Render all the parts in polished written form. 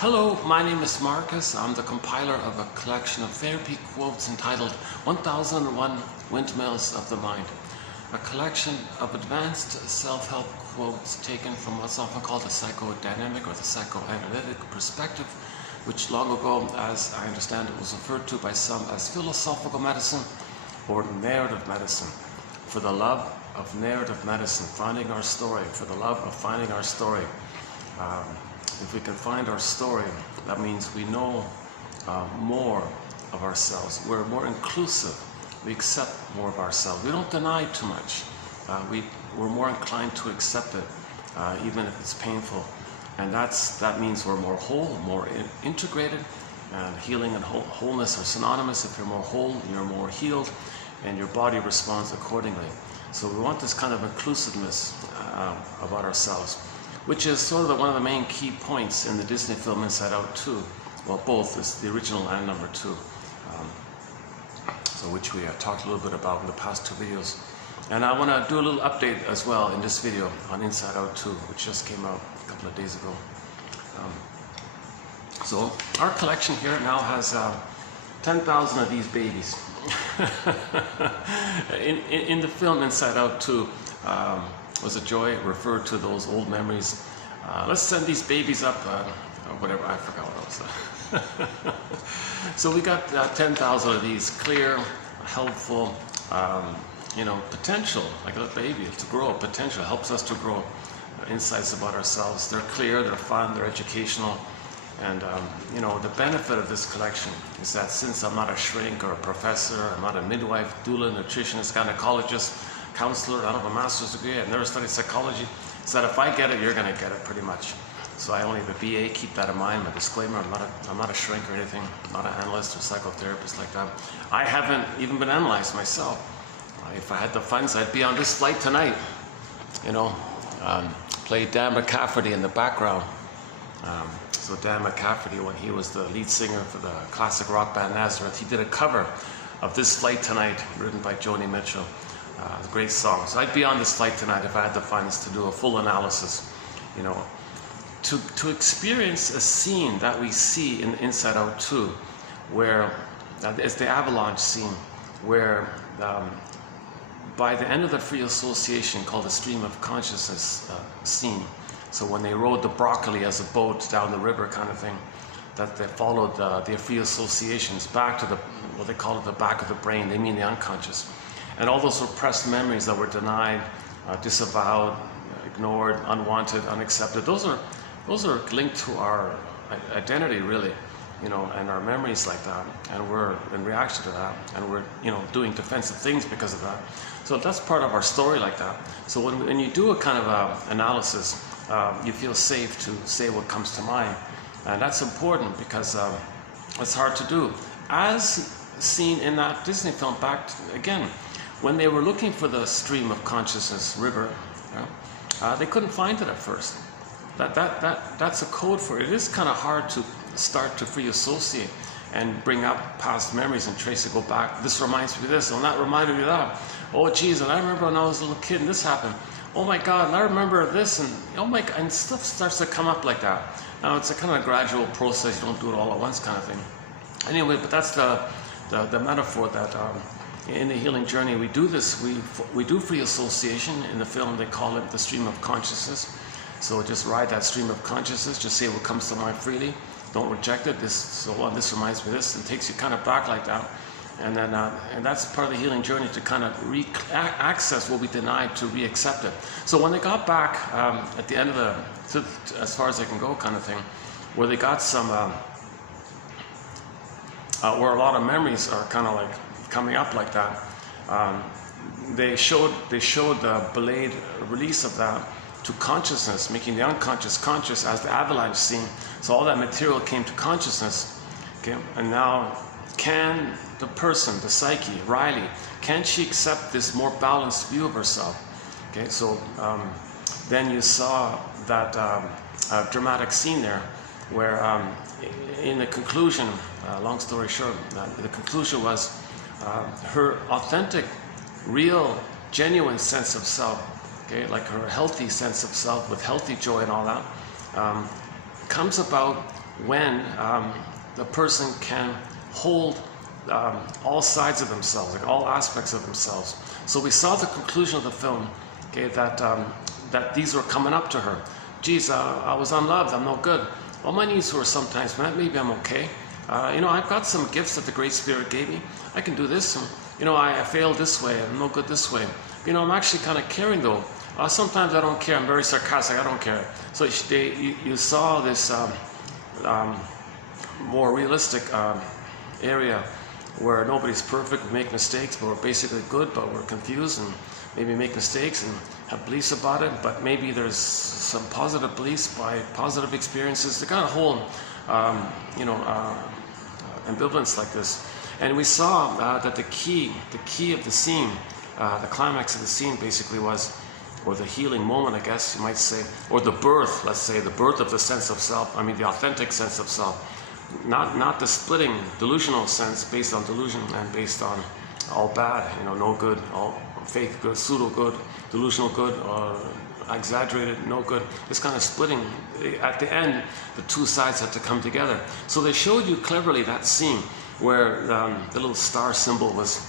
Hello, my name is Marcus. I'm the compiler of a collection of therapy quotes entitled 1001 Windmills of the Mind, a collection of advanced self-help quotes taken from what's often called the psychodynamic or the psychoanalytic perspective, which long ago, as I understand it, was referred to by some as philosophical medicine or narrative medicine. For the love of narrative medicine, finding our story, for the love of finding our story. If we can find our story, that means we know more of ourselves. We're more inclusive. We accept more of ourselves. We don't deny too much. We're more inclined to accept it, even if it's painful. And that means we're more whole, more integrated, and healing and wholeness are synonymous. If you're more whole, you're more healed, and your body responds accordingly. So we want this kind of inclusiveness about ourselves, which is sort of one of the main key points in the Disney film Inside Out 2. Well, both, is the original and number 2, so which we talked a little bit about in the past 2 videos. And I want to do a little update as well in this video on Inside Out 2, which just came out a couple of days ago. So our collection here now has 10,000 of these babies. in the film Inside Out 2, was a joy, referred to those old memories. Let's send these babies up, or whatever, I forgot what it was. So we got 10,000 of these clear, helpful, potential, like a baby to grow, potential, helps us to grow insights about ourselves. They're clear, they're fun, they're educational. And the benefit of this collection is that since I'm not a shrink or a professor, I'm not a midwife, doula, nutritionist, gynecologist, counselor, I don't have a master's degree, I've never studied psychology, is that if I get it, you're going to get it pretty much. So I only have a BA, keep that in mind, my disclaimer, I'm not a shrink or anything, I'm not an analyst or psychotherapist like that. I haven't even been analyzed myself. If I had the funds, I'd be on this flight tonight, play Dan McCafferty in the background. So Dan McCafferty, when he was the lead singer for the classic rock band Nazareth, he did a cover of This Flight Tonight, written by Joni Mitchell. A great song. So I'd be on this flight tonight if I had the funds to do a full analysis, to experience a scene that we see in Inside Out 2, where it's the avalanche scene, where by the end of the free association called the stream of consciousness scene, so when they rode the broccoli as a boat down the river kind of thing, that they followed the free associations back to what they call it, the back of the brain. They mean the unconscious. And all those repressed memories that were denied, disavowed, ignored, unwanted, unaccepted, those are linked to our identity, really, and our memories like that. And we're in reaction to that, and we're, doing defensive things because of that. So that's part of our story like that. So when you do a kind of analysis, you feel safe to say what comes to mind. And that's important because it's hard to do. As seen in that Disney film, again, when they were looking for the stream of consciousness river, they couldn't find it at first. That's a code for it. It is kind of hard to start to free associate and bring up past memories and trace it, go back. This reminds me of this, and that reminded me of that. Oh geez, and I remember when I was a little kid and this happened. Oh my God, and I remember this, and oh my God, and stuff starts to come up like that. Now it's a kind of a gradual process. You don't do it all at once kind of thing. Anyway, but that's the metaphor that in the healing journey we do this. We do free association. In the film they call it the stream of consciousness. So just ride that stream of consciousness. Just say what comes to mind freely. Don't reject it. This reminds me of this, and takes you kind of back like that. And then and that's part of the healing journey, to kind of access what we denied, to re-accept it. So when they got back at the end of as far as they can go kind of thing, where they got some, where a lot of memories are kind of like coming up like that, they showed the belayed release of that to consciousness, making the unconscious conscious as the avalanche scene. So all that material came to consciousness, okay? And now, can the person, the psyche, Riley, can she accept this more balanced view of herself? Okay, so then you saw that dramatic scene there, where in the conclusion, long story short, the conclusion was her authentic, real, genuine sense of self, okay, like her healthy sense of self with healthy joy and all that, comes about when the person can hold all sides of themselves, like all aspects of themselves. So we saw the conclusion of the film, okay, that these were coming up to her. Geez, I was unloved, I'm no good. Well, my needs were sometimes met, maybe I'm okay. I've got some gifts that the Great Spirit gave me. I can do this, and, I failed this way, I'm no good this way. I'm actually kind of caring though. Sometimes I don't care, I'm very sarcastic, I don't care. So you saw this more realistic area where nobody's perfect, we make mistakes, but we're basically good, but we're confused and maybe make mistakes and have beliefs about it, but maybe there's some positive beliefs by positive experiences. They got a whole, ambivalence like this. And we saw that the key of the scene, the climax of the scene basically was, or the healing moment, I guess you might say, or the birth, let's say, the birth of the sense of self, the authentic sense of self. Not the splitting, delusional sense based on delusion and based on all bad, no good, all fake good, pseudo good, delusional good, or exaggerated, no good. This kind of splitting. At the end, the two sides had to come together. So they showed you cleverly that scene where the little star symbol was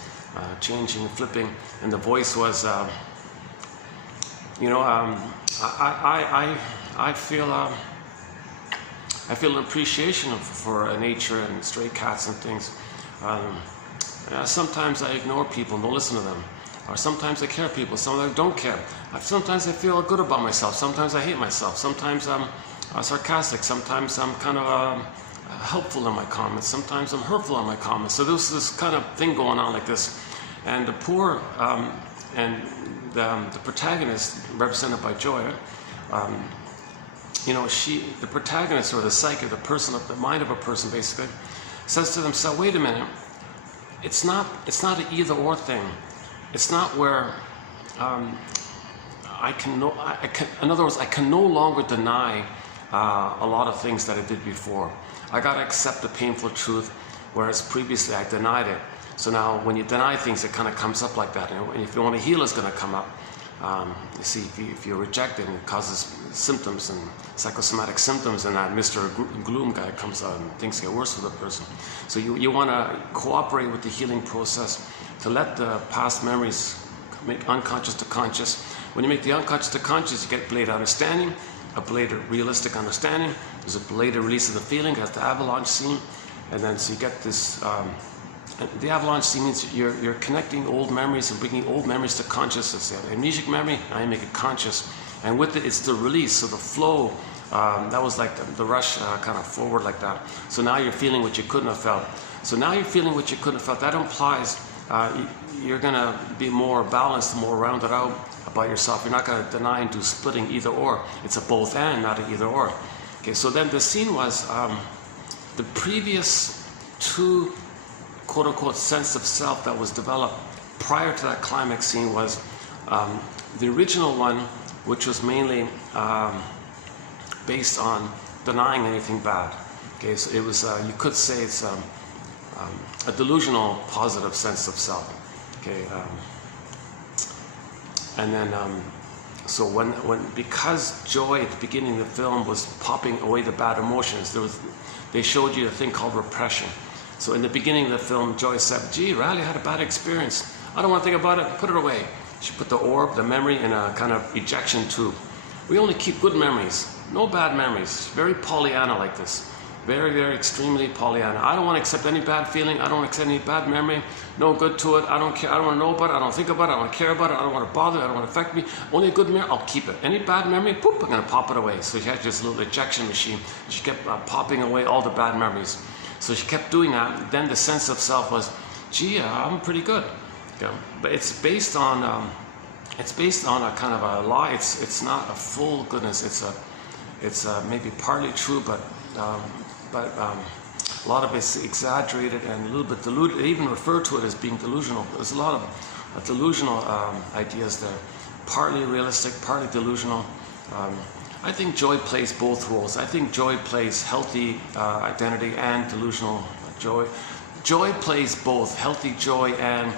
changing, flipping, and the voice was, I feel an appreciation for nature and stray cats and things. Sometimes I ignore people and don't listen to them. Or sometimes I care people, sometimes I don't care. Sometimes I feel good about myself, sometimes I hate myself. Sometimes I'm sarcastic, sometimes I'm kind of helpful in my comments, sometimes I'm hurtful in my comments. So there's this kind of thing going on like this. And the poor, and the protagonist, represented by Joy, the protagonist, or the psyche, the person, the mind of a person basically, says to themselves, wait a minute, it's not an either or thing. It's not where in other words, I can no longer deny a lot of things that I did before. I got to accept the painful truth, whereas previously I denied it. So now when you deny things, it kind of comes up like that. And if you want to heal, it's going to come up. You see, if you reject it, it causes symptoms and psychosomatic symptoms, and that Mr. Gloom guy comes out and things get worse for the person. So you want to cooperate with the healing process to let the past memories make unconscious to conscious. When you make the unconscious to conscious, you get belated understanding, a belated realistic understanding. There's a belated release of the feeling, that's the avalanche scene. And then so you get this, the avalanche scene means you're connecting old memories and bringing old memories to consciousness. You have amnesic memory, now you make it conscious. And with it, it's the release, so the flow, that was like the rush kind of forward like that. So now you're feeling what you couldn't have felt. So now you're feeling what you couldn't have felt. That implies you're going to be more balanced, more rounded out about yourself. You're not going to deny and do splitting either or. It's a both and, not an either or. Okay, so then the scene was the previous two quote-unquote sense of self that was developed prior to that climax scene was the original one, which was mainly based on denying anything bad. Okay, so it was, you could say it's a delusional positive sense of self. Okay, and then so because Joy at the beginning of the film was popping away the bad emotions, they showed you a thing called repression. So in the beginning of the film, Joy said, gee, Riley had a bad experience. I don't want to think about it, put it away. She put the orb, the memory, in a kind of ejection tube. We only keep good memories, no bad memories. Very Pollyanna like this. Very, very extremely Pollyanna. I don't want to accept any bad feeling. I don't want to accept any bad memory. No good to it. I don't care. I don't want to know about it. I don't think about it. I don't want to care about it. I don't want to bother it. I don't want to affect me. Only a good memory, I'll keep it. Any bad memory, poop, I'm going to pop it away. So she had this little ejection machine. She kept popping away all the bad memories. So she kept doing that. Then the sense of self was, gee, I'm pretty good. Okay. But it's based on a kind of a lie. It's not a full goodness. It's maybe partly true, but a lot of it's exaggerated and a little bit diluted. They even refer to it as being delusional. There's a lot of delusional ideas there. Partly realistic, partly delusional. I think Joy plays both roles. I think Joy plays healthy identity and delusional joy. Joy plays both healthy joy and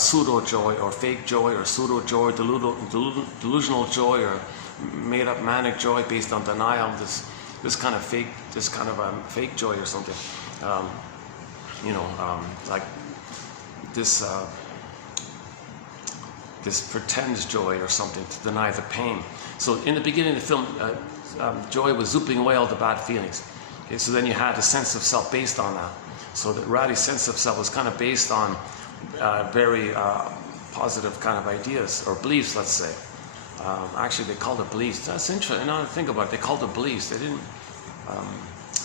pseudo joy, or fake joy, or pseudo joy, delusional joy, or made up manic joy based on denial. this kind of fake joy or something. Like this pretend joy or something to deny the pain. So in the beginning of the film, Joy was zooping away all the bad feelings. Okay, so then you had a sense of self based on that. So the Ratty's sense of self was kind of based on very positive kind of ideas or beliefs, let's say. Actually, they called it beliefs. That's interesting. Now that I think about it, they called it beliefs. They didn't.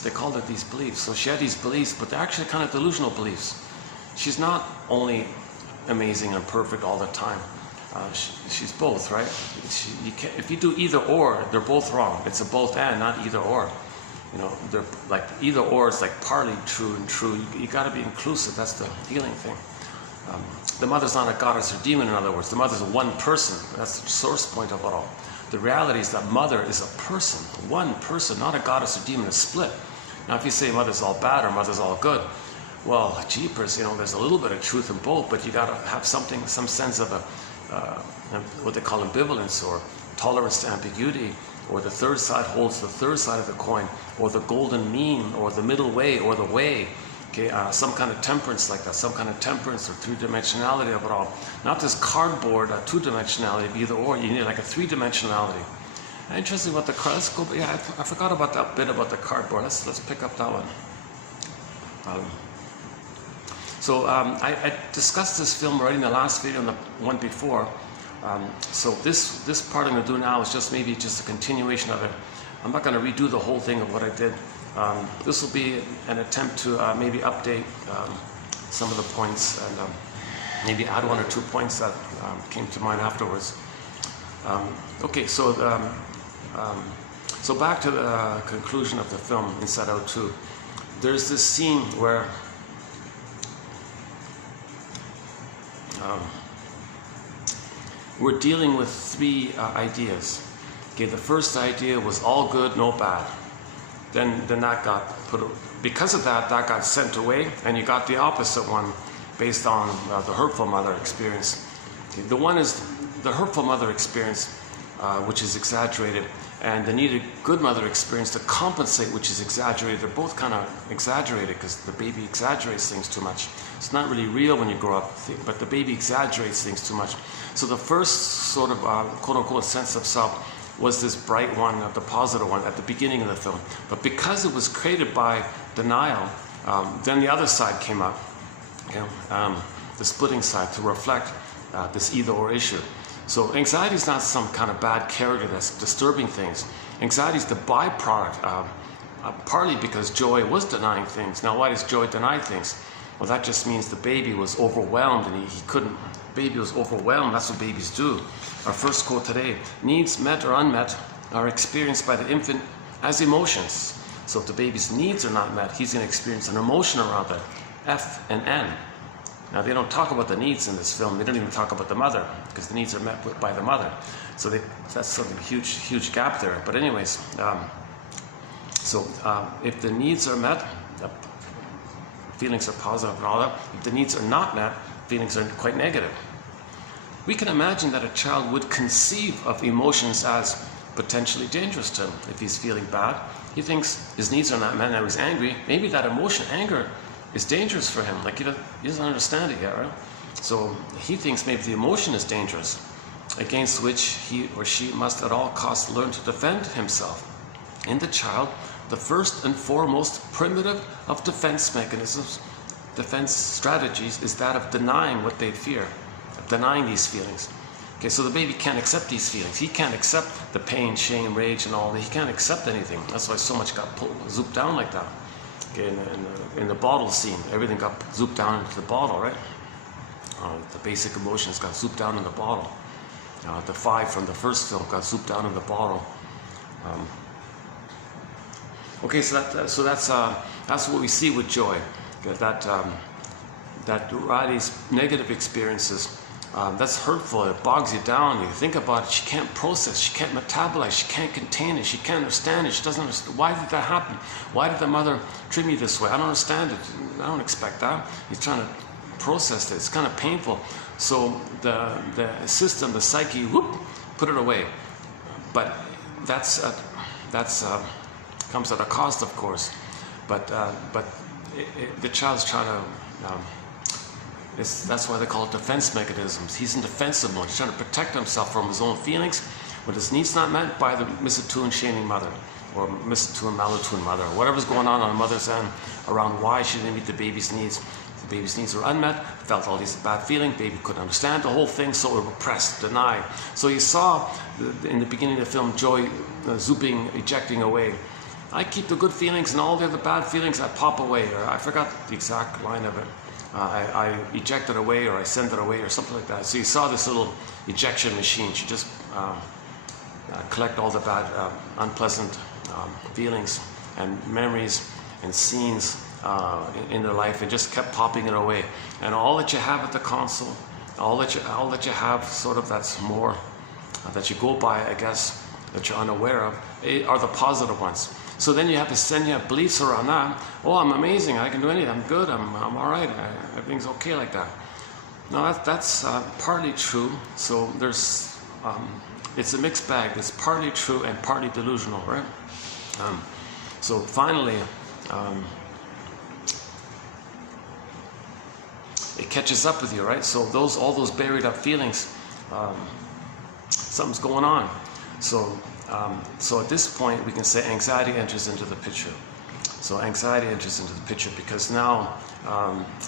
They called it these beliefs. So she had these beliefs, but they're actually kind of delusional beliefs. She's not only amazing and perfect all the time. She's both, right? If you do either or, they're both wrong. It's a both and, not either or. They're like either or is like partly true and true. You got to be inclusive. That's the healing thing. The mother's not a goddess or demon, in other words. The mother's one person. That's the source point of it all. The reality is that mother is a person, one person, not a goddess or demon, a split. Now, if you say mother's all bad or mother's all good, well, jeepers, there's a little bit of truth in both, but you got to have some sense of what they call ambivalence or tolerance to ambiguity, or the third side holds the third side of the coin, or the golden mean, or the middle way, or the way. Okay, some kind of temperance like that, some kind of temperance or three-dimensionality of it all. Not this cardboard two-dimensionality of either or. You need like a three-dimensionality. Interesting about the card. Let's go. Yeah, I forgot about that bit about the cardboard. Let's pick up that one. I discussed this film already in the last video and the one before. So this part I'm going to do now is just a continuation of it. I'm not going to redo the whole thing of what I did. This will be an attempt to maybe update some of the points and maybe add one or two points that came to mind afterwards. So back to the conclusion of the film, Inside Out 2. There's this scene where we're dealing with three ideas. Okay, the first idea was all good, no bad. Then that got because of that got sent away, and you got the opposite one based on the hurtful mother experience. Okay, the one is the hurtful mother experience, which is exaggerated, and the needed good mother experience to compensate, which is exaggerated. They're both kind of exaggerated because the baby exaggerates things too much. It's not really real when you grow up, but the baby exaggerates things too much. So the first sort of quote-unquote sense of self was this bright one, the positive one at the beginning of the film. But because it was created by denial, then the other side came up, the splitting side, to reflect this either-or issue. So anxiety is not some kind of bad character that's disturbing things. Anxiety is the byproduct, partly because Joy was denying things. Now, why does Joy deny things? Well, that just means the baby was overwhelmed and he couldn't. Baby was overwhelmed. That's what babies do. Our first quote today: needs, met or unmet, are experienced by the infant as emotions. So if the baby's needs are not met, he's going to experience an emotion around that, F and N. Now, they don't talk about the needs in this film. They don't even talk about the mother, because the needs are met by the mother. So that's something huge gap there. But anyways, if the needs are met, feelings are positive and all that. If the needs are not met, feelings are quite negative. We can imagine that a child would conceive of emotions as potentially dangerous to him. If he's feeling bad, he thinks his needs are not met, now he's angry. Maybe that emotion, anger, is dangerous for him. Like he doesn't understand it yet, right? So he thinks maybe the emotion is dangerous, against which he or she must at all costs learn to defend himself. In the child, the first and foremost primitive of defense mechanisms, defense strategies, is that of denying what they fear, of denying these feelings. Okay, so the baby can't accept these feelings. He can't accept the pain, shame, rage, and all that. He can't accept anything. That's why so much got zooped down like that. Okay, in the bottle scene, everything got zooped down into the bottle, right? The basic emotions got zooped down in the bottle. The 5 from the first film got zooped down in the bottle. So that's what we see with Joy. That Riley's negative experiences, that's hurtful. It bogs you down. You think about it. She can't process. She can't metabolize. She can't contain it. She can't understand it. She doesn't understand. Why did that happen? Why did the mother treat me this way? I don't understand it. I don't expect that. You're trying to process it. It's kind of painful. So the system, the psyche, whoop, put it away. But that's Comes at a cost, of course, but the child's trying to. That's why they call it defense mechanisms. He's in defensive mode. He's trying to protect himself from his own feelings, when his needs not met by the misattuned, shaming mother, or misattuned, malattuned mother, or whatever's going on a mother's end around why she didn't meet the baby's needs. The baby's needs were unmet, felt all these bad feelings, baby couldn't understand the whole thing, so it repressed, denied. So you saw in the beginning of the film Joy zooping, ejecting away. I keep the good feelings and all the other bad feelings I pop away, or I forgot the exact line of it. I eject it away, or I send it away, or something like that. So you saw this little ejection machine. She just collect all the bad, unpleasant feelings and memories and scenes in their life, and just kept popping it away. And all that you have at the console, all that you have, sort of that's more that you go by, I guess, that you're unaware of, are the positive ones. So then you have beliefs around that. Oh, I'm amazing. I can do anything. I'm good. I'm all right. Everything's okay like that. No, that's partly true. So there's, it's a mixed bag. It's partly true and partly delusional, right? So finally, it catches up with you, right? So all those buried up feelings, something's going on. So at this point, we can say anxiety enters into the picture. So anxiety enters into the picture because now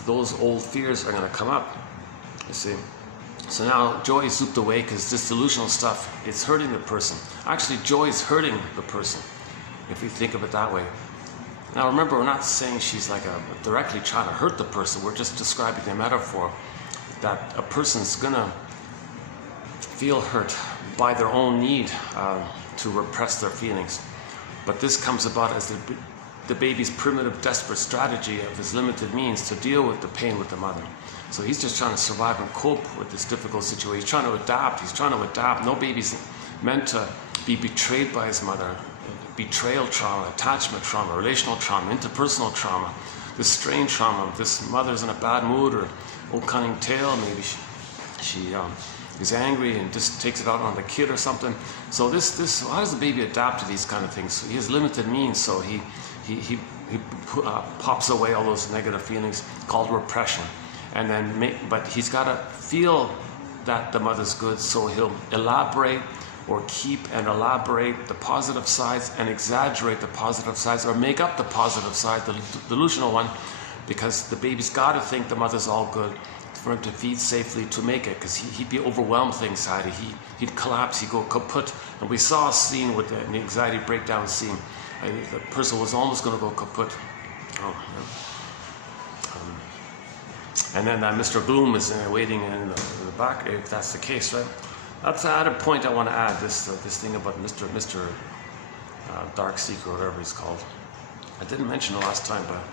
those old fears are going to come up, you see. So now joy is zooped away because this delusional stuff, it's hurting the person. Actually, joy is hurting the person, if we think of it that way. Now remember, we're not saying she's like directly trying to hurt the person. We're just describing the metaphor that a person's going to feel hurt by their own need to repress their feelings. But this comes about as the baby's primitive, desperate strategy of his limited means to deal with the pain with the mother. So he's just trying to survive and cope with this difficult situation. He's trying to adapt. He's trying to adapt. No baby's meant to be betrayed by his mother. Betrayal trauma, attachment trauma, relational trauma, interpersonal trauma, this strain trauma. This mother's in a bad mood, or old cunning tale. Maybe she is angry and just takes it out on the kid or something. So this how does the baby adapt to these kind of things? So he has limited means, so he pops away all those negative feelings called repression, and then but he's got to feel that the mother's good, so he'll elaborate or keep and elaborate the positive sides and exaggerate the positive sides, or make up the positive side, the delusional one, because the baby's got to think the mother's all good for him to feed safely, to make it, because he'd be overwhelmed with anxiety. He'd collapse, he'd go kaput. And we saw a scene with the anxiety breakdown scene. The person was almost going to go kaput. And then Mr. Gloom is waiting in the back, if that's the case, right? That's the added point I want to add, this thing about Mr. Dark Seeker, or whatever he's called. I didn't mention it last time, but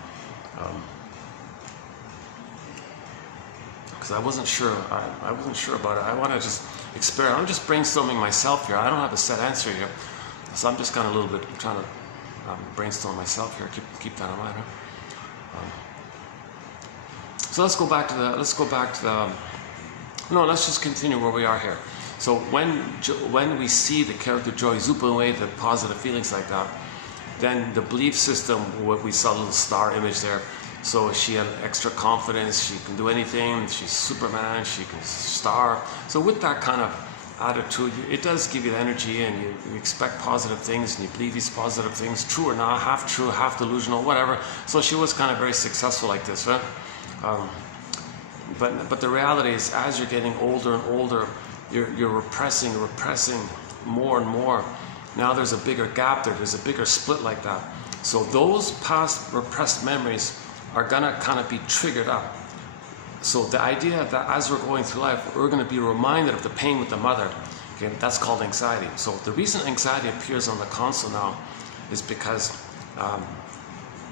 because I wasn't sure about it. I want to just experiment. I'm just brainstorming myself here. I don't have a set answer here, so I'm just kind of a little bit trying to brainstorm myself here. Keep that in mind. Huh? So let's go back to the. No, let's just continue where we are here. So when we see the character Joy zoop away the positive feelings like that, then the belief system, what we saw, a little star image there. So she had extra confidence, she can do anything, she's Superman, she can star. So with that kind of attitude, it does give you the energy, and you expect positive things, and you believe these positive things, true or not, half true, half delusional, whatever. So she was kind of very successful like this, right? But the reality is, as you're getting older and older, you're repressing more and more. Now there's a bigger gap there, there's a bigger split like that. So those past repressed memories are gonna kind of be triggered up. So the idea that as we're going through life, we're gonna be reminded of the pain with the mother, okay, that's called anxiety. So the reason anxiety appears on the console now is because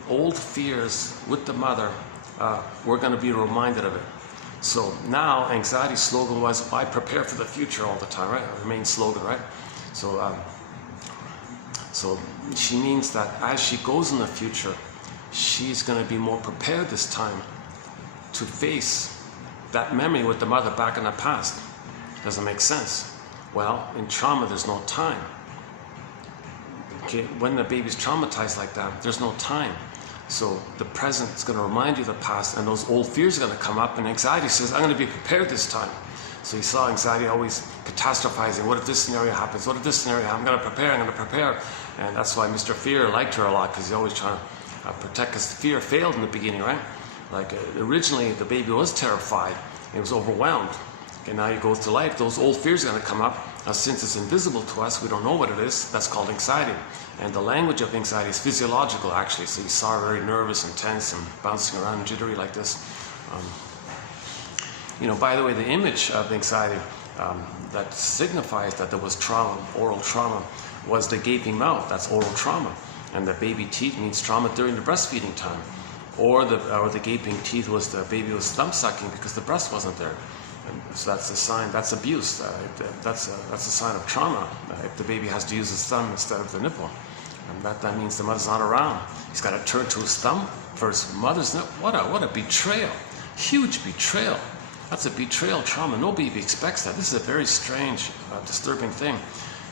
old fears with the mother, we're gonna be reminded of it. So now anxiety slogan was, I prepare for the future all the time, right? Our main slogan, right? So she means that as she goes in the future, she's going to be more prepared this time to face that memory with the mother back in the past. Doesn't make sense. Well, in trauma, there's no time. Okay, when the baby's traumatized like that, there's no time. So the present is going to remind you of the past, and those old fears are going to come up, and anxiety says, I'm going to be prepared this time. So you saw anxiety always catastrophizing. What if this scenario happens? What if this scenario happens? I'm going to prepare. And that's why Mr. Fear liked her a lot, because he's always trying to protect, because fear failed in the beginning, right? Like originally the baby was terrified, it was overwhelmed. Okay, now he goes to life, those old fears are going to come up. Now since it's invisible to us, we don't know what it is, that's called anxiety. And the language of anxiety is physiological actually, so you saw her very nervous and tense and bouncing around and jittery like this. By the way, the image of anxiety that signifies that there was trauma, oral trauma, was the gaping mouth, that's oral trauma. And the baby teeth means trauma during the breastfeeding time. Or the gaping teeth was the baby was thumb sucking because the breast wasn't there. And so that's a sign, that's abuse. That's a sign of trauma. If the baby has to use his thumb instead of the nipple. And that means the mother's not around. He's got to turn to his thumb for his mother's nipple. What a betrayal. Huge betrayal. That's a betrayal trauma. No baby expects that. This is a very strange, disturbing thing.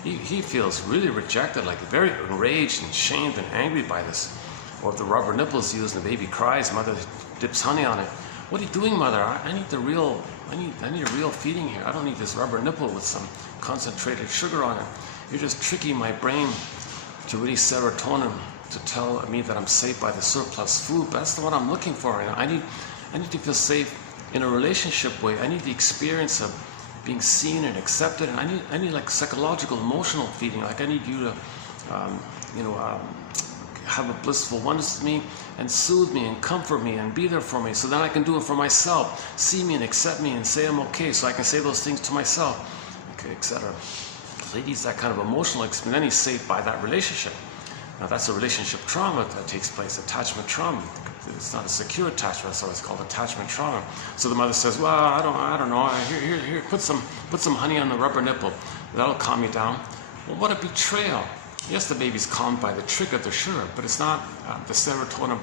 He feels really rejected, like very enraged and shamed and angry by this. Or if the rubber nipple is used and the baby cries, mother dips honey on it. What are you doing, mother? I need I need a real feeding here. I don't need this rubber nipple with some concentrated sugar on it. You're just tricking my brain to release serotonin to tell me that I'm safe by the surplus food. But that's what I'm looking for. I need to feel safe in a relationship way. I need the experience of being seen and accepted, and I need like psychological, emotional feeding. Like I need you to, have a blissful oneness with me and soothe me and comfort me and be there for me, so then I can do it for myself. See me and accept me and say I'm okay, so I can say those things to myself, okay, etc. So he needs that kind of emotional experience. Then he's saved by that relationship. Now that's a relationship trauma that takes place, attachment trauma. It's not a secure attachment, so it's called attachment trauma. So the mother says, well, I don't know. Here, put some honey on the rubber nipple. That'll calm you down. Well, what a betrayal. Yes, the baby's calmed by the trick of the sugar, but it's not the serotonin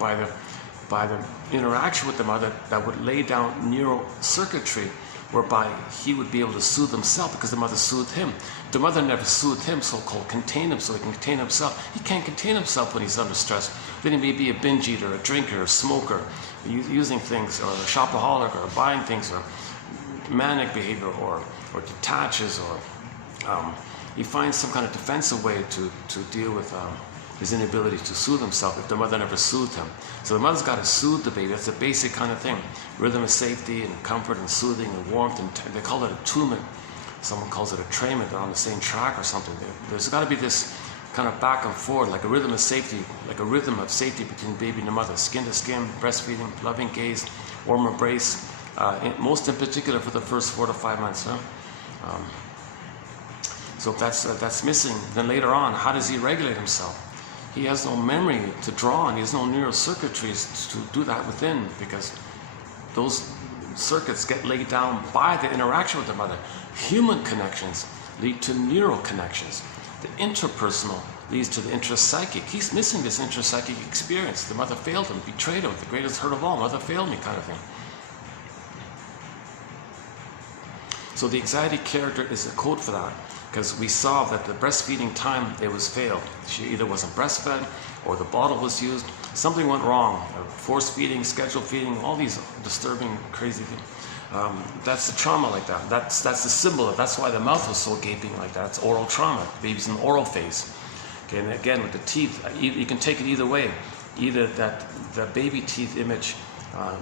by the interaction with the mother that would lay down neural circuitry whereby he would be able to soothe himself because the mother soothed him. The mother never soothed him, so-called contained him so he can contain himself. He can't contain himself when he's under stress. Then he may be a binge eater, a drinker, a smoker, using things, or a shopaholic, or buying things, or manic behavior, or detaches, or he finds some kind of defensive way to deal with his inability to soothe himself if the mother never soothed him. So the mother's got to soothe the baby. That's a basic kind of thing. Rhythm of safety and comfort and soothing and warmth, and they call it attunement. Someone calls it attrainment. They're on the same track or something. There's got to be this kind of back and forth, like a rhythm of safety, between baby and the mother. Skin to skin, breastfeeding, loving gaze, warm embrace, most in particular for the first 4 to 5 months. So if that's missing, then later on, how does he regulate himself? He has no memory to draw on. He has no neural circuitries to do that within, because those circuits get laid down by the interaction with the mother. Human connections lead to neural connections. The interpersonal leads to the intrapsychic. He's missing this intrapsychic experience. The mother failed him, betrayed him, the greatest hurt of all. Mother failed me, kind of thing. So the anxiety character is a code for that, because we saw that the breastfeeding time, it was failed. She either wasn't breastfed or the bottle was used. Something went wrong. Forced feeding, scheduled feeding, all these disturbing, crazy things. That's the trauma like that. That's the symbol of, that's why the mouth was so gaping like that. It's oral trauma. The baby's in the oral phase. Okay, and again with the teeth, you can take it either way. Either that the baby teeth image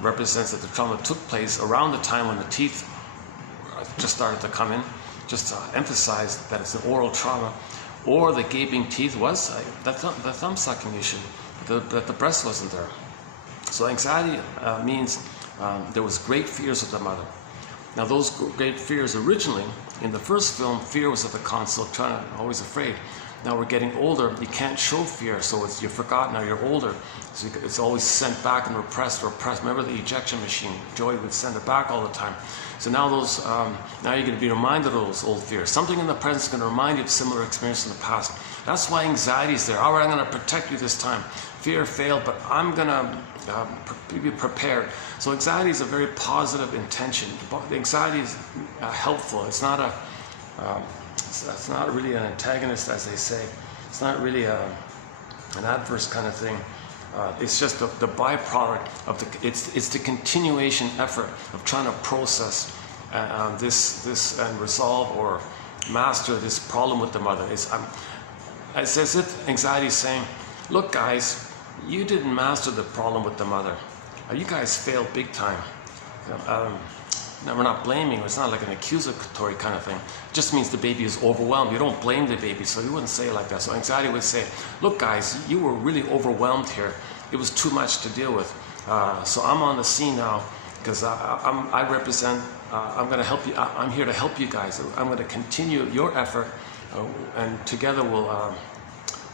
represents that the trauma took place around the time when the teeth just started to come in, just to emphasize that it's an oral trauma, or the gaping teeth was the thumb sucking issue, that the breast wasn't there. So anxiety means there was great fears of the mother. Now those great fears originally, in the first film, fear was at the console, always afraid. Now we're getting older, you can't show fear, so you're forgotten, now you're older, so it's always sent back and repressed. Remember the ejection machine? Joy would send it back all the time. So now now you're going to be reminded of those old fears. Something in the present is going to remind you of similar experience in the past. That's why anxiety is there. All right, I'm going to protect you this time. Fear failed, but I'm going to be prepared. So anxiety is a very positive intention. Anxiety is helpful. It's not really an antagonist, as they say. It's not really an adverse kind of thing. It's just the byproduct of it's the continuation effort of trying to process this and resolve or master this problem with the mother. It's as if anxiety is saying, look guys, you didn't master the problem with the mother. You guys failed big time. Now we're not blaming, it's not like an accusatory kind of thing. It just means the baby is overwhelmed. You don't blame the baby, so you wouldn't say it like that. So anxiety would say, look guys, you were really overwhelmed here. It was too much to deal with. So I'm on the scene now because I represent, I'm going to help you. I'm here to help you guys. I'm going to continue your effort and together we'll,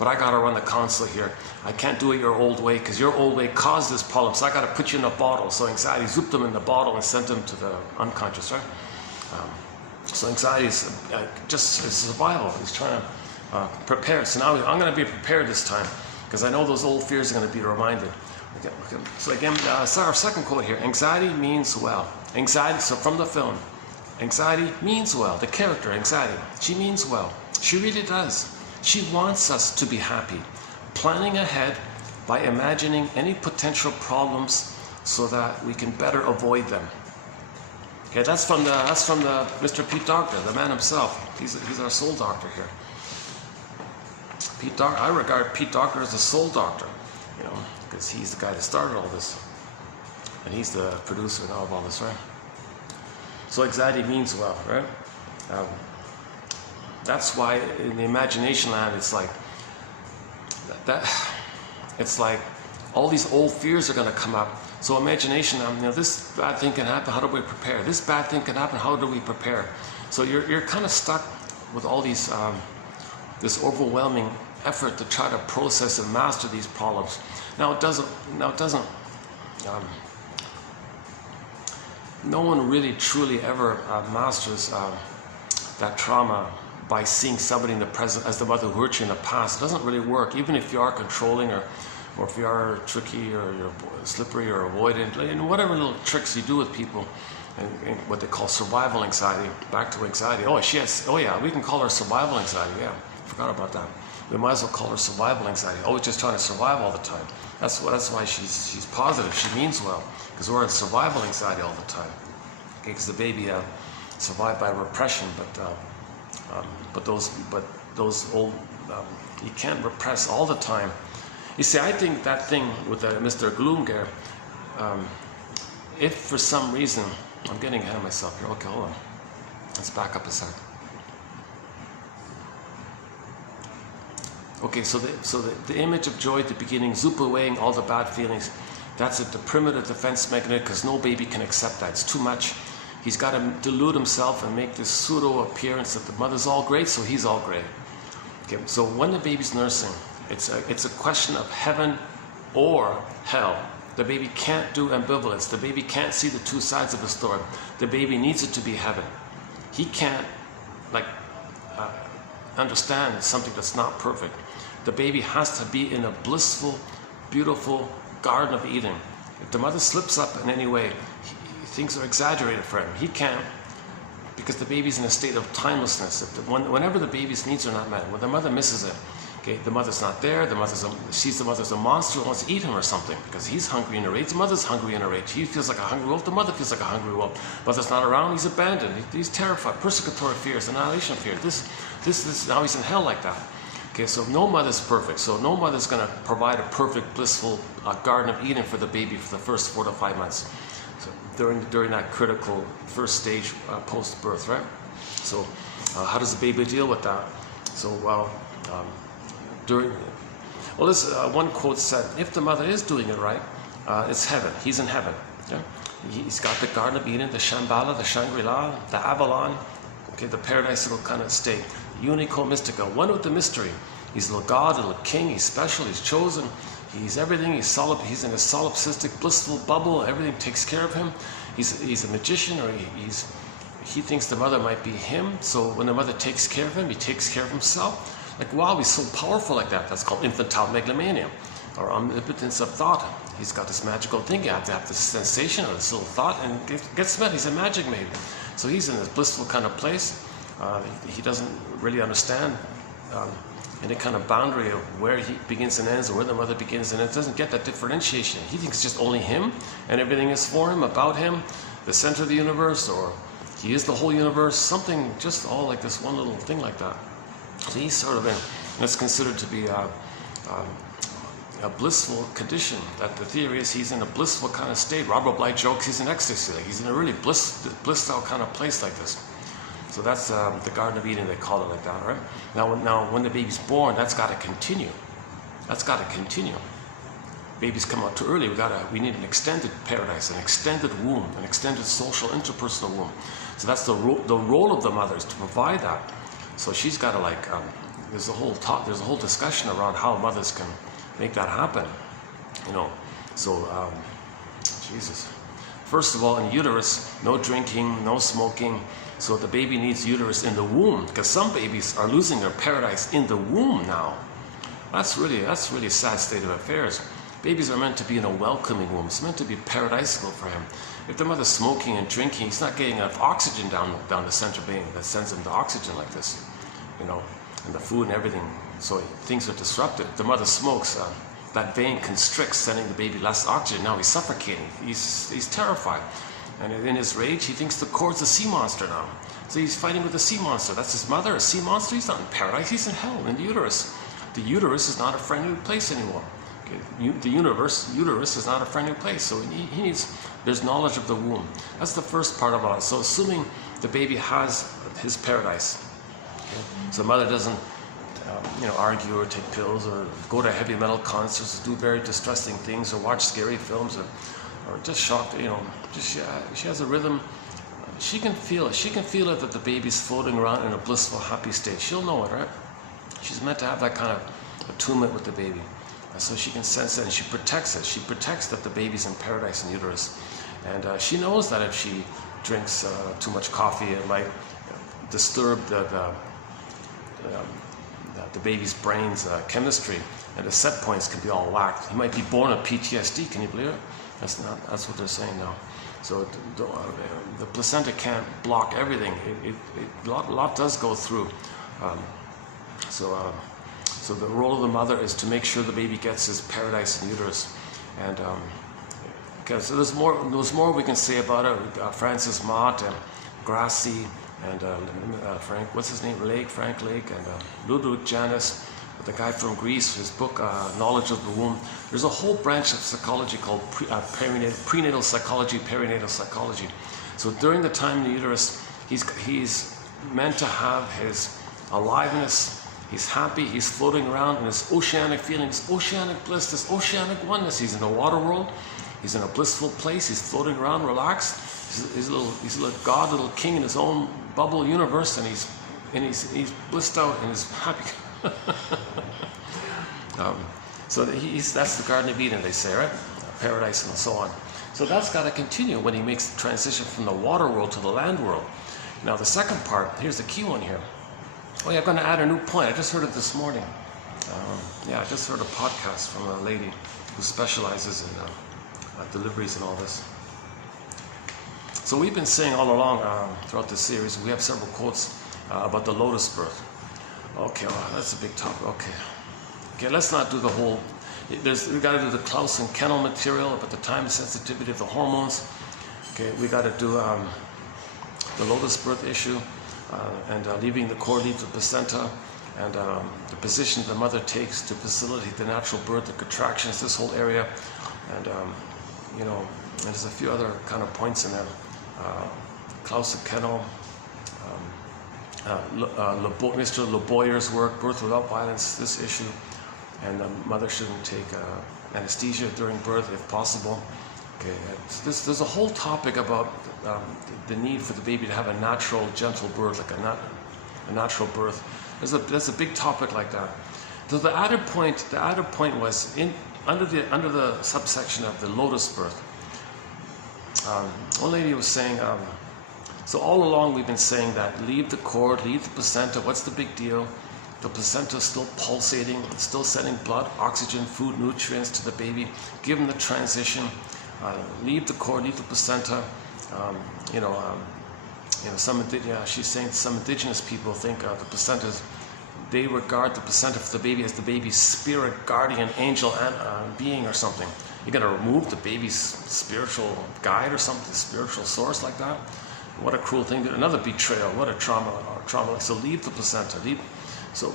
but I got to run the console here. I can't do it your old way because your old way caused this problem. So I got to put you in a bottle. So anxiety zooped them in the bottle and sent them to the unconscious, right? So anxiety is just it's survival. He's trying to prepare. So now I'm going to be prepared this time because I know those old fears are going to be reminded. Okay. So again, so our second quote here. Anxiety means well. Anxiety. So from the film, anxiety means well. The character, anxiety, she means well. She really does. She wants us to be happy, planning ahead by imagining any potential problems so that we can better avoid them. Okay, that's from the Mr. Pete Docter, the man himself. He's our soul doctor here. I regard Pete Docter as a soul doctor, you know, because he's the guy that started all this, and he's the producer now of all this, right? So anxiety means well, right? That's why in the imagination land, it's like it's like all these old fears are going to come up. So imagination, you know, this bad thing can happen. How do we prepare? This bad thing can happen. How do we prepare? So you're kind of stuck with all these this overwhelming effort to try to process and master these problems. Now it doesn't. No one really truly ever masters that trauma by seeing somebody in the present as the mother who hurt you in the past. It doesn't really work, even if you are controlling or if you are tricky or you're slippery or avoidant, and whatever little tricks you do with people, and what they call survival anxiety. Back to anxiety. Oh, yeah, we can call her survival anxiety. Yeah, forgot about that. We might as well call her survival anxiety. Always just trying to survive all the time. That's why she's positive. She means well, because we're in survival anxiety all the time. Okay, because the baby survived by repression, but those old you can't repress all the time. You see, I think that thing with Mr. Gloomgare, if for some reason, I'm getting ahead of myself here. Okay, hold on. Let's back up a sec. Okay, so the image of joy at the beginning, zoop away all the bad feelings. That's the primitive defense mechanism, because no baby can accept that. It's too much. He's got to delude himself and make this pseudo appearance that the mother's all great, so he's all great. Okay, so when the baby's nursing, it's a question of heaven or hell. The baby can't do ambivalence. The baby can't see the two sides of the story. The baby needs it to be heaven. He can't understand something that's not perfect. The baby has to be in a blissful, beautiful Garden of Eden. If the mother slips up in any way, things are exaggerated for him. He can't, because the baby's in a state of timelessness. Whenever the baby's needs are not met, when the mother misses it, okay, the mother's not there, the mother's a monster who wants to eat him or something, because he's hungry in a rage, the mother's hungry in a rage. He feels like a hungry wolf, the mother feels like a hungry wolf. Mother's not around, he's abandoned, he's terrified, persecutory fears, annihilation fear. This now he's in hell like that. Okay, so no mother's perfect. So no mother's going to provide a perfect, blissful Garden of Eden for the baby for the first 4 to 5 months. So during that critical first stage post-birth, right? So how does the baby deal with that? So this one quote said, if the mother is doing it right, it's heaven. He's in heaven. Yeah? He's got the Garden of Eden, the Shambhala, the Shangri-La, the Avalon, okay, the paradisical kind of state. Unico mystica, one with the mystery. He's a little God, a little king, he's special, he's chosen, he's everything, he's in a solipsistic, blissful bubble, everything takes care of him. He's a magician, or he thinks the mother might be him, so when the mother takes care of him, he takes care of himself. Like, wow, he's so powerful like that. That's called infantile megalomania, or omnipotence of thought. He's got this magical thing, you have to have this sensation or this little thought, and it gets met. He's a magic maybe. So he's in this blissful kind of place. He doesn't really understand any kind of boundary of where he begins and ends, or where the mother begins and ends. Doesn't get that differentiation. He thinks it's just only him, and everything is for him, about him, the center of the universe, or he is the whole universe, something just all like this one little thing like that. So he's sort of in, and it's considered to be a blissful condition. That the theory is he's in a blissful kind of state. Robert Bly jokes he's in ecstasy, like he's in a really blissed out kind of place like this. So that's the Garden of Eden, they call it like that, right? Now when the baby's born, that's got to continue. That's got to continue. Babies come out too early. We need an extended paradise, an extended womb, an extended social interpersonal womb. So that's the role of the mother, is to provide that. So she's got to there's a whole discussion around how mothers can make that happen, you know. So Jesus. First of all, in uterus, no drinking, no smoking. So the baby needs uterus in the womb, because some babies are losing their paradise in the womb now. That's really a sad state of affairs. Babies are meant to be in a welcoming womb. It's meant to be paradisical for him. If the mother's smoking and drinking, he's not getting enough oxygen down the center vein that sends him the oxygen like this, you know, and the food and everything. So things are disrupted. The mother smokes, that vein constricts, sending the baby less oxygen. Now he's suffocating. He's terrified. And in his rage, he thinks the cord's a sea monster now. So he's fighting with the sea monster. That's his mother, a sea monster. He's not in paradise. He's in hell, in the uterus. The uterus is not a friendly place anymore. Okay? The uterus is not a friendly place. So he needs, there's knowledge of the womb. That's the first part of it. So assuming the baby has his paradise. Okay? So the mother doesn't argue or take pills or go to heavy metal concerts, do very distressing things, or watch scary films, or just shocked, she has a rhythm. She can feel it. She can feel it that the baby's floating around in a blissful, happy state. She'll know it, right? She's meant to have that kind of attunement with the baby. So she can sense it, and she protects it. She protects that the baby's in paradise in uterus. And she knows that if she drinks too much coffee, it might disturb the baby's brain's chemistry, and the set points can be all whacked. He might be born with PTSD. Can you believe it? That's what they're saying now. So the placenta can't block everything. A lot does go through. So the role of the mother is to make sure the baby gets his paradise in uterus. And so there's more we can say about it. Francis Mott and Grassi and Frank, what's his name? Frank Lake, and Ludwig Janus, the guy from Greece, his book, Knowledge of the Womb. There's a whole branch of psychology called prenatal psychology, perinatal psychology. So during the time in the uterus, he's meant to have his aliveness, he's happy, he's floating around in this oceanic feeling, this oceanic bliss, this oceanic oneness. He's in the water world, he's in a blissful place, he's floating around, relaxed. He's a little god, little king in his own bubble universe, and he's blissed out and he's happy. So that's the Garden of Eden, they say, right? Paradise and so on. So that's got to continue when he makes the transition from the water world to the land world. Now the second part, here's the key one here. Oh yeah, I'm going to add a new point. I just heard it this morning. I just heard a podcast from a lady who specializes in deliveries and all this. So we've been saying all along throughout this series, we have several quotes about the lotus birth. Okay, well, that's a big topic. Okay, let's not do the whole. We got to do the Klaus and Kennel material about the time sensitivity of the hormones. Okay, we got to do the lotus birth issue and leaving the cord, leave the placenta, and the position the mother takes to facilitate the natural birth, the contractions, this whole area, and there's a few other kind of points in there. Klaus and Kennel. Mr. Le Boyer's work, Birth Without Violence, this issue, and the mother shouldn't take anesthesia during birth if possible. Okay, there's a whole topic about the need for the baby to have a natural, gentle birth, like a natural birth. There's a big topic like that. So the added point was under the subsection of the lotus birth. One lady was saying. So all along we've been saying that leave the cord, leave the placenta, what's the big deal? The placenta is still pulsating, it's still sending blood, oxygen, food, nutrients to the baby. Give them the transition, leave the cord, leave the placenta. She's saying some indigenous people think the placenta is they regard the placenta for the baby as the baby's spirit, guardian, angel, and being or something. You're going to remove the baby's spiritual guide or something, spiritual source like that? What a cruel thing. Another betrayal. What a trauma. So leave the placenta. So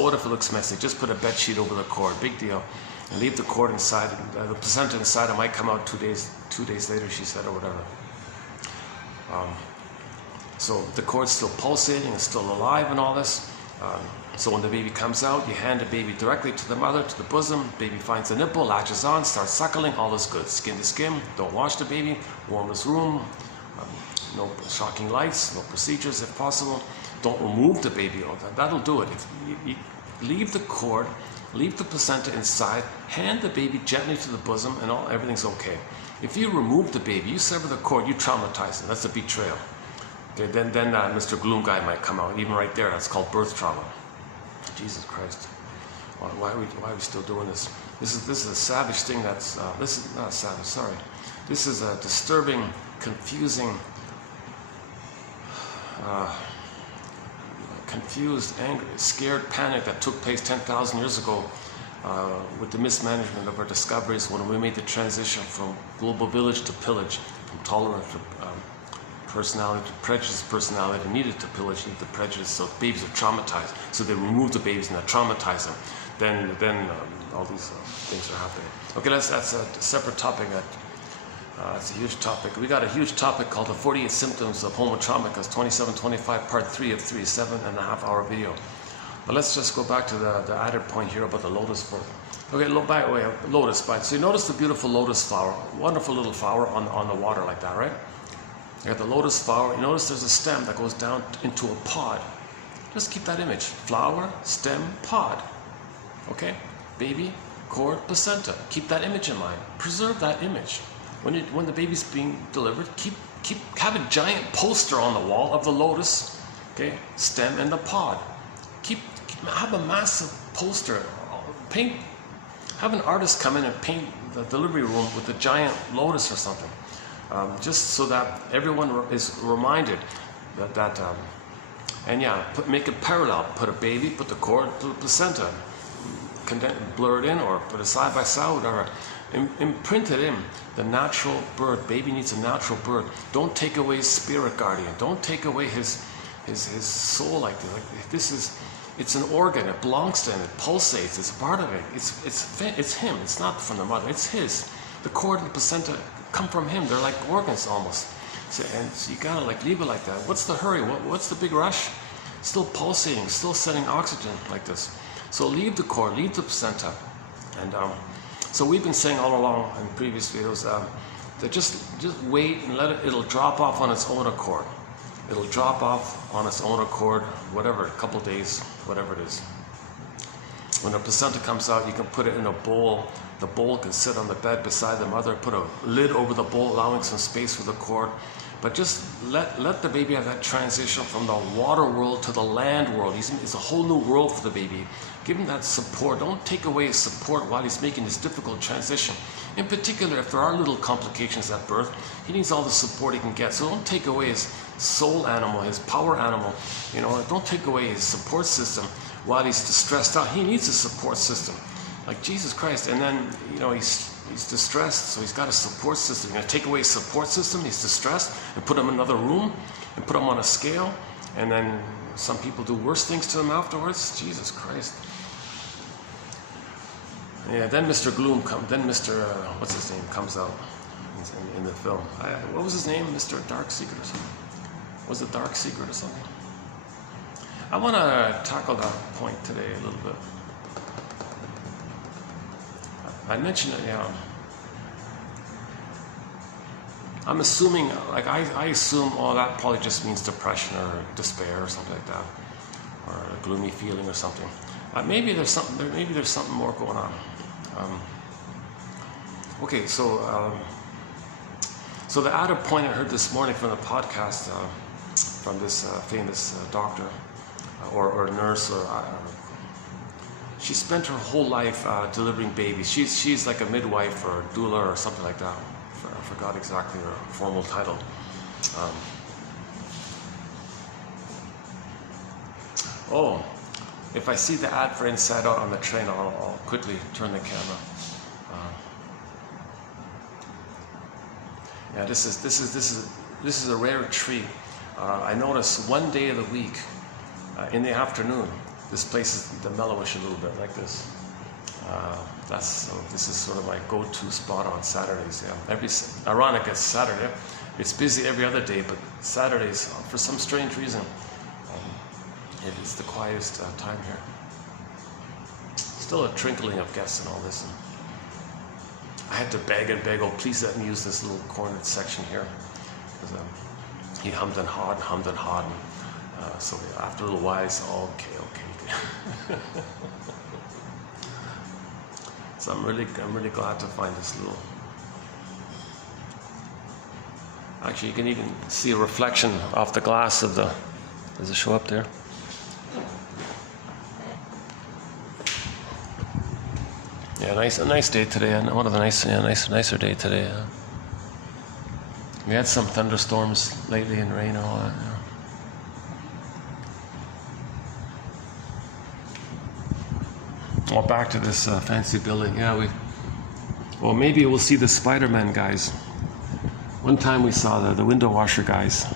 what if it looks messy? Just put a bed sheet over the cord. Big deal. And leave the cord inside. The placenta inside. It might come out 2 days later, she said, or whatever. So the cord's still pulsating, it's still alive and all this. So when the baby comes out, you hand the baby directly to the mother, to the bosom. Baby finds the nipple, latches on, starts suckling, all is good. Skin to skin, don't wash the baby, warmest room, no shocking lights, no procedures if possible. Don't remove the baby, that'll do it. If you leave the cord, leave the placenta inside, hand the baby gently to the bosom, and everything's okay. If you remove the baby, you sever the cord, you traumatize him. That's a betrayal. Okay, then Mr. Gloom guy might come out. Even right there, that's called birth trauma. Jesus Christ. Why are we still doing this? This is a savage thing. This is not savage. Sorry. This is a disturbing, confusing, confused, angry, scared panic that took place 10,000 years ago with the mismanagement of our discoveries when we made the transition from global village to pillage, from tolerant to personality to prejudiced personality, needed to pillage, needed to prejudice, so babies are traumatized. So they remove the babies and they traumatize them. Then all these things are happening. Okay, that's a separate topic. It's a huge topic. We got a huge topic called the 48 Symptoms of Homotrauma's 2725 Part 3 of 3, 7.5-hour video. But let's just go back to the added point here about the lotus birth. Okay, lotus bite. So you notice the beautiful lotus flower, wonderful little flower on the water like that, right? You got the lotus flower. You notice there's a stem that goes down into a pod. Just keep that image. Flower, stem, pod. Okay? Baby, cord, placenta. Keep that image in mind. Preserve that image. When the baby's being delivered, have a giant poster on the wall of the lotus, okay, stem and the pod. Have a massive poster. Have an artist come in and paint the delivery room with a giant lotus or something. Just so that everyone is reminded make it parallel. Put a baby, put the cord, put the placenta, blur it in, or put it side by side, whatever. Imprint it in. The natural birth. Baby needs a natural birth. Don't take away his spirit guardian. Don't take away his soul like this. It's an organ. It belongs to him. It pulsates. It's part of it. It's him. It's not from the mother. It's his. The cord and the placenta come from him. They're like organs almost. So you gotta leave it like that. What's the hurry? What's the big rush? Still pulsating, still sending oxygen like this. So leave the cord, leave the placenta, and so we've been saying all along in previous videos that just wait and it'll drop off on its own accord. It'll drop off on its own accord, whatever, a couple days, whatever it is. When the placenta comes out, you can put it in a bowl. The bowl can sit on the bed beside the mother. Put a lid over the bowl, allowing some space for the cord. But just let the baby have that transition from the water world to the land world. It's a whole new world for the baby. Give him that support. Don't take away his support while he's making this difficult transition. In particular, if there are little complications at birth, he needs all the support he can get. So don't take away his soul animal, his power animal. Don't take away his support system while he's distressed out. He needs a support system, like Jesus Christ. And then he's distressed, so he's got a support system. You're going to take away his support system, he's distressed, and put him in another room, and put him on a scale, and then some people do worse things to him afterwards. Jesus Christ. Yeah, then Mr. Gloom comes, then Mr. What's his name comes out in the film. What was his name? Mr. Dark Secret or something? Was it Dark Secret or something? I want to tackle that point today a little bit. I mentioned it, I'm assuming, I assume, that probably just means depression or despair or something like that, or a gloomy feeling or something. Maybe there's something more going on. Okay, so the added point I heard this morning from the podcast from this famous doctor or nurse, she spent her whole life delivering babies. She's like a midwife or doula or something like that. I forgot exactly her formal title. if I see the ad for Inside Out on the train, I'll quickly turn the camera. Yeah, this is a rare treat. I notice one day of the week, in the afternoon, this place is the mellowish a little bit like this. This is sort of my go-to spot on Saturdays. Yeah, ironic it's Saturday. It's busy every other day, but Saturdays, for some strange reason, it is the quietest time here. Still a trickling of guests and all this. And I had to beg and beg, oh please let me use this little cornered section here. He hummed and hawed. So after a little while, I said, oh, okay. So I'm really glad to find this little. Actually, you can even see a reflection off the glass of the. Does it show up there? Yeah, a nice day today. And one of the nicer day today. We had some thunderstorms lately and rain and all that. Well, back to this fancy building. Yeah, well, maybe we'll see the Spider-Man guys. One time we saw the window washer guys.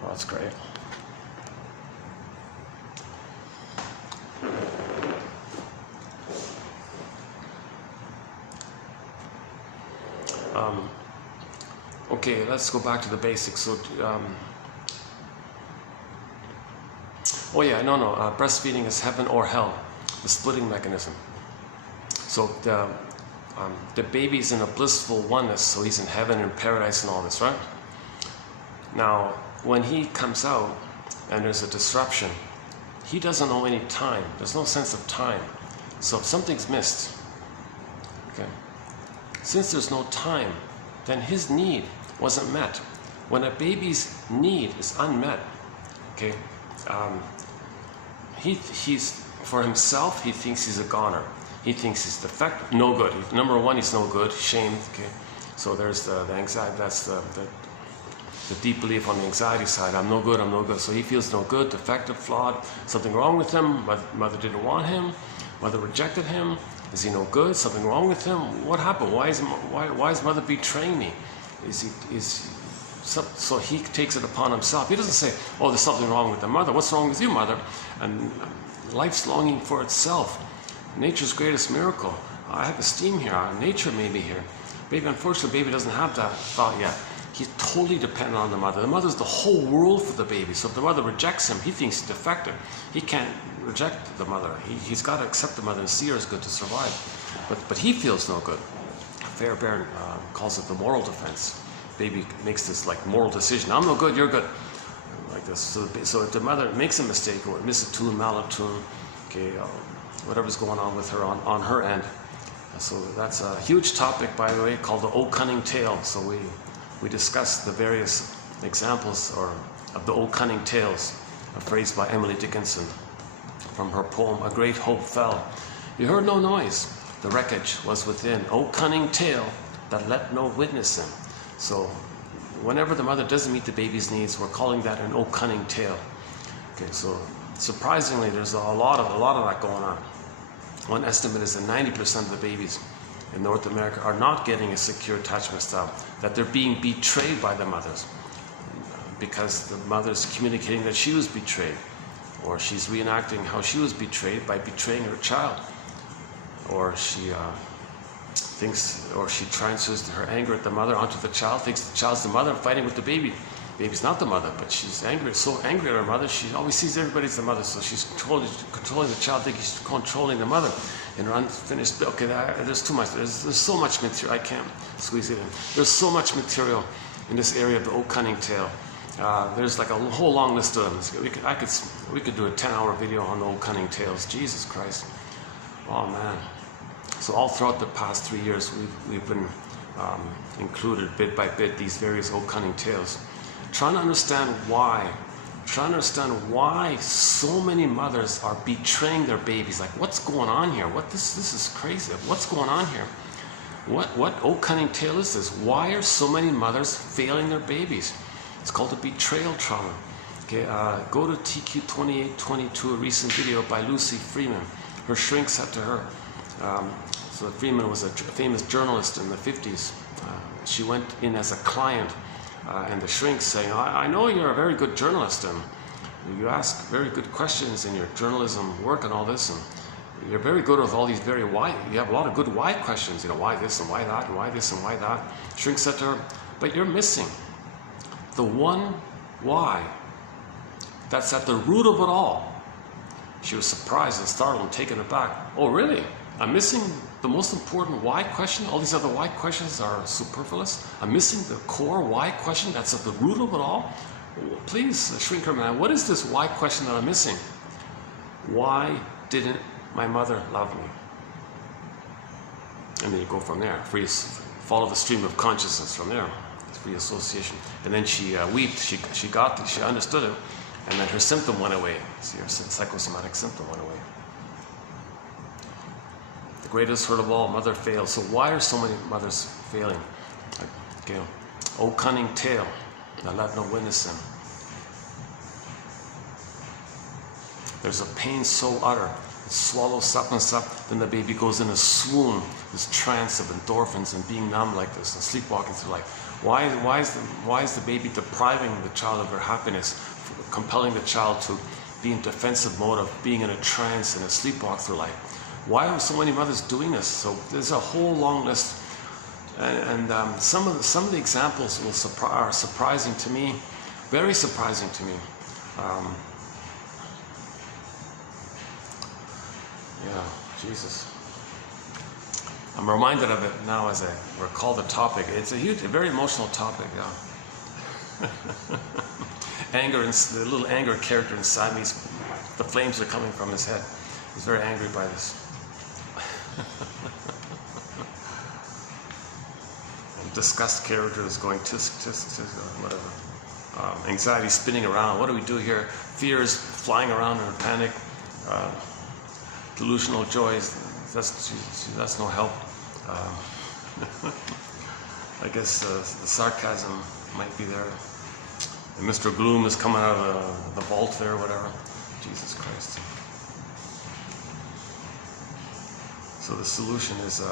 Oh, that's great. Okay, let's go back to the basics. So, breastfeeding is heaven or hell, the splitting mechanism. So the baby's in a blissful oneness, so he's in heaven and paradise and all this, right? Now, when he comes out and there's a disruption, he doesn't know any time. There's no sense of time. So if something's missed, okay, since there's no time, then his need wasn't met. When a baby's need is unmet, okay, he's for himself, he thinks he's a goner. He thinks he's defective, no good. Number one, he's no good, shamed. Okay, so there's the anxiety. That's the deep belief on the anxiety side. I'm no good. I'm no good. So he feels no good, defective, flawed. Something wrong with him. Mother didn't want him. Mother rejected him. Is he no good? Something wrong with him? What happened? Why is mother betraying me? So he takes it upon himself. He doesn't say, oh, there's something wrong with the mother. What's wrong with you, mother? And life's longing for itself. Nature's greatest miracle. I have esteem here. Nature made me here. Baby, unfortunately, baby doesn't have that thought yet. He's totally dependent on the mother. The mother's the whole world for the baby. So if the mother rejects him, he thinks he's defective. He can't reject the mother. He's got to accept the mother and see her as good to survive. But he feels no good. Fairbairn calls it the moral defense. Baby makes this like moral decision. I'm no good, you're good. Like this. So if the mother makes a mistake or misses a tune, malatune, okay, whatever's going on with her on her end. So that's a huge topic, by the way, called the O Cunning Tale. So we discussed the various examples of the O Cunning Tales, a phrase by Emily Dickinson from her poem, A Great Hope Fell. You heard no noise, the wreckage was within. O cunning tale that let no witness him. So whenever the mother doesn't meet the baby's needs, we're calling that an O cunning tale. Okay, so surprisingly, there's a lot of that going on. One estimate is that 90% of the babies in North America are not getting a secure attachment style, that they're being betrayed by the mothers because the mother's communicating that she was betrayed, or she's reenacting how she was betrayed by betraying her child, or she transfers her anger at the mother onto the child, thinks the child's the mother and fighting with the baby. Baby's not the mother, but she's angry, so angry at her mother, she always sees everybody's the mother, so she's controlling the child, thinking she's controlling the mother. In her unfinished, okay, there's too much, there's so much material, I can't squeeze it in. There's so much material in this area of the O Cunning Tale. There's like a whole long list of them. We could do a 10-hour video on the O Cunning Tales. Jesus Christ. Oh man. So all throughout the past 3 years, we've been included bit by bit these various O Cunning Tales. Trying to understand why so many mothers are betraying their babies. Like, what's going on here? This is crazy. What's going on here? What oh cunning tale is this? Why are so many mothers failing their babies? It's called a betrayal trauma. Okay, go to TQ 2822, a recent video by Lucy Freeman. Her shrink said to her, so Freeman was a famous journalist in the 50s. She went in as a client, and the shrink saying, I know you're a very good journalist, and you ask very good questions in your journalism work and all this, and you're very good with all these very why. You have a lot of good why questions, you know, why this and why that, and why this and why that. Shrink said to her, but you're missing the one why that's at the root of it all. She was surprised and startled and taken aback. Oh, really? I'm missing the most important why question? All these other why questions are superfluous? I'm missing the core why question that's at the root of it all? Please, Shrinker Man, what is this why question that I'm missing? Why didn't my mother love me? And then you go from there. Follow the stream of consciousness from there. It's free association. And then she wept. She got it. She understood it. And then her symptom went away. See, her psychosomatic symptom went away. The greatest hurt of all, mother fails. So why are so many mothers failing? Okay. Oh, cunning tale, now let no witness in. There's a pain so utter, it swallows up and up, then the baby goes in a swoon, this trance of endorphins and being numb like this and sleepwalking through life. Why is the baby depriving the child of their happiness, compelling the child to be in defensive mode of being in a trance and a sleepwalk through life? Why are so many mothers doing this? So there's a whole long list, and some of the examples are surprising to me, very surprising to me. Yeah, Jesus. I'm reminded of it now as I recall the topic. It's a very emotional topic. Yeah. Anger, and the little anger character inside me, the flames are coming from his head. He's very angry by this. Disgust character is going tisk, tisk, tisk, or whatever. Anxiety spinning around. What do we do here? Fear is flying around in a panic. Delusional joys. That's no help. I guess the sarcasm might be there. And Mr. Gloom is coming out of the vault there, or whatever. Jesus Christ. So the solution is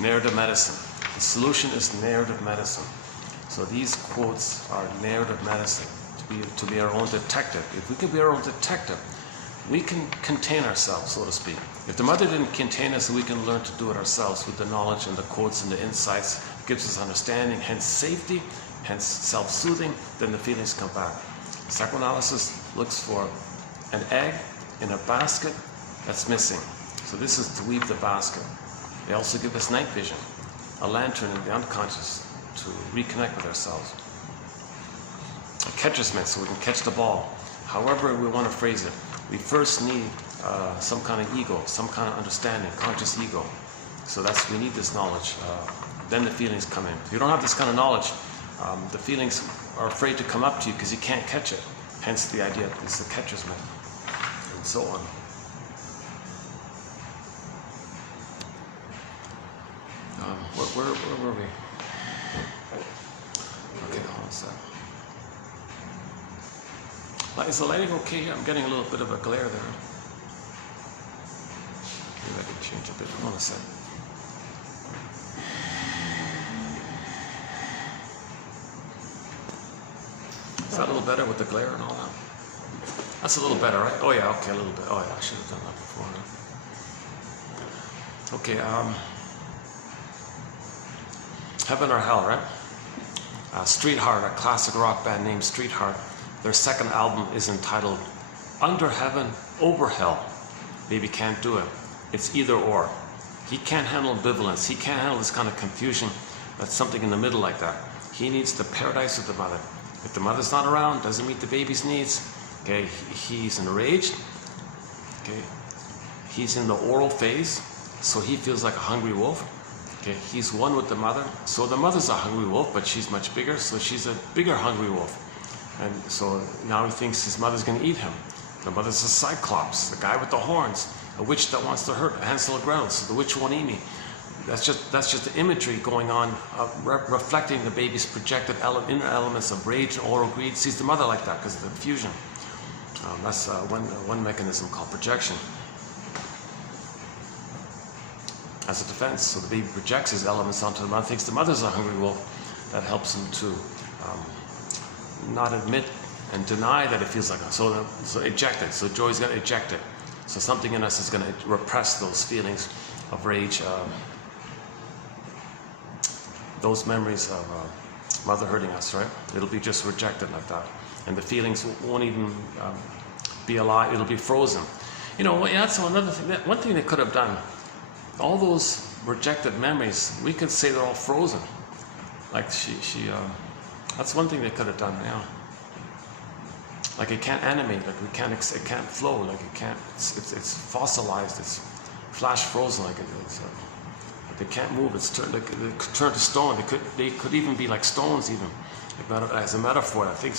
narrative medicine. The solution is narrative medicine. So these quotes are narrative medicine, to be our own detective. If we can be our own detective, we can contain ourselves, so to speak. If the mother didn't contain us, we can learn to do it ourselves with the knowledge and the quotes and the insights. It gives us understanding, hence safety, hence self-soothing, then the feelings come back. Psychoanalysis looks for an egg in a basket that's missing. So this is to weave the basket. They also give us night vision, a lantern in the unconscious to reconnect with ourselves. A catcher's mitt so we can catch the ball. However we want to phrase it, we first need some kind of ego, some kind of understanding, conscious ego. So we need this knowledge. Then the feelings come in. If you don't have this kind of knowledge, the feelings are afraid to come up to you because you can't catch it. Hence the idea is the catcher's mitt, and so on. Where were we? Okay, hold on a sec. Is the lighting okay here? I'm getting a little bit of a glare there. Maybe I can change a bit. Hold on a sec. Is that a little better with the glare and all that? That's a little better, right? Oh yeah, okay, a little bit. Oh yeah, I should have done that before. Huh? Okay, Heaven or Hell, right? Streetheart, a classic rock band named Streetheart. Their second album is entitled Under Heaven, Over Hell. Baby can't do it. It's either or. He can't handle ambivalence. He can't handle this kind of confusion. That's something in the middle like that. He needs the paradise of the mother. If the mother's not around, doesn't meet the baby's needs, okay, he's enraged. Okay, he's in the oral phase, so he feels like a hungry wolf. Okay, he's one with the mother, so the mother's a hungry wolf, but she's much bigger, so she's a bigger hungry wolf. And so now he thinks his mother's going to eat him. The mother's a cyclops, the guy with the horns. a witch that wants to hurt Hansel and Gretel, so the witch won't eat me. That's just the imagery going on, reflecting the baby's projected inner elements of rage and oral greed. Sees the mother like that because of the fusion. That's one mechanism called projection. As a defense, so the baby projects his elements onto the mother, thinks the mother's a hungry wolf. That helps him to not admit and deny that it feels like that. So eject it. So joy's going to eject it. So something in us is going to repress those feelings of rage, those memories of mother hurting us, right? It'll be just rejected like that. And the feelings won't even be alive. It'll be frozen. You know, that's another thing. One thing they could have done, all those rejected memories, we could say they're all frozen. Like that's one thing they could have done, yeah. Like it can't animate, like it can't flow, like it can't, it's fossilized, it's flash frozen, like they can't move, it's turned to stone. They could even be like stones even, like as a metaphor. I think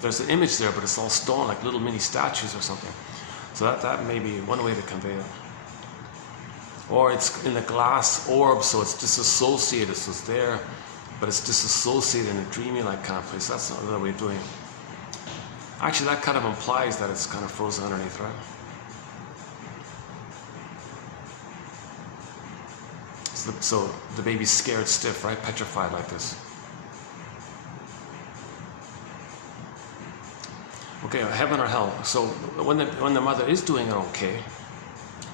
there's an image there, but it's all stone, like little mini statues or something. So that may be one way to convey it. Or it's in a glass orb, so it's disassociated, so it's there, but it's disassociated in a dreamy-like kind of place. That's another way of doing it. Actually, that kind of implies that it's kind of frozen underneath, right? So the baby's scared stiff, right? Petrified like this. Okay, heaven or hell. So when the mother is doing it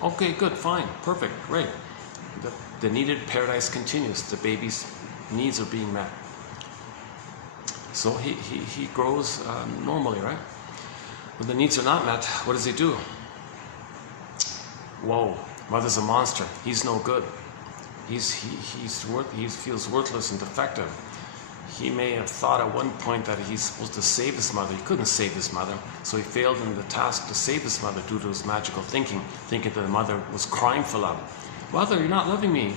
okay, good, fine, perfect, great. The needed paradise continues. The baby's needs are being met. So he grows normally, right? When the needs are not met, what does he do? Whoa, mother's a monster. He's no good. He feels worthless and defective. He may have thought at one point that he's supposed to save his mother. He couldn't save his mother, so he failed in the task to save his mother due to his magical thinking that the mother was crying for love. Mother, you're not loving me.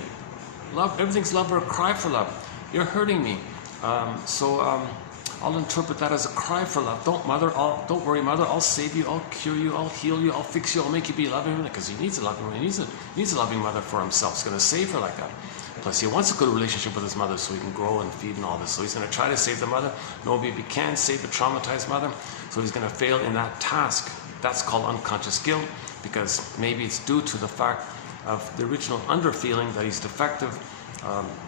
Love, everything's love or a cry for love. You're hurting me. I'll interpret that as a cry for love. Don't worry, mother. I'll save you. I'll cure you. I'll heal you. I'll fix you. I'll make you be loving, because he needs a loving. He needs a loving mother for himself. He's going to save her like that. Plus, he wants a good relationship with his mother so he can grow and feed and all this. So he's going to try to save the mother. No baby can save a traumatized mother. So he's going to fail in that task. That's called unconscious guilt, because maybe it's due to the fact of the original underfeeling that he's defective.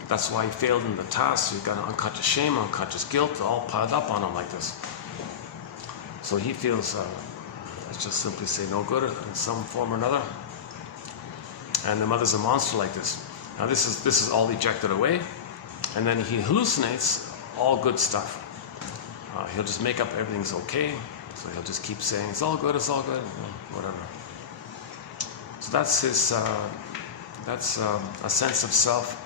That's why he failed in the task. So he's got an unconscious shame, unconscious guilt, all piled up on him like this. So he feels, let's just simply say, no good in some form or another. And the mother's a monster like this. Now this is all ejected away, and then he hallucinates all good stuff. He'll just make up everything's okay. So he'll just keep saying it's all good, whatever. So that's his. That's a sense of self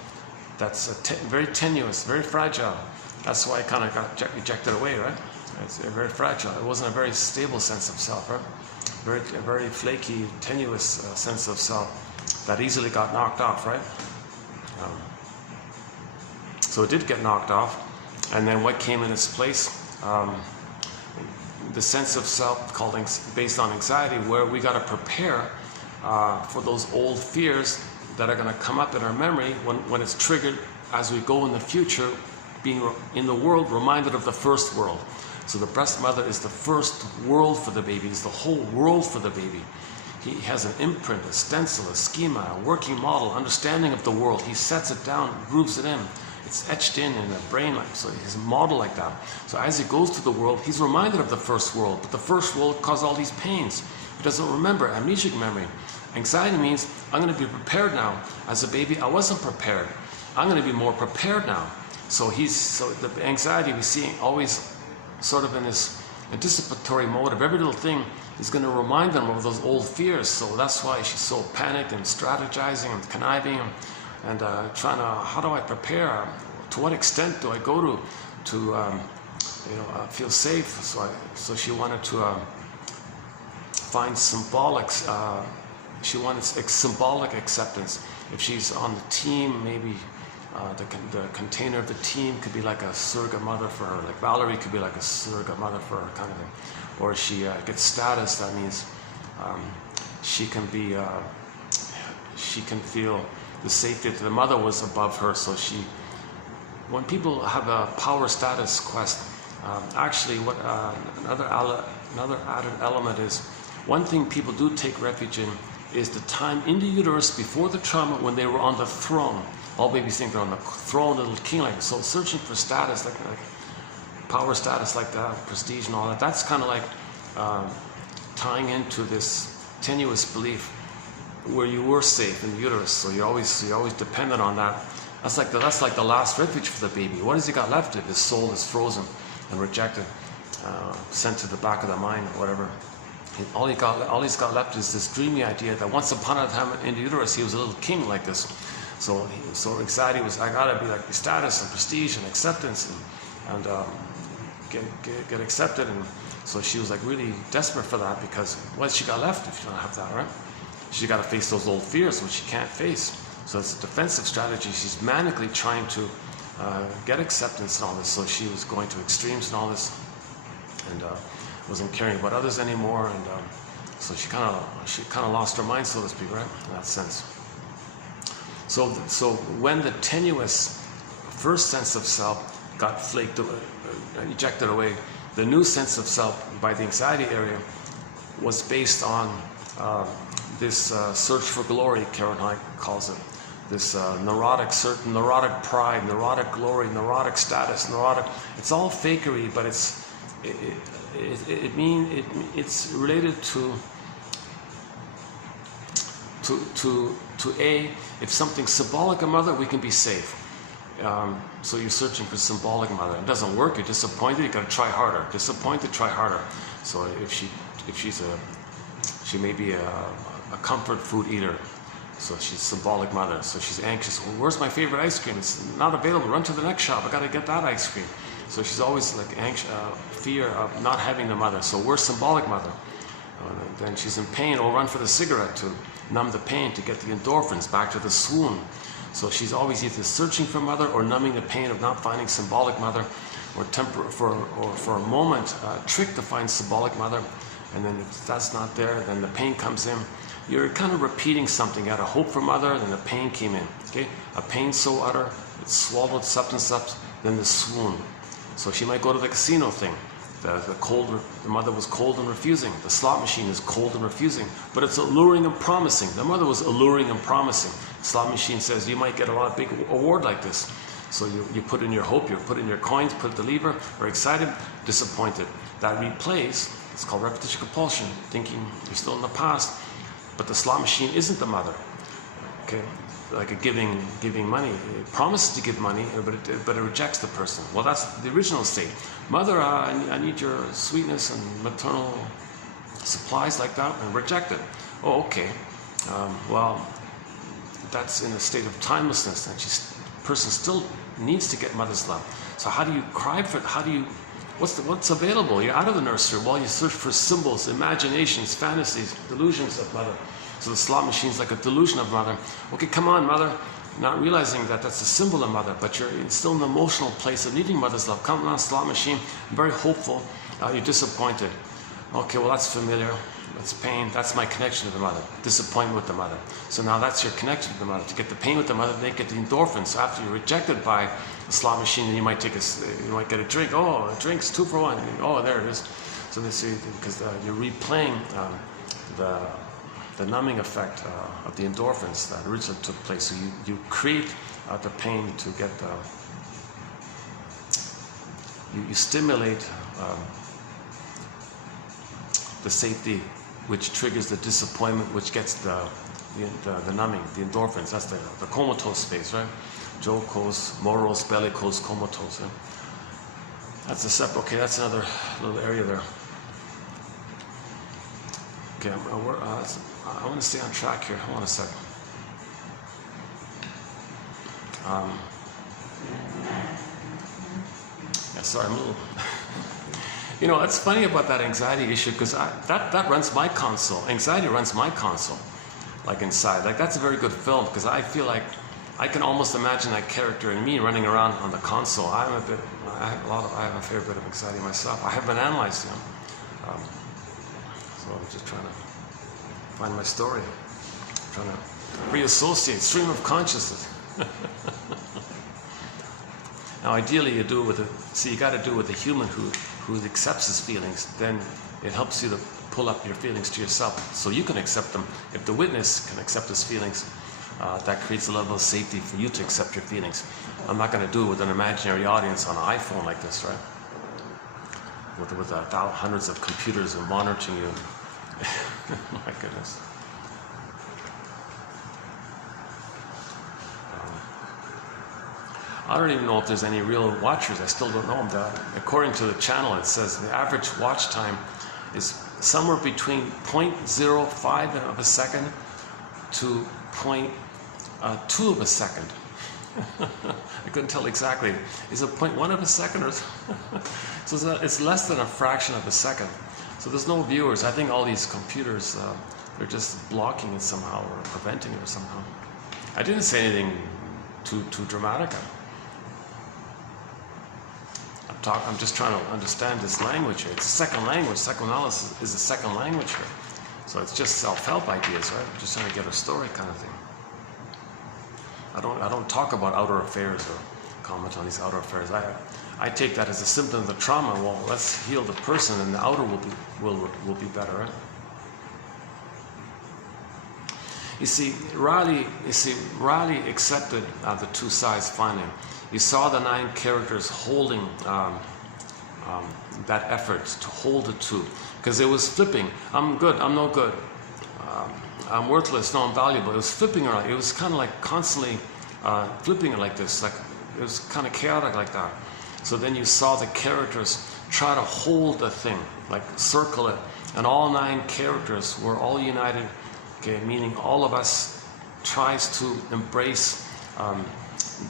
that's very tenuous, very fragile. That's why it kind of got ejected away, right? It's very fragile. It wasn't a very stable sense of self, right? A very flaky, tenuous sense of self that easily got knocked off, right? So it did get knocked off, and then what came in its place? The sense of self called based on anxiety, where we got to prepare for those old fears that are going to come up in our memory when it's triggered as we go in the future, being in the world reminded of the first world. So the breast mother is the first world for the baby, is the whole world for the baby. He has an imprint, a stencil, a schema, a working model, understanding of the world. He sets it down, grooves it in. It's etched in the brain, so he's a model like that. So as he goes to the world, he's reminded of the first world, but the first world caused all these pains. He doesn't remember, amnesic memory. Anxiety means, I'm going to be prepared now. As a baby, I wasn't prepared. I'm going to be more prepared now. So the anxiety we see always sort of in this anticipatory mode of every little thing is going to remind them of those old fears. So that's why she's so panicked and strategizing and conniving and trying to, how do I prepare? To what extent do I go to feel safe? So she wanted to find symbolic. She wanted symbolic acceptance. If she's on the team, maybe the container of the team could be like a surrogate mother for her. Like Valerie could be like a surrogate mother for her, kind of thing. Or she gets status. That means she can be, she can feel the safety that the mother was above her. So when people have a power status quest, actually what another added element is, one thing people do take refuge in is the time in the uterus before the trauma when they were on the throne. All babies think they're on the throne, little king, like, so searching for status, like power status like that, prestige and all that, that's kind of like tying into this tenuous belief where you were safe in the uterus, so you're always dependent on that. That's like the last refuge for the baby. What has he got left if his soul is frozen and rejected, sent to the back of the mind or whatever? All he's got left is this dreamy idea that once upon a time in the uterus he was a little king like this. So anxiety was, I gotta be like status and prestige and acceptance and get accepted. And so she was like really desperate for that, because what's she got left if you don't have that, right? She got to face those old fears which she can't face. So it's a defensive strategy. She's manically trying to get acceptance and all this. So she was going to extremes and all this, and wasn't caring about others anymore. And so she kind of lost her mind, so to speak, right? In that sense. So when the tenuous first sense of self got flaked away, ejected away, the new sense of self by the anxiety area was based on this search for glory, Carotenuto calls it. This neurotic pride, neurotic glory, neurotic status, it's all fakery, but it's related to if something's symbolic a mother, we can be safe. So you're searching for symbolic mother. It doesn't work, you're disappointed, you gotta try harder. Disappointed, try harder. So she may be a comfort food eater. So she's symbolic mother. So she's anxious. Well, where's my favorite ice cream? It's not available. Run to the next shop. I gotta get that ice cream. So she's always like fear of not having the mother. So we're symbolic mother. Then she's in pain. Or run for the cigarette to numb the pain, to get the endorphins, back to the swoon. So she's always either searching for mother or numbing the pain of not finding symbolic mother, or for a moment trick to find symbolic mother. And then if that's not there, then the pain comes in. You're kind of repeating something. You had a hope for mother, then the pain came in. Okay, a pain so utter, it swallowed substance up, then the swoon. So she might go to the casino thing. The mother was cold and refusing. The slot machine is cold and refusing, but it's alluring and promising. The mother was alluring and promising. The slot machine says you might get a big award like this. So you put in your hope, you put in your coins, put the lever, are excited, disappointed. That replays, it's called repetition compulsion, thinking you're still in the past, but the slot machine isn't the mother. Okay, like a giving money. It promises to give money, but it rejects the person. Well, that's the original state. Mother, I need your sweetness and maternal supplies like that, and reject it. Oh, okay. Well, that's in a state of timelessness, and the person still needs to get mother's love. So how do you cry for it? What's available? You're out of the nursery. Well, you search for symbols, imaginations, fantasies, delusions of mother. So the slot machine's like a delusion of mother. Okay, come on, mother. Not realizing that that's a symbol of mother, but you're still in the emotional place of needing mother's love. Come on, slot machine. I'm very hopeful. You're disappointed. Okay, well, that's familiar. That's pain. That's my connection to the mother. Disappointment with the mother. So now that's your connection to the mother. To get the pain with the mother, they get the endorphins. So after you're rejected by the slot machine, then you might get a drink. Oh, a drink's 2 for 1. Oh, there it is. So this is because you're replaying the numbing effect of the endorphins that originally took place. So you create the pain to get you stimulate the safety, which triggers the disappointment, which gets the numbing, the endorphins. That's the comatose space, right? Jocose, morose, bellicose, comatose. Right? That's a separate. Okay, that's another little area there. Okay, I want to stay on track here. Hold on a second. Yeah, sorry, I'm a little. You know, it's funny about that anxiety issue, because that runs my console. Anxiety runs my console, like inside. Like that's a very good film, because I feel like I can almost imagine that character in me running around on the console. I have a fair bit of anxiety myself. I have been analyzing them. So I'm just trying to find my story. I'm trying to reassociate, stream of consciousness. Now, ideally, you do it with you got to do it with a human who accepts his feelings. Then it helps you to pull up your feelings to yourself, so you can accept them. If the witness can accept his feelings, that creates a level of safety for you to accept your feelings. I'm not going to do it with an imaginary audience on an iPhone like this, right? With hundreds of computers monitoring you. My goodness. I don't even know if there's any real watchers. I still don't know them. According to the channel, it says the average watch time is somewhere between 0.05 of a second to 0.2 of a second. I couldn't tell exactly. Is it 0.1 of a second or so? It's less than a fraction of a second. So there's no viewers. I think all these computers, they're just blocking it somehow or preventing it somehow. I didn't say anything too dramatic. I'm just trying to understand this language here. It's a second language. Psychoanalysis is a second language here. So it's just self-help ideas, right? I'm just trying to get a story kind of thing. I don't talk about outer affairs or comment on these outer affairs. I take that as a symptom of the trauma. Well, let's heal the person, and the outer will be better, right? You see, Riley accepted the two sides finally. You saw the 9 characters holding that effort to hold the two, because it was flipping. I'm good, I'm no good. I'm worthless, no, I'm valuable. It was flipping around. It was kind of like constantly flipping it like this. Like it was kind of chaotic like that. So then you saw the characters try to hold the thing, like circle it, and all 9 characters were all united. Okay, meaning all of us tries to embrace,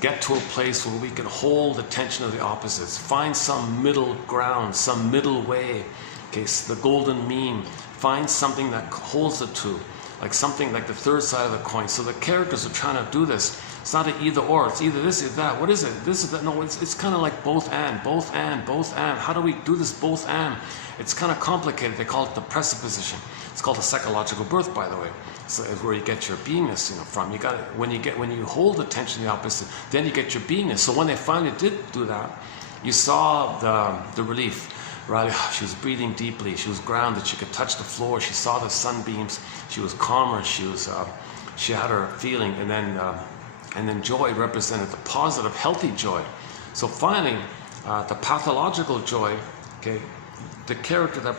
get to a place where we can hold the tension of the opposites, find some middle ground, some middle way. Okay, so the golden mean, find something that holds the two, like something like the third side of the coin. So the characters are trying to do this. It's not an either or, it's either this or that. What is it? This is that? No, it's kind of like both and, both and, both and. How do we do this both and? It's kind of complicated. They call it the presupposition. It's called a psychological birth, by the way. So it's where you get your beingness, from. You got it when you hold the tension, the opposite, then you get your beingness. So when they finally did do that, you saw the relief. Riley, she was breathing deeply. She was grounded. She could touch the floor. She saw the sunbeams. She was calmer. She had her feeling, and then joy represented the positive, healthy joy. So finally, the pathological joy. Okay, the character that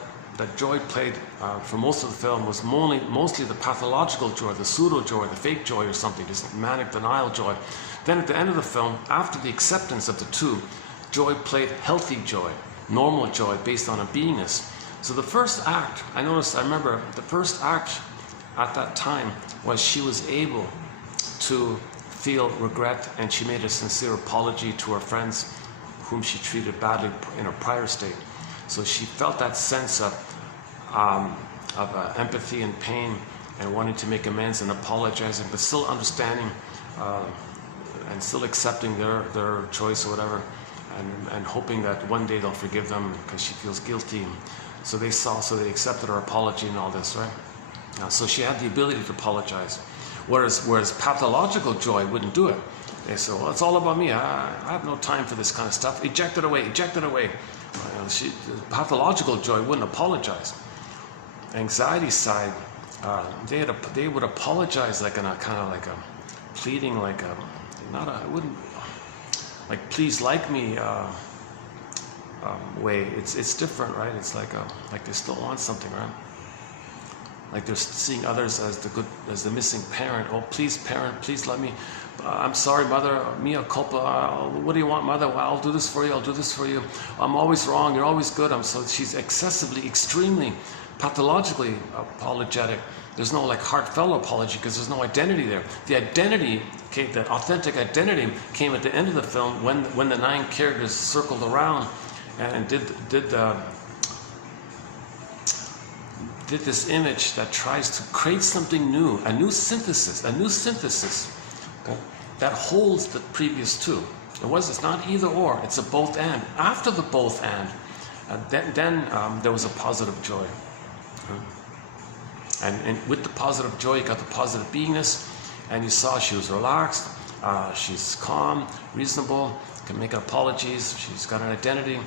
Joy played for most of the film was mostly the pathological joy, the pseudo joy, the fake joy or something, this manic denial joy. Then at the end of the film, after the acceptance of the two, Joy played healthy joy, normal joy based on a beingness. So the first act, I remember the first act at that time was she was able to feel regret, and she made a sincere apology to her friends whom she treated badly in her prior state. So she felt that sense of empathy and pain, and wanting to make amends and apologizing, but still understanding and still accepting their choice or whatever, and hoping that one day they'll forgive them because she feels guilty. So they accepted her apology and all this, right? So she had the ability to apologize, whereas pathological joy wouldn't do it. They said, well, it's all about me. I have no time for this kind of stuff. Eject it away, eject it away. Pathological joy wouldn't apologize. Anxiety side, they would apologize like in a kind of like a pleading, like a please like me way. It's different, right? It's like they still want something, right? Like they're seeing others as the missing parent. Oh, please, parent, please let me. I'm sorry, mother. Mea culpa. What do you want, mother? Well, I'll do this for you. I'll do this for you. I'm always wrong. You're always good. She's excessively, extremely, pathologically apologetic. There's no like heartfelt apology because there's no identity there. The identity, okay, the authentic identity came at the end of the film when the 9 characters circled around and did this image that tries to create something new, a new synthesis, okay, that holds the previous two. It's not either or, it's a both and. After the both and, then there was a positive joy. And with the positive joy, you got the positive beingness, and you saw she was relaxed, she's calm, reasonable, can make apologies, she's got an identity,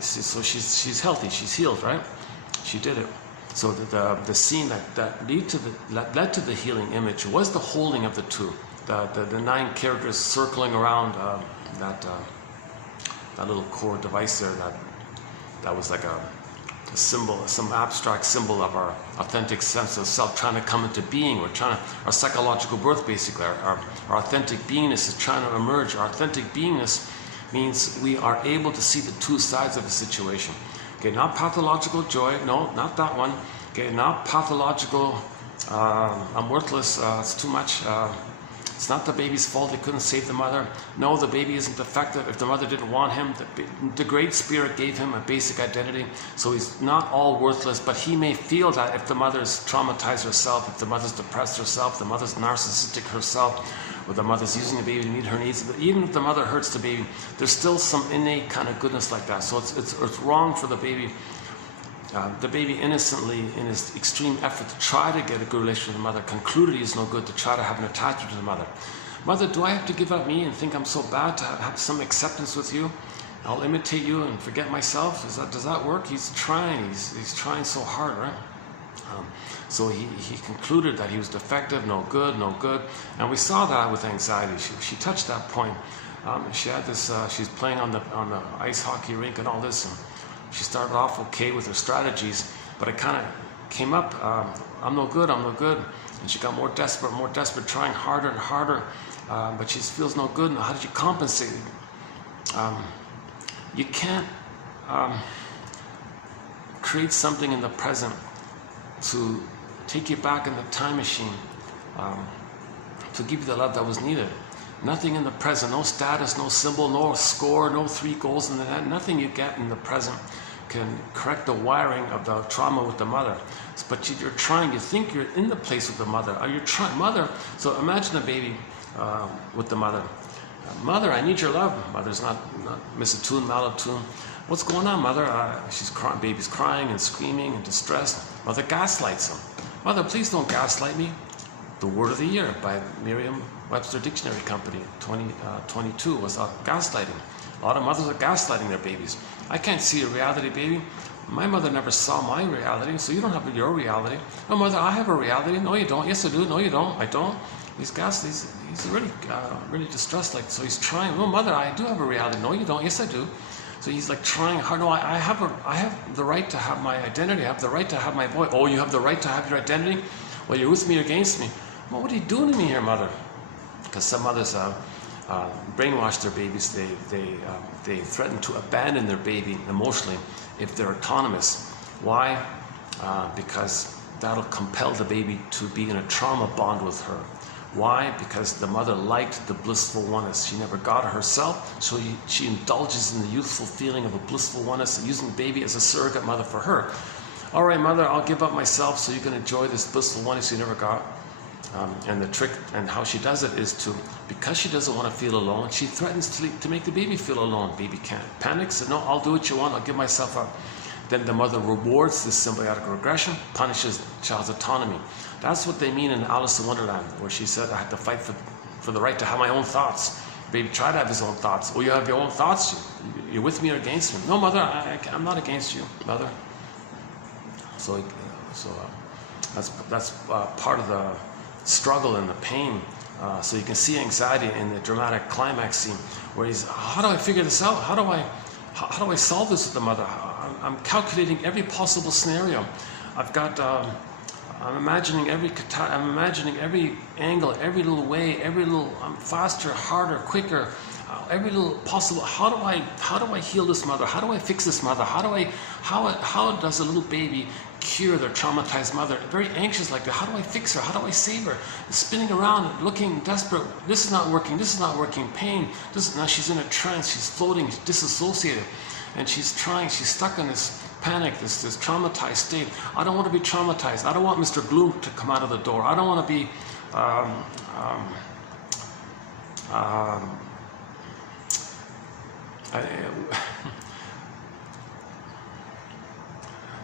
so she's healthy, she's healed, right? She did it. So the scene that led to the healing image was the holding of the two, the 9 characters circling around that little core device there that was like a symbol, some abstract symbol of our authentic sense of self trying to come into being. Our psychological birth, basically, our authentic beingness is trying to emerge. Our authentic beingness means we are able to see the two sides of a situation. Okay, not pathological joy, no, not that one. Okay, not pathological, I'm worthless, it's too much. It's not the baby's fault he couldn't save the mother. No, the baby isn't defective. If the mother didn't want him, the Great Spirit gave him a basic identity. So he's not all worthless, but he may feel that if the mother's traumatized herself, if the mother's depressed herself, the mother's narcissistic herself, or the mother's using the baby to meet her needs, even if the mother hurts the baby, there's still some innate kind of goodness like that. So it's wrong for the baby. The baby innocently, in his extreme effort to try to get a good relationship with the mother, concluded he's no good to try to have an attachment to the mother. Mother, do I have to give up me and think I'm so bad to have some acceptance with you? I'll imitate you and forget myself? Does that work? He's trying. He's trying so hard, right? So he concluded that he was defective, no good, no good. And we saw that with anxiety. She touched that point. She had this. She's playing on the ice hockey rink and all this. And she started off okay with her strategies, but it kind of came up, I'm no good, and she got more desperate, trying harder and harder, but she feels no good. Now, how did you compensate? You can't create something in the present to take you back in the time machine, to give you the love that was needed. Nothing in the present, no status, no symbol, no score, no 3 goals in the net, nothing you get in the present can correct the wiring of the trauma with the mother. But you're trying, you think you're in the place with the mother. Are you trying, mother? So imagine a baby with the mother. Mother, I need your love. Mother's not misattuned, malattuned. What's going on, mother? She's crying, baby's crying and screaming and distressed. Mother gaslights him. Mother, please don't gaslight me. The word of the year by Merriam-Webster Dictionary Company, 2022 was gaslighting. A lot of mothers are gaslighting their babies. I can't see your reality, baby. My mother never saw my reality, so you don't have your reality. No, mother, I have a reality. No, you don't. Yes, I do. No, you don't. I don't. He's really distressed. Like, so he's trying. No, mother, I do have a reality. No, you don't. Yes, I do. So he's like trying hard. No, I have the right to have my identity. I have the right to have my boy. Oh, you have the right to have your identity? Well, you're with me or against me? Well, what are you doing to me here, mother? Because some mothers brainwash their babies. They threaten to abandon their baby emotionally if they're autonomous. Why? Because that'll compel the baby to be in a trauma bond with her. Why? Because the mother liked the blissful oneness. She never got it herself, so she indulges in the youthful feeling of a blissful oneness, using the baby as a surrogate mother for her. All right, mother, I'll give up myself so you can enjoy this blissful oneness you never got. And the trick and how she does it is because she doesn't want to feel alone, she threatens to make the baby feel alone. Baby can't. Panics, says, no, I'll do what you want, I'll give myself up. Then the mother rewards this symbiotic regression, punishes the child's autonomy. That's what they mean in Alice in Wonderland, where she said, I have to fight for the right to have my own thoughts. Baby tried to have his own thoughts. Oh, you have your own thoughts? You're with me or against me? No, mother, I'm not against you, mother. So that's part of the struggle and the pain. So you can see anxiety in the dramatic climax scene where he's, how do I figure this out? How do I solve this with the mother? I'm calculating every possible scenario. I'm imagining every angle, every little way, I'm faster, harder, quicker, every little possible. How do I heal this mother? How do I fix this mother? How does a little baby cure their traumatized mother? Very anxious like that. How do I fix her? How do I save her? Spinning around, looking desperate. This is not working. This is not working. Pain. Now she's in a trance. She's floating, disassociated, and she's stuck in this panic, this traumatized state. I don't want to be traumatized. I don't want Mr. Gloom to come out of the door. I don't want to be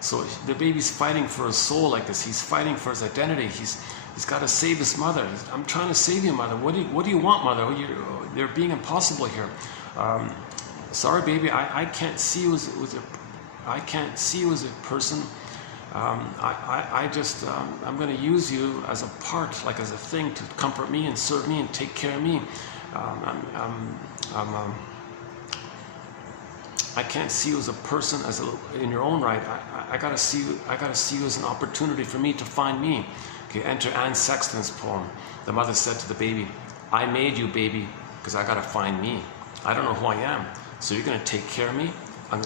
So the baby's fighting for his soul like this. He's fighting for his identity. He's got to save his mother. I'm trying to save you, mother. What do you want, mother? You're being impossible here. Sorry, baby. I can't see you as I can't see you as a person. I'm going to use you as a part, like as a thing to comfort me and serve me and take care of me. I can't see you as a person, in your own right. I got to see you. I got to see you as an opportunity for me to find me. Okay, enter Anne Sexton's poem. The mother said to the baby, "I made you, baby, because I got to find me. I don't know who I am. So you're going to take care of me.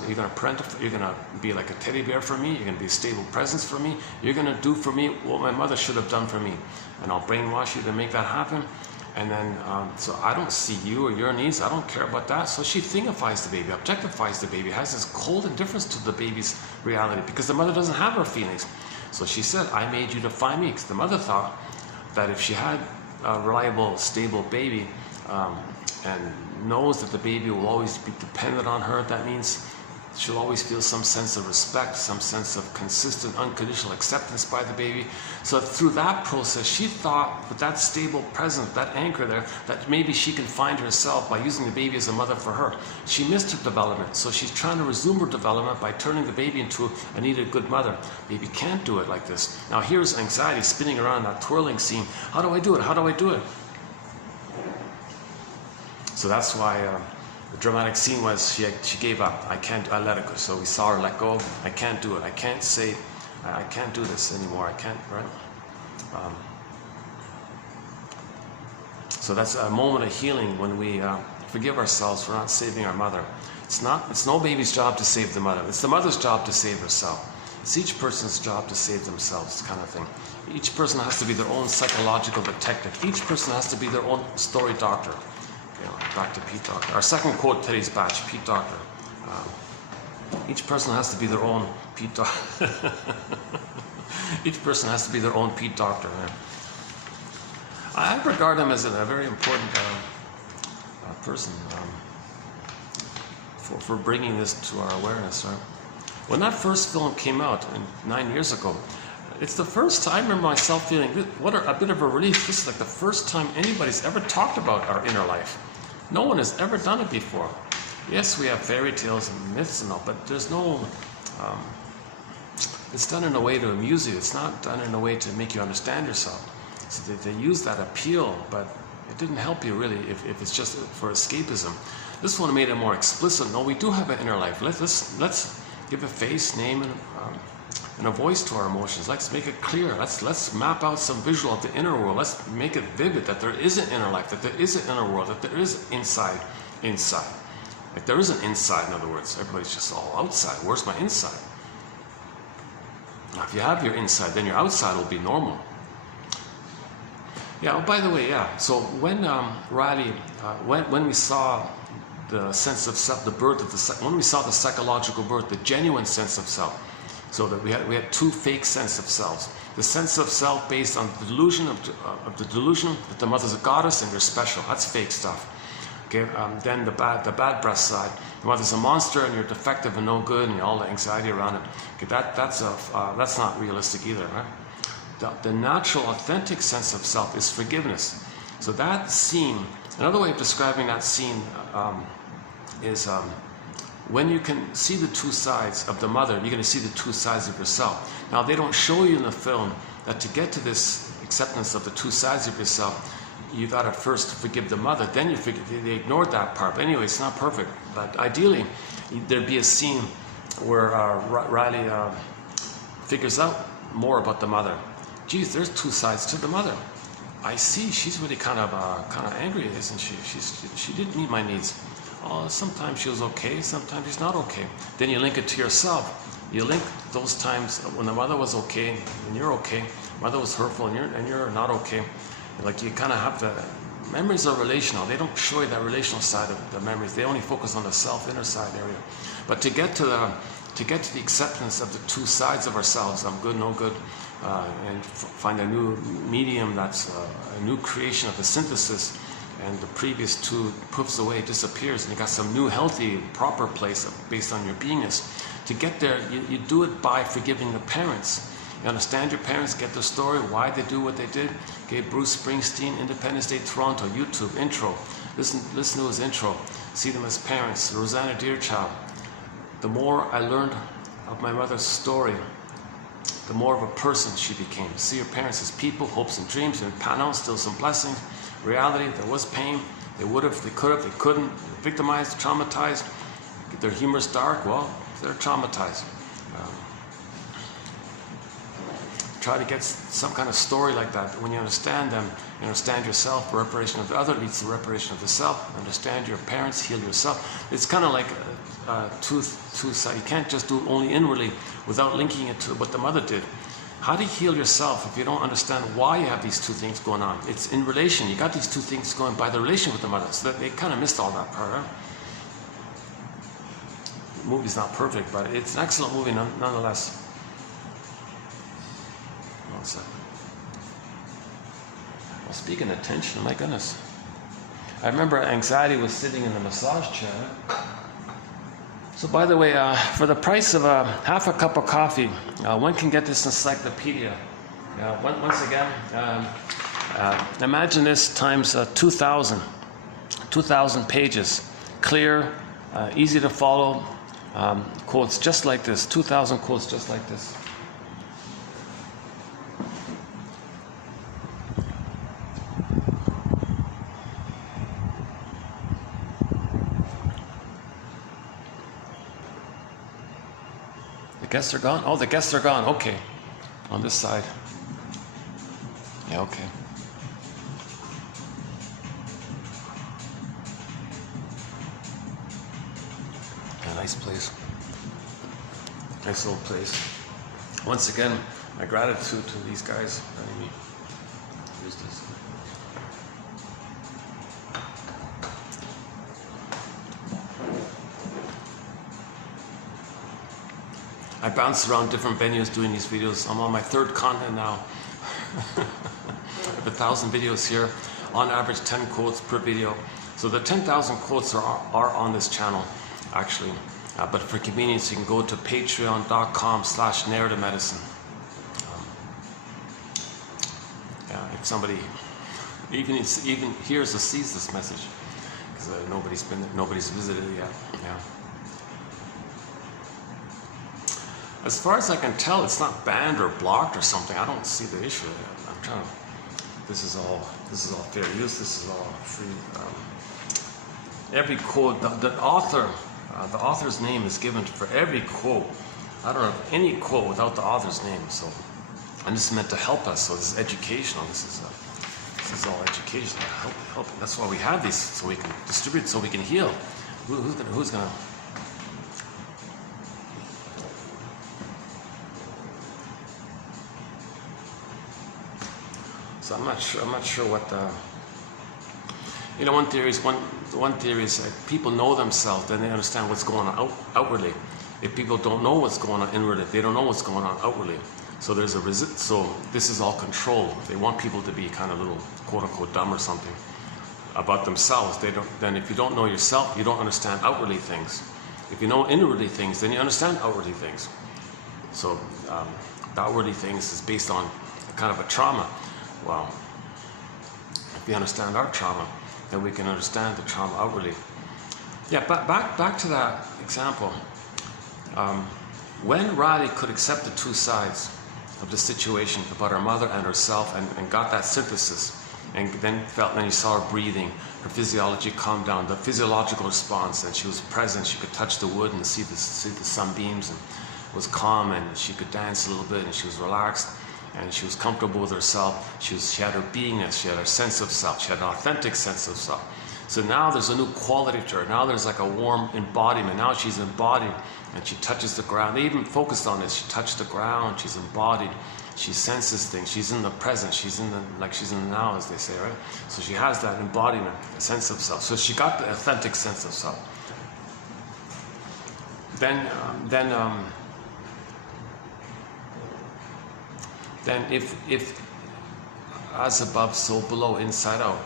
You're going to be like a teddy bear for me. You're going to be a stable presence for me. You're going to do for me what my mother should have done for me. And I'll brainwash you to make that happen. And then, so I don't see you or your needs. I don't care about that." So she thingifies the baby, objectifies the baby, has this cold indifference to the baby's reality because the mother doesn't have her feelings. So she said, "I made you to find me," because the mother thought that if she had a reliable, stable baby and knows that the baby will always be dependent on her, that means she'll always feel some sense of respect, some sense of consistent, unconditional acceptance by the baby. So through that process, she thought with that stable presence, that anchor there, that maybe she can find herself by using the baby as a mother for her. She missed her development, so she's trying to resume her development by turning the baby into a needed good mother. Baby can't do it like this. Now here's anxiety spinning around that twirling scene. How do I do it? How do I do it? So that's why the dramatic scene was she gave up. I let it go. So we saw her let go. I can't do it. I can't say, I can't do this anymore. I can't, right? So that's a moment of healing when we forgive ourselves for not saving our mother. It's no baby's job to save the mother. It's the mother's job to save herself. It's each person's job to save themselves, kind of thing. Each person has to be their own psychological detective. Each person has to be their own story doctor. Back to Pete Docter. Our second quote, today's batch, Pete Docter. Each person has to be their own Pete Docter. Each person has to be their own Pete Docter. Yeah. I regard him as a very important person for bringing this to our awareness. Right? When that first film came out 9 years ago, it's the first time I remember myself feeling, what a bit of a relief. This is like the first time anybody's ever talked about our inner life. No one has ever done it before. Yes, we have fairy tales and myths and all, but there's no, it's done in a way to amuse you. It's not done in a way to make you understand yourself. So they use that appeal, but it didn't help you really if it's just for escapism. This one made it more explicit. No, we do have an inner life. Let's give a face, name, and a voice to our emotions. Let's make it clear. Let's map out some visual of the inner world. Let's make it vivid that there is an inner life, that there is an inner world, that there is inside. Like there is an inside, in other words. Everybody's just all outside. Where's my inside? Now, if you have your inside, then your outside will be normal. Yeah, oh, by the way, yeah. So when Riley, when we saw the sense of self, the birth of when we saw the psychological birth, the genuine sense of self, so that we had two fake sense of selves. The sense of self based on the delusion of the delusion that the mother's a goddess and you're special. That's fake stuff. Okay. Then the bad breath side. The mother's a monster and you're defective and no good and all the anxiety around it. Okay. That's not realistic either, right? The natural, authentic sense of self is forgiveness. So that scene. Another way of describing that scene is. When you can see the two sides of the mother, you're going to see the two sides of yourself. Now, they don't show you in the film that to get to this acceptance of the two sides of yourself, you got to first forgive the mother. Then you forgive. They ignored that part. But anyway, it's not perfect. But ideally, there'd be a scene where Riley figures out more about the mother. Geez, there's two sides to the mother. I see. She's really kind of angry, isn't she? She didn't meet my needs. Oh, sometimes she was okay, sometimes she's not okay. Then you link it to yourself. You link those times when the mother was okay and you're okay, mother was hurtful and you're not okay. Like you kind of have the memories are relational. They don't show you that relational side of the memories. They only focus on the self inner side area. But to get to the acceptance of the two sides of ourselves, I'm good, no good, and find a new medium that's a new creation of the synthesis. And the previous two poofs away, disappears, and you got some new, healthy, proper place based on your beingness. To get there, you do it by forgiving your parents. You understand your parents, get the story, why they do what they did. Okay, Bruce Springsteen, Independence Day, Toronto, YouTube, intro. Listen to his intro. See them as parents. Rosanna Deerchild. The more I learned of my mother's story, the more of a person she became. See your parents as people, hopes and dreams, and panel, still some blessings. Reality, there was pain. They would have, they could have, they couldn't. Victimized, traumatized. Their humor's dark, well, they're traumatized. Try to get some kind of story like that. When you understand them, you understand yourself, reparation of the other leads to reparation of the self. Understand your parents, heal yourself. It's kind of like two sides. You can't just do it only inwardly without linking it to what the mother did. How do you heal yourself if you don't understand why you have these two things going on? It's in relation. You got these two things going by the relation with the mother. So that they kind of missed all that part, right? The movie's not perfect, but it's an excellent movie nonetheless. One second. Well, speaking of tension, my goodness. I remember anxiety was sitting in the massage chair. So by the way, for the price of half a cup of coffee, one can get this encyclopedia. Once again, imagine this times 2,000 pages. Clear, easy to follow, quotes just like this, 2,000 quotes just like this. Guests are gone? Oh, the guests are gone. Okay. On this side. Yeah, okay. Yeah, nice place. Nice little place. Once again, my gratitude to these guys letting me use this. I bounce around different venues doing these videos. I'm on my third continent now. I have 1,000 videos here. On average, 10 quotes per video. So the 10,000 quotes are on this channel, actually. But for convenience, you can go to patreon.com/narrative-medicine. If somebody even hears or sees this message, because nobody's visited it yet. Yeah. As far as I can tell, it's not banned or blocked or something. I don't see the issue. I'm trying to. This is all fair use. This is all free. Every quote, the author's name is given for every quote. I don't have any quote without the author's name. So, and this is meant to help us. So this is educational. This is all educational. Help. That's why we have these, so we can distribute, so we can heal. Who's gonna? So I'm not sure what the. One theory is that people know themselves, then they understand what's going on outwardly. If people don't know what's going on inwardly, they don't know what's going on outwardly. So there's a So this is all control. They want people to be kind of little quote unquote dumb or something about themselves. Then if you don't know yourself, you don't understand outwardly things. If you know inwardly things, then you understand outwardly things. So the outwardly things is based on kind of a trauma. Well, if we understand our trauma, then we can understand the trauma outwardly. Yeah, but back to that example. When Radhi could accept the two sides of the situation about her mother and herself and got that synthesis, and then you saw her breathing, her physiology calmed down, the physiological response, and she was present, she could touch the wood and see the sunbeams, and was calm, and she could dance a little bit, and she was relaxed. And she was comfortable with herself. She had her beingness. She had her sense of self. She had an authentic sense of self. So now there's a new quality to her. Now there's like a warm embodiment. Now she's embodied, and she touches the ground. They even focused on this. She touched the ground. She's embodied. She senses things. She's in the present. She's in the now, as they say, right? So she has that embodiment, a sense of self. So she got the authentic sense of self. Then if as above, so below, inside out,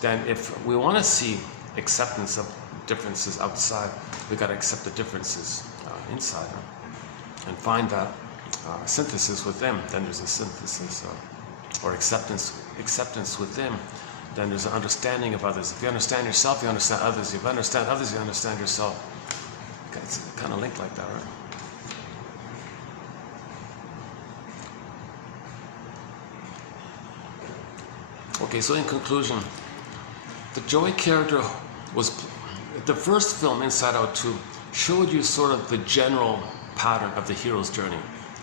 then if we want to see acceptance of differences outside, we got to accept the differences inside, and find that synthesis with them. Then there's a synthesis or acceptance with them. Then there's an understanding of others. If you understand yourself, you understand others. If you understand others, you understand yourself. Okay, it's kind of linked like that, right? Okay, so in conclusion, the Joy character was, the first film, Inside Out 2, showed you sort of the general pattern of the hero's journey.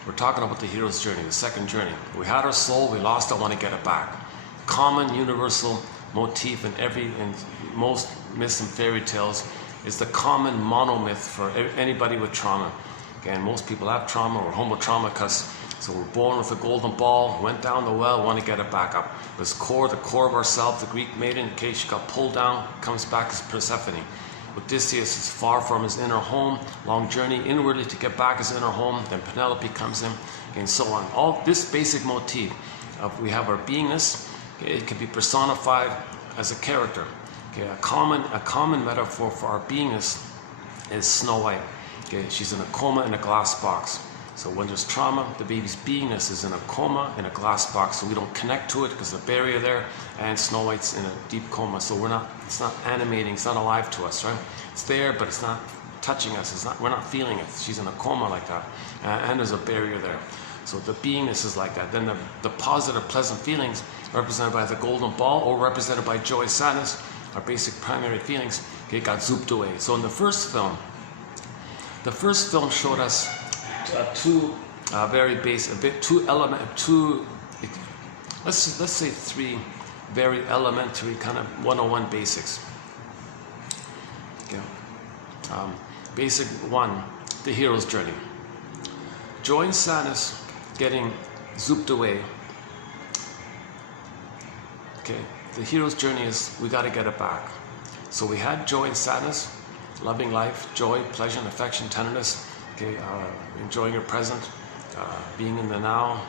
We're talking about the hero's journey, the second journey. We had our soul, we lost it, want to get it back. Common universal motif in most myths and fairy tales is the common monomyth for anybody with trauma. Again, most people have trauma or homotraumacus. So we're born with a golden ball, went down the well, want to get it back up. This core, the core of ourself, the Greek maiden, in case she got pulled down, comes back as Persephone. Odysseus is far from his inner home, long journey inwardly to get back his inner home, then Penelope comes in, and so on. All this basic motif of we have our beingness, okay, it can be personified as a character. Okay, a common metaphor for our beingness is Snow White. Okay, she's in a coma in a glass box. So when there's trauma, the baby's beingness is in a coma in a glass box, so we don't connect to it because the barrier there, and Snow White's in a deep coma, so it's not animating, it's not alive to us, right? It's there, but it's not touching us, we're not feeling it. She's in a coma like that, and there's a barrier there. So the beingness is like that. Then the positive, pleasant feelings represented by the golden ball or represented by joy, sadness, our basic primary feelings, okay, got zooped away. So in the first film showed us two very basic, let's say three very elementary kind of 101 basics. Okay. Basic one, the hero's journey. Joy and sadness getting zooped away. Okay, the hero's journey is we got to get it back. So we had joy and sadness, loving life, joy, pleasure, and affection, tenderness. Okay, enjoying your present, being in the now,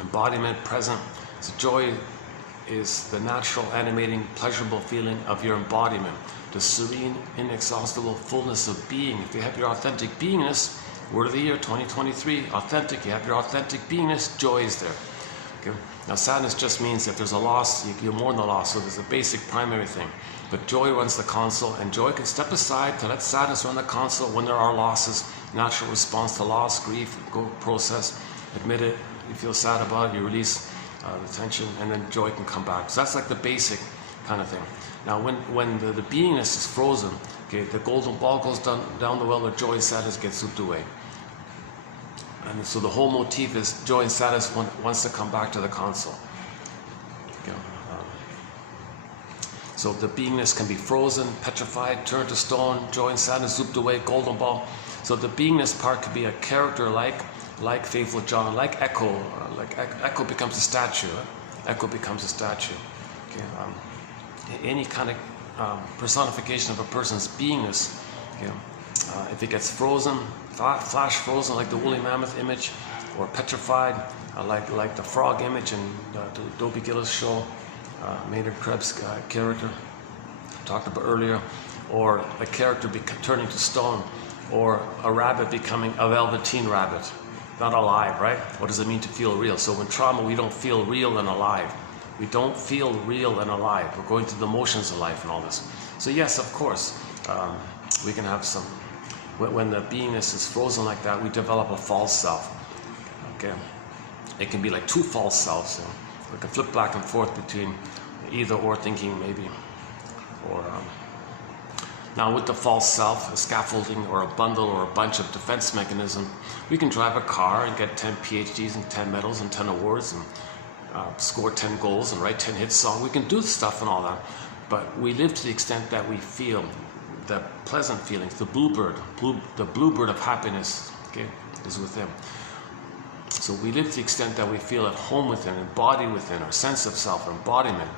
embodiment, present. So joy is the natural, animating, pleasurable feeling of your embodiment, the serene, inexhaustible fullness of being. If you have your authentic beingness, word of the year 2023, authentic, you have your authentic beingness, joy is there. Okay? Now sadness just means if there's a loss, you mourn the loss, so there's a basic primary thing. But joy runs the console, and joy can step aside to let sadness run the console when there are losses, natural response to loss, grief, go process, admit it, you feel sad about it, you release the tension, and then joy can come back. So that's like the basic kind of thing. Now when the beingness is frozen, okay, the golden ball goes down the well where joy and sadness get zooped away. And so the whole motif is joy and sadness wants to come back to the console. Okay. So the beingness can be frozen, petrified, turned to stone, joy and sadness zooped away, golden ball. So the beingness part could be a character like Faithful John, like Echo. Echo becomes a statue. Echo becomes a statue. Okay. Any kind of personification of a person's beingness. Okay. If it gets frozen, flash frozen like the woolly mammoth image, or petrified like the frog image in the Dobie Gillis show, Maynard Krebs' character talked about earlier, or a character turning to stone, or a rabbit becoming a velveteen rabbit, not alive, right? What does it mean to feel real? So in trauma, we don't feel real and alive. We don't feel real and alive. We're going through the motions of life and all this. So yes, of course, we can have some, when the beingness is frozen like that, we develop a false self. Okay, it can be like two false selves. You know? We can flip back and forth between either or thinking maybe, or now with the false self, a scaffolding or a bundle or a bunch of defense mechanism, we can drive a car and get 10 PhDs and 10 medals and 10 awards and score 10 goals and write 10 hit songs. We can do stuff and all that, but we live to the extent that we feel the pleasant feelings, the bluebird of happiness, okay, is within. So we live to the extent that we feel at home within, embody within, our sense of self, embodiment.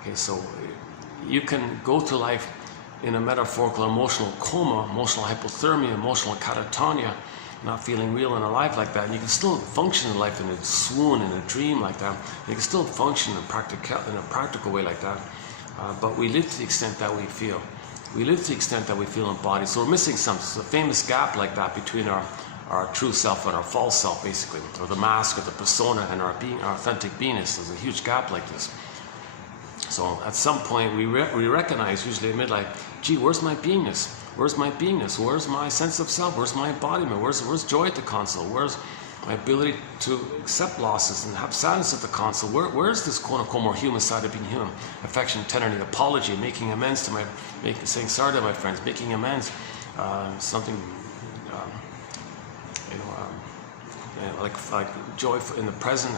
Okay, so you can go through life in a metaphorical emotional coma, emotional hypothermia, emotional catatonia, not feeling real and alive like that, and you can still function in life in a swoon, in a dream like that. You can still function in a practical way like that, but we live to the extent that we feel. We live to the extent that we feel embodied. So we're missing some famous gap like that between our true self and our false self, basically, or the mask or the persona and our authentic beingness. There's a huge gap like this. So at some point we recognize, usually in midlife, gee, where's my beingness? Where's my beingness? Where's my sense of self? Where's my embodiment? Where's joy at the console? Where's my ability to accept losses and have sadness at the console? Where's this quote-unquote more human side of being human? Affection, tenderness, apology, making amends to saying sorry to my friends, making amends, something, like joy in the present,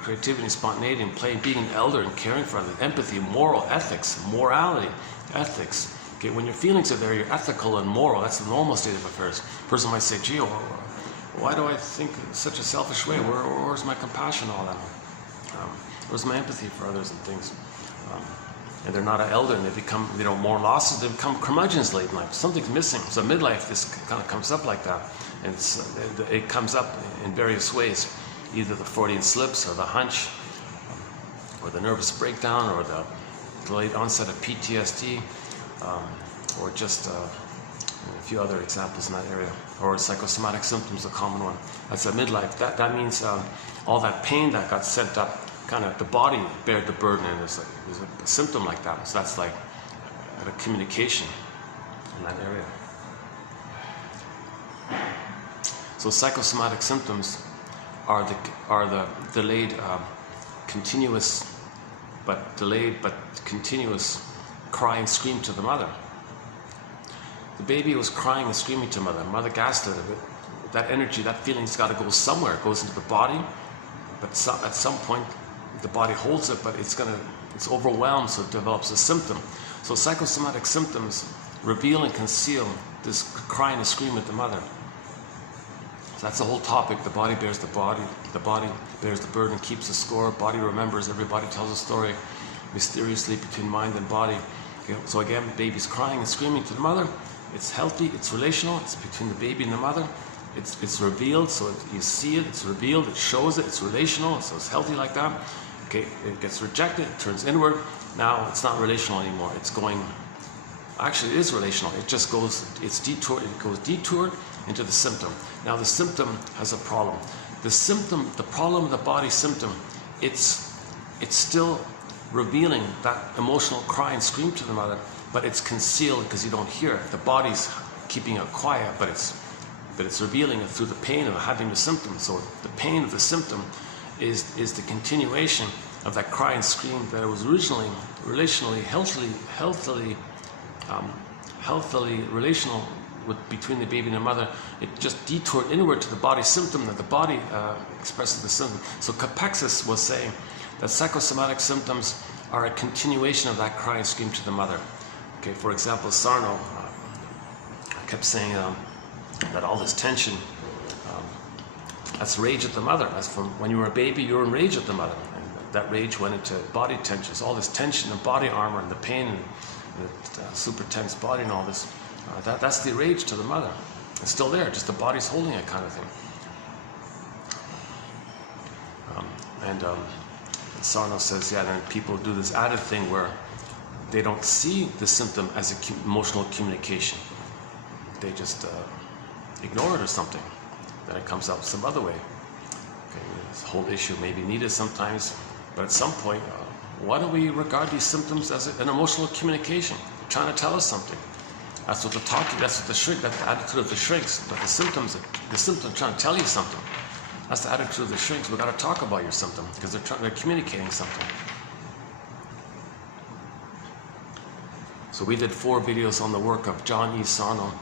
creativity, spontaneity, and play, being an elder and caring for others, empathy, moral, ethics, morality, ethics. Okay, when your feelings are there, you're ethical and moral. That's the normal state of affairs. A person might say, gee, why do I think in such a selfish way? Where's my compassion, all that? Where's my empathy for others and things? And they're not an elder, and they don't mourn losses, they become curmudgeons late in life. Something's missing. So midlife, this kind of comes up like that. And it comes up in various ways. Either the Freudian slips, or the hunch, or the nervous breakdown, or the delayed onset of PTSD, or just a few other examples in that area. Or psychosomatic symptoms, a common one. That's a midlife. That means all that pain that got sent up, kind of the body bared the burden, and there's a symptom like that. So that's like a communication in that area. So psychosomatic symptoms are the delayed, continuous, but delayed but continuous cry and scream to the mother. The baby was crying and screaming to mother. Mother gasped at it. That energy, that feeling's got to go somewhere. It goes into the body, but at some point the body holds it, but it's overwhelmed, so it develops a symptom. So psychosomatic symptoms reveal and conceal this crying and scream at the mother. So that's the whole topic. The body bears the body bears the burden, keeps the score, body remembers, everybody tells a story mysteriously between mind and body. Okay, so again, baby's crying and screaming to the mother. It's healthy, it's relational, it's between the baby and the mother. It's revealed, so you see it, it's revealed, it shows it, it's relational, so it's healthy like that. Okay, it gets rejected, it turns inward. Now it's not relational anymore. It's going, actually it is relational. It just goes, it goes detoured into the symptom. Now the symptom has a problem. The problem of the body symptom, it's still revealing that emotional cry and scream to the mother, but it's concealed because you don't hear it. The body's keeping it quiet, but it's revealing it through the pain of having the symptom. So the pain of the symptom is the continuation of that cry and scream that it was originally relationally, healthily relational between the baby and the mother. It just detoured inward to the body symptom, that the body expresses the symptom. So Capexis was saying that psychosomatic symptoms are a continuation of that cry and scream to the mother. Okay, for example, Sarno kept saying that all this tension, that's rage at the mother. That's from when you were a baby, you were in rage at the mother. And that rage went into body tensions, all this tension and body armor and the pain and the super tense body and all this. That's the rage to the mother. It's still there, just the body's holding it, kind of thing. Sarno says, yeah, then people do this added thing where they don't see the symptom as emotional communication. They just ignore it or something. Then it comes out some other way. Okay, this whole issue may be needed sometimes, but at some point, why don't we regard these symptoms as an emotional communication? They're trying to tell us something. That's what that's what the attitude of the shrinks. But the symptoms trying to tell you something. That's the attitude of the shrinks. We got to talk about your symptom because they're communicating something. So we did 4 videos on the work of John E. Sarno.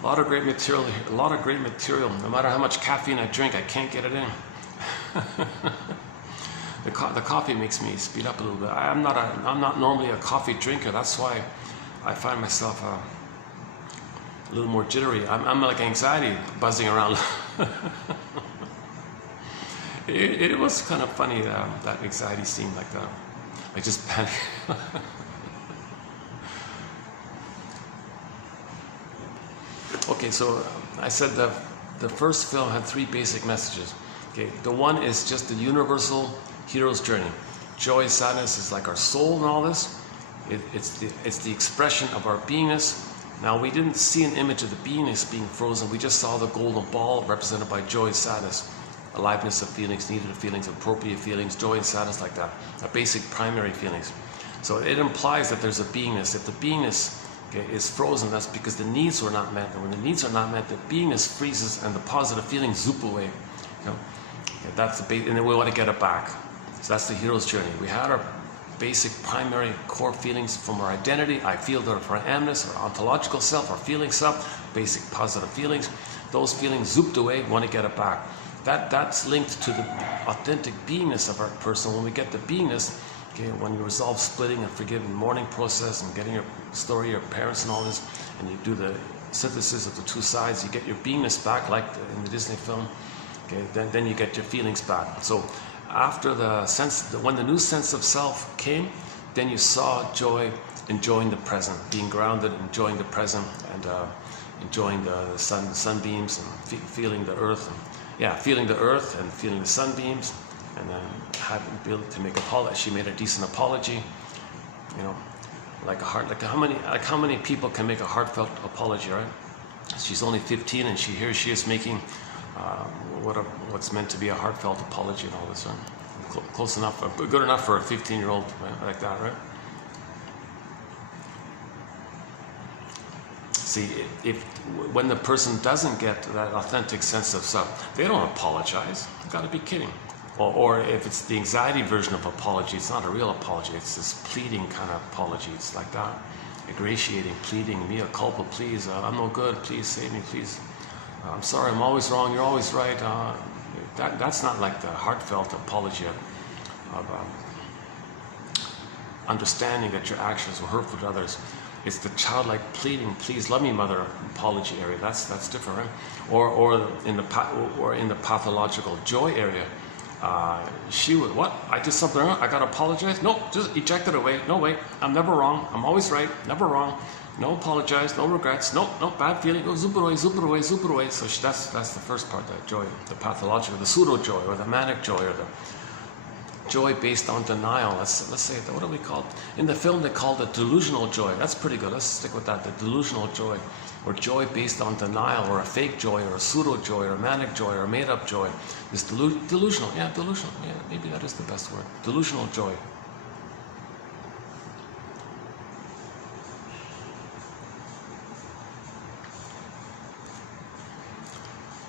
A lot of great material here. A lot of great material. No matter how much caffeine I drink, I can't get it in. The coffee makes me speed up a little bit. I'm not normally a coffee drinker. That's why I find myself a little more jittery. I'm like anxiety buzzing around. It was kind of funny that anxiety seemed like just panic. Okay, so I said the first film had 3 basic messages. Okay, the one is just the universal hero's journey. Joy, sadness is like our soul and all this. It's the expression of our beingness. Now, we didn't see an image of the beingness being frozen. We just saw the golden ball represented by joy and sadness, aliveness of feelings, needed feelings, appropriate feelings, joy and sadness, like that, basic primary feelings. So it implies that there's a beingness. If the beingness, okay, is frozen, that's because the needs were not met. And when the needs are not met, the beingness freezes and the positive feelings zoop away. You know? Okay, that's the and then we want to get it back. So that's the hero's journey. We had our basic primary core feelings from our identity. I feel that for our amness, our ontological self, our feeling self, basic positive feelings. Those feelings zooped away, we want to get it back. That's linked to the authentic beingness of our person. When we get the beingness, okay, when you resolve splitting and forgiving, mourning process and getting your story, your parents and all this, and you do the synthesis of the two sides, you get your beingness back, like in the Disney film. Okay, then you get your feelings back. So after when the new sense of self came, then you saw joy, enjoying the present, being grounded, enjoying the present, and enjoying the sunbeams, and feeling the earth. Feeling the earth and feeling the sunbeams, and then having the ability to make apology. She made a decent apology, you know, like how many people can make a heartfelt apology, right? She's only 15, and here she is making what's meant to be a heartfelt apology and all this, right? Close enough, good enough for a 15-year-old, right? Like that, right? See, when the person doesn't get that authentic sense of self, they don't apologize. You've got to be kidding. Or if it's the anxiety version of apology, it's not a real apology. It's this pleading kind of apology. It's like that, ingratiating, pleading, mea culpa, please, I'm no good, please save me, please. I'm sorry, I'm always wrong, you're always right. That's not like the heartfelt apology of understanding that your actions were hurtful to others. It's the childlike pleading, please love me, mother, apology area. That's different, right? Or in the pathological joy area, she would, what? I did something wrong? I gotta apologize? No, just eject it away. No, wait, I'm never wrong. I'm always right. Never wrong. No apologize. No regrets. No bad feeling. Go zoop it away, zoop it away, zoop it away. So that's the first part, that joy, the pathological, the pseudo joy, or the manic joy, or the joy based on denial. Let's say, what do we call it? In the film they called it delusional joy. That's pretty good. Let's stick with that. The delusional joy, or joy based on denial, or a fake joy, or a pseudo joy, or a manic joy, or a made up joy. This delusional. Yeah, delusional. Yeah, maybe that is the best word. Delusional joy.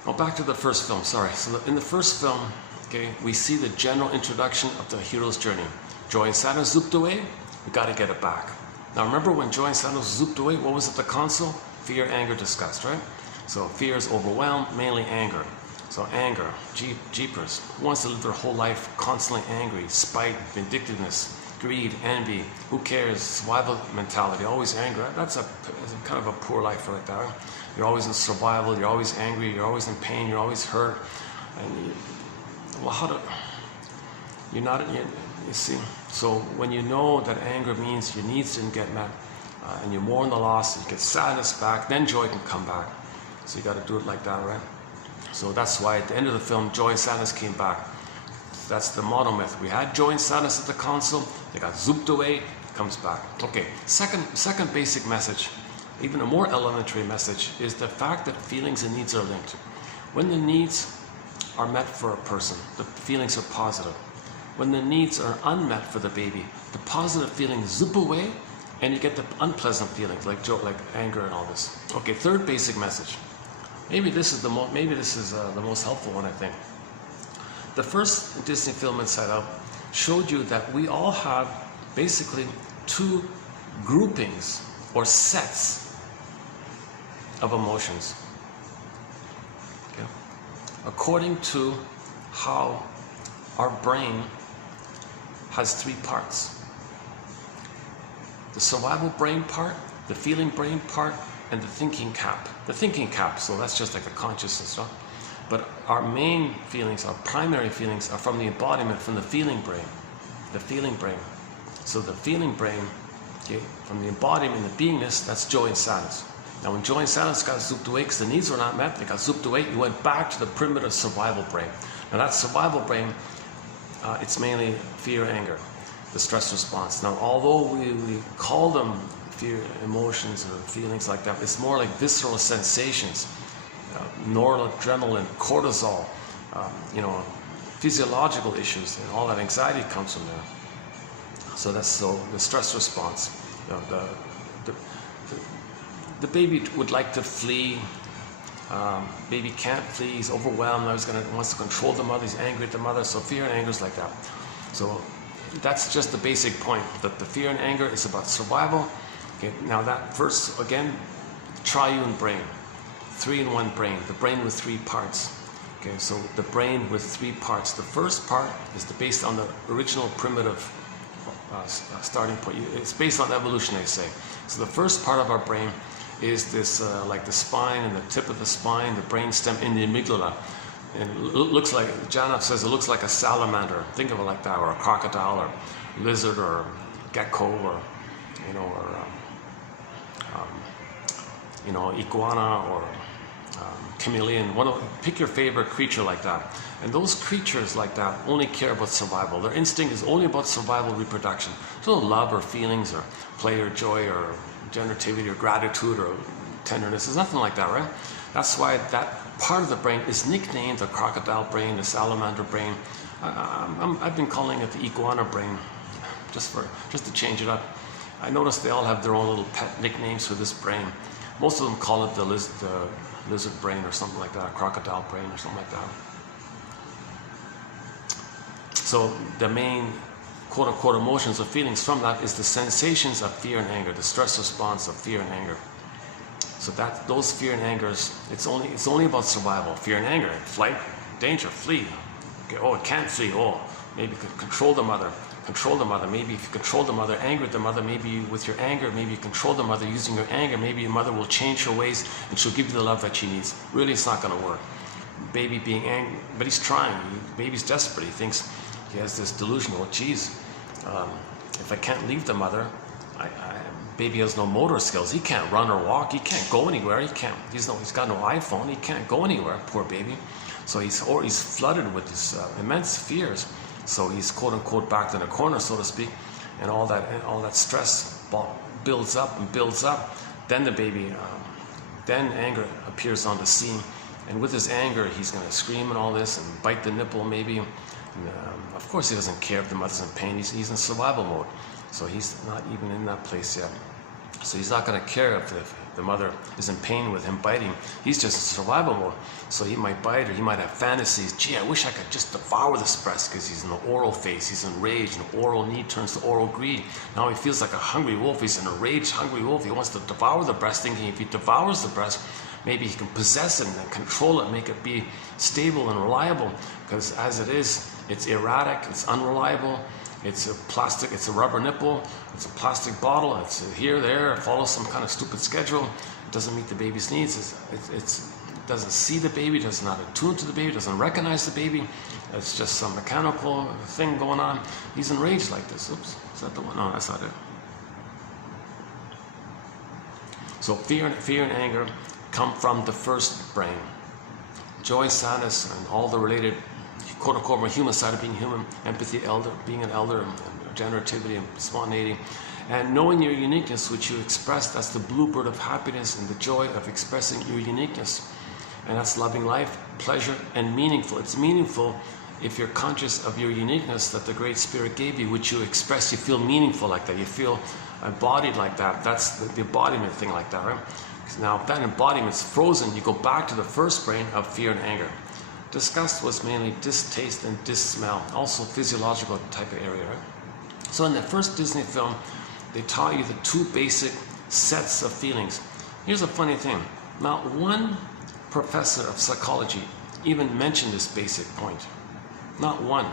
Well, back to the first film. Sorry. So in the first film, okay, we see the general introduction of the hero's journey. Joy and sadness zooped away, we got to get it back. Now remember, when joy and sadness zooped away, what was at the console? Fear, anger, disgust, right? So fear is overwhelmed, mainly anger. So anger, jeepers. Who wants to live their whole life constantly angry? Spite, vindictiveness, greed, envy. Who cares? Survival mentality, always angry. That's kind of a poor life right there. You're always in survival, you're always angry, you're always in pain, you're always hurt. And you see, so when you know that anger means your needs didn't get met, and you mourn the loss, you get sadness back, then joy can come back. So you got to do it like that, right? So that's why at the end of the film, joy and sadness came back. That's the model myth. We had joy and sadness at the console, they got zooped away, it comes back. Okay, second basic message, even a more elementary message, is the fact that feelings and needs are linked. When the needs are met for a person, the feelings are positive. When the needs are unmet for the baby, the positive feelings zoop away, and you get the unpleasant feelings like joy, like anger, and all this. Okay, third basic message. Maybe this is the most helpful one, I think. The first Disney film, Inside Out, showed you that we all have basically two groupings or sets of emotions. Okay. According to how our brain has three parts. The survival brain part, the feeling brain part, and the thinking cap. The thinking cap, so that's just like the consciousness stuff. But our main feelings, our primary feelings, are from the embodiment, from the feeling brain. The feeling brain. So the feeling brain, okay, from the embodiment, the beingness, that's joy and sadness. Now when joy and sadness got zooped away because the needs were not met, they got zooped away, you went back to the primitive survival brain. Now that survival brain, it's mainly fear, anger, the stress response. Now although we call them fear, emotions or feelings like that. It's more like visceral sensations, noradrenaline, cortisol, physiological issues, and all that anxiety comes from there. So that's the stress response. The baby would like to flee. Baby can't flee. He's overwhelmed. Now wants to control the mother. He's angry at the mother. So fear and anger is like that. So that's just the basic point. That the fear and anger is about survival. Okay. Now that first again, triune brain, 3-in-1 brain. The brain with 3 parts. Okay. So the brain with 3 parts. The first part is based on the original primitive starting point. It's based on evolution, they say. So the first part of our brain is this, like the spine and the tip of the spine, the brain stem in the amygdala. And it looks like, Janov says it looks like a salamander. Think of it like that, or a crocodile, or lizard, or gecko, or, iguana, or chameleon. Pick your favorite creature like that. And those creatures like that only care about survival. Their instinct is only about survival, reproduction. So love or feelings or play or joy or generativity or gratitude or tenderness. There's nothing like that, right? That's why that part of the brain is nicknamed the crocodile brain, the salamander brain. I've been calling it the iguana brain, just to change it up. I noticed they all have their own little pet nicknames for this brain. Most of them call it the lizard brain or something like that, a crocodile brain or something like that. So the main quote-unquote emotions or feelings from that is the sensations of fear and anger, the stress response of fear and anger. So that those fear and angers, it's only about survival. Fear and anger, flight, danger, flee. Okay, oh, it can't flee. Oh, maybe you could control the mother. Control the mother. Maybe if you control the mother, anger at the mother, maybe with your anger, maybe you control the mother using your anger. Maybe your mother will change her ways and she'll give you the love that she needs. Really, it's not going to work. Baby being angry, but he's trying. Baby's desperate. He thinks he has this delusion. Oh, geez, if I can't leave the mother, baby has no motor skills. He can't run or walk. He can't go anywhere. He's got no iPhone. He can't go anywhere. Poor baby. So he's flooded with these immense fears. So he's quote unquote backed in a corner, so to speak, and all that stress builds up and builds up. Then the baby, then anger appears on the scene, and with his anger, he's going to scream and all this and bite the nipple maybe. And, of course, he doesn't care if the mother's in pain. He's in survival mode, so he's not even in that place yet. So he's not going to care if the mother is in pain with him biting. He's just in survival mode. So he might bite, or he might have fantasies. Gee, I wish I could just devour this breast, because he's in the oral phase. He's enraged, and oral need turns to oral greed. Now he feels like a hungry wolf. He's an enraged, hungry wolf. He wants to devour the breast, thinking if he devours the breast, maybe he can possess it and control it, make it be stable and reliable. Because as it is, it's erratic, it's unreliable. It's a plastic, it's a rubber nipple, it's a plastic bottle, it's here, there, it follows some kind of stupid schedule. It doesn't meet the baby's needs. It doesn't see the baby, does not attune to the baby, doesn't recognize the baby. It's just some mechanical thing going on. He's enraged like this. Oops, is that the one? No, that's not it. So fear and anger come from the first brain. Joy, sadness, and all the related quote-unquote, more human side of being human, empathy, being an elder, and generativity and spontaneity. And knowing your uniqueness, which you express, that's the bluebird of happiness and the joy of expressing your uniqueness. And that's loving life, pleasure, and meaningful. It's meaningful if you're conscious of your uniqueness that the Great Spirit gave you, which you express, you feel meaningful like that, you feel embodied like that. That's the embodiment thing like that, right? Now, if that embodiment's frozen, you go back to the first brain of fear and anger. Disgust was mainly distaste and dissmell, also physiological type of area, right? So in the first Disney film, they taught you the 2 basic sets of feelings. Here's a funny thing. Not one professor of psychology even mentioned this basic point. Not one.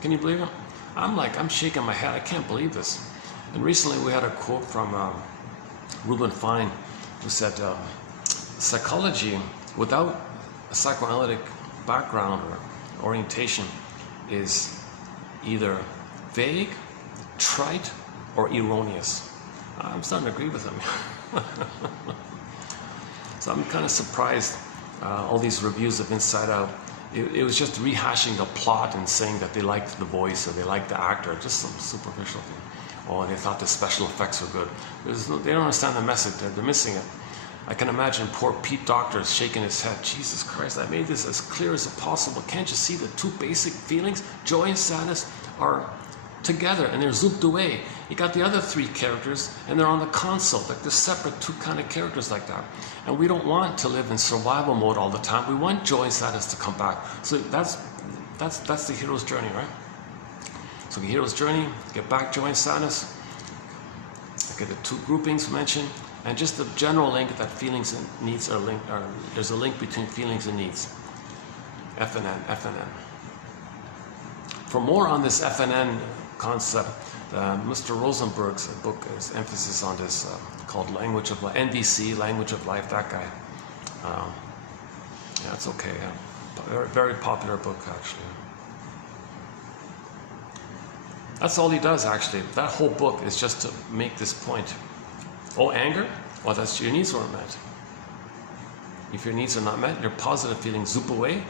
Can you believe it? I'm shaking my head. I can't believe this. And recently we had a quote from Reuben Fine, who said, psychology without a psychoanalytic background or orientation is either vague, trite, or erroneous. I'm starting to agree with him. So I'm kind of surprised, all these reviews of Inside Out, it was just rehashing the plot and saying that they liked the voice or they liked the actor, just some superficial thing. Oh, they thought the special effects were good. They don't understand the message. They're missing it. I can imagine poor Pete Docter is shaking his head. Jesus Christ, I made this as clear as possible. Can't you see the two basic feelings, joy and sadness, are together and they're zooped away? You got the other three characters and they're on the console. Like they're separate two kind of characters like that. And we don't want to live in survival mode all the time. We want joy and sadness to come back. So that's the hero's journey, right? So the hero's journey, get back joy and sadness. Okay, the two groupings mentioned. And just the general link that feelings and needs are linked, there's a link between feelings and needs. FNN, FNN. For more on this FNN concept, Mr. Rosenberg's book is emphasis on this called Language of Life, NVC, Language of Life, that guy. Yeah, it's okay. Yeah. Very popular book, actually. That's all he does, actually. That whole book is just to make this point. Oh, anger? Well, that's your needs weren't met. If your needs are not met, your positive feelings zoop away,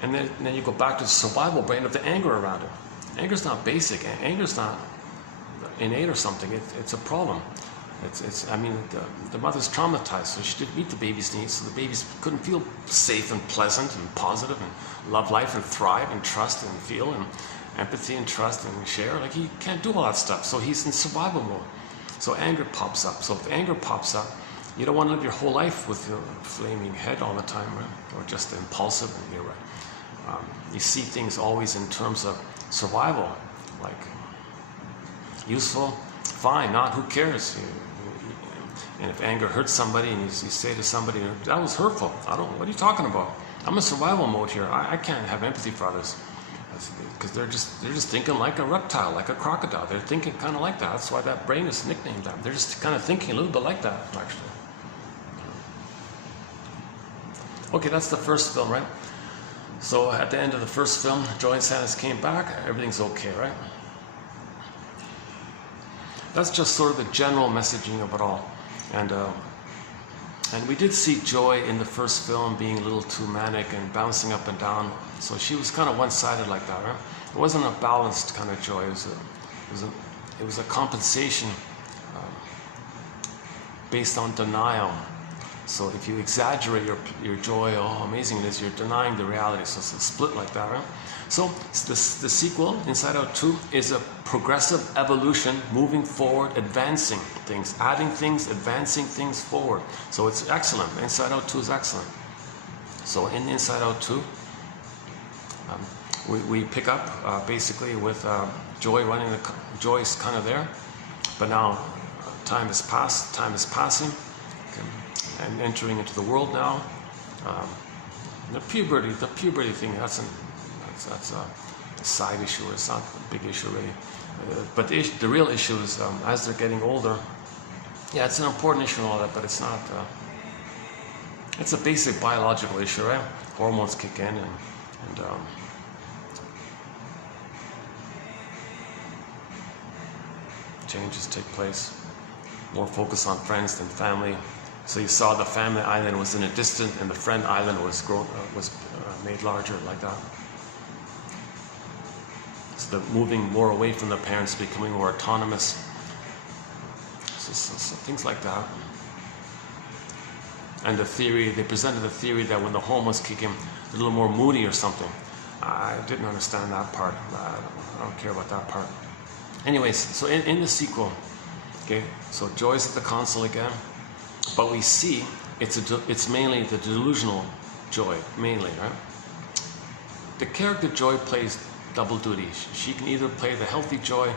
and then you go back to the survival brain of the anger around it. Anger's not basic. Anger's not innate or something. It's a problem. I mean, the mother's traumatized, so she didn't meet the baby's needs, so the babies couldn't feel safe and pleasant and positive and love life and thrive and trust and feel and empathy and trust and share. Like, he can't do all that stuff, so he's in survival mode. So anger pops up. So if anger pops up, you don't want to live your whole life with your flaming head all the time, right? Or just impulsive. You're right. You see things always in terms of survival, like useful, fine, not who cares. And if anger hurts somebody and you say to somebody, that was hurtful, what are you talking about? I'm in survival mode here. I can't have empathy for others. Because they're just thinking like a reptile, like a crocodile. They're thinking kind of like that. That's why that brain is nicknamed that. They're just kind of thinking a little bit like that, actually. Okay, that's the first film, right? So at the end of the first film, joy and sadness came back. Everything's okay, right? That's just sort of the general messaging of it all. And we did see Joy in the first film being a little too manic and bouncing up and down. So she was kind of one-sided like that, right? It wasn't a balanced kind of joy. It was a compensation based on denial. So if you exaggerate your joy, oh, how amazing it is, you're denying the reality. So it's a split like that, right? So the sequel, Inside Out 2, is a progressive evolution, moving forward, advancing things, adding things, advancing things forward. So it's excellent. Inside Out 2 is excellent. So in Inside Out 2, we pick up basically with Joy running Joy's kind of there, but now time has passed, time is passing, okay, and entering into the world now. The puberty thing, that's a side issue. It's not a big issue really. But the real issue is as they're getting older. Yeah, it's an important issue and all that, but it's not. It's a basic biological issue, right? Hormones kick in and changes take place. More focus on friends than family. So you saw the family island was in a distant, and the friend island was made larger like that. So they're moving more away from the parents, becoming more autonomous. So things like that. And the theory, they presented the theory that when the hormones kick in, a little more moody or something. I didn't understand that part. I don't care about that part. Anyways, so in the sequel, okay, so Joy's at the console again, but we see it's mainly the delusional Joy, mainly, right? The character Joy plays double duty. She can either play the healthy Joy,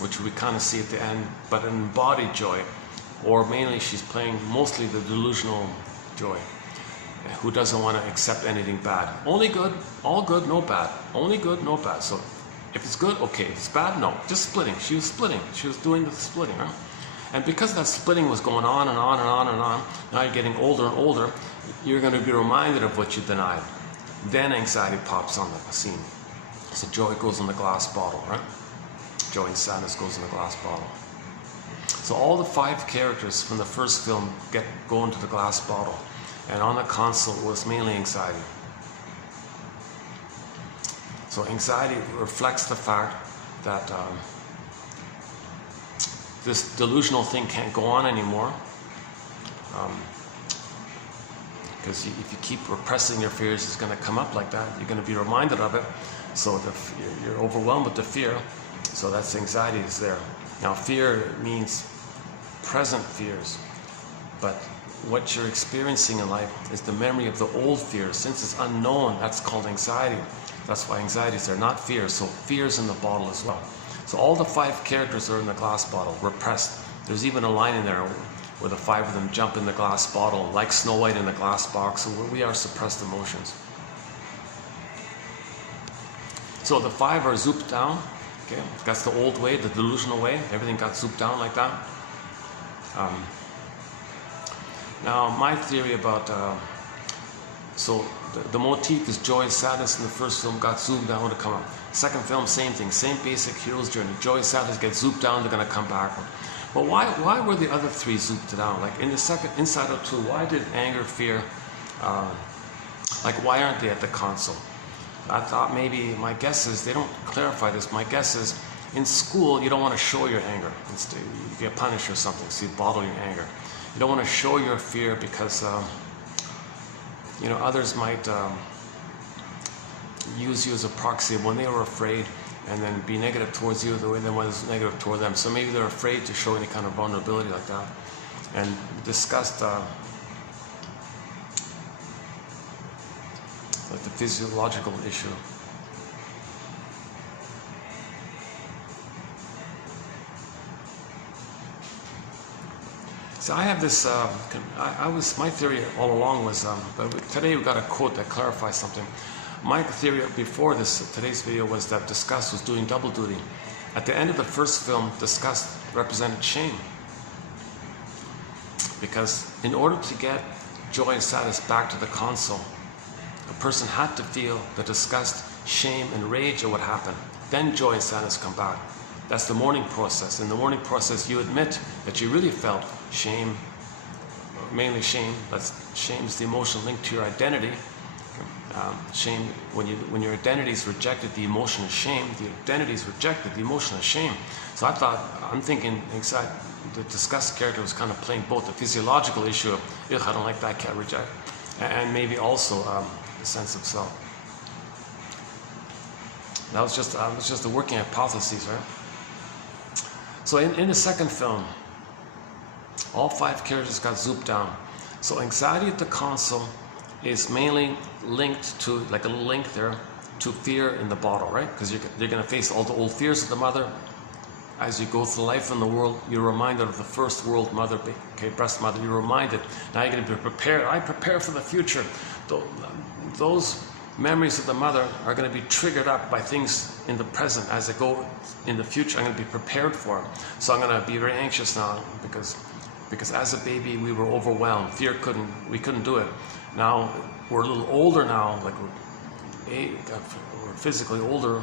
which we kind of see at the end, but an embodied Joy, or mainly she's playing mostly the delusional Joy, who doesn't want to accept anything bad. Only good, all good, no bad. Only good, no bad. So if it's good, okay. If it's bad, no. Just splitting. She was splitting. She was doing the splitting, right? And because that splitting was going on and on and on and on, now you're getting older and older, you're going to be reminded of what you denied. Then anxiety pops on the scene. So Joy goes in the glass bottle, right? Joy and sadness goes in the glass bottle. So all the 5 characters from the first film go into the glass bottle. And on the console was mainly anxiety. So anxiety reflects the fact that this delusional thing can't go on anymore. Because if you keep repressing your fears, it's going to come up like that. You're going to be reminded of it. So you're overwhelmed with the fear. So that's anxiety is there. Now fear means present fears. But what you're experiencing in life is the memory of the old fears. Since it's unknown, that's called anxiety. That's why anxiety is there, not fear. So fear's in the bottle as well. So all the 5 characters are in the glass bottle, repressed. There's even a line in there where the 5 of them jump in the glass bottle, like Snow White in the glass box. So we are suppressed emotions. So the 5 are zooped down. Okay, that's the old way, the delusional way. Everything got zooped down like that. Now my theory about so the motif is joy and sadness in the first film got zoomed down to come up. Second film, same thing, same basic hero's journey. Joy and sadness get zooped down, they're going to come backward. But why were the other 3 zooped down? Like in the second, inside of 2, why did anger, fear, like why aren't they at the console? I thought maybe, my guess is, they don't clarify this, my guess is, in school you don't want to show your anger. Instead, you get punished or something, so you bottle your anger. You don't want to show your fear because you know, others might use you as a proxy when they were afraid, and then be negative towards you the way they was negative toward them. So maybe they're afraid to show any kind of vulnerability like that. And discussed like the physiological issue. So I have this, my theory all along was, but today we got a quote that clarifies something. My theory before today's video was that disgust was doing double duty. At the end of the first film, disgust represented shame. Because in order to get joy and sadness back to the console, a person had to feel the disgust, shame, and rage at what happened. Then joy and sadness come back. That's the mourning process. In the mourning process, you admit that you really felt shame, mainly shame. Shame is the emotion linked to your identity. Shame, when your identity is rejected, the emotion is shame. The identity is rejected, the emotion is shame. So I'm thinking, the disgust character was kind of playing both the physiological issue of, ugh, I don't like that, can't reject, and maybe also the sense of self. That was just a working hypothesis, right? So in the second film, all 5 characters got zooped down. So anxiety at the console is mainly linked to, like a little link there, to fear in the bottle, right? Because you're going to face all the old fears of the mother. As you go through life in the world, you're reminded of the first world mother, okay, breast mother. You're reminded. Now you're going to be prepared. I prepare for the future. Those memories of the mother are going to be triggered up by things in the present. As I go in the future, I'm going to be prepared for it. So I'm going to be very anxious now because as a baby we were overwhelmed. We couldn't do it. Now we're a little older now, like we're physically older,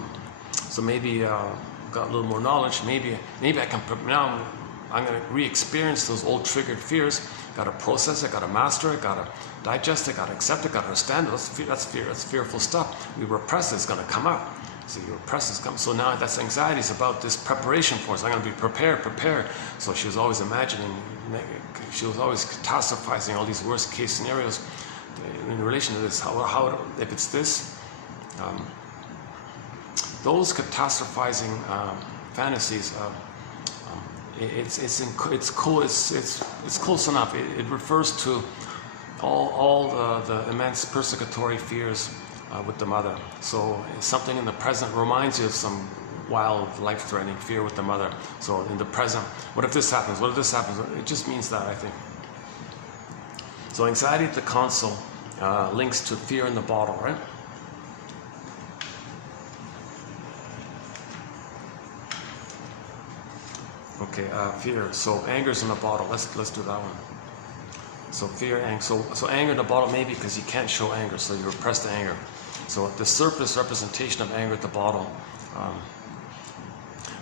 so maybe got a little more knowledge. Maybe I can now. I'm going to re-experience those old triggered fears. Got to process it, got to master it, got to digest it, got to accept it, got to understand it. That's fear. That's fearful stuff. We repress it, it's going to come out. So you repress it, so now that's anxiety is about this preparation for us. I'm going to be prepared. So she was always imagining, she was always catastrophizing all these worst case scenarios in relation to this. How if it's this, those catastrophizing fantasies. It's close enough. It refers to all the immense persecutory fears with the mother. So something in the present reminds you of some wild, life-threatening fear with the mother. So in the present, what if this happens? What if this happens? It just means that, I think. So anxiety at the console links to fear in the bottle, right? Okay, fear. So anger's in the bottle. Let's do that one. So fear, anger. So anger in the bottle, maybe because you can't show anger, so you repress the anger. So the surface representation of anger at the bottle.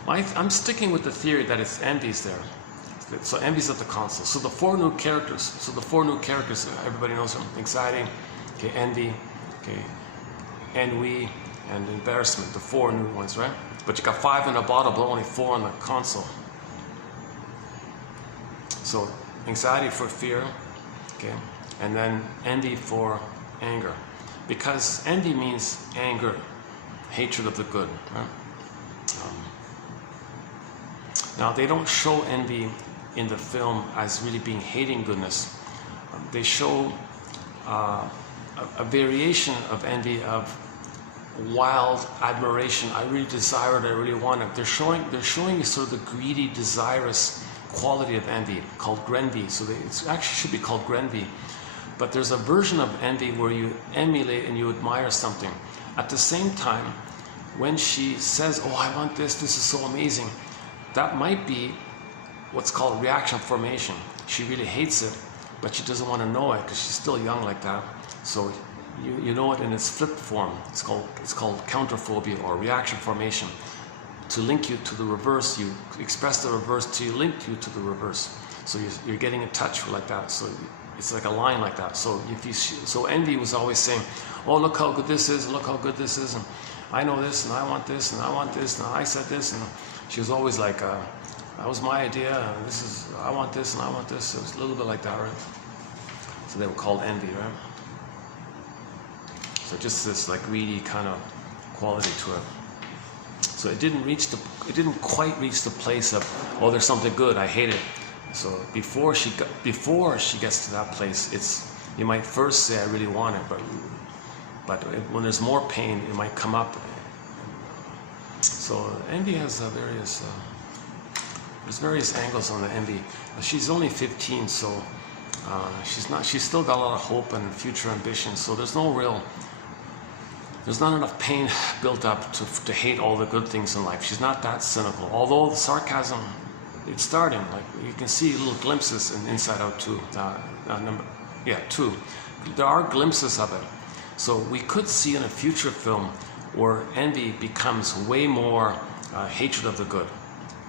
I'm sticking with the theory that it's envy's there. So envy's at the console. So the 4 new characters. So the 4 new characters, everybody knows them. Anxiety, okay, envy, okay, ennui, and embarrassment, the 4 new ones, right? But you got 5 in the bottle, but only 4 on the console. So anxiety for fear, okay, and then envy for anger, because envy means anger, hatred of the good, right? Now they don't show envy in the film as really being hating goodness. They show a variation of envy, of wild admiration. I really desire it, I really want it. They're showing you sort of the greedy, desirous quality of envy called grenvy. So it actually should be called grenvy. But there's a version of envy where you emulate and you admire something. At the same time, when she says, oh, I want this, this is so amazing, that might be what's called reaction formation. She really hates it, but she doesn't want to know it because she's still young like that. So you know it in its flipped form. It's called counterphobia or reaction formation. To link you to the reverse, you express the reverse till you link you to the reverse. So you're getting in touch like that. So it's like a line like that. So so envy was always saying, oh, look how good this is, look how good this is, and I know this, and I want this, and I want this, and I said this, and she was always like, that was my idea, and this is, I want this, and I want this. It was a little bit like that, right? So they were called envy, right? So just this like greedy kind of quality to it. So it didn't quite reach the place of, oh, there's something good, I hate it. So before she gets to that place, you might first say I really want it, but when there's more pain, it might come up. So envy has there's various angles on the envy. She's only 15, so she's still got a lot of hope and future ambition. So there's not enough pain built up to hate all the good things in life. She's not that cynical. Although the sarcasm, it's starting. Like you can see little glimpses in Inside Out 2. 2. There are glimpses of it. So we could see in a future film where envy becomes way more hatred of the good.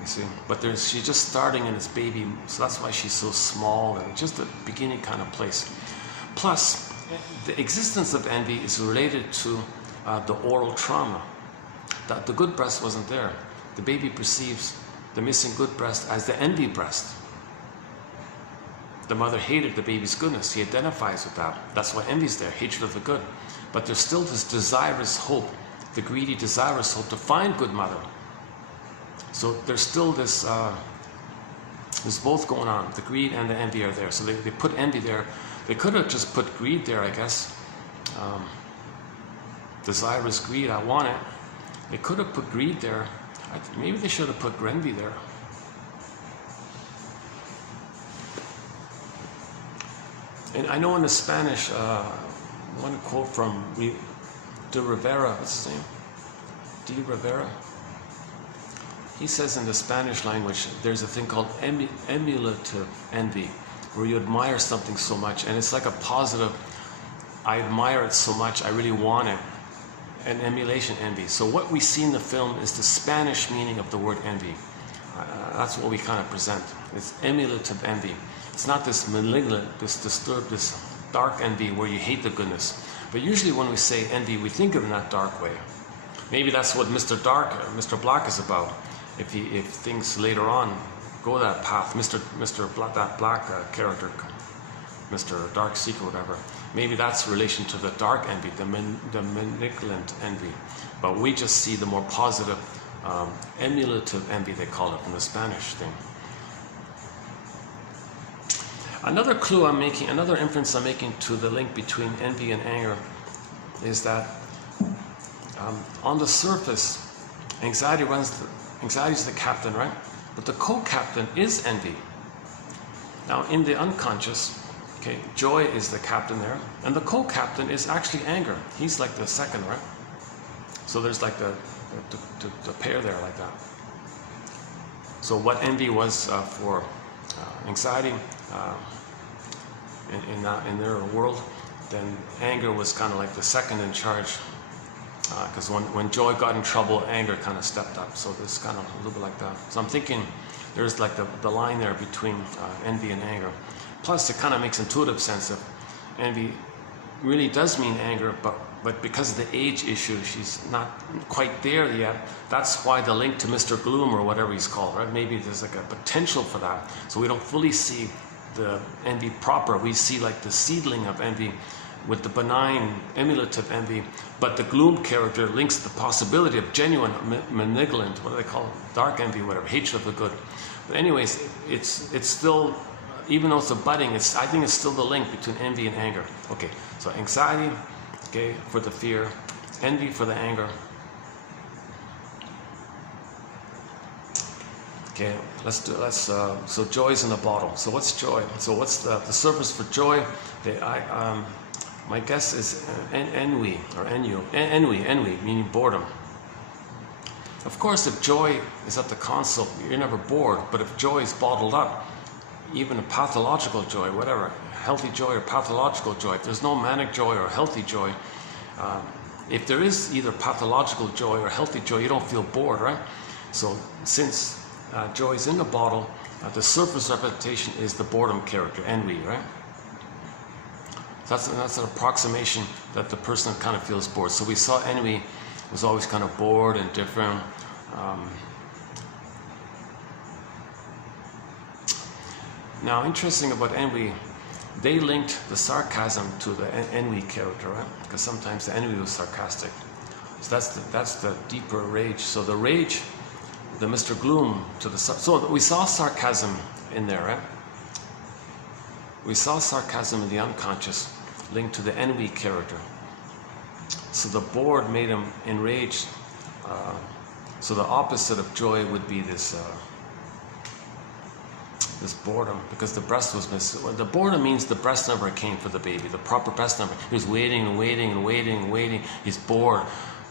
You see, but she's just starting in its baby, so that's why she's so small and just a beginning kind of place. Plus, the existence of envy is related to the oral trauma. That the good breast wasn't there. The baby perceives the missing good breast as the envy breast. The mother hated the baby's goodness. He identifies with that. That's why envy's there, hatred of the good. But there's still this desirous hope, the greedy, desirous hope to find good mother. So there's still this, there's both going on. The greed and the envy are there. So they put envy there. They could have just put greed there, I guess. Desirous greed, I want it. They could have put greed there. Maybe they should have put grenvy there. And I know in the Spanish, one quote from de Rivera, what's his name? De Rivera. He says in the Spanish language, there's a thing called emulative envy, where you admire something so much, and it's like a positive, I admire it so much, I really want it, and emulation envy. So what we see in the film is the Spanish meaning of the word envy. That's what we kind of present. It's emulative envy. It's not this malignant, this disturbed, this dark envy where you hate the goodness. But usually when we say envy, we think of it in that dark way. Maybe that's what Mr. Black is about. If things later on go that path, that black character, Mr. Dark Seeker, whatever, maybe that's relation to the dark envy, the malignant envy. But we just see the more positive, emulative envy, they call it in the Spanish thing. Another clue I'm making, another inference I'm making to the link between envy and anger is that on the surface, anxiety is the captain, right? But the co-captain is envy. Now in the unconscious, okay, joy is the captain there, and the co-captain is actually anger. He's like the second, right? So there's like the pair there like that. So what envy was for anxiety in their world, then anger was kind of like the second in charge. Because when joy got in trouble, anger kind of stepped up. So it's kind of a little bit like that. So I'm thinking there's like the line there between envy and anger. Plus, it kind of makes intuitive sense of envy really does mean anger, but because of the age issue, she's not quite there yet. That's why the link to Mr. Gloom or whatever he's called, right? Maybe there's like a potential for that. So we don't fully see the envy proper. We see like the seedling of envy with the benign emulative envy, but the gloom character links the possibility of genuine malignant, what do they call it? Dark envy, whatever, hatred of the good. But anyways, it's still, even though it's a budding, I think it's still the link between envy and anger. Okay, so anxiety, okay, for the fear, envy for the anger. Okay, so joy is in the bottle. So what's joy? So what's the surface for joy? My guess is ennui, or ennui, meaning boredom. Of course, if joy is at the console, you're never bored, but if joy is bottled up, even a pathological joy, whatever, healthy joy or pathological joy, if there's no manic joy or healthy joy, if there is either pathological joy or healthy joy, you don't feel bored, right? So since joy is in the bottle, the surface representation is the boredom character, ennui, right? That's an approximation that the person kind of feels bored. So we saw ennui was always kind of bored and different. Now, interesting about ennui, they linked the sarcasm to the ennui character, right? Because sometimes the ennui was sarcastic. So that's the deeper rage. So the rage, the Mr. Gloom to the so we saw sarcasm in there, right? We saw sarcasm in the unconscious linked to the ennui character. So the bored made him enraged. So the opposite of joy would be this boredom, because the breast was missing. The boredom means the breast never came for the baby, the proper breast never. He was waiting and waiting and waiting and waiting. He's bored,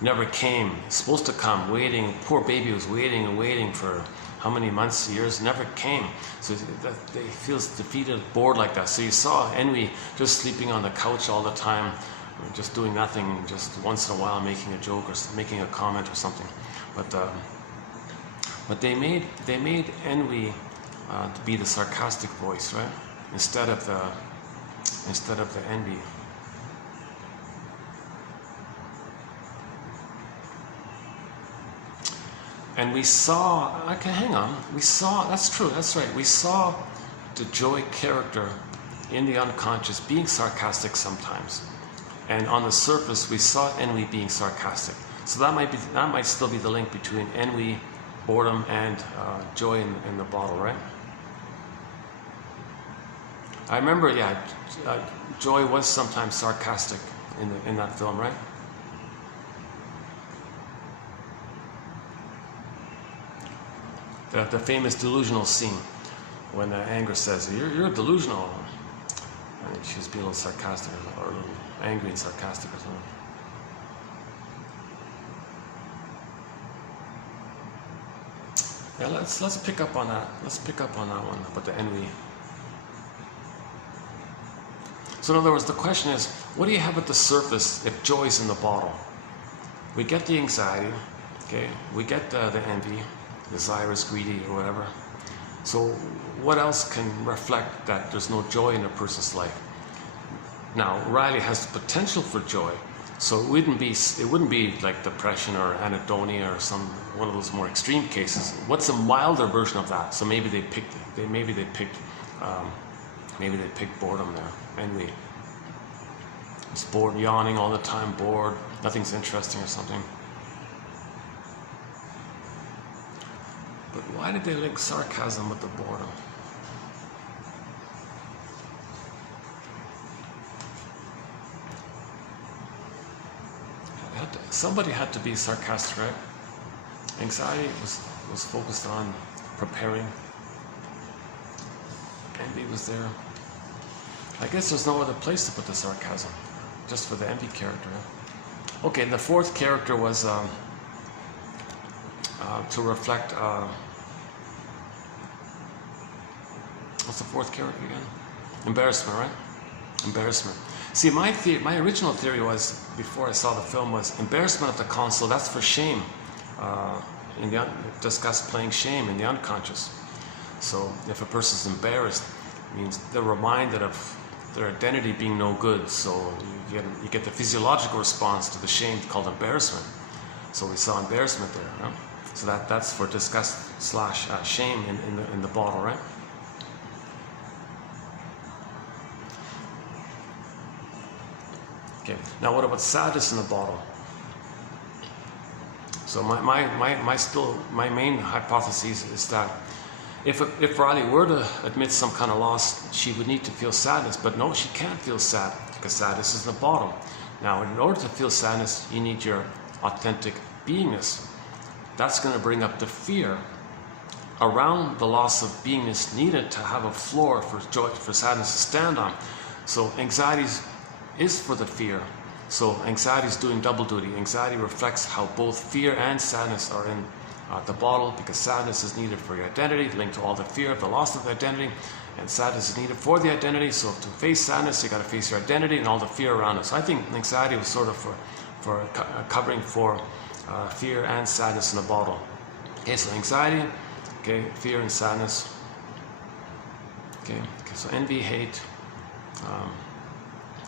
never came. He's supposed to come, waiting. Poor baby was waiting and waiting for how many months, years, never came. So he feels defeated, bored like that. So you saw ennui just sleeping on the couch all the time, just doing nothing, just once in a while making a joke or making a comment or something. But they made ennui to be the sarcastic voice, right? Instead of the envy. And we saw, okay, hang on, that's true, that's right. We saw the joy character in the unconscious being sarcastic sometimes. And on the surface, we saw ennui being sarcastic. So that might still be the link between ennui, boredom, and joy in the bottle, right? I remember, yeah, joy was sometimes sarcastic in that film, right? The famous delusional scene when anger says, "You're delusional." And she was being a little sarcastic or a little angry and sarcastic or something. Yeah, let's pick up on that. Let's pick up on that one about the ennui. So in other words, the question is, what do you have at the surface if joy's in the bottle? We get the anxiety, okay? We get the envy, desirous, greedy, or whatever. So what else can reflect that there's no joy in a person's life? Now, Riley has the potential for joy, so it wouldn't be like depression or anhedonia or one of those more extreme cases. What's a milder version of that? So maybe they picked boredom there. Envy. It's bored, yawning all the time, bored, nothing's interesting or something. But why did they link sarcasm with the boredom? Somebody had to be sarcastic, right? Anxiety was focused on preparing. Envy was there. I guess there's no other place to put the sarcasm, just for the envy character. Okay, and the fourth character was to reflect. What's the fourth character again? Embarrassment, right? Embarrassment. See, my original theory was, before I saw the film, was embarrassment at the console. That's for shame. Discuss playing shame in the unconscious. So if a person's embarrassed, it means they're reminded of their identity being no good. So you get the physiological response to the shame called embarrassment. So we saw embarrassment there. Right? So that's for disgust / shame in the bottle, right? Okay. Now what about sadness in the bottle? So my main hypothesis is that if Riley were to admit some kind of loss, she would need to feel sadness. But no, she can't feel sad because sadness is in the bottle. Now, in order to feel sadness, you need your authentic beingness. That's going to bring up the fear around the loss of beingness needed to have a floor for joy, for sadness to stand on. So anxiety is for the fear. So anxiety is doing double duty. Anxiety reflects how both fear and sadness are in the bottle, because sadness is needed for your identity, linked to all the fear of the loss of the identity, and sadness is needed for the identity. So to face sadness, you got to face your identity and all the fear around it. So I think anxiety was sort of for covering for fear and sadness in the bottle. Okay, so anxiety, okay, fear and sadness. Okay, so envy, hate,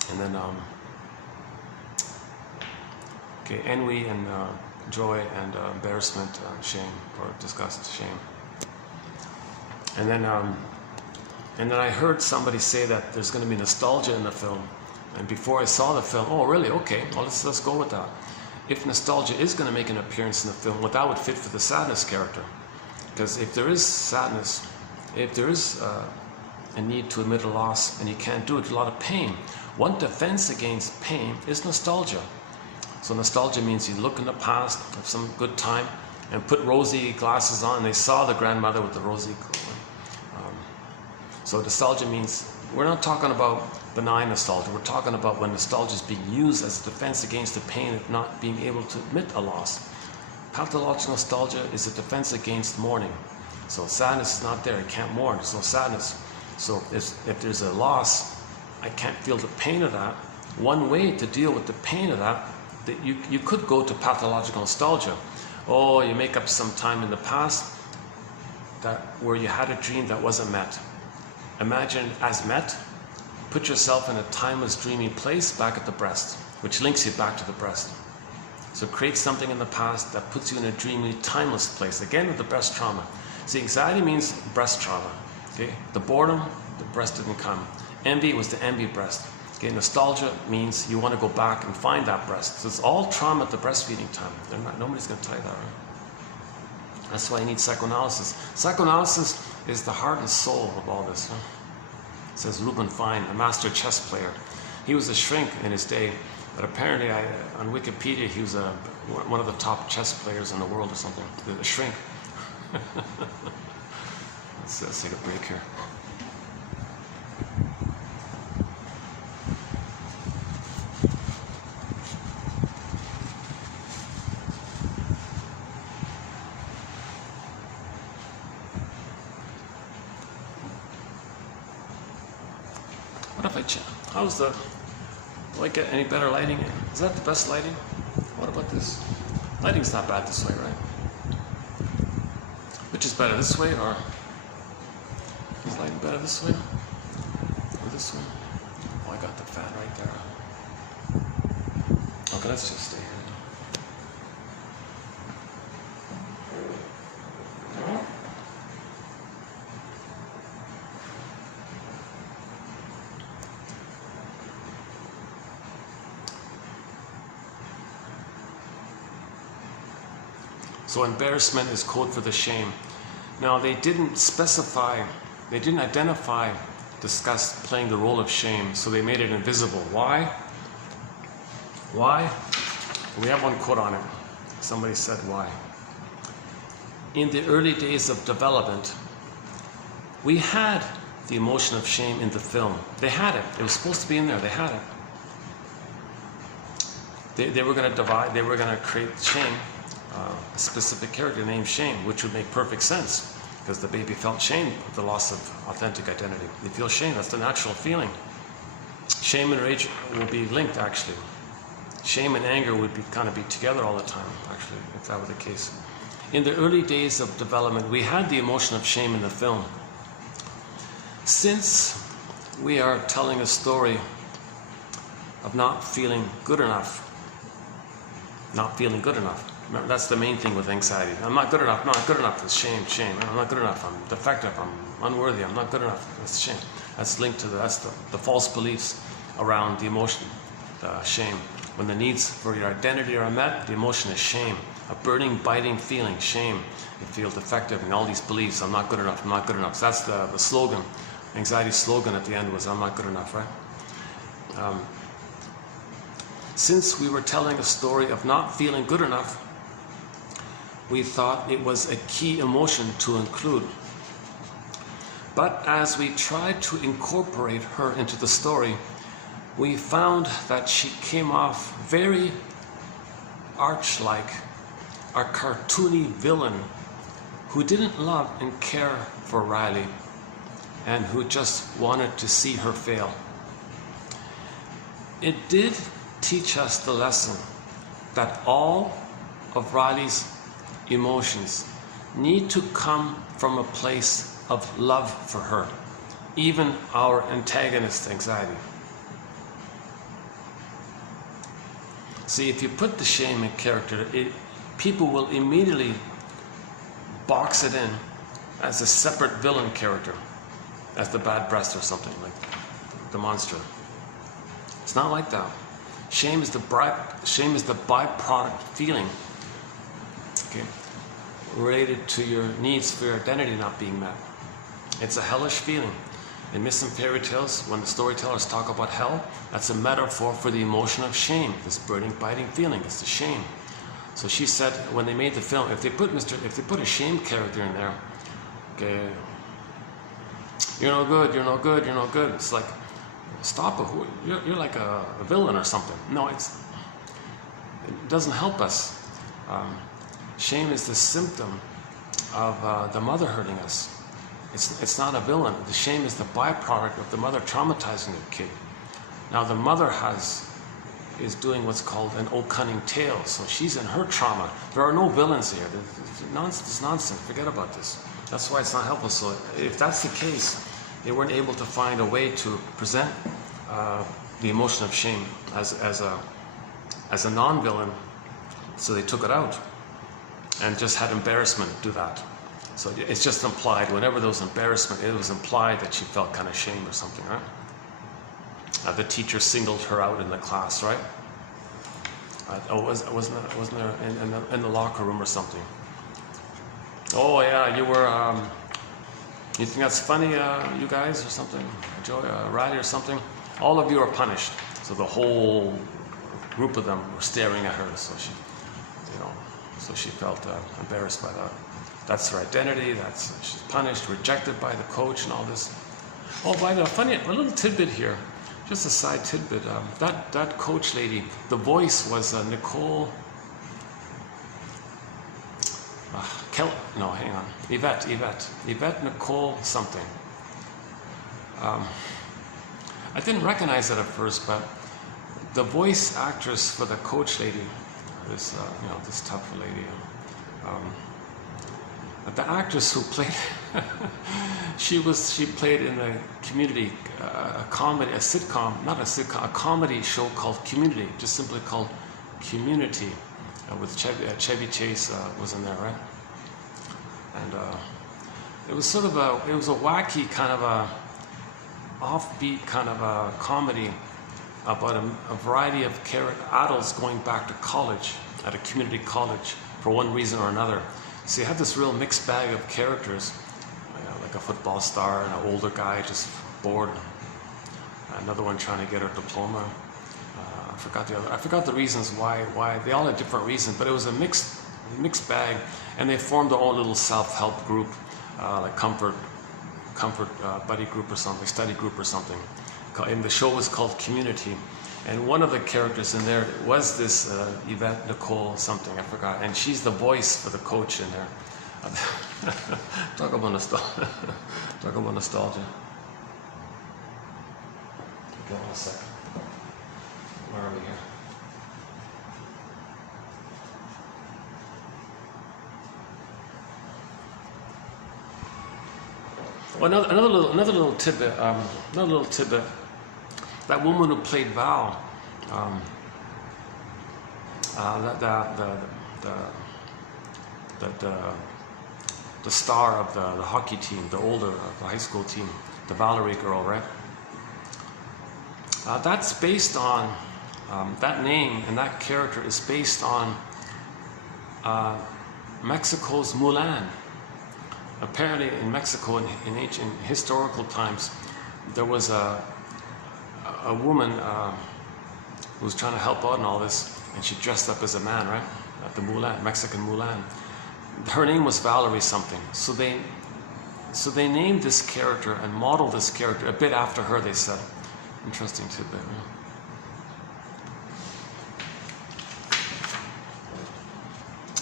and then okay, envy and joy and embarrassment, shame, or disgust, shame. And then I heard somebody say that there's going to be nostalgia in the film. And before I saw the film, oh really? Okay, well let's go with that. If nostalgia is going to make an appearance in the film, well, that would fit for the sadness character. Because if there is sadness, if there is a need to admit a loss and you can't do it, a lot of pain. One defense against pain is nostalgia. So nostalgia means you look in the past of some good time and put rosy glasses on. They saw the grandmother with the rosy. So nostalgia means, we're not talking about benign nostalgia. We're talking about when nostalgia is being used as a defense against the pain of not being able to admit a loss. Pathological nostalgia is a defense against mourning. So sadness is not there. You can't mourn. There's no sadness. So if there's a loss, I can't feel the pain of that. One way to deal with the pain of that you could go to pathological nostalgia. Oh, you make up some time in the past where you had a dream that wasn't met. Imagine as met. Put yourself in a timeless, dreamy place back at the breast, which links you back to the breast. So create something in the past that puts you in a dreamy, timeless place. Again, with the breast trauma. See, anxiety means breast trauma. Okay, the boredom, the breast didn't come. Envy was the envy breast. Okay, nostalgia means you want to go back and find that breast. So it's all trauma at the breastfeeding time. Nobody's going to tell you that, right? That's why you need psychoanalysis. Psychoanalysis is the heart and soul of all this. Huh? Says Reuben Fine, a master chess player. He was a shrink in his day, but apparently on Wikipedia he was one of the top chess players in the world or something. A shrink. Let's take a break here. Do I get any better lighting? Is that the best lighting? What about this? Lighting's not bad this way, right? Which is better, this way or is lighting better this way or this way? Oh, I got the fan right there. Okay, let's just stay here. So embarrassment is code for the shame. Now they didn't specify, they didn't identify disgust playing the role of shame, so they made it invisible. Why? Why? We have one quote on it. Somebody said why. In the early days of development, we had the emotion of shame in the film. They had it. It was supposed to be in there. They had it. They were going to divide, they were going to create shame. A specific character named Shame, which would make perfect sense because the baby felt shame at the loss of authentic identity. They feel shame, that's the natural feeling. Shame and rage will be linked actually. Shame and anger would kind of be together all the time actually, if that were the case. In the early days of development, we had the emotion of shame in the film. Since we are telling a story of not feeling good enough. Not feeling good enough. Remember, that's the main thing with anxiety. I'm not good enough, not good enough. It's shame, shame. I'm not good enough. I'm defective. I'm unworthy. I'm not good enough. That's shame. That's linked to that's the false beliefs around the emotion, shame. When the needs for your identity are unmet, the emotion is shame. A burning, biting feeling, shame. You feel defective and all these beliefs. I'm not good enough. I'm not good enough. So that's the slogan. Anxiety slogan at the end was, I'm not good enough, right? Since we were telling a story of not feeling good enough, we thought it was a key emotion to include. But as we tried to incorporate her into the story, we found that she came off very arch-like, a cartoony villain who didn't love and care for Riley and who just wanted to see her fail. It did teach us the lesson that all of Riley's emotions need to come from a place of love for her, even our antagonist anxiety. See, if you put the shame in character, people will immediately box it in as a separate villain character, as the bad breast or something, like the monster. It's not like that. Shame is the byproduct feeling, okay, related to your needs for your identity not being met. It's a hellish feeling. In myths and fairy tales, when the storytellers talk about hell, that's a metaphor for the emotion of shame, this burning, biting feeling. It's the shame. So she said, when they made the film, if they put a shame character in there, okay, you're no good, you're no good, you're no good. It's like, stop it. You're like a villain or something. No, it doesn't help us. Shame is the symptom of the mother hurting us. It's not a villain. The shame is the byproduct of the mother traumatizing the kid. Now the mother is doing what's called an oh cunning tale. So she's in her trauma. There are no villains here. It's nonsense. Forget about this. That's why it's not helpful. So if that's the case, they weren't able to find a way to present the emotion of shame as a non-villain. So they took it out and just had embarrassment do that. So it's just implied, whenever there was embarrassment, it was implied that she felt kind of shame or something, right? The teacher singled her out in the class, right? Wasn't there in the locker room or something? Oh yeah, you were, you think that's funny, you guys, or something? Joey, Riley or something? All of you are punished. So the whole group of them were staring at her, so she felt embarrassed by that. That's her identity, she's punished, rejected by the coach and all this. Oh, by the way, a little tidbit here, just a side tidbit. That coach lady, the voice was Nicole, Yvette Nicole something. I didn't recognize it at first, but the voice actress for the coach lady, this tough lady, the actress who played, she played in the Community, a comedy show called Community, just simply called Community, with Chevy Chase was in there, right? And it was sort of a wacky kind of a offbeat kind of a comedy about a variety of adults going back to college at a community college for one reason or another. So you have this real mixed bag of characters, like a football star and an older guy just bored, another one trying to get her diploma. I forgot the reasons why. They all had different reasons, but it was a mixed bag, and they formed their own little self-help group, like comfort buddy group or something, study group or something. And the show was called Community. And one of the characters in there was this Yvette Nicole something, I forgot. And she's the voice for the coach in there. Talk about nostalgia. Talk about nostalgia. Hold on a second. Where are we here? Well, another little tidbit. Another little tidbit. That woman who played Val, the star of the hockey team, the older of the high school team, the Valerie girl, right? That's based on that name, and that character is based on Mexico's Mulan. Apparently, in Mexico, in ancient historical times, there was a woman who was trying to help out in all this, and she dressed up as a man, right? The Mulan, Mexican Mulan. Her name was Valerie something. So they named this character and modeled this character a bit after her, they said. Interesting tidbit.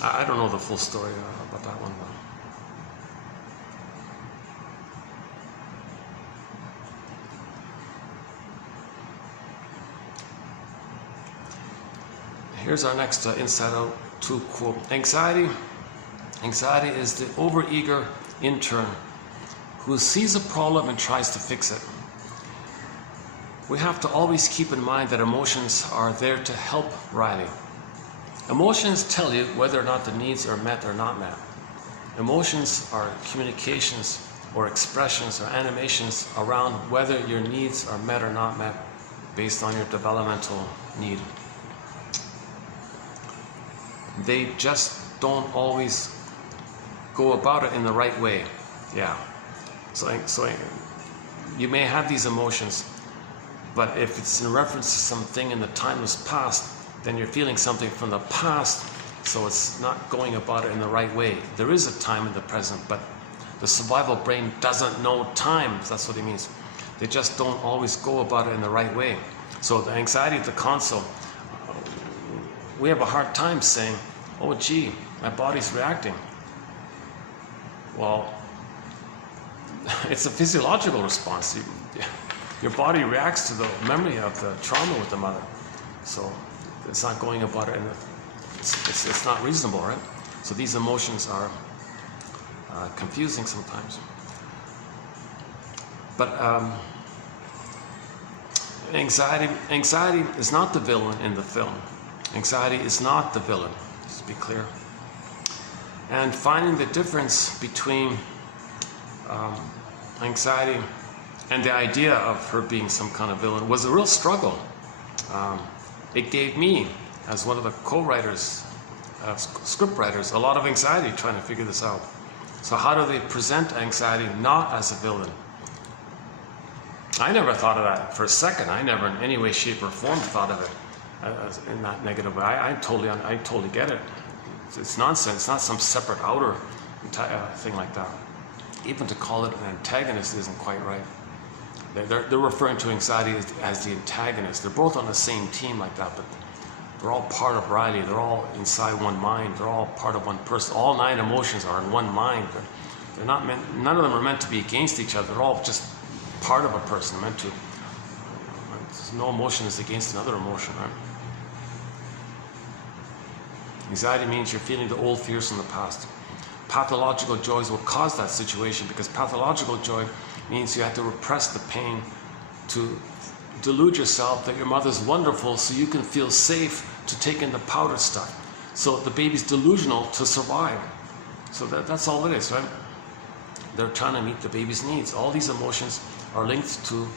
I don't know the full story about that one, though. Here's our next Inside Out 2 quote. Anxiety is the overeager intern who sees a problem and tries to fix it. We have to always keep in mind that emotions are there to help Riley. Emotions tell you whether or not the needs are met or not met. Emotions are communications or expressions or animations around whether your needs are met or not met based on your developmental need. They just don't always go about it in the right way. Yeah. So you may have these emotions, but if it's in reference to something in the timeless past, then you're feeling something from the past, so it's not going about it in the right way. There is a time in the present, but the survival brain doesn't know time. That's what it means. They just don't always go about it in the right way. So the anxiety at the console, we have a hard time saying, oh gee, my body's reacting. Well, it's a physiological response. Your body reacts to the memory of the trauma with the mother. So it's not going about it, it's not reasonable, right? So these emotions are confusing sometimes. But anxiety is not the villain in the film. Anxiety is not the villain, just to be clear. And finding the difference between anxiety and the idea of her being some kind of villain was a real struggle. It gave me, as one of the co-writers, script writers, a lot of anxiety trying to figure this out. So how do they present anxiety not as a villain? I never thought of that for a second. I never in any way, shape, or form thought of it in that negative way. I totally get it. It's nonsense. It's not some separate outer thing like that. Even to call it an antagonist isn't quite right. They're referring to anxiety as the antagonist. They're both on the same team like that, but they're all part of Riley. They're all inside one mind. They're all part of one person. All 9 emotions are in one mind, but they're not meant. None of them are meant to be against each other. They're all just part of a person. Meant to. No emotion is against another emotion, right? Anxiety means you're feeling the old fears from the past. Pathological joys will cause that situation, because pathological joy means you have to repress the pain to delude yourself that your mother's wonderful so you can feel safe to take in the powdered stuff. So the baby's delusional to survive. So that's all it is, right? They're trying to meet the baby's needs. All these emotions are linked to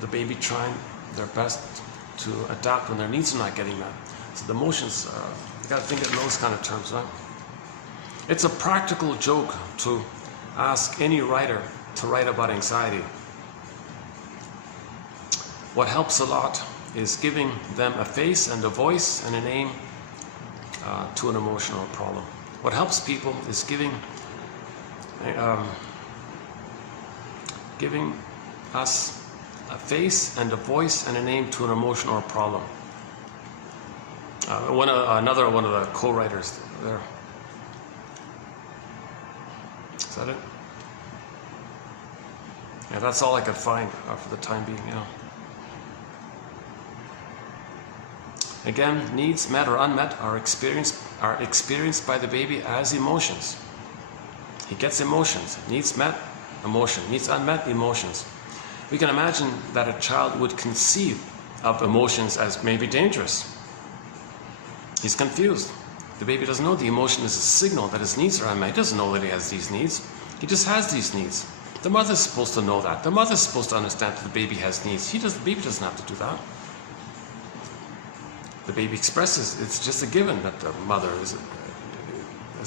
the baby trying their best to adapt when their needs are not getting met. So the emotions, you got to think in those kind of terms, right? It's a practical joke to ask any writer to write about anxiety. What helps a lot is giving them a face and a voice and a name to an emotional problem. What helps people is giving us a face and a voice and a name to an emotional problem. Another one of the co-writers there. Is that it? Yeah, that's all I could find for the time being, yeah. Again, needs met or unmet are experienced by the baby as emotions. He gets emotions, needs met emotion, needs unmet emotions. We can imagine that a child would conceive of emotions as maybe dangerous. He's confused. The baby doesn't know the emotion is a signal that his needs are unmet. He doesn't know that he has these needs. He just has these needs. The mother's supposed to know that. The mother's supposed to understand that the baby has needs. The baby doesn't have to do that. The baby expresses, it's just a given that the mother is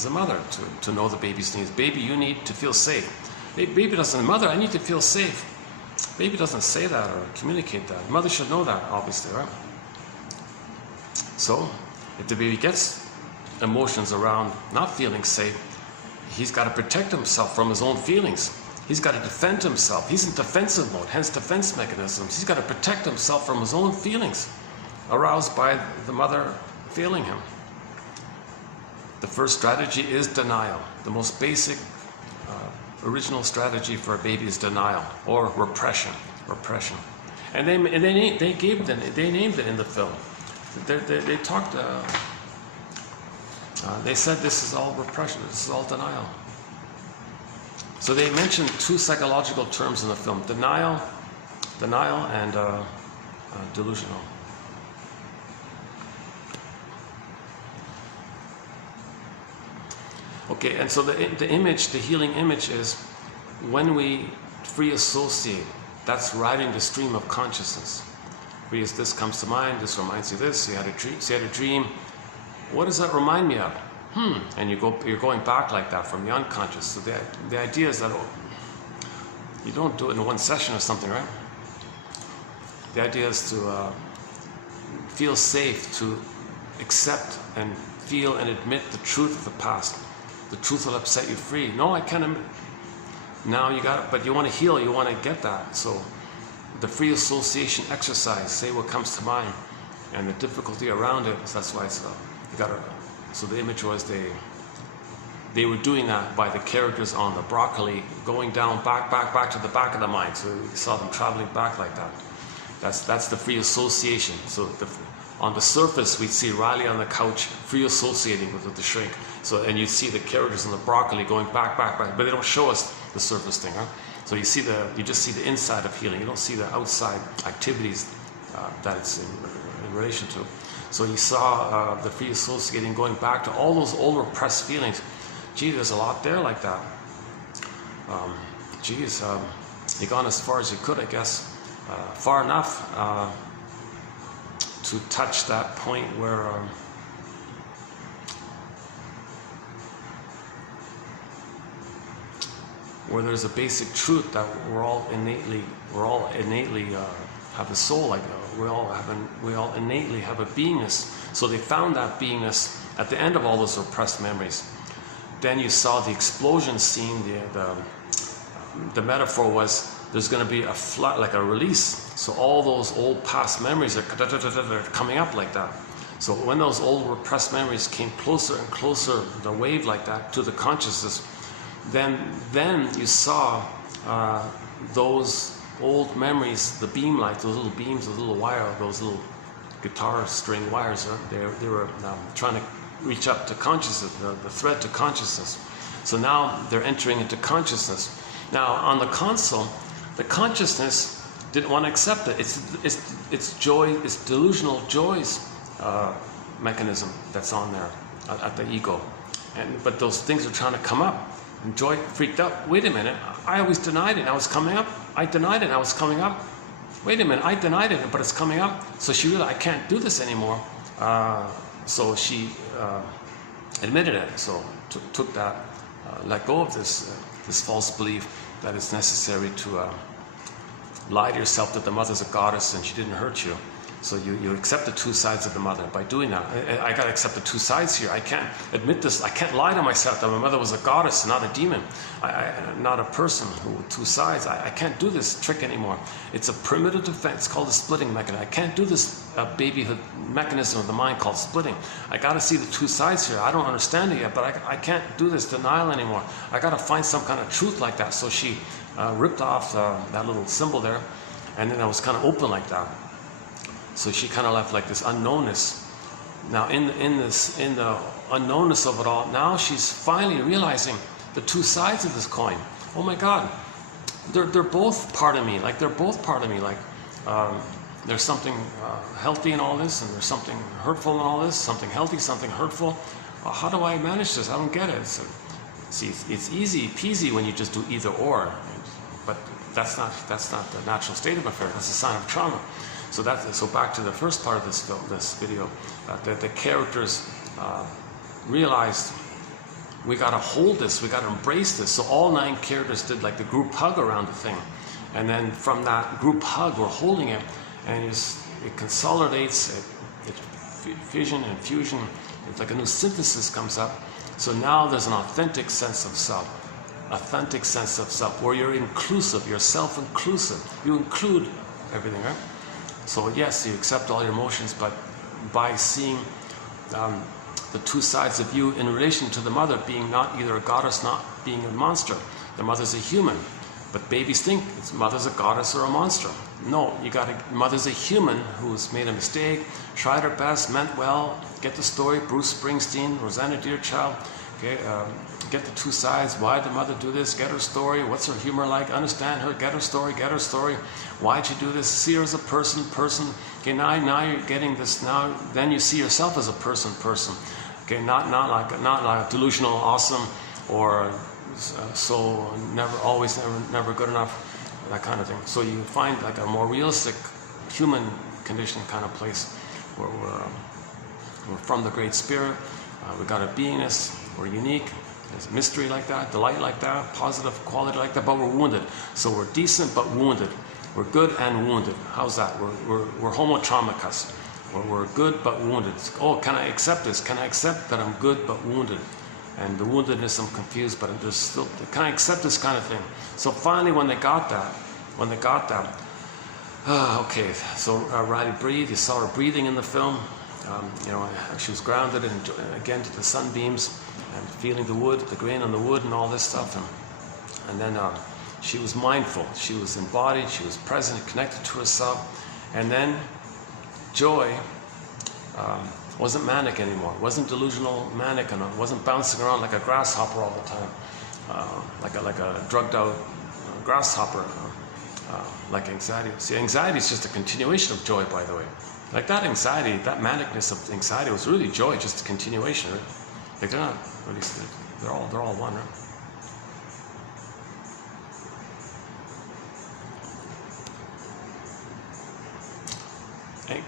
a mother to know the baby's needs. Baby, you need to feel safe. Baby doesn't, mother, I need to feel safe. Baby doesn't say that or communicate that. Mother should know that, obviously, right? So, if the baby gets emotions around not feeling safe, he's got to protect himself from his own feelings. He's got to defend himself. He's in defensive mode, hence defense mechanisms. He's got to protect himself from his own feelings aroused by the mother failing him. The first strategy is denial. The most basic, original strategy for a baby is denial or repression. Repression, and they named it in the film. They talked. They said this is all repression. This is all denial. So they mentioned two psychological terms in the film: denial, and delusional. Okay, and so the image, the healing image is when we free associate, that's riding the stream of consciousness. This comes to mind, this reminds you of this, you had a dream. What does that remind me of? And you're going back like that from the unconscious. So the idea is that you don't do it in one session or something, right? The idea is to feel safe, to accept and feel and admit the truth of the past. The truth will upset you free. No, I can't admit. Now you got it, but you want to heal, you want to get that. So the free association exercise, say what comes to mind, and the difficulty around it. So that's why it's you got to. So the image was they were doing that by the characters on the broccoli going down back to the back of the mind. So you saw them traveling back like that. That's the free association. So on the surface, we'd see Riley on the couch free associating with the shrink. So, and you'd see the characters in the broccoli going back, but they don't show us the surface thing, huh? So you just see the inside of healing. You don't see the outside activities that it's in relation to. So you saw the free associating going back to all those old repressed feelings. Gee, there's a lot there like that. You've gone as far as you could, I guess, far enough to touch that point where there's a basic truth that we all innately have a soul, like we all innately have a beingness. So they found that beingness at the end of all those repressed memories. Then you saw the explosion scene. The metaphor was there's going to be a flood, like a release. So all those old past memories are coming up like that. So when those old repressed memories came closer and closer, the wave like that, to the consciousness, then you saw those old memories, the beam lights, those little beams, those little wire, those little guitar string wires, they were trying to reach up to consciousness, the thread to consciousness. So now they're entering into consciousness. Now on the console, the consciousness didn't want to accept it. It's joy, it's delusional joy's mechanism that's on there at the ego. But those things are trying to come up. And joy freaked out. Wait a minute, I always denied it, now it's coming up. I denied it, now it's coming up. Wait a minute, I denied it, but it's coming up. So she realized, I can't do this anymore. So she admitted it. So took that, let go of this false belief that it's necessary to lie to yourself that the mother's a goddess and she didn't hurt you. So you accept the two sides of the mother by doing that. I got to accept the two sides here. I can't admit this. I can't lie to myself that my mother was a goddess, not a demon, not a person with two sides. I can't do this trick anymore. It's a primitive defense. It's called a splitting mechanism. I can't do this babyhood mechanism of the mind called splitting. I got to see the two sides here. I don't understand it yet, but I can't do this denial anymore. I got to find some kind of truth like that. So she ripped off that little symbol there, and then I was kind of open like that. So she kind of left like this unknownness. Now in the unknownness of it all, now she's finally realizing the two sides of this coin. Oh my God, they're both part of me. Like they're both part of me. Like there's something healthy in all this, and there's something hurtful in all this. Something healthy, something hurtful. How do I manage this? I don't get it. So, see, it's easy peasy when you just do either or, but that's not the natural state of affairs. That's a sign of trauma. So back to the first part of this video, the characters realized we got to hold this, we got to embrace this. So all 9 characters did like the group hug around the thing, and then from that group hug, we're holding it, and it consolidates, it fission and fusion. It's like a new synthesis comes up. So now there's an authentic sense of self. Authentic sense of self, where you're inclusive, you're self-inclusive. You include everything, right? So yes, you accept all your emotions, but by seeing the two sides of you in relation to the mother being not either a goddess, not being a monster. The mother's a human, but babies think mother's a goddess or a monster. No, mother's a human who's made a mistake, tried her best, meant well. Get the story, Bruce Springsteen, Rosanna Deerchild. Okay, get the two sides. Why did the mother do this? Get her story. What's her humor like? Understand her. Get her story. Get her story. Why'd she do this? See her as a person. Okay, now you're getting this. Now then you see yourself as a person. Okay, not like delusional, awesome, or so never good enough. That kind of thing. So you find like a more realistic human condition kind of place where we're from the Great Spirit. We got a beingness. We're unique. There's a mystery like that, delight like that, positive quality like that, but we're wounded. So we're decent but wounded. We're good and wounded. How's that? We're homotraumicus. We're good but wounded. Oh, can I accept this? Can I accept that I'm good but wounded? And the woundedness, I'm confused, but there's still, can I accept this kind of thing? So finally, when they got that, okay, so Riley breathed. You saw her breathing in the film. She was grounded again to the sunbeams and feeling the wood, the grain on the wood and all this stuff. And then she was mindful. She was embodied. She was present, connected to herself. And then joy wasn't manic anymore. Wasn't delusional manic, and wasn't bouncing around like a grasshopper all the time, like a drugged out grasshopper, like anxiety. See, anxiety is just a continuation of joy, by the way. Like that anxiety, that manicness of anxiety was really joy, just a continuation, right? Like they're not really, they're all one, right?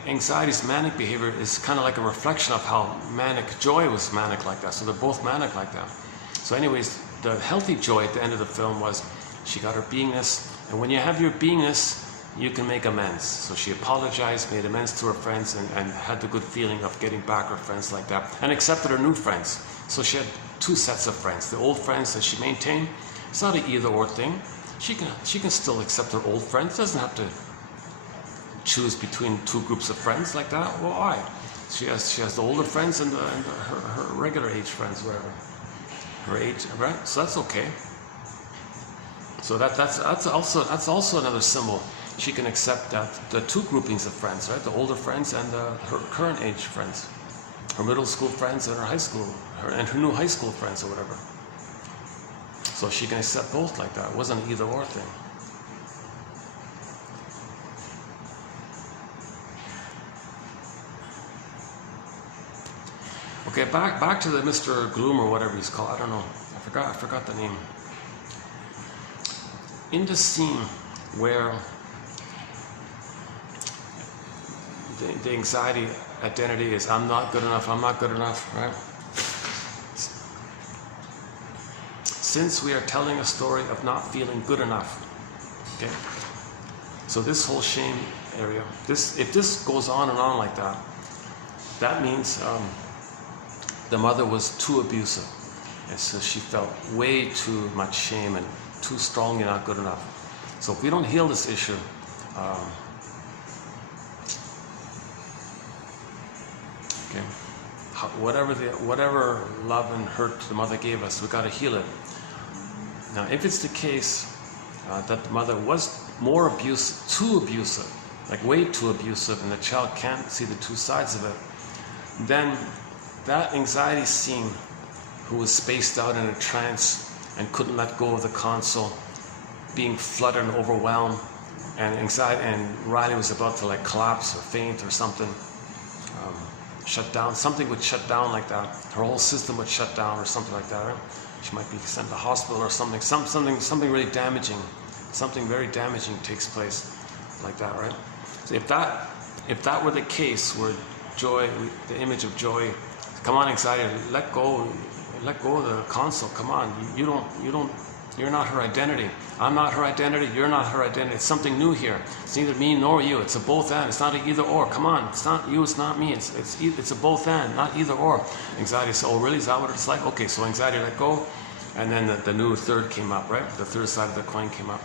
Anxiety's manic behavior is kind of like a reflection of how manic joy was manic like that. So they're both manic like that. So anyways, the healthy joy at the end of the film was she got her beingness, and when you have your beingness, you can make amends. So she apologized, made amends to her friends, and had the good feeling of getting back her friends like that, and accepted her new friends. So she had 2 sets of friends. The old friends that she maintained. It's not an either or thing. She can still accept her old friends. Doesn't have to choose between 2 groups of friends like that. Well, why? She has the older friends and her regular age friends, whatever. Her age, right? So that's okay. So that's also another symbol. She can accept that the 2 groupings of friends, right? The older friends and her current age friends, her middle school friends and her high school, and her new high school friends or whatever. So she can accept both like that. It wasn't an either or thing. Okay, back to the Mr. Gloom or whatever he's called. I don't know. I forgot the name. In the scene where the anxiety identity is I'm not good enough, right? Since we are telling a story of not feeling good enough, okay? So this whole shame area, if this goes on and on like that, that means the mother was too abusive. And so she felt way too much shame and too strongly not good enough. So if we don't heal this issue, okay, whatever love and hurt the mother gave us, we got to heal it. Now, if it's the case that the mother was more abusive, too abusive, like way too abusive, and the child can't see the 2 sides of it, then that anxiety scene, who was spaced out in a trance, and couldn't let go of the console, being fluttered and overwhelmed, and anxiety, and Riley was about to like collapse or faint or something, shut down. Something would shut down like that. Her whole system would shut down or something like that. Right? She might be sent to the hospital or something. Something really damaging. Something very damaging takes place like that, right? So if that were the case, where joy, the image of joy, come on, anxiety, let go of the console. Come on, you're not her identity. I'm not her identity. You're not her identity. It's something new here. It's neither me nor you. It's a both and. It's not an either or. Come on, it's not you. It's not me. It's a both and, not either or. Anxiety says, oh really? Is that what it's like? Okay, so anxiety, let go, and then the new third came up, right? The third side of the coin came up.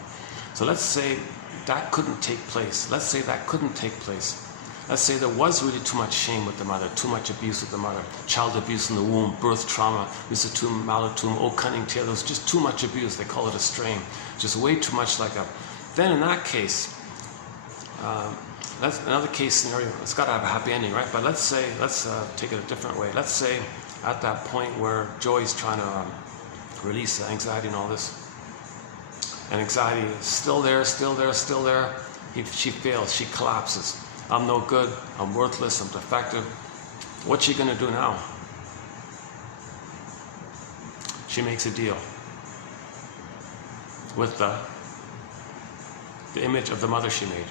So let's say that couldn't take place. Let's say that couldn't take place. Let's say there was really too much shame with the mother, too much abuse with the mother, child abuse in the womb, birth trauma, visitum, malatum, oh cunning tale. There was just too much abuse. They call it a strain. Just way too much like a. Then in that case, that's another case scenario. It's got to have a happy ending, right? But let's take it a different way. Let's say at that point where Joy's trying to release the anxiety and all this, and anxiety is still there. She fails. She collapses. I'm no good, I'm worthless, I'm defective. What's she going to do now? She makes a deal with the image of the mother she made.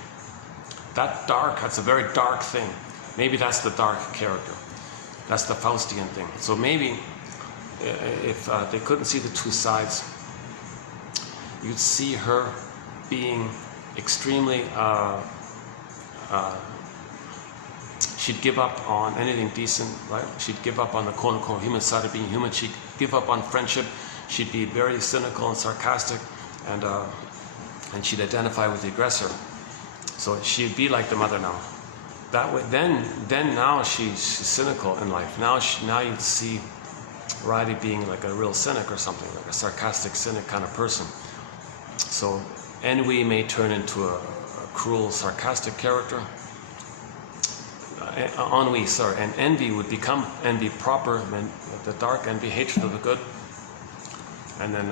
That's a very dark thing. Maybe that's the dark character. That's the Faustian thing. So maybe if they couldn't see the two sides, you'd see her being extremely she'd give up on anything decent, right? She'd give up on the quote-unquote human side of being human. She'd give up on friendship. She'd be very cynical and sarcastic, and she'd identify with the aggressor. So she'd be like the mother now. That way, then now she's cynical in life. Now you'd see Riley being like a real cynic or something, like a sarcastic cynic kind of person. So envy may turn into a cruel, sarcastic character. Ennui, and envy would become envy proper, and the dark envy, hatred of the good, and then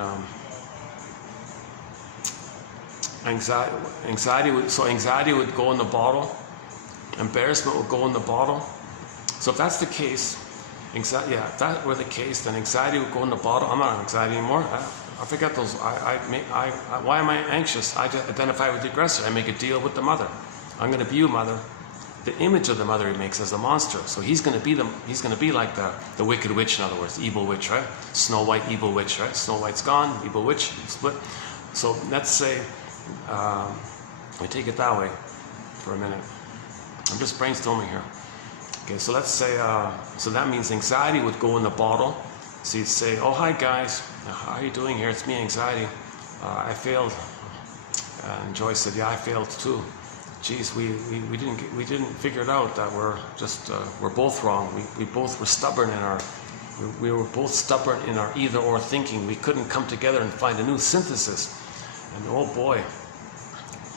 anxiety would go in the bottle, embarrassment would go in the bottle. So if that's the case, if that were the case, then anxiety would go in the bottle. I'm not on anxiety anymore. I forget those. Why am I anxious? I identify with the aggressor. I make a deal with the mother. I'm going to be you, mother. The image of the mother he makes as a monster. So he's going to be like the wicked witch, in other words, the evil witch, right? Snow White, evil witch, right? Snow White's gone, evil witch, split. So let's say we take it that way for a minute. I'm just brainstorming here. Okay, so let's say so that means anxiety would go in the bottle. So you'd say, "Oh, hi guys, how are you doing here? It's me, anxiety. I failed." And Joyce said, "Yeah, I failed too. Geez, we didn't figure it out that we're both wrong. We both were stubborn we were both stubborn in our either or thinking. We couldn't come together and find a new synthesis. And oh boy,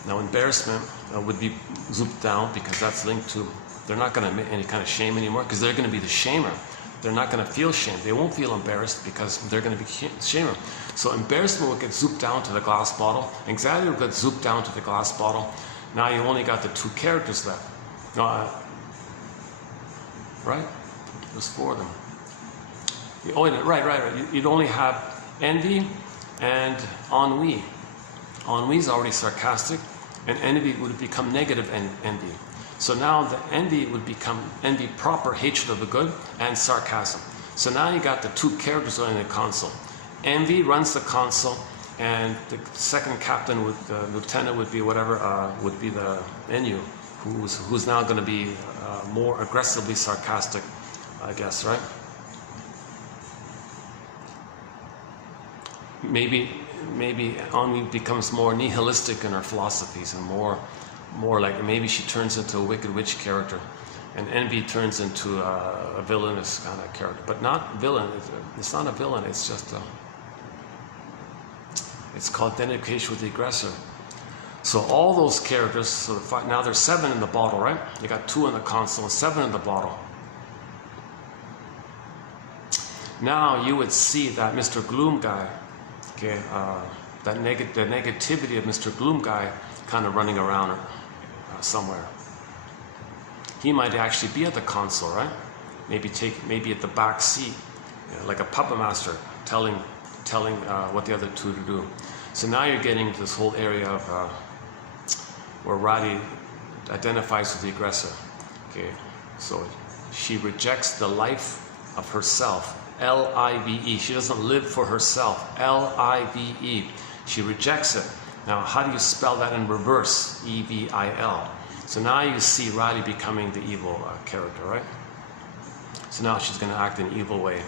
now embarrassment would be zooped down because that's linked to they're not going to admit any kind of shame anymore because they're going to be the shamer. They're not going to feel shame. They won't feel embarrassed because they're going to be shamer. So embarrassment will get zooped down to the glass bottle. Anxiety will get zooped down to the glass bottle. Now you only got the two characters left. Right? There's four of them. Right. You'd only have envy and ennui. Ennui is already sarcastic, and envy would become negative envy. So now the envy would become envy proper, hatred of the good, and sarcasm. So now you got the two characters on the console. Envy runs the console, and the second captain, the lieutenant would be would be the Enu, who's now going to be more aggressively sarcastic, I guess, right? Maybe Ennui becomes more nihilistic in her philosophies and more like maybe she turns into a wicked witch character, and envy turns into a villainous kind of character, but not villain. It's not a villain. It's just it's called identification with the aggressor. So all those characters. So now there's 7 in the bottle, right? You got 2 in the console and 7 in the bottle. Now you would see that Mr. Gloom guy Okay, the negativity of Mr. Gloom guy kind of running around somewhere. He might actually be at the console, right? Maybe at the back seat, like a puppet master telling what the other two to do. So now you're getting to this whole area of where Riley identifies with the aggressor. Okay, so she rejects the life of herself. L-I-V-E. She doesn't live for herself. L-I-V-E. She rejects it. Now, how do you spell that in reverse? E-V-I-L. So now you see Riley becoming the evil character, right? So now she's going to act in an evil way.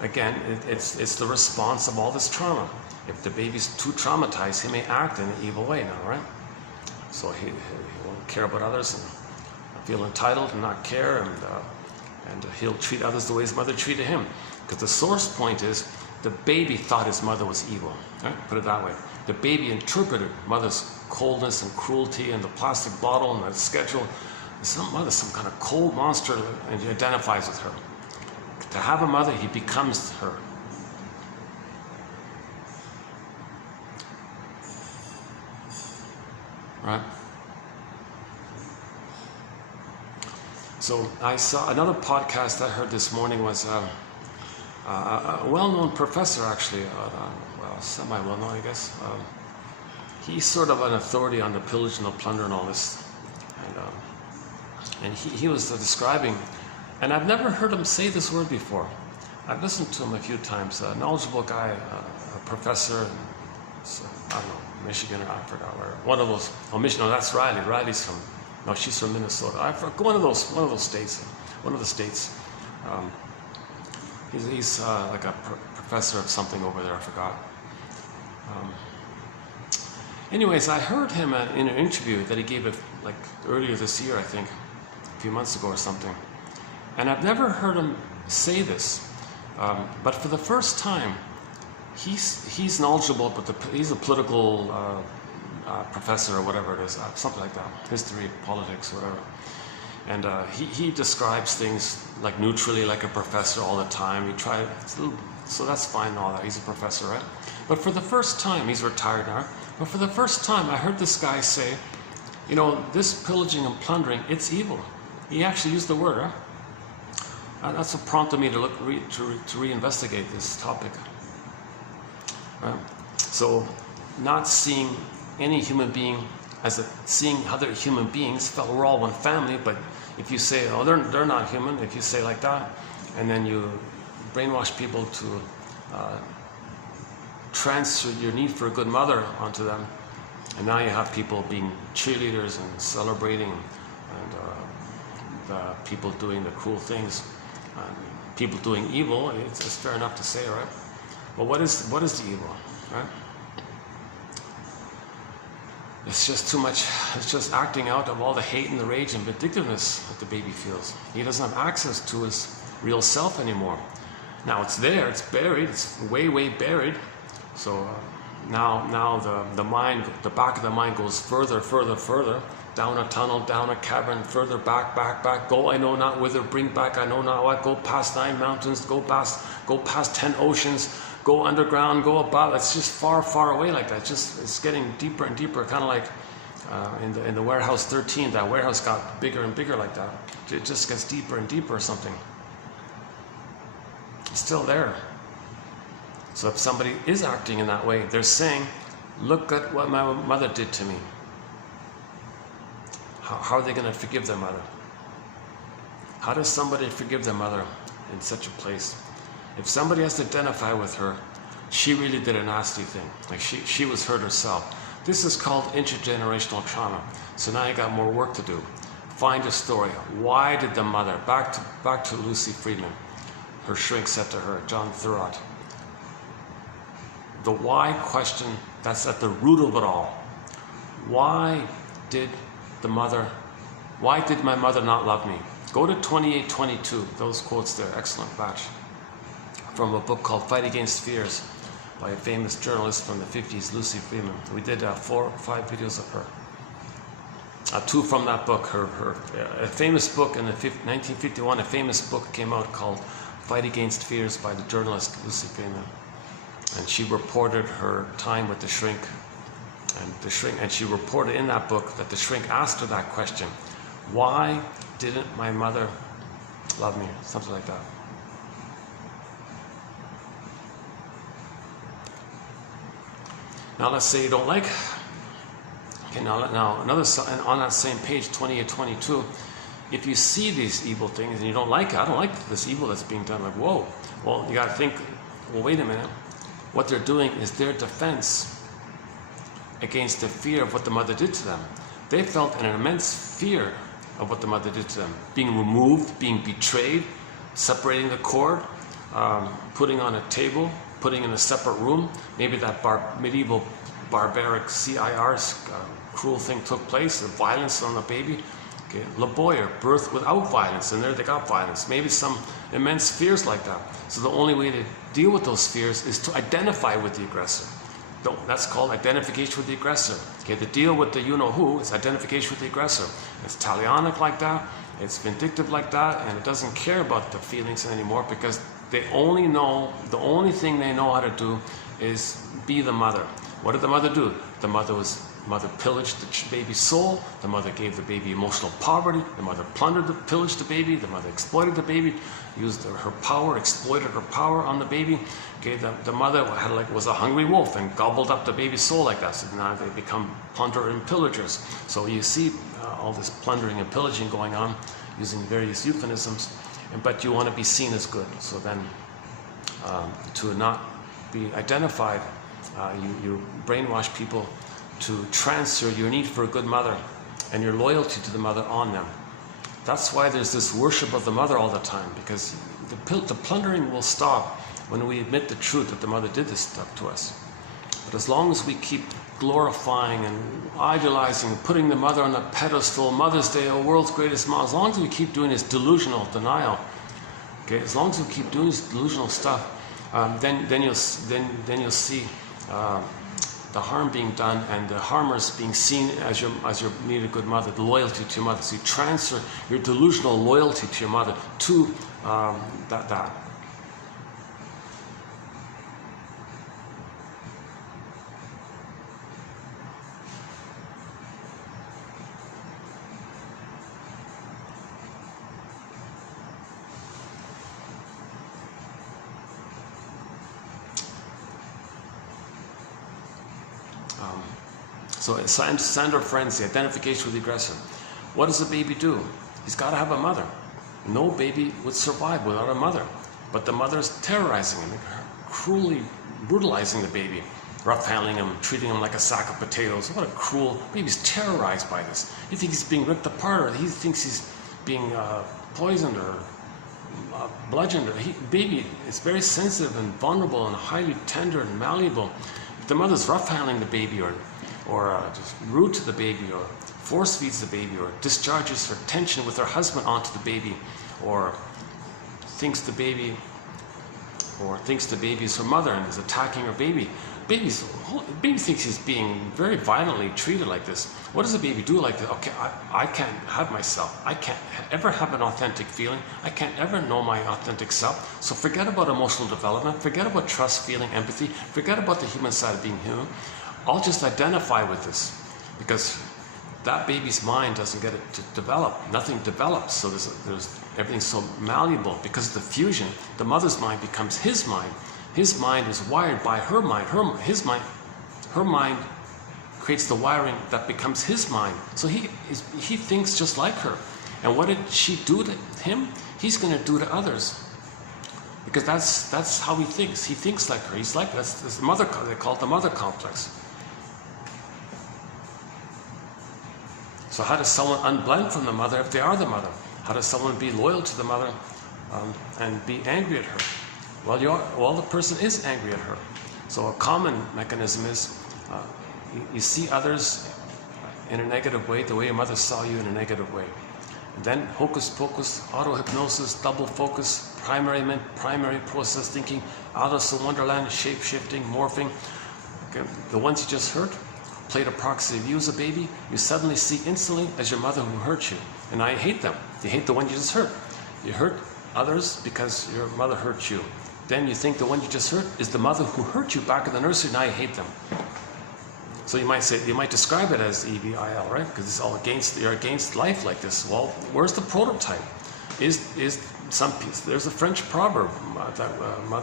Again, it's the response of all this trauma. If the baby's too traumatized, he may act in an evil way now, right? So he won't care about others and feel entitled and not care, and he'll treat others the way his mother treated him. Because the source point is the baby thought his mother was evil. Right? Put it that way. The baby interpreted mother's coldness and cruelty and the plastic bottle and the schedule. Mother's some kind of cold monster, and he identifies with her. To have a mother, he becomes her. Right? So I saw another podcast I heard this morning was a well-known professor, actually, well, semi-well-known, I guess. He's sort of an authority on the pillage and the plunder and all this. And he was describing, and I've never heard him say this word before. I've listened to him a few times. A knowledgeable guy, a professor, in, I don't know, Michigan or I forgot where. One of those. Oh, Michigan. No, that's Riley. Riley's from. No, she's from Minnesota. I forgot. One of those states. One of the states. He's like a professor of something over there. I forgot. Anyways, I heard him in an interview that he gave like earlier this year, I think, a few months ago or something. And I've never heard him say this, but for the first time, he's knowledgeable, but he's a political professor or whatever it is, something like that, history, politics, whatever. And he describes things like neutrally, like a professor all the time. So that's fine and all that. He's a professor, right? But for the first time, he's retired now. But for the first time, I heard this guy say, you know, this pillaging and plundering, it's evil. He actually used the word, huh? That's what prompted me to reinvestigate this topic. Right? So, not seeing any human being as seeing other human beings, we're all one family, but if you say, oh, they're not human, if you say like that, and then you brainwash people to transfer your need for a good mother onto them, and now you have people being cheerleaders and celebrating, and people doing the cruel things, people doing evil. It's fair enough to say, right? But what is the evil, right? It's just too much. It's just acting out of all the hate and the rage and vindictiveness that the baby feels. He doesn't have access to his real self anymore. Now it's there. It's buried. It's way, way buried. So now the mind, the back of the mind goes further, further, further, down a tunnel, down a cavern, further back, back, back. Go, I know not whither. Bring back, I know not what. Go past 9 mountains. Go past 10 oceans. Go underground. Go above. It's just far, far away like that. It's getting deeper and deeper. Kind of like in the warehouse 13. That warehouse got bigger and bigger like that. It just gets deeper and deeper or something. It's still there. So if somebody is acting in that way, they're saying, look at what my mother did to me. How are they going to forgive their mother? How does somebody forgive their mother in such a place? If somebody has to identify with her, she really did a nasty thing. Like she was hurt herself. This is called intergenerational trauma. So now you got more work to do. Find a story. Why did the mother, back to Lucy Friedman, her shrink said to her, John Thurot, the why question, that's at the root of it all. Why did my mother not love me? Go to 2822, those quotes there, excellent batch. From a book called Fight Against Fears by a famous journalist from the 50s, Lucy Friedman. We did 4 or 5 videos of her. 2 from that book, a famous book in 1951, a famous book came out called Fight Against Fears by the journalist Lucy Feynman. And she reported her time with the shrink. And she reported in that book that the shrink asked her that question: why didn't my mother love me? Something like that. Now let's say you don't like. Okay, now another, on that same page, 28-22, if you see these evil things and you don't like it, I don't like this evil that's being done, like, whoa. Well, you got to think, well, wait a minute. What they're doing is their defense against the fear of what the mother did to them. They felt an immense fear of what the mother did to them. Being removed, being betrayed, separating the cord, putting on a table, putting in a separate room. Maybe that medieval barbaric CIR's cruel thing took place, the violence on the baby. Okay, Laboyer, birth without violence, and there they got violence. Maybe some immense fears like that. So the only way to deal with those fears is to identify with the aggressor. That's called identification with the aggressor. Okay, the deal with the you-know-who is identification with the aggressor. It's Talionic like that, it's vindictive like that, and it doesn't care about the feelings anymore, because they only know, the only thing they know how to do is be the mother. What did the mother do? The mother pillaged the baby's soul. The mother gave the baby emotional poverty. The mother pillaged the baby. The mother exploited the baby, used her power, exploited her power on the baby. Okay, the mother was a hungry wolf and gobbled up the baby's soul like that. So now they become plunderers and pillagers. So you see all this plundering and pillaging going on using various euphemisms, but you want to be seen as good. So then to not be identified, you brainwash people to transfer your need for a good mother and your loyalty to the mother on them. That's why there's this worship of the mother all the time, because the plundering will stop when we admit the truth that the mother did this stuff to us. But as long as we keep glorifying and idolizing, putting the mother on a pedestal, Mother's Day, oh, world's greatest mom, as long as we keep doing this delusional denial, okay, as long as we keep doing this delusional stuff, then you'll see the harm being done and the harmers being seen as your need a good mother, the loyalty to your mother. So you transfer your delusional loyalty to your mother to that. So Sandra Frenzy, identification with the aggressor. What does a baby do? He's got to have a mother. No baby would survive without a mother. But the mother's terrorizing him, cruelly brutalizing the baby, rough handling him, treating him like a sack of potatoes. What a cruel, baby's terrorized by this. He thinks he's being ripped apart, or he thinks he's being poisoned or bludgeoned. Baby is very sensitive and vulnerable and highly tender and malleable. If the mother's rough handling the baby, or just rude to the baby, or force feeds the baby, or discharges her tension with her husband onto the baby, or thinks the baby is her mother and is attacking her baby. Baby thinks he's being very violently treated like this. What does a baby do like this? Okay, I can't have myself. I can't ever have an authentic feeling. I can't ever know my authentic self. So forget about emotional development. Forget about trust, feeling, empathy. Forget about the human side of being human. I'll just identify with this, because that baby's mind doesn't get it to develop. Nothing develops. So there's everything's so malleable because of the fusion. The mother's mind becomes his mind. His mind is wired by her mind. Her mind creates the wiring that becomes his mind. So he thinks just like her. And what did she do to him? He's going to do to others. Because that's how he thinks. He thinks like her. He's like, that's the mother. They call it the mother complex. So how does someone unblend from the mother if they are the mother? How does someone be loyal to the mother and be angry at her? Well, the person is angry at her. So a common mechanism is you see others in a negative way, the way your mother saw you in a negative way. And then hocus pocus, auto-hypnosis, double focus, primary process thinking, Alice in Wonderland, shape-shifting, morphing. Okay. The ones you just hurt, played a proxy of you as a baby, you suddenly see instantly as your mother who hurt you. And I hate them. You hate the one you just hurt. You hurt others because your mother hurt you. Then you think the one you just hurt is the mother who hurt you back in the nursery, now you hate them. So you might describe it as EVIL, right? Because it's all you're against life like this. Well, where's the prototype? There's a French proverb that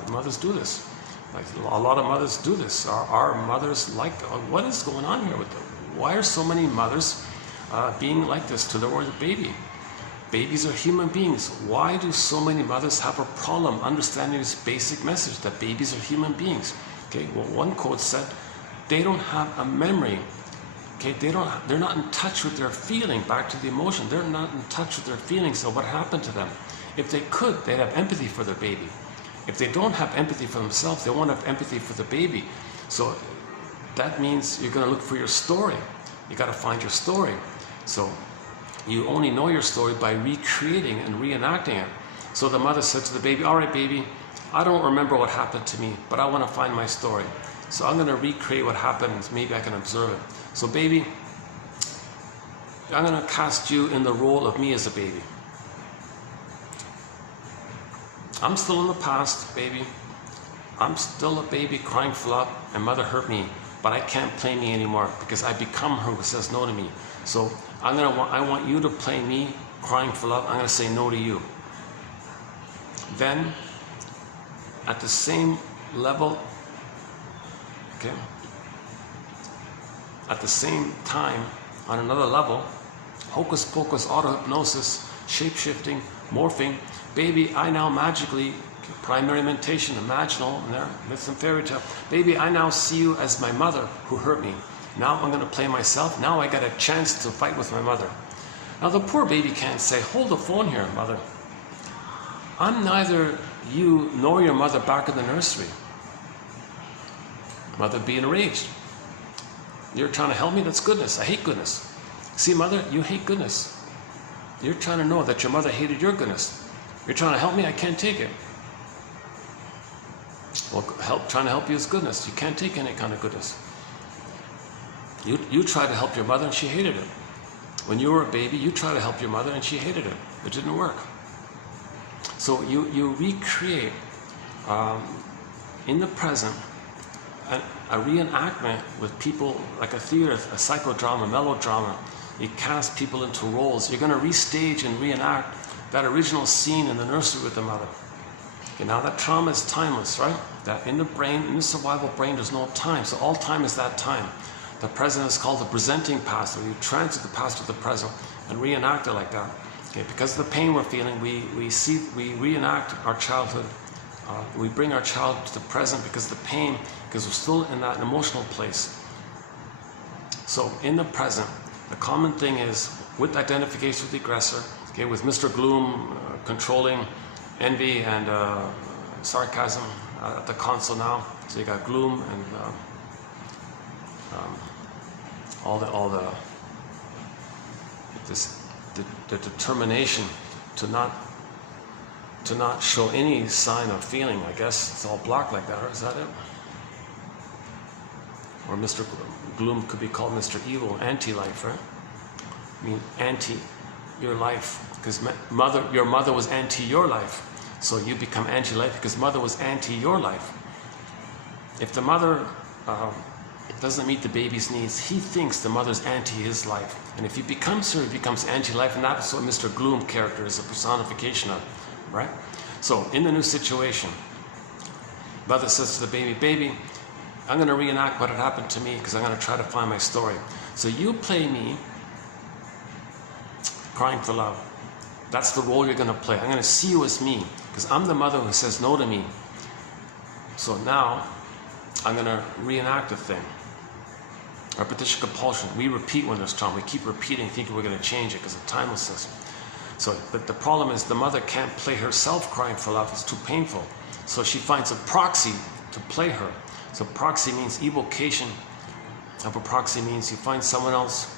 mothers do this. Like a lot of mothers do this. Our mothers like, what is going on here with them? Why are so many mothers being like this to their baby? Babies are human beings. Why do so many mothers have a problem understanding this basic message that babies are human beings? Okay, well, one quote said, they don't have a memory. Okay, they're not in touch with their feeling, back to the emotion. They're not in touch with their feelings of what happened to them. If they could, they'd have empathy for their baby. If they don't have empathy for themselves, they won't have empathy for the baby. So that means you're going to look for your story. You got to find your story. So you only know your story by recreating and reenacting it. So the mother said to the baby, all right, baby, I don't remember what happened to me, but I want to find my story. So I'm going to recreate what happened, and maybe I can observe it. So baby, I'm going to cast you in the role of me as a baby. I'm still in the past, baby. I'm still a baby crying for love, and mother hurt me, but I can't play me anymore because I become her who says no to me. So I want you to play me crying for love. I'm going to say no to you. Then, at the same level, okay, at the same time, on another level, hocus pocus, auto-hypnosis, shape-shifting, morphing, baby, I now magically, primary mentation, imaginal, and there, myth and fairy tale, baby, I now see you as my mother who hurt me. Now I'm going to play myself. Now I got a chance to fight with my mother. Now the poor baby can't say, hold the phone here, mother. I'm neither you nor your mother back in the nursery. Mother be enraged. You're trying to help me? That's goodness. I hate goodness. See, mother, you hate goodness. You're trying to know that your mother hated your goodness. You're trying to help me? I can't take it. Well, trying to help you is goodness. You can't take any kind of goodness. You tried to help your mother and she hated it. When you were a baby, you tried to help your mother and she hated it. It didn't work. So you recreate in the present a reenactment with people, like a theater, a psychodrama, melodrama. You cast people into roles. You're going to restage and reenact that original scene in the nursery with the mother. Okay, now that trauma is timeless, right? That in the brain, in the survival brain, there's no time. So all time is that time. The present is called the presenting past, where you transit the past to the present and reenact it like that. Okay, because of the pain we're feeling, we reenact our childhood. We bring our child to the present because of the pain, because we're still in that emotional place. So in the present, the common thing is, with identification with the aggressor, okay, with Mr. Gloom controlling envy and sarcasm at the console now. So you got gloom and the determination to not show any sign of feeling. I guess it's all blocked like that, or is that it? Or Mr. Gloom could be called Mr. Evil, anti-life, right? I mean, anti your life, because your mother was anti your life, so you become anti-life because mother was anti your life. If the mother doesn't meet the baby's needs, he thinks the mother's anti his life, and if he becomes her, he becomes anti-life, and that's what Mr. Gloom character is a personification of, right? So in the new situation, mother says to the baby, baby, I'm going to reenact what had happened to me because I'm going to try to find my story. So you play me crying for love. That's the role you're going to play. I'm going to see you as me because I'm the mother who says no to me. So now I'm going to reenact the thing. Repetition compulsion. We repeat when there's trauma. We keep repeating, thinking we're going to change it because of timelessness. So, but the problem is the mother can't play herself crying for love. It's too painful. So she finds a proxy to play her. So proxy means evocation of a proxy means you find someone else.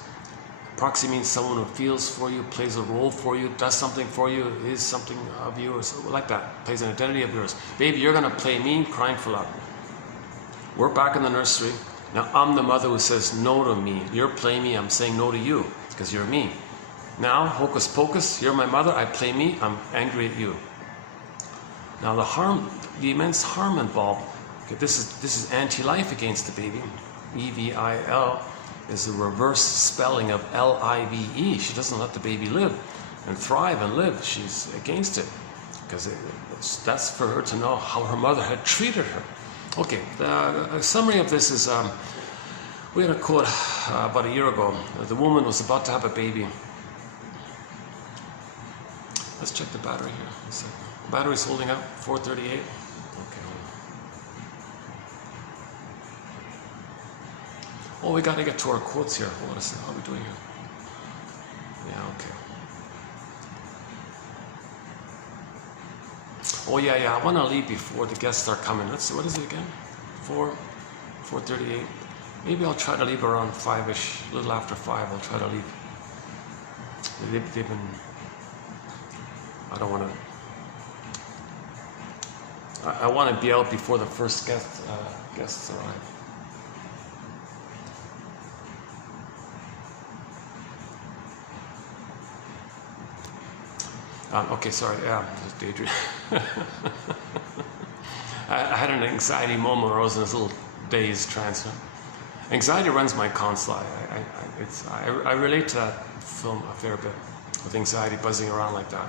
Proxy means someone who feels for you, plays a role for you, does something for you, is something of you, or so, like that, plays an identity of yours. Baby, you're going to play me crying for love. We're back in the nursery. Now I'm the mother who says no to me. You're playing me, I'm saying no to you because you're me. Now, hocus pocus, you're my mother, I play me, I'm angry at you. Now the immense harm involved, okay, this is anti-life against the baby. EVIL is a reverse spelling of LIVE. She doesn't let the baby live and thrive and live. She's against it because that's for her to know how her mother had treated her. Okay, a summary of this is, we had a quote about a year ago. The woman was about to have a baby. Let's check the battery here. The battery's holding up, 438. Okay. Oh, we got to get to our quotes here. Hold on a second. How are we doing here? Yeah, okay. Oh, yeah. I want to leave before the guests start coming. Let's see, what is it again? 4:38. Maybe I'll try to leave around 5-ish, a little after 5. I'll try to leave. They've been... I don't want to... I want to be out before the first guests arrive. Okay, sorry, yeah, just daydream. I had an anxiety moment where I was in this little dazed trance. Anxiety runs my console. I relate to that film a fair bit, with anxiety buzzing around like that.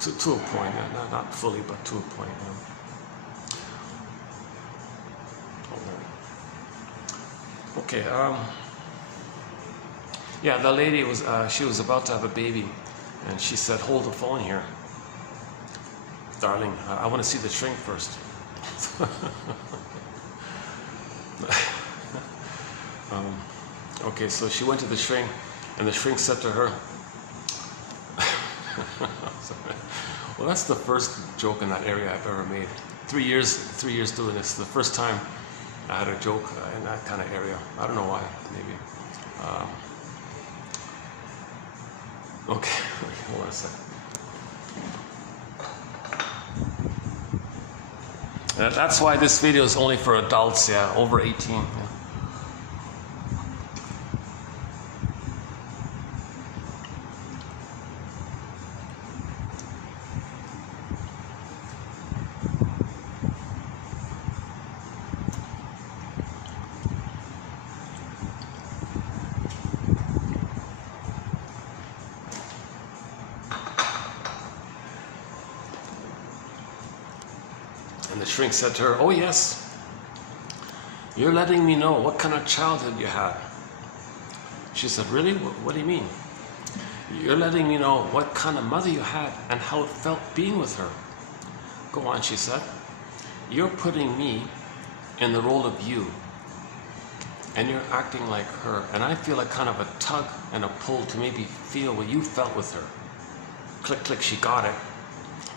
To a point, not fully, but to a point. Okay. Yeah, the lady was, she was about to have a baby, and she said, "Hold the phone here, darling. I want to see the shrink first." Okay, so she went to the shrink, and the shrink said to her, well, that's the first joke in that area I've ever made. 3 years doing this. The first time I had a joke in that kind of area. I don't know why, maybe. Okay, hold on a second. That's why this video is only for adults, yeah, over 18. Yeah. The shrink said to her, "Oh yes, you're letting me know what kind of childhood you had." She said, "Really? What do you mean?" "You're letting me know what kind of mother you had and how it felt being with her." "Go on," she said. "You're putting me in the role of you, and you're acting like her, and I feel like kind of a tug and a pull to maybe feel what you felt with her." Click, click, she got it.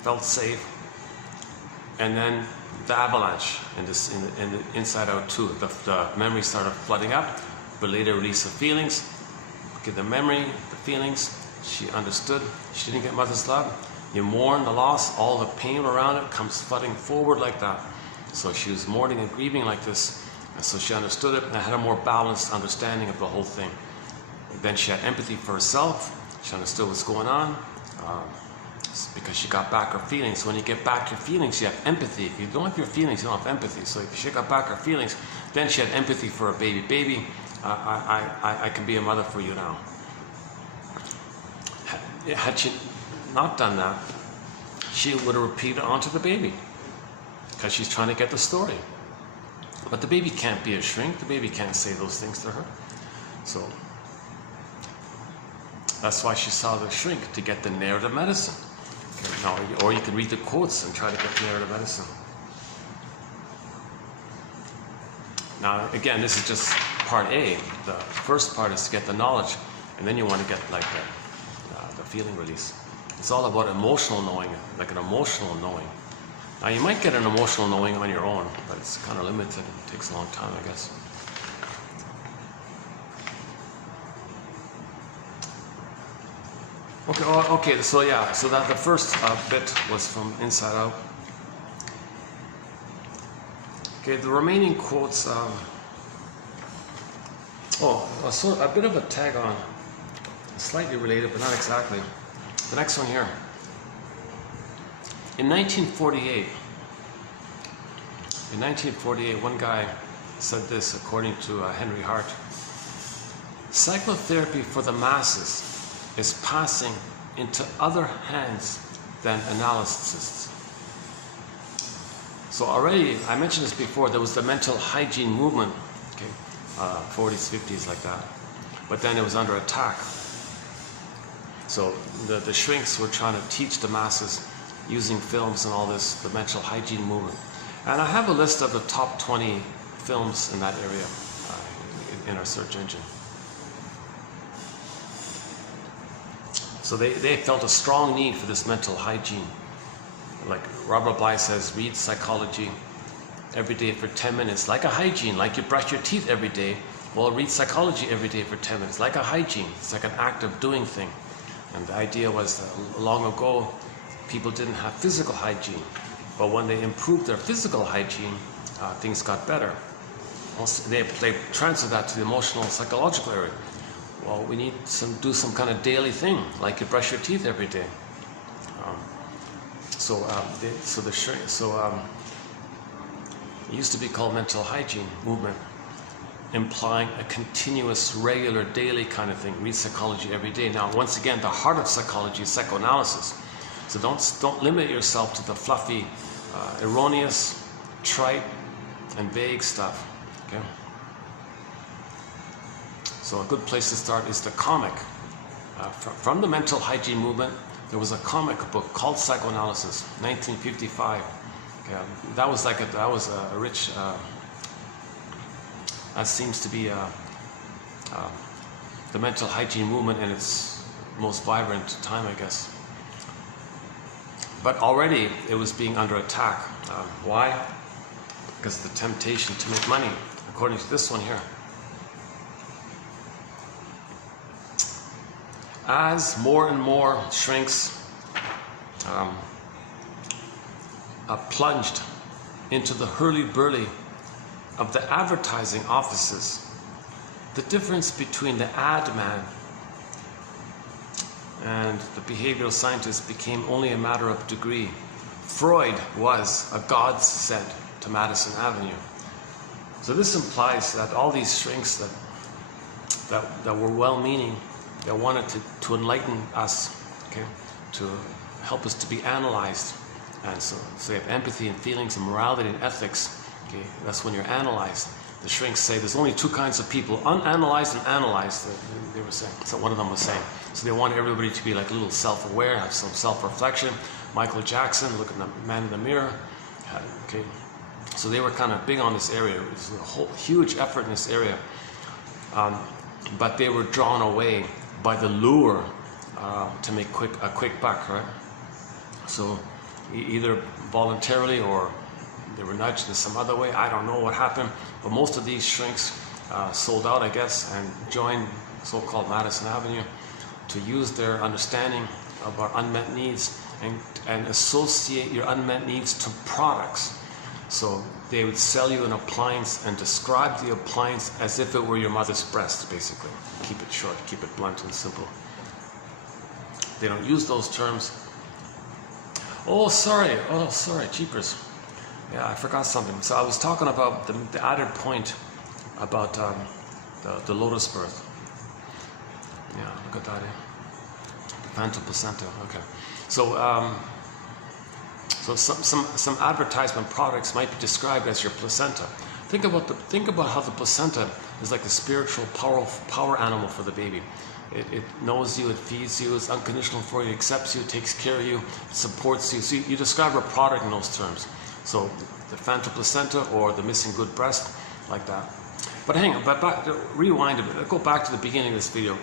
Felt safe. And then the avalanche in the inside out too. The memory started flooding up, but later release of feelings. Okay, the memory, the feelings, she understood. She didn't get mother's love. You mourn the loss, all the pain around it comes flooding forward like that. So she was mourning and grieving like this. And so she understood it and had a more balanced understanding of the whole thing. And then she had empathy for herself. She understood what's going on. Because she got back her feelings. When you get back your feelings, you have empathy. If you don't have your feelings, you don't have empathy. So if she got back her feelings, then she had empathy for a baby. Baby, I can be a mother for you now. Had she not done that, she would have repeated onto the baby, because she's trying to get the story. But the baby can't be a shrink. The baby can't say those things to her. So that's why she saw the shrink, to get the narrative medicine. Now, or you can read the quotes and try to get the narrative medicine. Now, again, this is just part A. The first part is to get the knowledge, and then you want to get like the feeling release. It's all about emotional knowing, like an emotional knowing. Now, you might get an emotional knowing on your own, but it's kind of limited. It takes a long time, I guess. Okay, so yeah, so that the first bit was from Inside Out. Okay, the remaining quotes, a bit of a tag on. slightly related, but not exactly. The next one here. In 1948, one guy said this, according to Henry Hart: psychotherapy for the masses is passing into other hands than analysts. So already, I mentioned this before, there was the mental hygiene movement, okay, 40s, 50s, like that. But then it was under attack. So the shrinks were trying to teach the masses using films and all this, the mental hygiene movement. And I have a list of the top 20 films in that area in our search engine. So they felt a strong need for this mental hygiene. Like Robert Bly says, read psychology every day for 10 minutes, like a hygiene, like you brush your teeth every day. Well, read psychology every day for 10 minutes, like a hygiene. It's like an act of doing thing. And the idea was that long ago, people didn't have physical hygiene. But when they improved their physical hygiene, things got better. Also, they transferred that to the emotional, psychological area. Well, we need to do some kind of daily thing, like you brush your teeth every day. It used to be called mental hygiene movement, implying a continuous, regular, daily kind of thing. Read psychology every day. Now, once again, the heart of psychology is psychoanalysis. So don't limit yourself to the fluffy, erroneous, trite, and vague stuff. Okay. So a good place to start is the comic. From the mental hygiene movement, there was a comic book called Psychoanalysis, 1955. That was like a rich. That seems to be the mental hygiene movement in its most vibrant time, I guess. But already it was being under attack. Why? Because of the temptation to make money, according to this one here. As more and more shrinks plunged into the hurly-burly of the advertising offices, the difference between the ad man and the behavioral scientist became only a matter of degree. Freud was a godsend to Madison Avenue. So this implies that all these shrinks that were well-meaning, that wanted to enlighten us, okay, to help us to be analyzed. And so you have empathy and feelings and morality and ethics. Okay, that's when you're analyzed. The shrinks say there's only two kinds of people, unanalyzed and analyzed, they were saying. So one of them was saying. So they wanted everybody to be like a little self-aware, have some self-reflection. Michael Jackson, look at the man in the mirror. Okay, so they were kind of big on this area. It was a whole huge effort in this area. But they were drawn away by the lure to make a quick buck, right? So either voluntarily or they were nudged in some other way. I don't know what happened, but most of these shrinks sold out, I guess, and joined so-called Madison Avenue to use their understanding of our unmet needs and associate your unmet needs to products. So they would sell you an appliance and describe the appliance as if it were your mother's breast, basically. Keep it short, keep it blunt and simple. They don't use those terms. Oh, sorry, jeepers. Yeah, I forgot something. So I was talking about the added point about the lotus birth. Yeah, look at that. The phantom placenta. Okay. So some advertisement products might be described as your placenta. Think about how the placenta is like a spiritual power animal for the baby. It knows you, it feeds you, it's unconditional for you, accepts you, takes care of you, it supports you. So you describe a product in those terms. So the phantom placenta or the missing good breast, like that. But hang on, rewind a bit. Go back to the beginning of this video.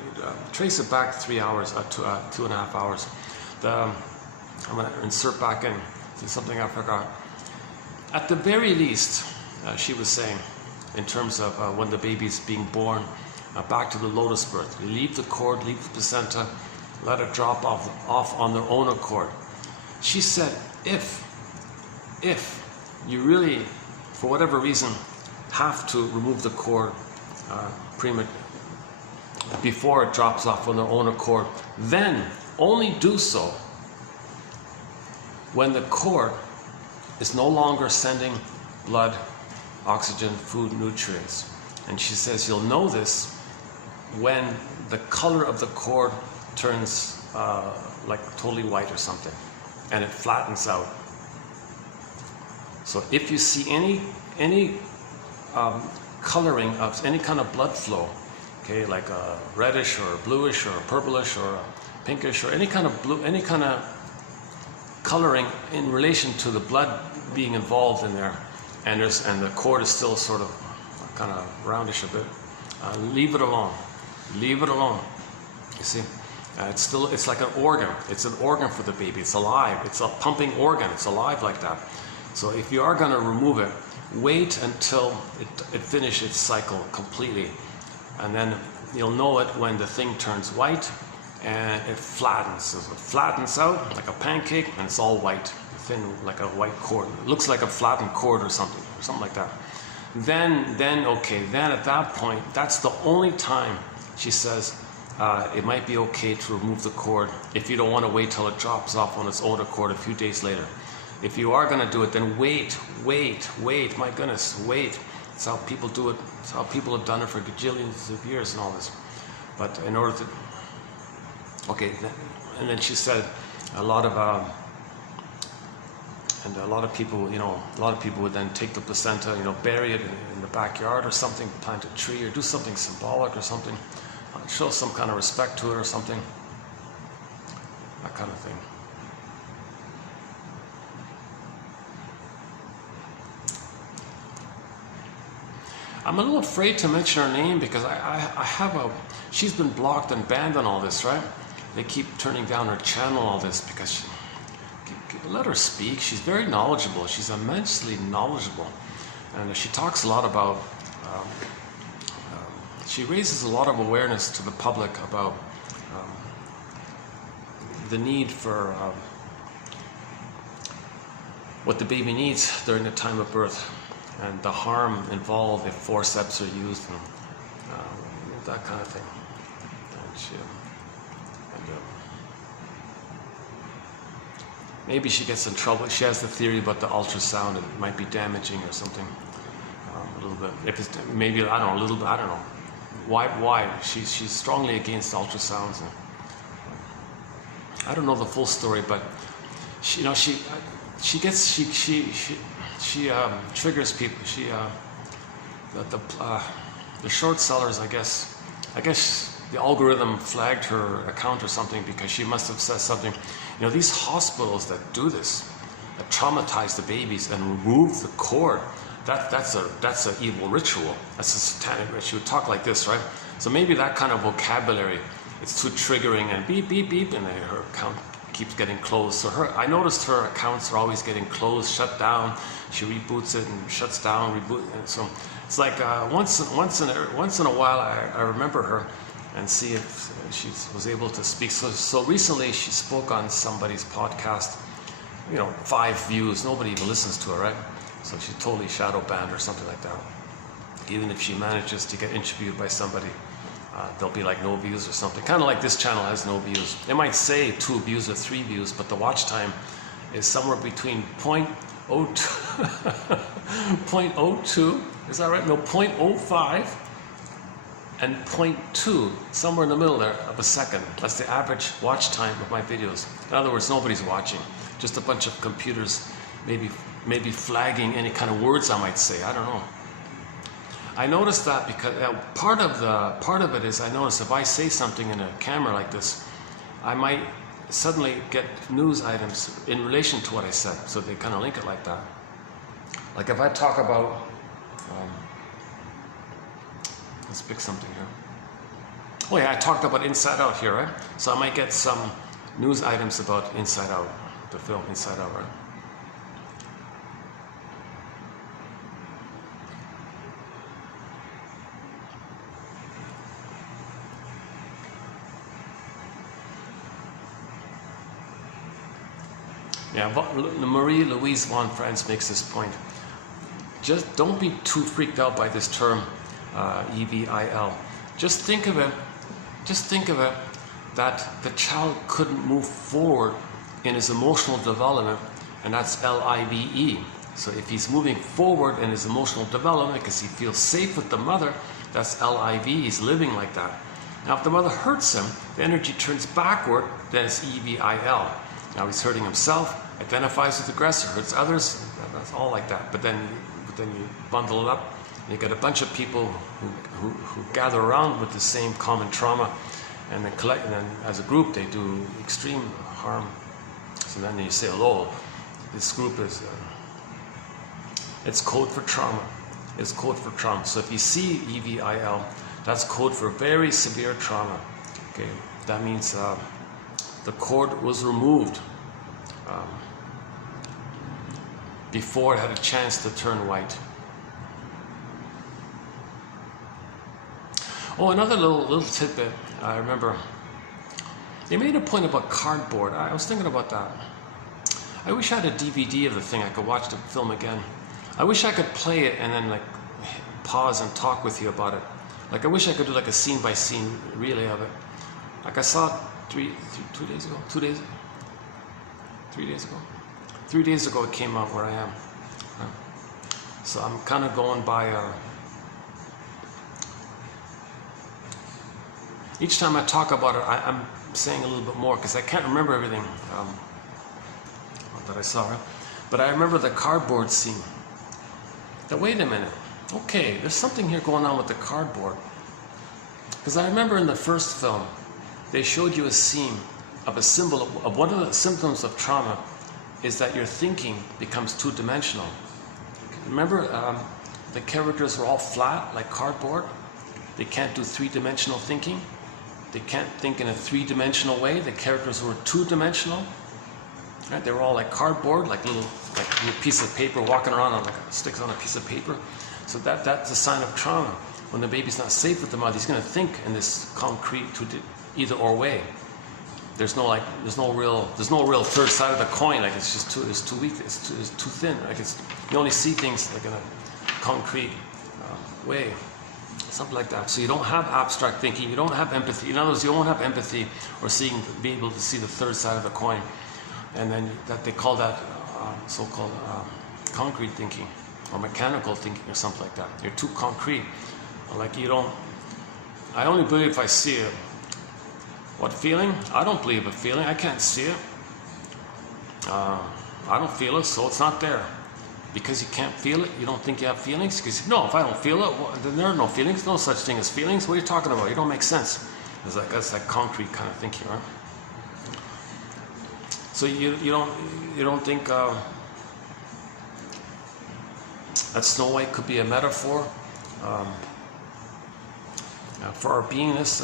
Trace it back 3 hours, 2.5 hours. I'm going to insert back in something I forgot. At the very least, she was saying, in terms of when the baby's being born, back to the lotus birth. You leave the cord, leave the placenta, let it drop off on their own accord. She said, if you really, for whatever reason, have to remove the cord before it drops off on their own accord. Then only do so when the cord is no longer sending blood, oxygen, food, nutrients. And she says you'll know this when the color of the cord turns like totally white or something, and it flattens out. So if you see any coloring of any kind of blood flow, okay, like a reddish or a bluish or a purplish or a pinkish or any kind of blue, any kind of coloring in relation to the blood being involved in there, and the cord is still sort of kind of roundish a bit, leave it alone. Leave it alone. You see, it's like an organ. It's an organ for the baby. It's alive. It's a pumping organ. It's alive like that. So if you are going to remove it, wait until it finishes its cycle completely, and then you'll know it when the thing turns white and it flattens. So it flattens out like a pancake, and it's all white, thin, like a white cord. It looks like a flattened cord or something like that. Then at that point, that's the only time, she says, it might be okay to remove the cord if you don't want to wait till it drops off on its own accord a few days later. If you are going to do it, then wait, my goodness, wait. It's how people do it. It's how people have done it for gajillions of years and all this. But in order to, and then she said a lot of people, a lot of people would then take the placenta, bury it in the backyard or something, plant a tree or do something symbolic or something, show some kind of respect to it or something, that kind of thing. I'm a little afraid to mention her name because she's been blocked and banned on all this, right? They keep turning down her channel, all this, because let her speak. She's very knowledgeable. She's immensely knowledgeable. And she talks a lot about, she raises a lot of awareness to the public about the need for what the baby needs during the time of birth, and the harm involved if forceps are used, and that kind of thing. Maybe she gets in trouble. She has the theory about the ultrasound, it might be damaging or something, a little bit. If it's maybe, I don't know, a little bit, I don't know. Why? She's strongly against ultrasounds. And, I don't know the full story, but she triggers people. The short sellers, I guess the algorithm flagged her account or something because she must have said something. These hospitals that do this, that traumatize the babies and remove the cord, that's an evil ritual. That's a satanic ritual. She would talk like this, right? So maybe that kind of vocabulary, it's too triggering, and beep, beep, beep, and her account keeps getting closed. So I noticed her accounts are always getting closed, shut down. She reboots it and shuts down, reboot. And so it's like once in a while I remember her and see if she was able to speak. So recently she spoke on somebody's podcast. 5 views. Nobody even listens to her, right? So she's totally shadow banned or something like that. Even if she manages to get interviewed by somebody, there'll be like no views or something. Kind of like this channel has no views. It might say 2 views or 3 views, but the watch time is somewhere between 0.02, is that right? No, 0.05 and 0.2, somewhere in the middle there of a second. That's the average watch time of my videos. In other words, nobody's watching. Just a bunch of computers maybe flagging any kind of words I might say. I don't know. I noticed that because part of it is I notice if I say something in a camera like this, I might suddenly get news items in relation to what I said, so they kind of link it like that. Like if I talk about, let's pick something here. Oh yeah, I talked about Inside Out here, right? So I might get some news items about Inside Out, the film Inside Out, right? Yeah, Marie-Louise von Franz makes this point. Just don't be too freaked out by this term, EVIL. Just think of it just think of it, that the child couldn't move forward in his emotional development, and that's L-I-V-E. So if he's moving forward in his emotional development because he feels safe with the mother, that's L-I-V, he's living like that. Now if the mother hurts him, the energy turns backward, then it's E-V-I-L. Now he's hurting himself, identifies with the aggressor, hurts others, that's all like that. But then you bundle it up, and you get a bunch of people who gather around with the same common trauma, and then as a group they do extreme harm. So then you say, oh, this group is, it's code for trauma. It's code for trauma. So if you see EVIL, that's code for very severe trauma. Okay, that means the cord was removed before it had a chance to turn white. Oh, another little tidbit. I remember they made a point about cardboard. I was thinking about that. I wish I had a DVD of the thing. I could watch the film again. I wish I could play it and then like pause and talk with you about it. Like I wish I could do like a scene by scene relay of it. Like I saw it 3 days ago. 2 days? 3 days ago. 3 days ago it came out where I am. So I'm kind of going by. Each time I talk about it, I'm saying a little bit more because I can't remember everything that I saw. Right? But I remember the cardboard scene. Now wait a minute. Okay, there's something here going on with the cardboard. Because I remember in the first film, they showed you a scene of a symbol of one of the symptoms of trauma is that your thinking becomes two-dimensional. Remember, the characters were all flat, like cardboard. They can't do three-dimensional thinking. They can't think in a three-dimensional way. The characters were two-dimensional. Right? They were all like cardboard, like little piece of paper walking around on like sticks on a piece of paper. So that's a sign of trauma. When the baby's not safe with the mother, he's going to think in this concrete either or way. There's no real third side of the coin. Like it's too weak. It's too thin. Like you only see things like in a concrete way. Something like that. So you don't have abstract thinking. You don't have empathy. In other words, you won't have empathy or be able to see the third side of the coin. And then they call that so-called concrete thinking or mechanical thinking or something like that. You're too concrete. Like you don't. I only believe if I see it. What feeling? I don't believe a feeling. I can't see it. I don't feel it, so it's not there. Because you can't feel it, you don't think you have feelings? Because no, if I don't feel it, well, then there are no feelings. No such thing as feelings. What are you talking about? You don't make sense. That's like concrete kind of thinking, right? So you don't think that Snow White could be a metaphor for our beingness,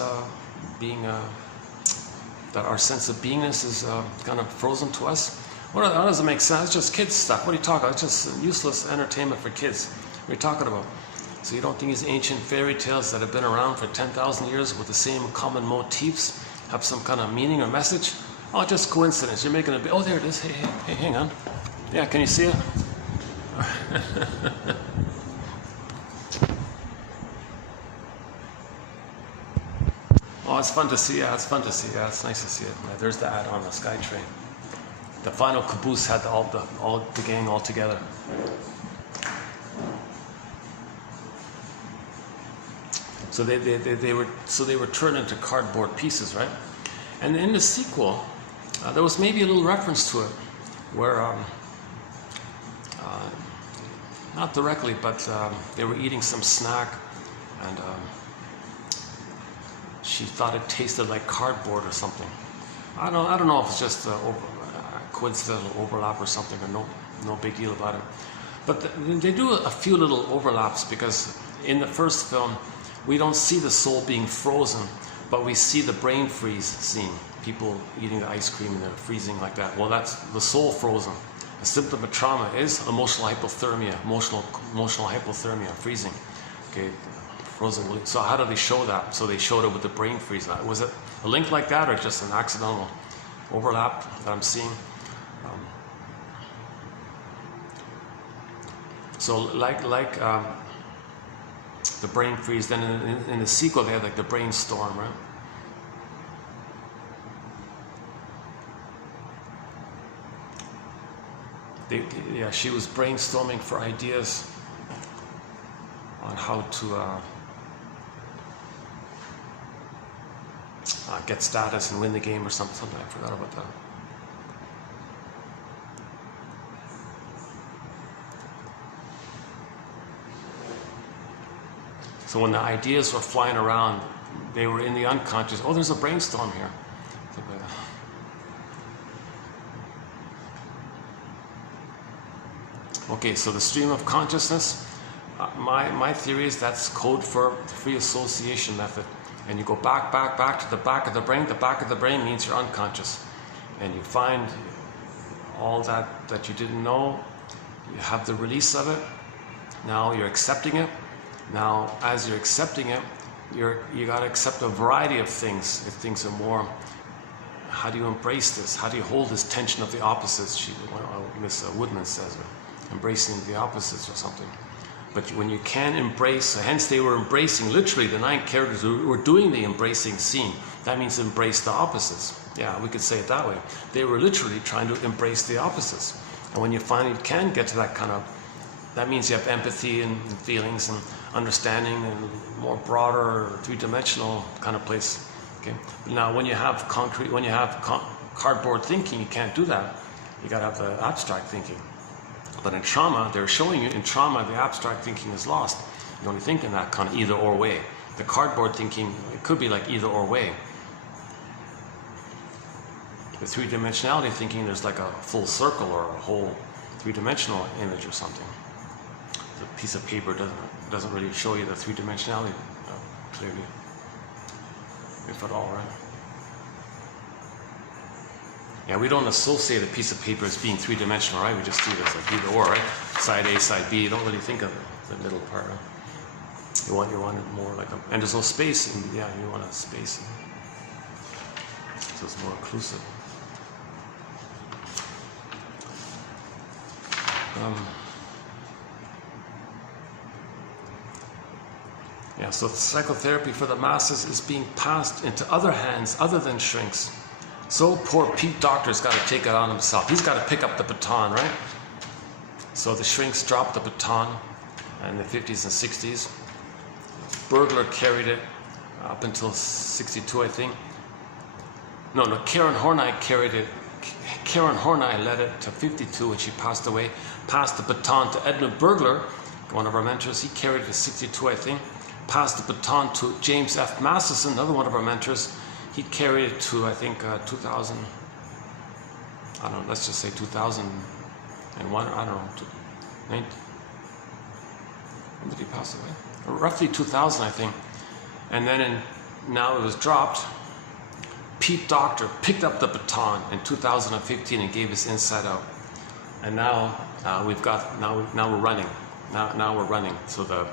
that our sense of beingness is kind of frozen to us. How does it make sense? It's just kids stuff. What are you talking about? It's just useless entertainment for kids. What are you talking about? So you don't think these ancient fairy tales that have been around for 10,000 years with the same common motifs have some kind of meaning or message? Oh, just coincidence. You're making a big... Oh, there it is. Hey, hang on. Yeah, can you see it? Oh, it's fun to see. Yeah, it's fun to see. Yeah, it's nice to see it. Yeah, there's the ad on the SkyTrain. The final caboose had all the gang all together. So they were turned into cardboard pieces, right? And in the sequel, there was maybe a little reference to it, where not directly, but they were eating some snack, and she thought it tasted like cardboard or something. I don't know if it's just coincidental overlap or something, or no big deal about it. But they do a few little overlaps, because in the first film we don't see the soul being frozen, but we see the brain freeze scene. People eating the ice cream and they're freezing like that. Well, that's the soul frozen. A symptom of trauma is emotional hypothermia, emotional hypothermia, freezing. Okay, frozen. So how do they show that? So they showed it with the brain freeze. Was it a link like that, or just an accidental overlap that I'm seeing? So like the brain freeze, then in the sequel they had like the brainstorm, right? she was brainstorming for ideas on how to get status and win the game or something. I forgot about that. So when the ideas were flying around, they were in the unconscious. Oh, there's a brainstorm here. Okay, so the stream of consciousness, my theory is that's code for the free association method. And you go back to the back of the brain. The back of the brain means you're unconscious. And you find all that you didn't know. You have the release of it. Now you're accepting it. Now, as you're accepting it, you got to accept a variety of things. If things are more, how do you embrace this? How do you hold this tension of the opposites? Miss Woodman says, embracing the opposites or something. But when you can embrace, hence they were embracing, literally the 9 characters were doing the embracing scene. That means embrace the opposites. Yeah, we could say it that way. They were literally trying to embrace the opposites. And when you finally can get to that kind of, that means you have empathy and feelings and understanding and more broader, three-dimensional kind of place. Okay. Now, when you have cardboard thinking, you can't do that. You got to have the abstract thinking. But in trauma, they're showing you in trauma the abstract thinking is lost. You only think in that kind of either or way. The cardboard thinking, it could be like either or way. The three-dimensionality thinking, there's like a full circle or a whole three-dimensional image or something. The piece of paper doesn't really show you the three-dimensionality clearly, if at all, right? Yeah, we don't associate a piece of paper as being three-dimensional, right? We just see it as like either or, right? Side A, side B. You don't really think of the middle part, right? You want it more like a, and there's no space. You want a space, so it's more inclusive. So psychotherapy for the masses is being passed into other hands other than shrinks. So poor Pete Docter's got to take it on himself. He's got to pick up the baton, right? So the shrinks dropped the baton in the 50s and 60s. Burglar carried it up until 62, I think. No, Karen Horney carried it. Karen Horney led it to 52 when she passed away. Passed the baton to Edmund Burglar, one of our mentors. He carried it to 62, I think. Passed the baton to James F. Masterson, another one of our mentors. He carried it to, I think, 2000, I don't know, let's just say 2001, I don't know, when did he pass away? Roughly 2000, I think. And then now it was dropped. Pete Docter picked up the baton in 2015 and gave us Inside Out. And now now we're running. Now we're running. So the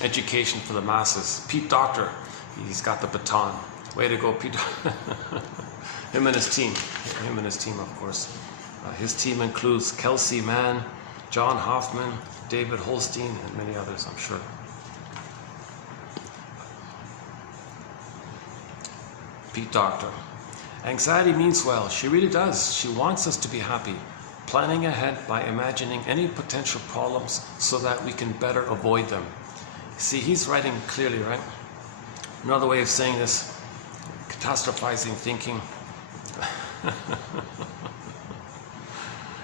education for the masses. Pete Docter, he's got the baton. Way to go, Pete. Him and his team, of course. His team includes Kelsey Mann, John Hoffman, David Holstein, and many others, I'm sure. Pete Docter. Anxiety means well. She really does. She wants us to be happy, planning ahead by imagining any potential problems so that we can better avoid them. See, he's writing clearly, right? Another way of saying this, catastrophizing thinking.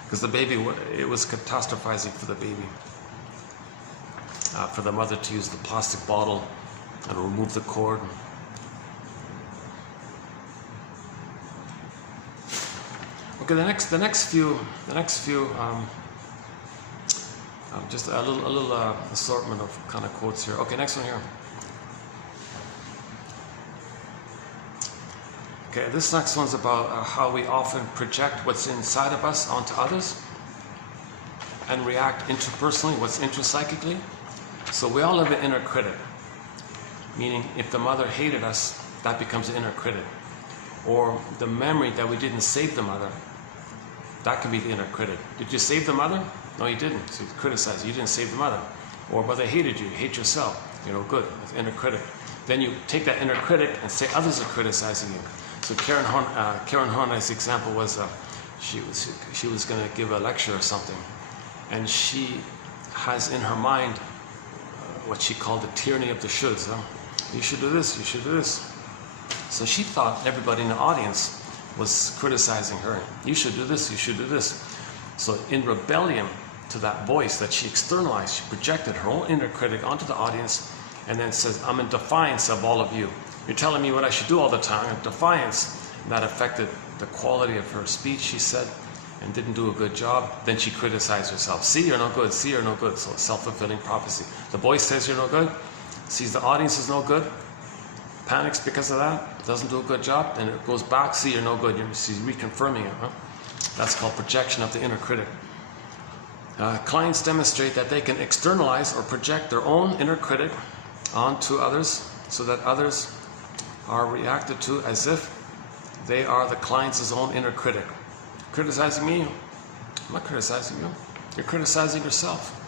Because the baby, it was catastrophizing for the baby. For the mother to use the plastic bottle and remove the cord. Okay, the next few, just a little assortment of kind of quotes here. Okay, next one here. Okay, this next one's about how we often project what's inside of us onto others and react interpersonally, what's intrapsychically. So we all have an inner critic, meaning if the mother hated us, that becomes an inner critic. Or the memory that we didn't save the mother, that could be the inner critic. Did you save the mother? No, you didn't. So you criticize. You didn't save the mother. Or mother hated you. You hate yourself. Good. It's inner critic. Then you take that inner critic and say others are criticizing you. So Karen Horney's example was she was going to give a lecture or something, and she has in her mind what she called the tyranny of the shoulds. Huh? You should do this, you should do this. So she thought everybody in the audience was criticizing her. You should do this, you should do this. So in rebellion to that voice that she externalized, she projected her own inner critic onto the audience and then says, I'm in defiance of all of you. You're telling me what I should do all the time. I'm in defiance. And that affected the quality of her speech, she said, and didn't do a good job. Then she criticized herself. See, you're no good. See, you're no good. So self-fulfilling prophecy. The voice says you're no good, sees the audience is no good, panics because of that, doesn't do a good job, and it goes back, see, you're no good. She's reconfirming it. Huh? That's called projection of the inner critic. Clients demonstrate that they can externalize or project their own inner critic onto others so that others are reacted to as if they are the client's own inner critic. Criticizing me? I'm not criticizing you. You're criticizing yourself.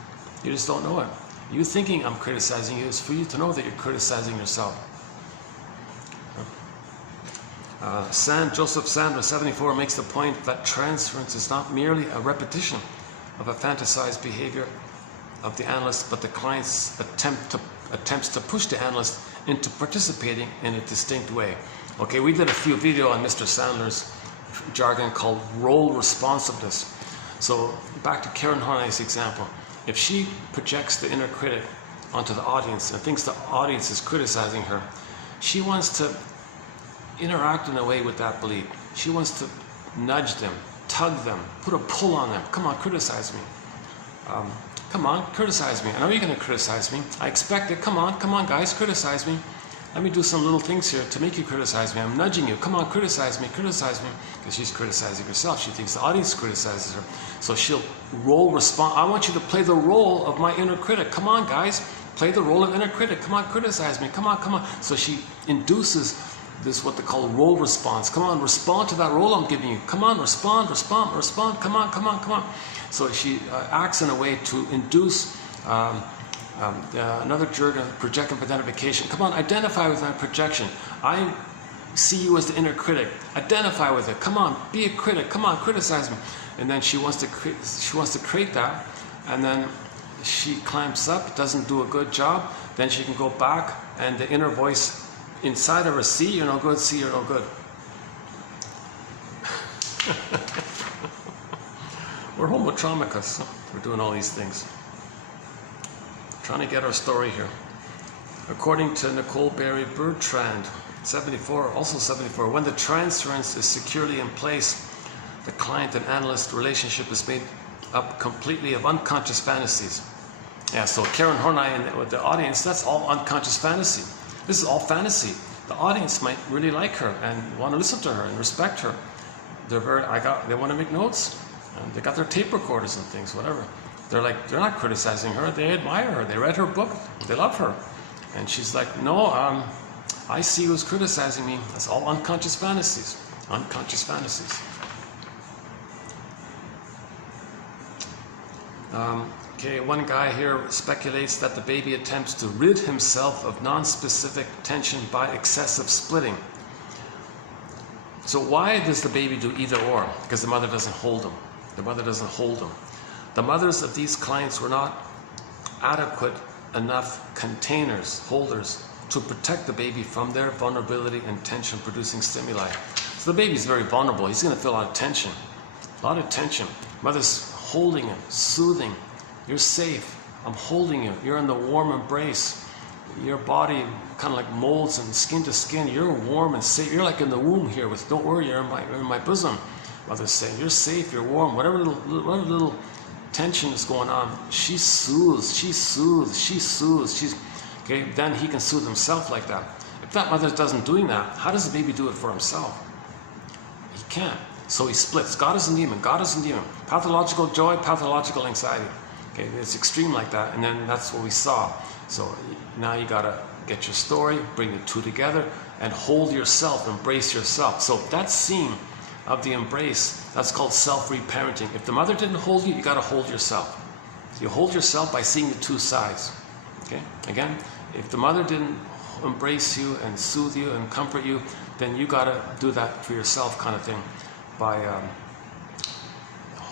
You just don't know it. You thinking I'm criticizing you is for you to know that you're criticizing yourself. Joseph Sandler, 74, makes the point that transference is not merely a repetition of a fantasized behavior of the analyst, but the client's attempts to push the analyst into participating in a distinct way. Okay, we did a few videos on Mr. Sandler's jargon called role responsiveness. So back to Karen Horney's example. If she projects the inner critic onto the audience and thinks the audience is criticizing her, she wants to interact in a way with that belief. She wants to nudge them, tug them, put a pull on them. Come on, criticize me. Come on, criticize me. I know you're going to criticize me. I expect it. Come on, guys, criticize me. Let me do some little things here to make you criticize me. I'm nudging you. Come on, criticize me, criticize me. Because she's criticizing herself. She thinks the audience criticizes her. So she'll respond. I want you to play the role of my inner critic. Come on, guys, play the role of inner critic. Come on, criticize me. Come on. So she induces this, what they call role response. Come on, respond to that role I'm giving you. Come on, respond. Come on. So she acts in a way to induce another jargon, projective identification. Come on, identify with my projection. I see you as the inner critic. Identify with it. Come on, be a critic. Come on, criticize me. And then she wants to create that, and then she clamps up, doesn't do a good job. Then she can go back, and the inner voice inside of her, see, you're no good, see, you're no good. We're homotraumicus. We're doing all these things. Trying to get our story here. According to Nicole Berry Bertrand, 74, when the transference is securely in place, the client and analyst relationship is made up completely of unconscious fantasies. Yeah, so Karen Horney and with the audience, that's all unconscious fantasy. This is all fantasy. The audience might really like her and want to listen to her and respect her. They want to make notes, and they got their tape recorders and things, whatever. They're not criticizing her. They admire her. They read her book. They love her. And she's like, no, I see who's criticizing me. That's all unconscious fantasies. Unconscious fantasies. Okay, one guy here speculates that the baby attempts to rid himself of non-specific tension by excessive splitting. So why does the baby do either or? Because the mother doesn't hold him. The mother doesn't hold him. The mothers of these clients were not adequate enough containers, holders, to protect the baby from their vulnerability and tension-producing stimuli. So the baby's very vulnerable. He's going to feel a lot of tension. A lot of tension. Mother's holding him, soothing. You're safe. I'm holding you. You're in the warm embrace. Your body kind of like molds and skin to skin. You're warm and safe. You're like in the womb here with, don't worry, you're in my bosom. Mother's saying, you're safe, you're warm. Whatever little tension is going on, she soothes. Okay, then he can soothe himself like that. If that mother doesn't doing that, how does the baby do it for himself? He can't. So he splits. God is a demon. Pathological joy, pathological anxiety. Okay, it's extreme like that, and then that's what we saw. So now you gotta get your story, bring the two together, and hold yourself, embrace yourself. So that scene of the embrace, that's called self-reparenting. If the mother didn't hold you, you gotta hold yourself. You hold yourself by seeing the two sides. Okay, again, if the mother didn't embrace you and soothe you and comfort you, then you gotta do that for yourself, kind of thing, by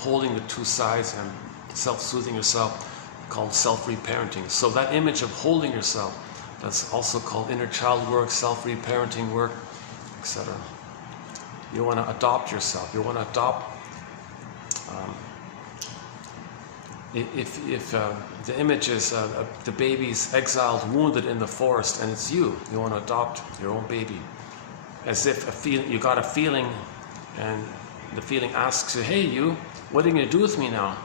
holding the two sides and self-soothing yourself, called self-reparenting. So that image of holding yourself, that's also called inner child work, self-reparenting work, etc. You want to adopt yourself. You want to adopt. If the image is the baby's exiled, wounded in the forest, and it's you want to adopt your own baby, as if you got a feeling, and the feeling asks you, "Hey, you, what are you going to do with me now?"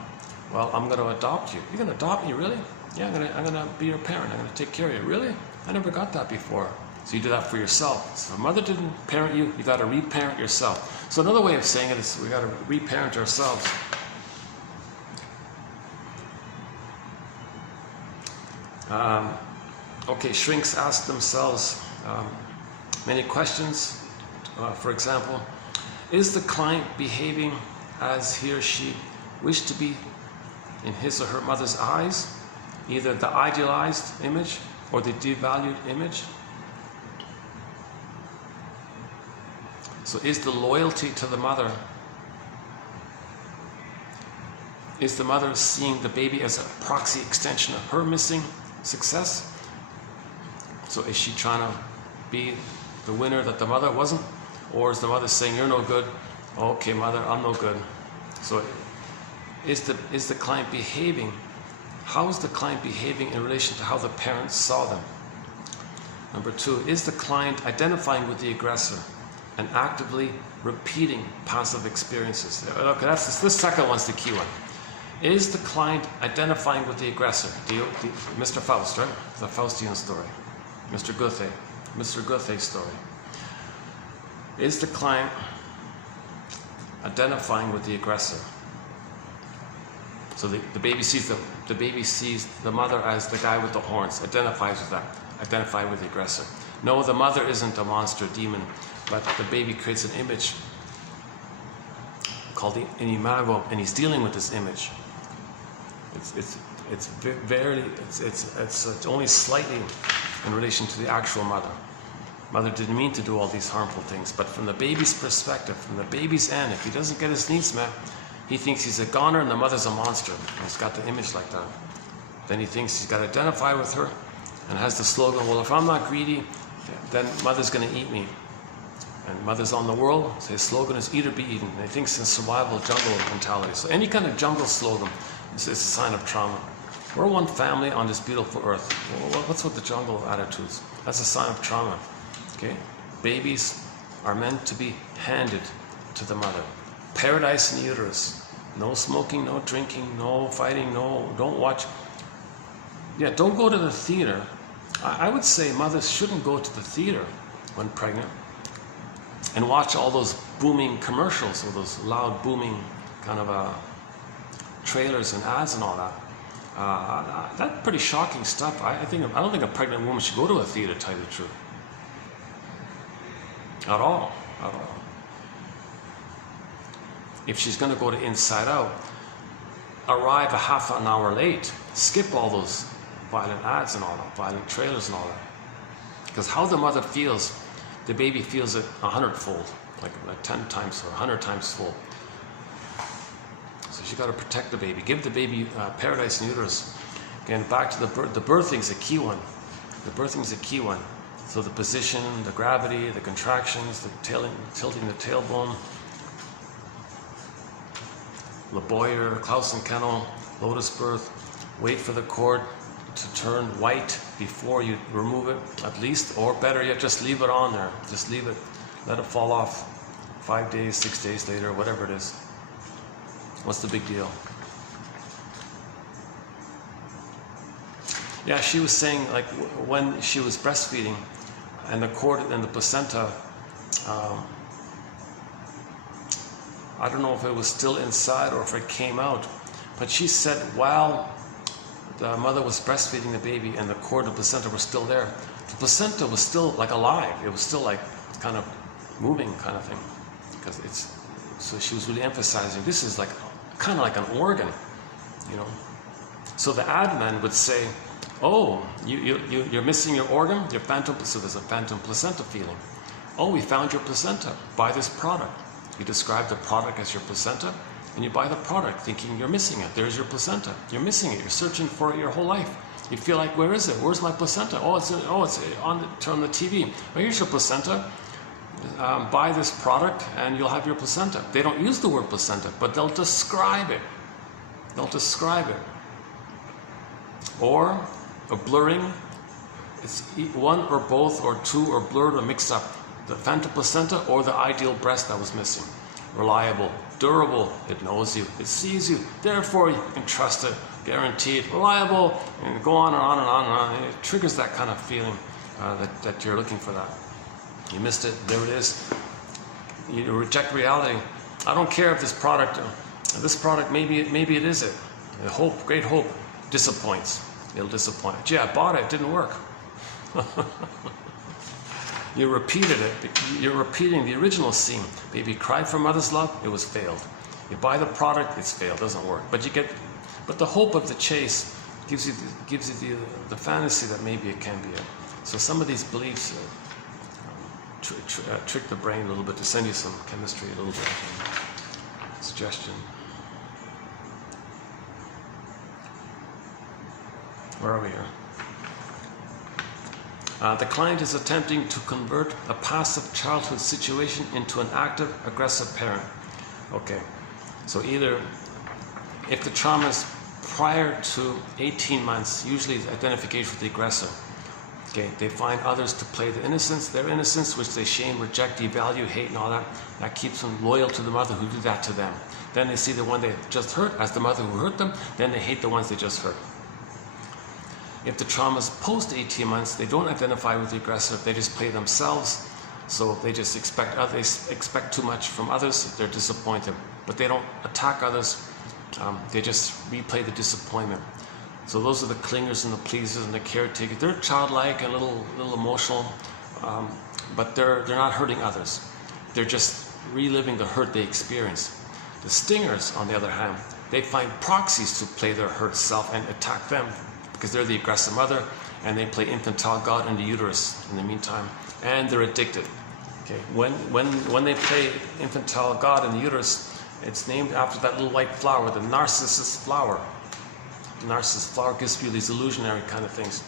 "Well, I'm going to adopt you." "You're going to adopt me, really?" "Yeah, I'm going to be your parent. I'm going to take care of you." "Really? I never got that before." So you do that for yourself. So if mother didn't parent you, you got to reparent yourself. So another way of saying it is we got to reparent ourselves. Okay, shrinks ask themselves many questions. For example, is the client behaving as he or she wished to be in his or her mother's eyes, either the idealized image or the devalued image? So is the loyalty to the mother, is the mother seeing the baby as a proxy extension of her missing success? So is she trying to be the winner that the mother wasn't? Or is the mother saying, "You're no good"? "Okay, mother, I'm no good." So is the client behaving? How is the client behaving in relation to how the parents saw them? Number 2, is the client identifying with the aggressor and actively repeating passive experiences? Okay, this second one's the key one. Is the client identifying with the aggressor? Mr. Faust, right? The Faustian story. Mr. Goethe's story. Is the client identifying with the aggressor? So the baby sees the mother as the guy with the horns, identifies with that, identify with the aggressor. No, the mother isn't a monster demon, but the baby creates an image called an imago, and he's dealing with this image. It's only slightly in relation to the actual mother. Mother didn't mean to do all these harmful things, but from the baby's perspective, from the baby's end, if he doesn't get his needs met, he thinks he's a goner and the mother's a monster. And he's got the image like that. Then he thinks he's got to identify with her and has the slogan, "Well, if I'm not greedy, then mother's going to eat me." And mother's on the world, so his slogan is "Eat or be eaten." And he thinks in survival jungle mentality. So any kind of jungle slogan is a sign of trauma. We're one family on this beautiful earth. What's with the jungle attitudes? That's a sign of trauma. Okay? Babies are meant to be handed to the mother. Paradise in the uterus. No smoking, no drinking, no fighting, don't watch. Yeah, don't go to the theater. I would say mothers shouldn't go to the theater when pregnant and watch all those booming commercials or those loud booming kind of trailers and ads and all that. That's pretty shocking stuff. I don't think a pregnant woman should go to a theater, to tell you the truth. At all. If she's going to go to Inside Out, arrive a half an hour late, skip all those violent ads and all that, violent trailers and all that. Because how the mother feels, the baby feels it 100-fold, like 10 times or 100 times full. So you got to protect the baby. Give the baby paradise in uterus. Again, back to the birthing's a key one. The birthing's a key one. So the position, the gravity, the contractions, the tilting the tailbone, Laboyer, Clausen-Kennel, lotus birth. Wait for the cord to turn white before you remove it, at least, or better yet, just leave it on there. Just leave it, let it fall off 5 days, 6 days later, whatever it is. What's the big deal? Yeah, she was saying, like, when she was breastfeeding and the cord and the placenta, I don't know if it was still inside or if it came out, but she said while the mother was breastfeeding the baby and the cord and the placenta were still there, the placenta was still like alive. It was still like kind of moving kind of thing. So she was really emphasizing this is like kind of like an organ, you know. So the admin would say, "Oh, you're missing your organ, your phantom." So there's a phantom placenta feeling. "Oh, we found your placenta. Buy this product." You describe the product as your placenta, And you buy the product thinking you're missing it. There's your placenta. You're missing it. You're searching for it your whole life. You feel like, where is it? Where's my placenta? Oh, it's on the TV. Well, here's your placenta. Buy this product and you'll have your placenta. They don't use the word placenta, but they'll describe it. They'll describe it. Or a blurring. It's one or both or two or blurred or mixed up. The phantom placenta or the ideal breast that was missing. Reliable, durable, it knows you, it sees you, therefore you can trust it, guaranteed, reliable, and go on and on and on and on. And it triggers that kind of feeling that you're looking for that. You missed it, there it is. You reject reality. I don't care if this product, maybe it is it. The hope, great hope, disappoints. It'll disappoint. Gee, I bought it, it didn't work. You repeated it. You're repeating the original scene. Baby cried for mother's love. It was failed. You buy the product. It's failed. Doesn't work. But the hope of the chase gives you the fantasy that maybe it can be it. So some of these beliefs trick the brain a little bit to send you some chemistry, a little bit suggestion. Where are we here? The client is attempting to convert a passive childhood situation into an active, aggressive parent. Okay, so either if the trauma is prior to 18 months, usually it's identification with the aggressor. Okay, they find others to play the innocence, their innocence, which they shame, reject, devalue, hate, and all that. That keeps them loyal to the mother who did that to them. Then they see the one they just hurt as the mother who hurt them, then they hate the ones they just hurt. If the trauma is post 18 months, they don't identify with the aggressor, they just play themselves. So they just expect too much from others, they're disappointed. But they don't attack others, they just replay the disappointment. So those are the clingers and the pleasers and the caretakers. They're childlike and a little emotional, but they're not hurting others. They're just reliving the hurt they experienced. The stingers, on the other hand, they find proxies to play their hurt self and attack them, because they're the aggressive mother and they play infantile God in the uterus in the meantime, and they're addicted. Okay, when they play infantile God in the uterus, it's named after that little white flower, the narcissus flower. The narcissus flower gives you these illusionary kind of things.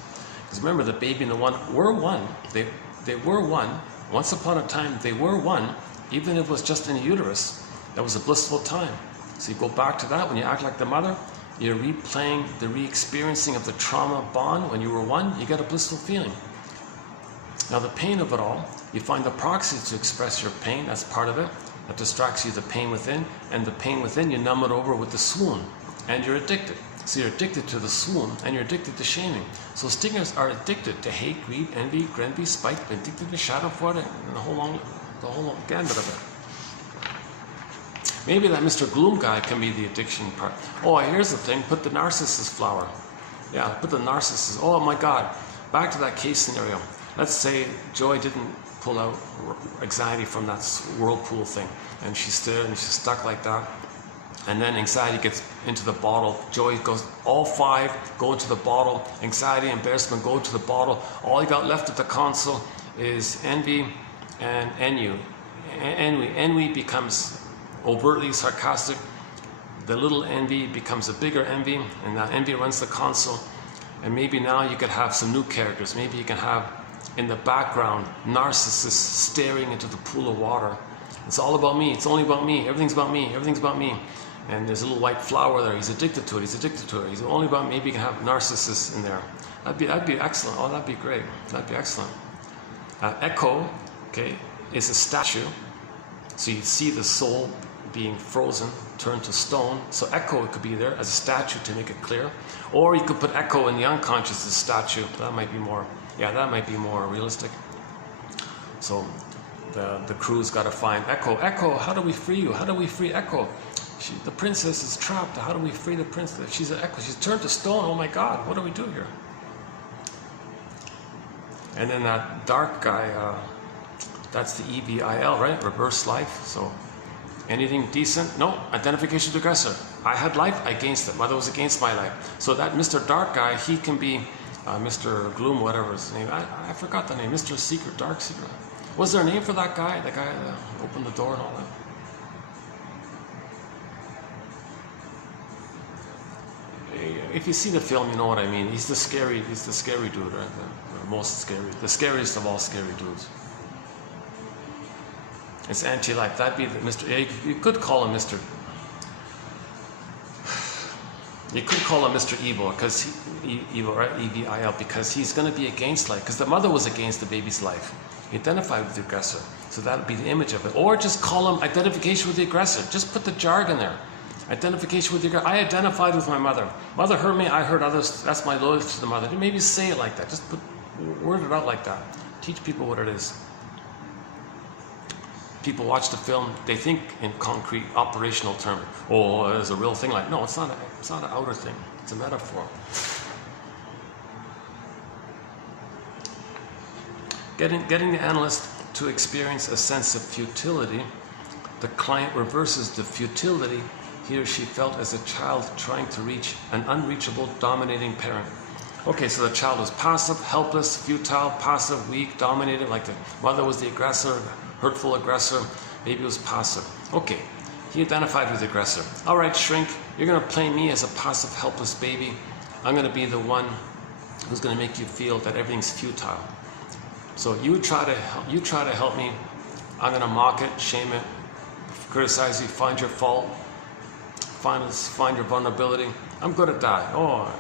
Because remember, the baby and the one were one. They were one. Once upon a time, they were one, even if it was just in the uterus. That was a blissful time. So you go back to that when you act like the mother. You're replaying the re-experiencing of the trauma bond. When you were one, you get a blissful feeling. Now the pain of it all, you find the proxies to express your pain. That's part of it. That distracts you, the pain within. And the pain within, you numb it over with the swoon. And you're addicted. So you're addicted to the swoon, and you're addicted to shaming. So stingers are addicted to hate, greed, envy, spite, addicted to shadow for it, and the whole gambit of it. Maybe that Mr. Gloom guy can be the addiction part. Oh, here's the thing, put the narcissus flower. Yeah, put the narcissus. Oh my God, back to that case scenario. Let's say Joy didn't pull out anxiety from that whirlpool thing, and she's still, and she's stuck like that. And then anxiety gets into the bottle. Joy goes, all five go into the bottle. Anxiety, embarrassment go into the bottle. All you got left at the console is envy and ennui. Ennui becomes overtly sarcastic. The little envy becomes a bigger envy, and that envy runs the console. And maybe now you could have some new characters. Maybe you can have in the background Narcissus staring into the pool of water. It's all about me. It's only about me. Everything's about me. Everything's about me. And there's a little white flower there. He's addicted to it. He's addicted to it. He's only about me. Maybe you can have Narcissus in there. That'd be excellent. Oh, that'd be great. That'd be excellent. Echo, okay, is a statue. So you see the soul being frozen, turned to stone. So Echo could be there as a statue to make it clear. Or you could put Echo in the unconscious as a statue. That might be more, yeah, that might be more realistic. So the crew's got to find Echo. Echo, how do we free you? How do we free Echo? The princess is trapped. How do we free the princess? She's an Echo. She's turned to stone. Oh my God, what do we do here? And then that dark guy, that's the EVIL, right? Reverse life. So anything decent? No. Identification with aggressor. I had life, I against it. Mother was against my life. So that Mr. Dark guy, he can be Mr. Gloom, whatever his name. I forgot the name. Mr. Secret, Dark Secret. Was there a name for that guy? The guy that opened the door and all that? if you see the film, you know what I mean. He's the scary dude, right? The most scary, the scariest of all scary dudes. It's anti-life. That'd be the Mr. You could call him Mr. You could call him Mr. Evil, because evil, right? EVIL, because he's going to be against life. Because the mother was against the baby's life. He identified with the aggressor, so that would be the image of it. Or just call him identification with the aggressor. Just put the jargon there. Identification with the aggressor. I identified with my mother. Mother hurt me. I hurt others. That's my loyalty to the mother. Maybe say it like that. Just word it out like that. Teach people what it is. People watch the film, they think in concrete operational terms. Oh, it's a real thing. Like, no, it's not an outer thing. It's a metaphor. Getting the analyst to experience a sense of futility, the client reverses the futility he or she felt as a child trying to reach an unreachable, dominating parent. Okay, so the child was passive, helpless, futile, passive, weak, dominated, like the mother was the aggressor, hurtful aggressor, baby was passive. Okay, he identified with the aggressor. All right, shrink, you're going to play me as a passive, helpless baby. I'm going to be the one who's going to make you feel that everything's futile. So you try to help me. I'm going to mock it, shame it, criticize you, find your fault, find your vulnerability. I'm good at that. Oh,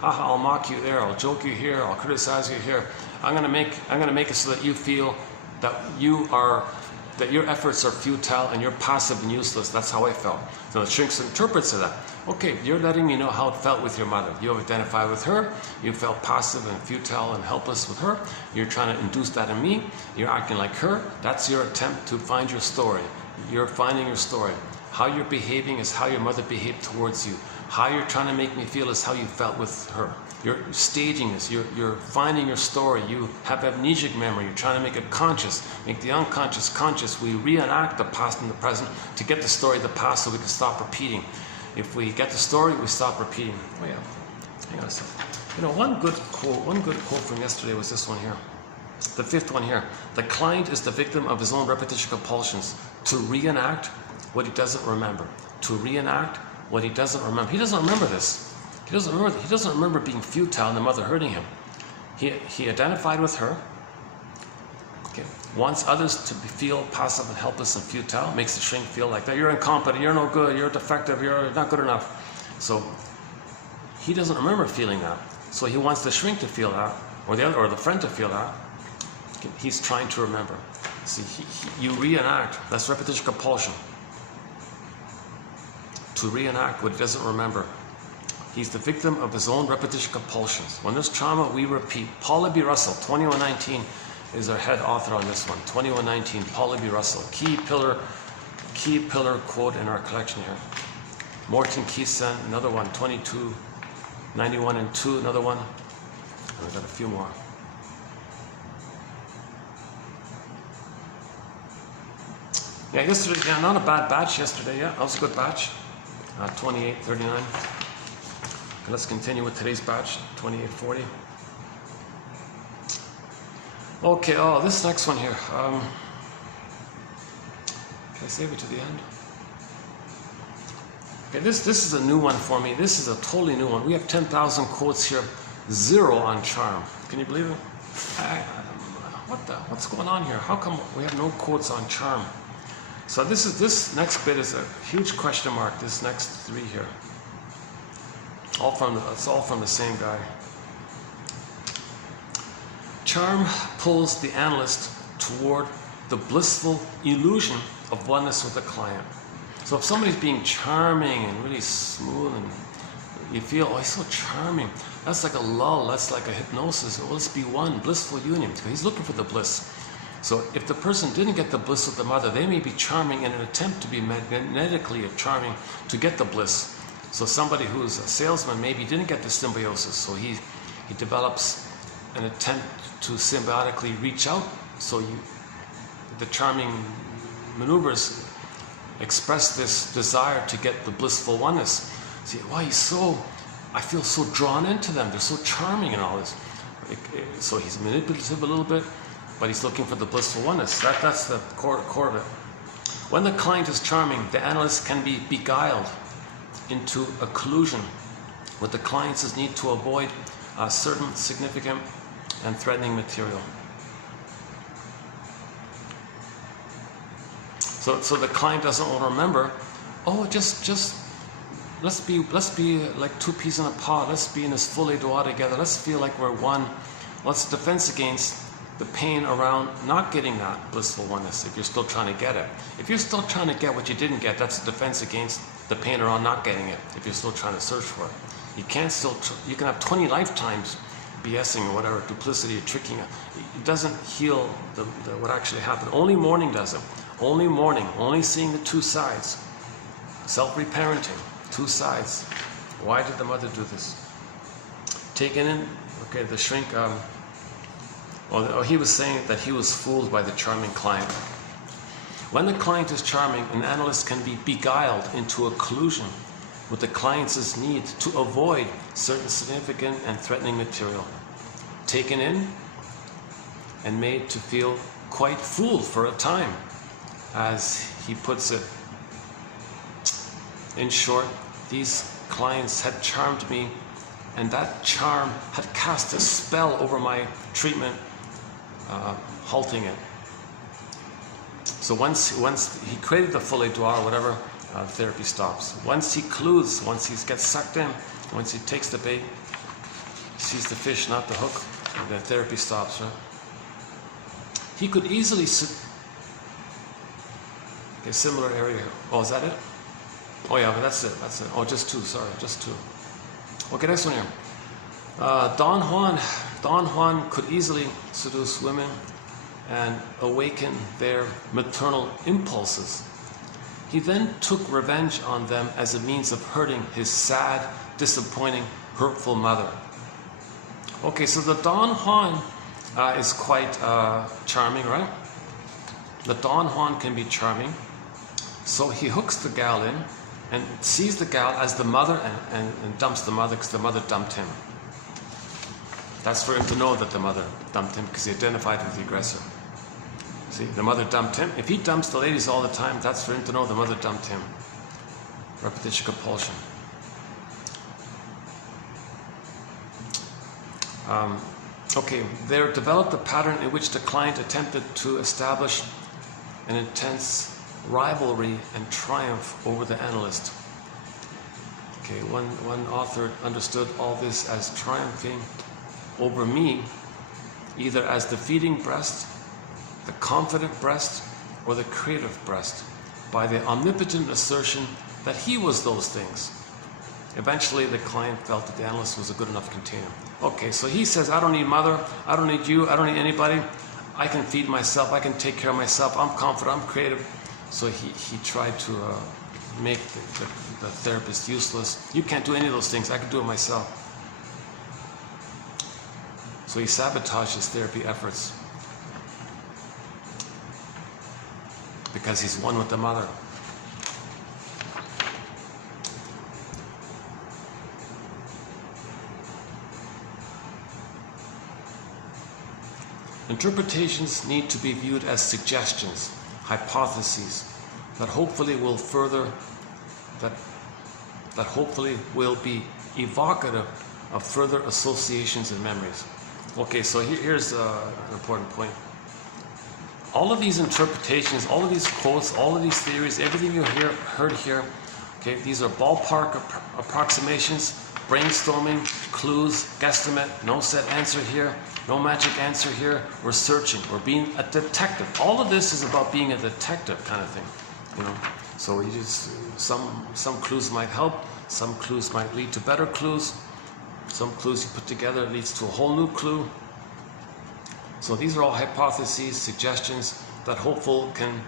haha, I'll mock you there. I'll joke you here. I'll criticize you here. I'm going to make it so that you feel that your efforts are futile and you're passive and useless. That's how I felt. So the shrink interprets that. Okay, you're letting me know how it felt with your mother. You have identified with her. You felt passive and futile and helpless with her. You're trying to induce that in me. You're acting like her. That's your attempt to find your story. You're finding your story. How you're behaving is how your mother behaved towards you. How you're trying to make me feel is how you felt with her. You're staging this. You're finding your story. You have amnesic memory. You're trying to make it conscious, make the unconscious conscious. We reenact the past and the present to get the story of the past so we can stop repeating. If we get the story, we stop repeating. Oh yeah, hang on a second. You know, one good quote from yesterday was this one here. The fifth one here. The client is the victim of his own repetition compulsions to reenact what he doesn't remember. To reenact what he doesn't remember. He doesn't remember this. He doesn't remember being futile and the mother hurting him. He identified with her. Okay. Wants others to feel passive and helpless and futile. Makes the shrink feel like that. You're incompetent. You're no good. You're defective. You're not good enough. So he doesn't remember feeling that. So he wants the shrink to feel that, or the friend to feel that. Okay. He's trying to remember. See, you reenact. That's repetition compulsion. To reenact what he doesn't remember. He's the victim of his own repetition compulsions. When there's trauma, we repeat. Paula B. Russell, 2119, is our head author on this one. 2119, Paula B. Russell, key pillar quote in our collection here. Morton Keeson, another one. 2291 and 2, another one. And we've got a few more. Yeah, yesterday, yeah, not a bad batch yesterday. Yeah, that was a good batch. 2839. Let's continue with today's batch, 2840. Okay, oh, this next one here. Can I save it to the end? Okay, this is a new one for me. This is a totally new one. We have 10,000 quotes here, 0 on charm. Can you believe it? What's going on here? How come we have no quotes on charm? So this next bit is a huge question mark. This next 3 here. It's all from the same guy. Charm pulls the analyst toward the blissful illusion of oneness with the client. So if somebody's being charming and really smooth and you feel, oh, he's so charming, that's like a lull, that's like a hypnosis. Oh, let's be one, blissful union. He's looking for the bliss. So if the person didn't get the bliss with the mother, they may be charming in an attempt to be magnetically charming to get the bliss. So somebody who's a salesman maybe didn't get the symbiosis, so he develops an attempt to symbiotically reach out. So the charming maneuvers express this desire to get the blissful oneness. See, wow, I feel so drawn into them. They're so charming and all this. So he's manipulative a little bit, but he's looking for the blissful oneness. That's the core of it. When the client is charming, the analyst can be beguiled into a collusion with the client's need to avoid certain significant and threatening material. So the client doesn't want to remember, oh, just let's be like two peas in a pod. Let's be in this folie douce together. Let's feel like we're one. What's the defense against the pain around not getting that blissful oneness if you're still trying to get it? If you're still trying to get what you didn't get, that's a defense against the pain around not getting it. If you're still trying to search for it, you can have 20 lifetimes BSing or whatever, duplicity or tricking. It doesn't heal what actually happened. Only mourning does it. Only mourning, only seeing the two sides. Self-reparenting, two sides. Why did the mother do this? Taken in, okay, the shrink, he was saying that he was fooled by the charming client. When the client is charming, an analyst can be beguiled into a collusion with the client's need to avoid certain significant and threatening material. Taken in and made to feel quite fooled for a time, as he puts it. In short, these clients had charmed me, and that charm had cast a spell over my treatment, halting it. So once he created the folie douce or whatever, therapy stops. Once he clues, once he gets sucked in, once he takes the bait, sees the fish, not the hook, the therapy stops. Right? He could easily a similar area here. Oh, is that it? Oh yeah, but that's it. Oh, just two. Sorry, just two. Okay, next one here. Don Juan could easily seduce women and awaken their maternal impulses. He then took revenge on them as a means of hurting his sad, disappointing, hurtful mother. Okay, so the Don Juan is quite charming, right? The Don Juan can be charming. So he hooks the gal in and sees the gal as the mother and dumps the mother because the mother dumped him. That's for him to know that the mother dumped him because he identified with the aggressor. See, the mother dumped him. If he dumps the ladies all the time, that's for him to know the mother dumped him. Repetition compulsion. Okay, there developed a pattern in which the client attempted to establish an intense rivalry and triumph over the analyst. Okay, one author understood all this as triumphing over me, either as the feeding breast, the confident breast, or the creative breast, by the omnipotent assertion that he was those things. Eventually, the client felt that the analyst was a good enough container. Okay, so he says, I don't need mother, I don't need you, I don't need anybody. I can feed myself, I can take care of myself, I'm confident, I'm creative. So he tried to make the therapist useless. You can't do any of those things, I can do it myself. So he sabotaged his therapy efforts because he's one with the mother. Interpretations need to be viewed as suggestions, hypotheses that hopefully will be evocative of further associations and memories. Okay, so here's an important point. All of these interpretations, all of these quotes, all of these theories, everything you heard here, okay, these are ballpark approximations, brainstorming, clues, guesstimate, no set answer here, no magic answer here. We're searching, we're being a detective. All of this is about being a detective kind of thing, you know. So you just, some clues might help, some clues might lead to better clues, some clues you put together leads to a whole new clue. So these are all hypotheses, suggestions that hopeful can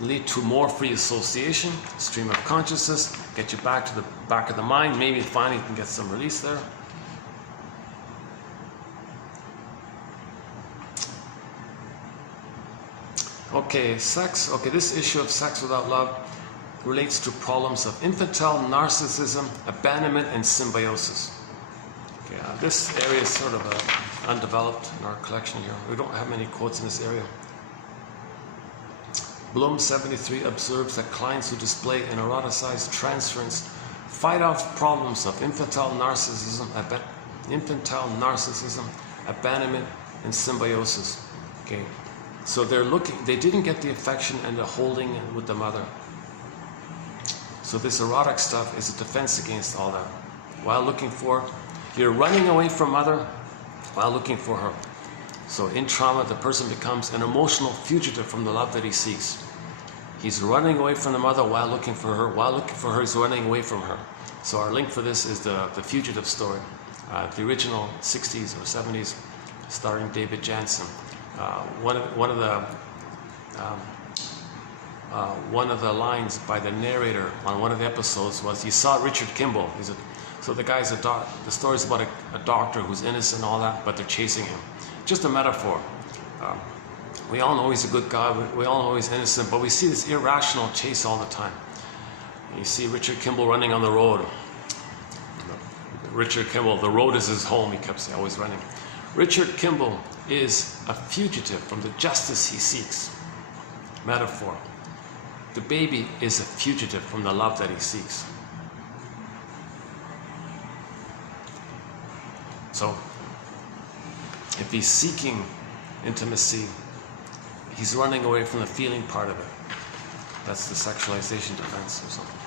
lead to more free association, stream of consciousness, get you back to the back of the mind. Maybe finally you can get some release there. Okay, sex. Okay, this issue of sex without love relates to problems of infantile narcissism, abandonment, and symbiosis. Okay, this area is sort of undeveloped in our collection here. We don't have many quotes in this area. Bloom 73 observes that clients who display an eroticized transference fight off problems of infantile narcissism, abandonment, and symbiosis. Okay, so they didn't get the affection and the holding with the mother. So this erotic stuff is a defense against all that. You're running away from mother while looking for her. So in trauma, the person becomes an emotional fugitive from the love that he seeks. He's running away from the mother while looking for her. While looking for her, he's running away from her. So our link for this is the fugitive story. The original 60s or 70s, starring David Jansen. One of the lines by the narrator on one of the episodes was, he saw Richard Kimball. So the guy's the story's about a doctor who's innocent and all that, but they're chasing him. Just a metaphor. We all know he's a good guy, we all know he's innocent, but we see this irrational chase all the time. And you see Richard Kimball running on the road. Richard Kimball, the road is his home, he kept saying, always running. Richard Kimball is a fugitive from the justice he seeks. Metaphor. The baby is a fugitive from the love that he seeks. So, if he's seeking intimacy, he's running away from the feeling part of it. That's the sexualization defense or something.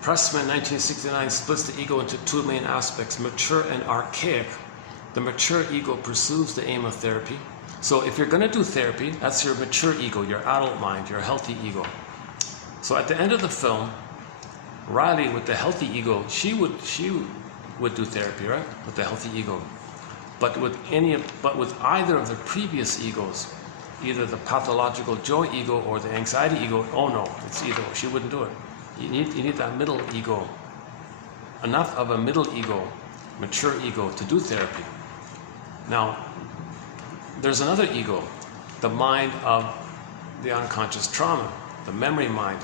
Pressman, 1969, splits the ego into two main aspects, mature and archaic. The mature ego pursues the aim of therapy. So if you're going to do therapy, that's your mature ego, your adult mind, your healthy ego. So at the end of the film, Riley, with the healthy ego, she would do therapy, right? With the healthy ego. But with either of the previous egos, either the pathological joy ego or the anxiety ego, oh no, it's either. She wouldn't do it. You need that middle ego. Enough of a middle ego, mature ego, to do therapy. Now, there's another ego, the mind of the unconscious trauma, the memory mind.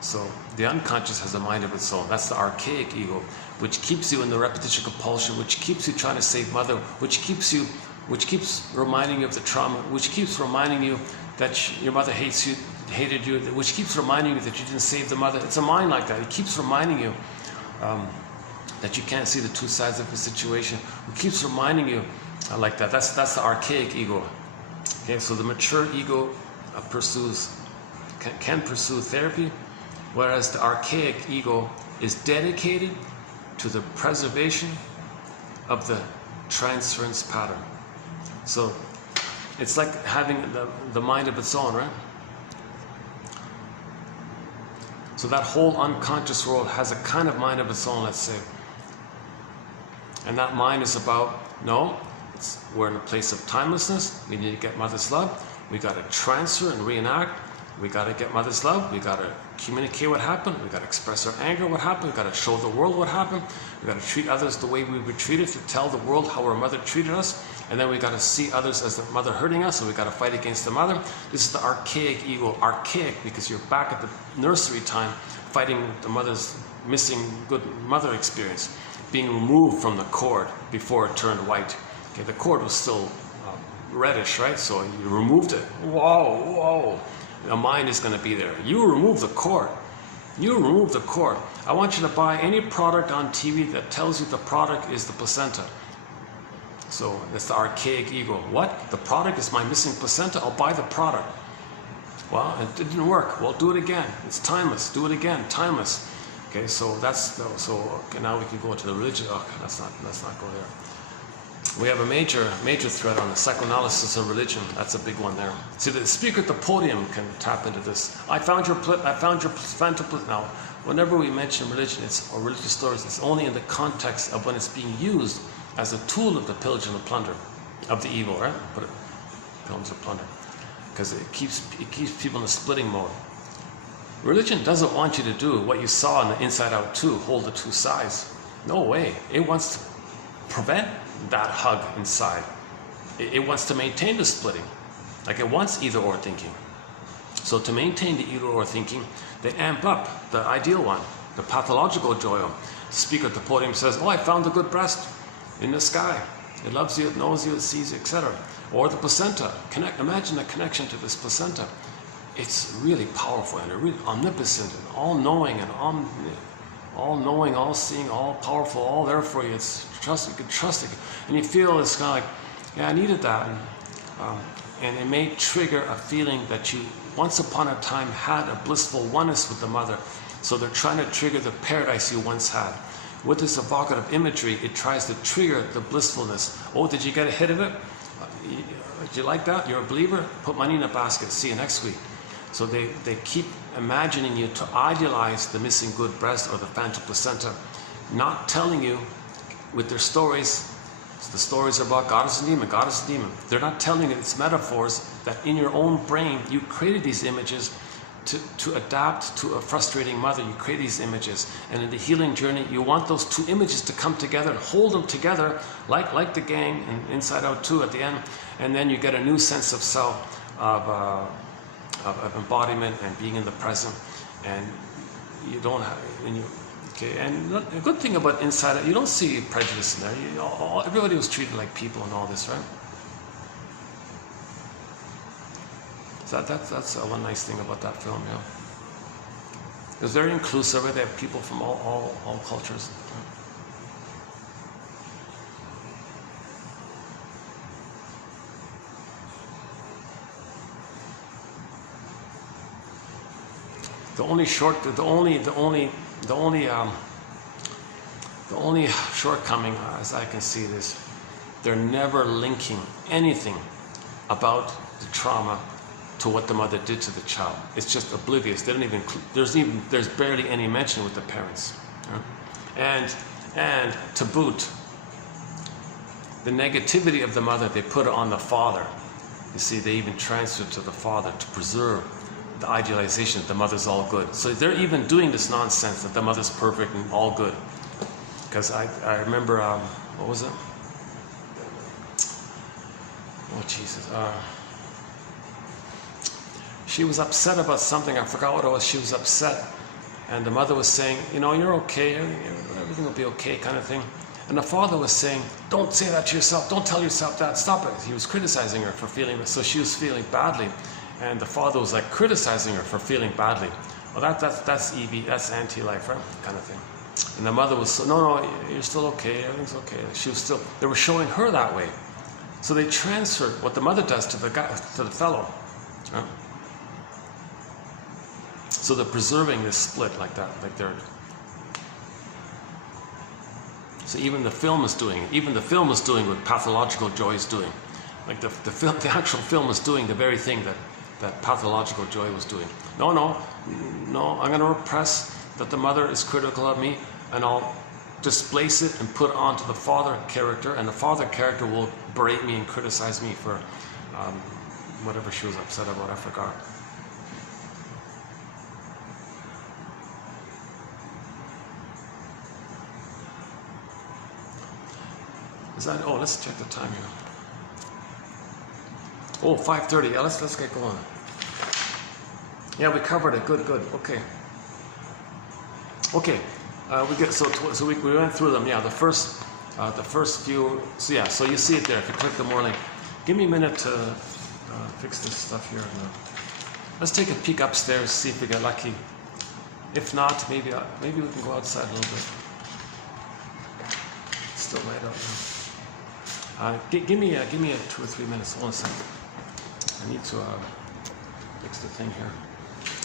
So the unconscious has a mind of its own. That's the archaic ego, which keeps you in the repetition compulsion, which keeps you trying to save mother, which keeps reminding you of the trauma, which keeps reminding you that your mother hated you, which keeps reminding you that you didn't save the mother. It's a mind like that. It keeps reminding you that you can't see the two sides of the situation. It keeps reminding you like that. That's the archaic ego. Okay, so the mature ego can pursue therapy, whereas the archaic ego is dedicated to the preservation of the transference pattern. So it's like having the mind of its own, right? So that whole unconscious world has a kind of mind of its own, let's say. And that mind is about, we're in a place of timelessness. We need to get mother's love. We got to transfer and reenact. We got to get mother's love. We got to communicate what happened. We got to express our anger, what happened. We got to show the world what happened. We got to treat others the way we were treated, to tell the world how our mother treated us. And then we got to see others as the mother hurting us, so we got to fight against the mother. This is the archaic ego. Archaic because you're back at the nursery time fighting the mother's missing good mother experience, being removed from the cord before it turned white. Okay, the cord was still reddish, right? So you removed it. Whoa. The mind is going to be there. You remove the cord. I want you to buy any product on TV that tells you the product is the placenta. So that's the archaic ego. What? The product is my missing placenta? I'll buy the product. Well, it didn't work. Well, do it again. It's timeless. Do it again. Timeless. Okay, so okay, now we can go to the religion. Okay, let's not go there. We have a major thread on the psychoanalysis of religion. That's a big one there. See, the speaker at the podium can tap into this. I found your phantom. Now, whenever we mention religion, or religious stories, it's only in the context of when it's being used as a tool of the pillage and the plunder of the evil, right? Put it, pillage and plunder, because it keeps people in a splitting mode. Religion doesn't want you to do what you saw in the Inside Out 2, hold the two sides. No way. It wants to prevent that hug inside. It wants to maintain the splitting. Like it wants either or thinking. So to maintain the either or thinking, they amp up the ideal one, the pathological joy. The speaker at the podium says, I found a good breast in the sky. It loves you, it knows you, it sees you, etc. Or the placenta. Imagine the connection to this placenta. It's really powerful and really omnipotent and all-knowing and all knowing, all seeing, all powerful, all there for you. It's trust, you can trust it. And you feel it's kind of like, yeah, I needed that. And it may trigger a feeling that you once upon a time had a blissful oneness with the mother. So they're trying to trigger the paradise you once had. With this evocative imagery, it tries to trigger the blissfulness. Oh, did you get a hit of it? Did you like that? You're a believer? Put money in a basket. See you next week. So they keep imagining you to idealize the missing good breast or the phantom placenta, not telling you with their stories. The stories are about goddess and demon, goddess and demon. They're not telling you it's metaphors that in your own brain you created these images to adapt to a frustrating mother. You create these images, and in the healing journey you want those two images to come together and hold them together like the gang and Inside Out 2 at the end, and then you get a new sense of self, of embodiment and being in the present. And you don't have, and you, okay, and the good thing about Inside Out, you don't see prejudice in there. Everybody was treated like people and all this, right? So that's one nice thing about that film, yeah. It was very inclusive. They have people from all cultures. The only shortcoming, as I can see this, they're never linking anything about the trauma to what the mother did to the child. It's just oblivious. They don't even. There's barely any mention with the parents. And to boot, the negativity of the mother, they put it on the father. You see, they even transfer it to the father to preserve the idealization that the mother's all good. So they're even doing this nonsense that the mother's perfect and all good. Because I remember, what was it? Oh, Jesus. She was upset about something. I forgot what it was. She was upset. And the mother was saying, you know, you're okay. Everything will be okay, kind of thing. And the father was saying, don't say that to yourself. Don't tell yourself that. Stop it. He was criticizing her for feeling, so she was feeling badly. And the father was like criticizing her for feeling badly. Well, that's EV, that's anti-life, right? Kind of thing. And the mother was, no, you're still okay. Everything's okay. She was still, they were showing her that way. So they transferred what the mother does to the guy, to the fellow. Right? So they're preserving this split like that, like they're. So even the film is doing it. Even the film is doing what pathological joy is doing. Like the actual film is doing the very thing that pathological joy was doing. No, I'm going to repress that the mother is critical of me, and I'll displace it and put it onto the father character, and the father character will berate me and criticize me for whatever she was upset about. I forgot. Is that? Oh, let's check the time here. Oh, 5:30. Yeah, let's get going. Yeah, we covered it. Good. Okay. We get so we went through them. Yeah, the first few. So yeah, so you see it there. If you click the more link, give me a minute to fix this stuff here. Let's take a peek upstairs, see if we get lucky. If not, maybe we can go outside a little bit. It's still light out now. Give me 2 or 3 minutes. Hold on a second. I need to fix the thing here.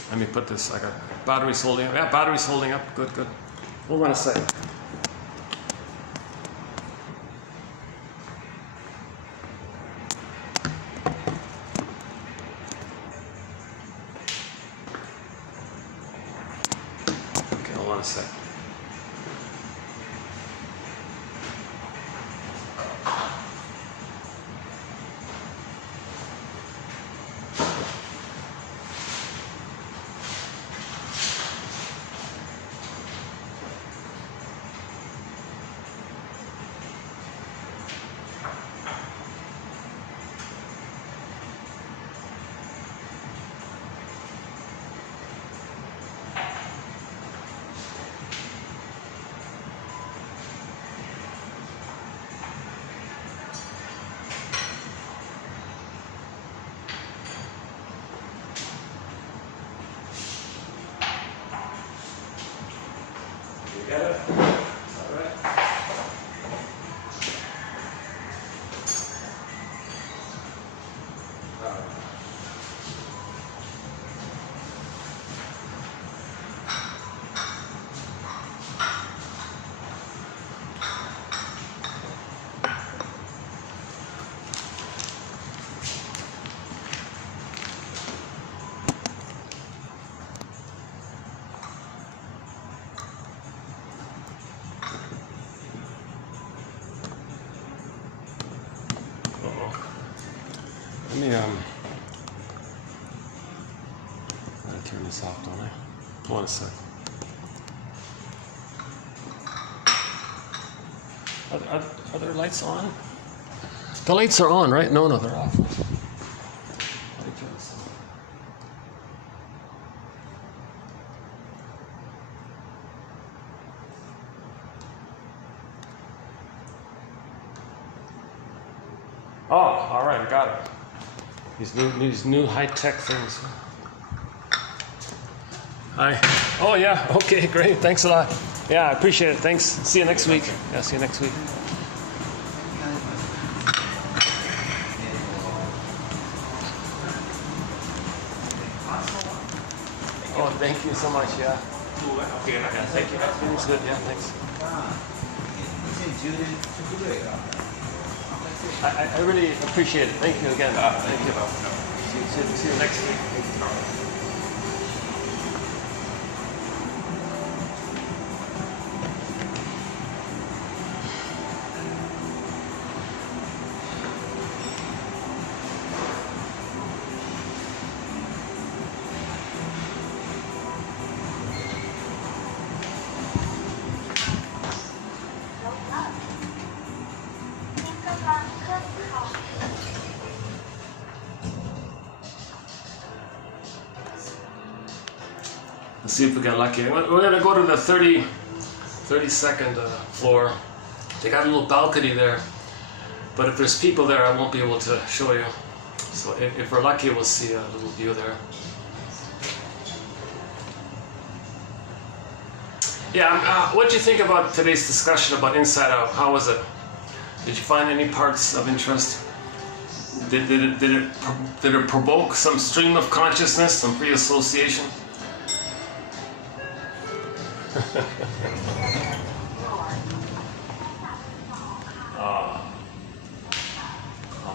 Let me put this. I got batteries holding up. Yeah, batteries holding up. Good. Hold on a second. Okay, hold on a second. gotta turn this off, don't I? Hold on a sec. Are there lights on? The lights are on, right? No, they're off. Let me turn this on. Oh, all right, I got it. These new high-tech things. Hi. Oh yeah. Okay, great. Thanks a lot. Yeah, I appreciate it. Thanks. See you next week. Yeah, see you next week. Oh, thank you so much. Yeah. Yeah, thank you. Everything's good. Yeah, thanks. I really appreciate it. Thank you again. Thank you. See you next week. Let's see if we get lucky. We're going to go to the 32nd floor. They got a little balcony there, but if there's people there, I won't be able to show you. So if we're lucky, we'll see a little view there. Yeah, what did you think about today's discussion about Inside Out? How was it? Did you find any parts of interest? Did it provoke some stream of consciousness, some free association?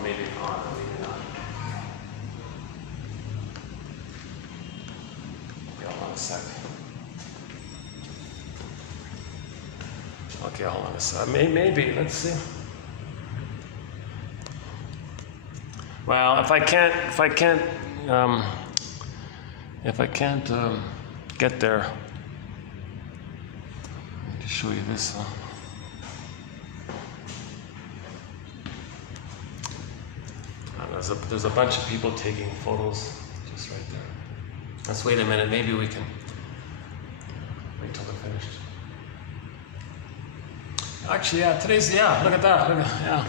Maybe not, maybe not. Okay, hold on a sec. Okay, hold on a sec. Maybe, let's see. Well, if I can't get there, let me just show you this. There's a bunch of people taking photos just right there. Let's wait a minute. Maybe we can wait till they're finished. Actually, yeah, today's, yeah, look at that. Look at, yeah.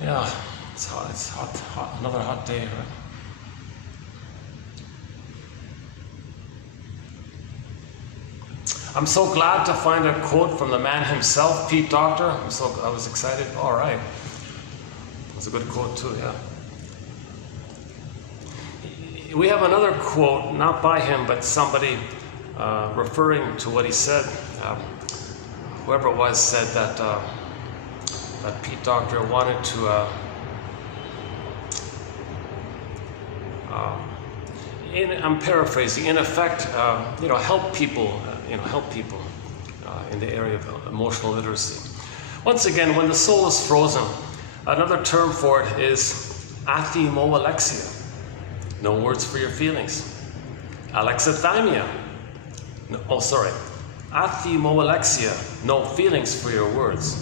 Yeah, it's hot, another hot day, right? I'm so glad to find a quote from the man himself, Pete Docter. I was excited. All right. It was a good quote too, yeah. We have another quote, not by him, but somebody referring to what he said. Whoever it was said that Pete Docter wanted to I'm paraphrasing, in effect, help people, in the area of emotional literacy. Once again, when the soul is frozen, another term for it is athemolexia. No words for your feelings. Alexithymia. Athemolexia. No feelings for your words.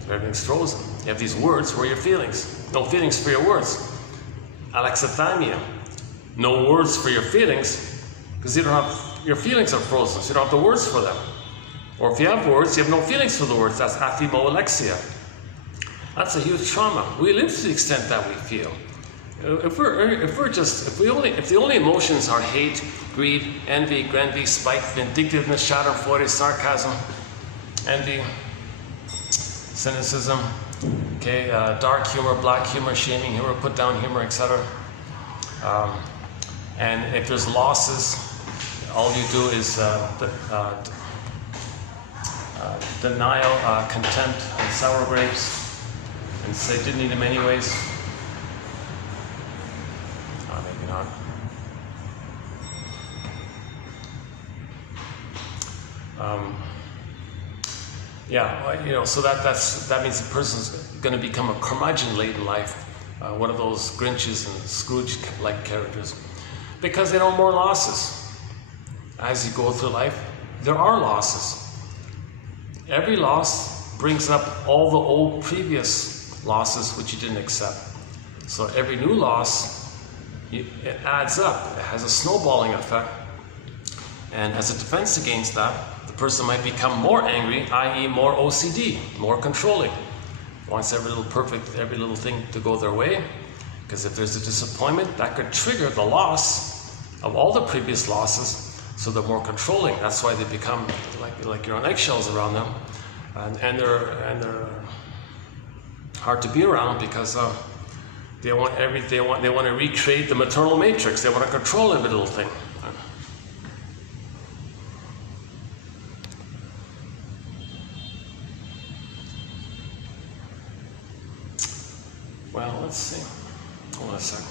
So everything's frozen. You have these words, where are your feelings? No feelings for your words. Alexithymia. No words for your feelings, because you don't have, your feelings are frozen, so you don't have the words for them. Or if you have words, you have no feelings for the words. That's athemolexia. That's a huge trauma. We live to the extent that we feel. If the only emotions are hate, greed, envy, granby, spite, vindictiveness, schadenfreude, sarcasm, envy, cynicism, okay, dark humor, black humor, shaming humor, put down humor, etc. And if there's losses, all you do is denial, contempt, and sour grapes, and say didn't eat them anyways. Maybe not. Yeah, well, so that means the person's going to become a curmudgeon late in life, one of those Grinches and Scrooge-like characters, because they know more losses. As you go through life, there are losses. Every loss brings up all the old previous losses which you didn't accept. So every new loss, it adds up. It has a snowballing effect. And as a defense against that, the person might become more angry, i.e. more OCD, more controlling. Wants every little thing to go their way. Because if there's a disappointment, that could trigger the loss of all the previous losses. So they're more controlling. That's why they become like you're on eggshells around them, and they're hard to be around because they want to recreate the maternal matrix. They want to control every little thing. Well, let's see. Hold on a second.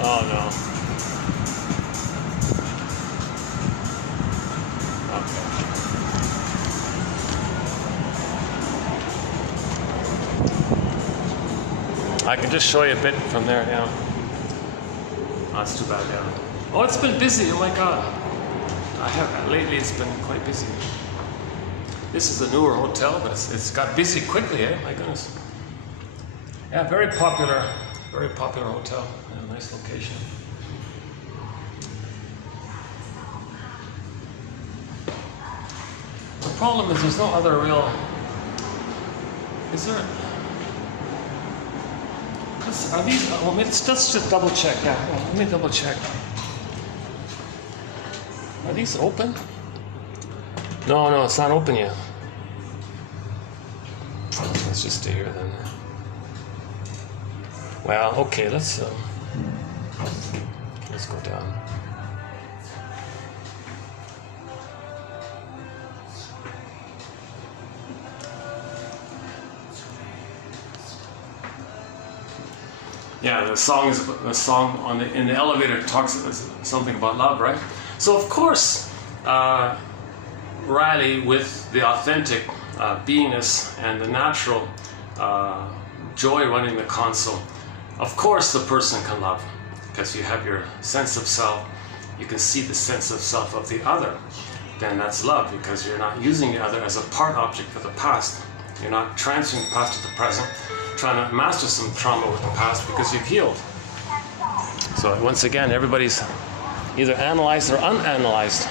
Oh no. Okay. I can just show you a bit from there, yeah. Oh, that's too bad, yeah. Oh, it's been busy, oh my god. Lately it's been quite busy. This is a newer hotel, but it's got busy quickly, eh? My goodness. Yeah, very popular hotel. Yeah, nice location. The problem is there's no other real. Is there? Are these? Well, let's just double check. Yeah, let me double check. Are these open? No, it's not open yet. Let's just stay here then. Well, okay, let's go down. Yeah, the song in the elevator talks something about love, right? So of course, Riley, with the authentic beingness and the natural joy running the console, of course the person can love, because you have your sense of self, you can see the sense of self of the other. Then that's love, because you're not using the other as a part object for the past. You're not transferring the past to the present, trying to master some trauma with the past because you've healed. So once again, everybody's either analyzed or unanalyzed.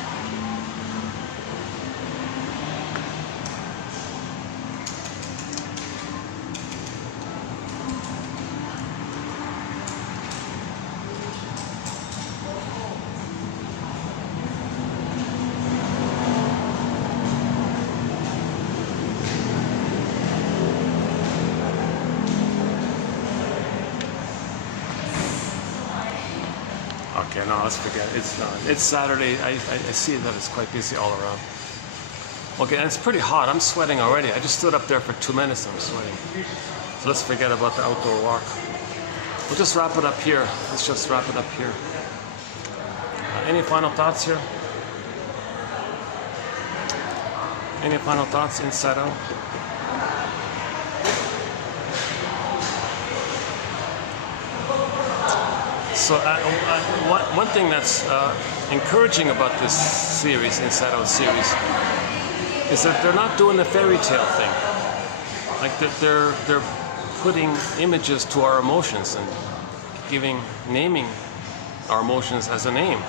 Okay, no, let's forget it. It's Saturday. I see that it's quite busy all around. Okay, and it's pretty hot. I'm sweating already. I just stood up there for 2 minutes and I'm sweating. So let's forget about the outdoor walk. We'll just wrap it up here. Let's just wrap it up here. Any final thoughts here? Any final thoughts inside out? So one thing that's encouraging about this series, Inside Out series, is that they're not doing the fairy tale thing. Like they're putting images to our emotions and naming our emotions as a name.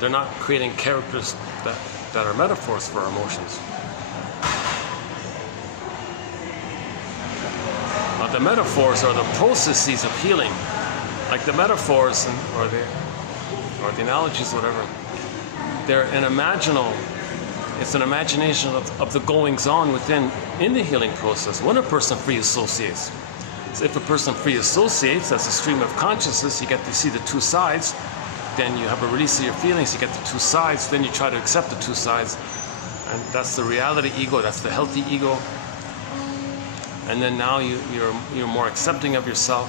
They're not creating characters that are metaphors for our emotions. But the metaphors are the processes of healing. Like the metaphors or the analogies, whatever, they're it's an imagination of the goings on in the healing process when a person free associates. So if a person free associates, that's a stream of consciousness, you get to see the two sides, then you have a release of your feelings, you get the two sides, then you try to accept the two sides, and that's the reality ego, that's the healthy ego, and then now you're more accepting of yourself.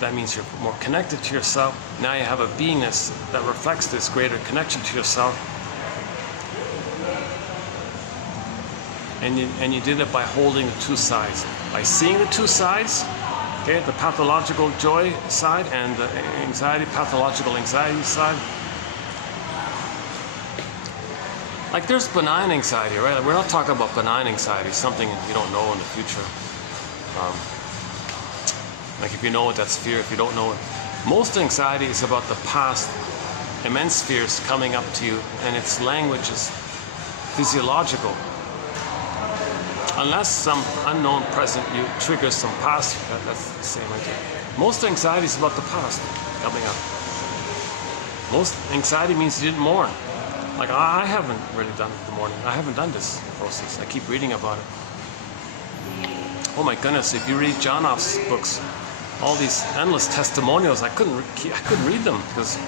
That means you're more connected to yourself. Now you have a beingness that reflects this greater connection to yourself. And you did it by holding the two sides. By seeing the two sides, okay, the pathological joy side and the pathological anxiety side. Like there's benign anxiety, right? We're not talking about benign anxiety, something you don't know in the future. Like if you know it, that's fear. If you don't know it, most anxiety is about the past, immense fears coming up to you, and its language is physiological. Unless some unknown present you triggers some past, that's the same idea. Most anxiety is about the past coming up. Most anxiety means you didn't mourn. Like I haven't really done it in the morning. I haven't done this process. I keep reading about it. Oh my goodness! If you read John Off's books, all these endless testimonials, I couldn't read them because,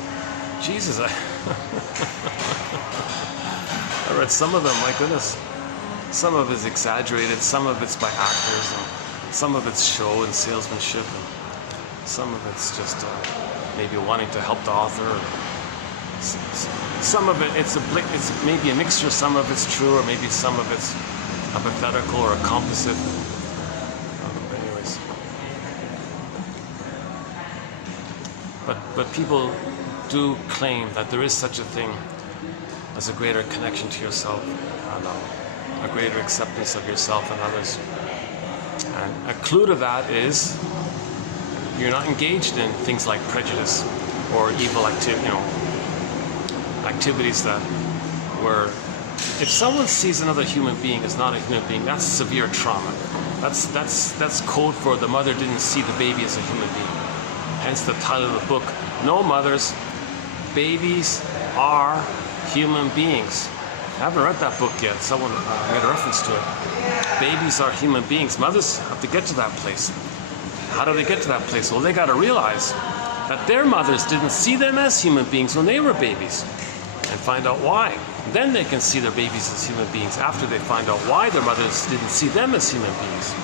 Jesus, I read some of them. My goodness, some of it's exaggerated, some of it's by actors, and some of it's show and salesmanship, and some of it's just maybe wanting to help the author. Some of it, it's maybe a mixture. Some of it's true, or maybe some of it's hypothetical or a composite. Anyways, but people do claim that there is such a thing as a greater connection to yourself, and a greater acceptance of yourself and others. And a clue to that is you're not engaged in things like prejudice or evil activity, activities that where if someone sees another human being as not a human being, that's severe trauma. That's code for the mother didn't see the baby as a human being. Hence the title of the book. No, mothers, babies are human beings. I haven't read that book yet. Someone made a reference to it. Babies are human beings. Mothers have to get to that place. How do they get to that place? Well, they got to realize that their mothers didn't see them as human beings when they were babies, and find out why. Then they can see their babies as human beings after they find out why their mothers didn't see them as human beings.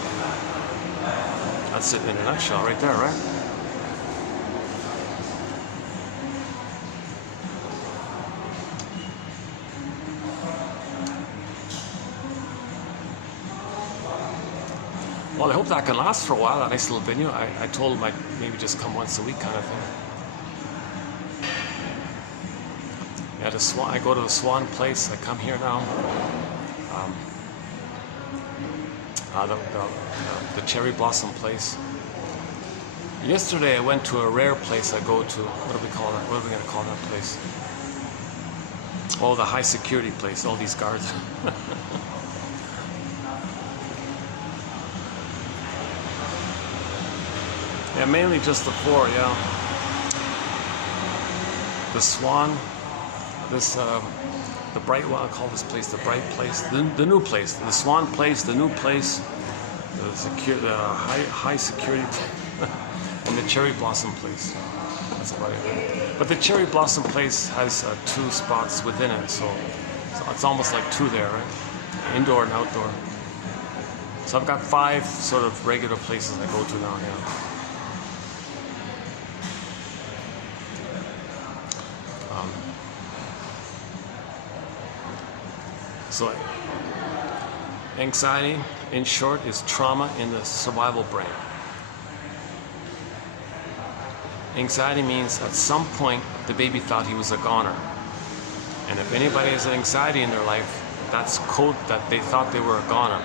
That's it in a nutshell right there, right? Well, I hope that can last for a while, that nice little video. I told him I'd maybe just come once a week kind of thing. Yeah, I go to the Swan place. I come here now. The cherry blossom place. Yesterday I went to a rare place I go to. What do we call that? What are we going to call that place? Oh, the high security place. All these guards. Yeah, mainly just the four, yeah. The Swan, the bright one, I'll call this place the bright place, the new place, the Swan place, the new place, the high security, and the cherry blossom place. That's about it. But the cherry blossom place has 2 spots within it, so it's almost like 2 there, right? Indoor and outdoor. So I've got 5 sort of regular places I go to now, yeah. So, anxiety, in short, is trauma in the survival brain. Anxiety means at some point the baby thought he was a goner. And if anybody has anxiety in their life, that's code that they thought they were a goner.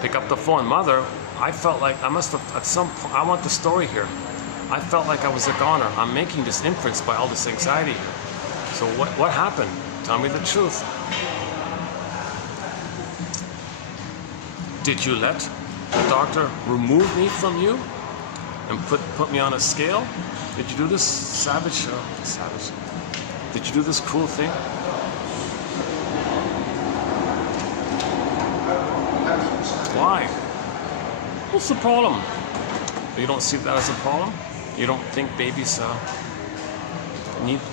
Pick up the phone. Mother, I felt like I must have, at some point, I want the story here. I felt like I was a goner. I'm making this inference by all this anxiety here. So what happened? Tell me the truth. Did you let the doctor remove me from you and put me on a scale? Did you do this savage? Did you do this cruel thing? Why? What's the problem? You don't see that as a problem? You don't think babies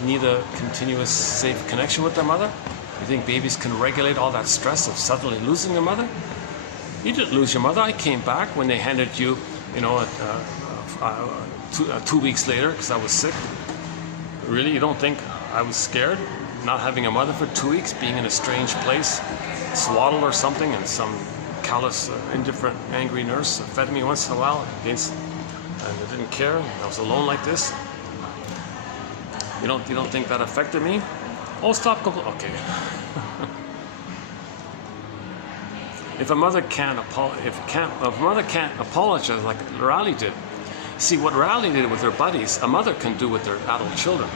need a continuous, safe connection with their mother? You think babies can regulate all that stress of suddenly losing their mother? You didn't lose your mother. I came back when they handed you, you know, 2 weeks later because I was sick. Really, you don't think I was scared? Not having a mother for 2 weeks, being in a strange place, swaddled or something, and some callous, indifferent, angry nurse fed me once in a while against, and I didn't care. I was alone like this. You don't think that affected me? Oh, stop. Okay. If a mother can't apologize like Raleigh did. See, what Raleigh did with her buddies, a mother can do with their adult children.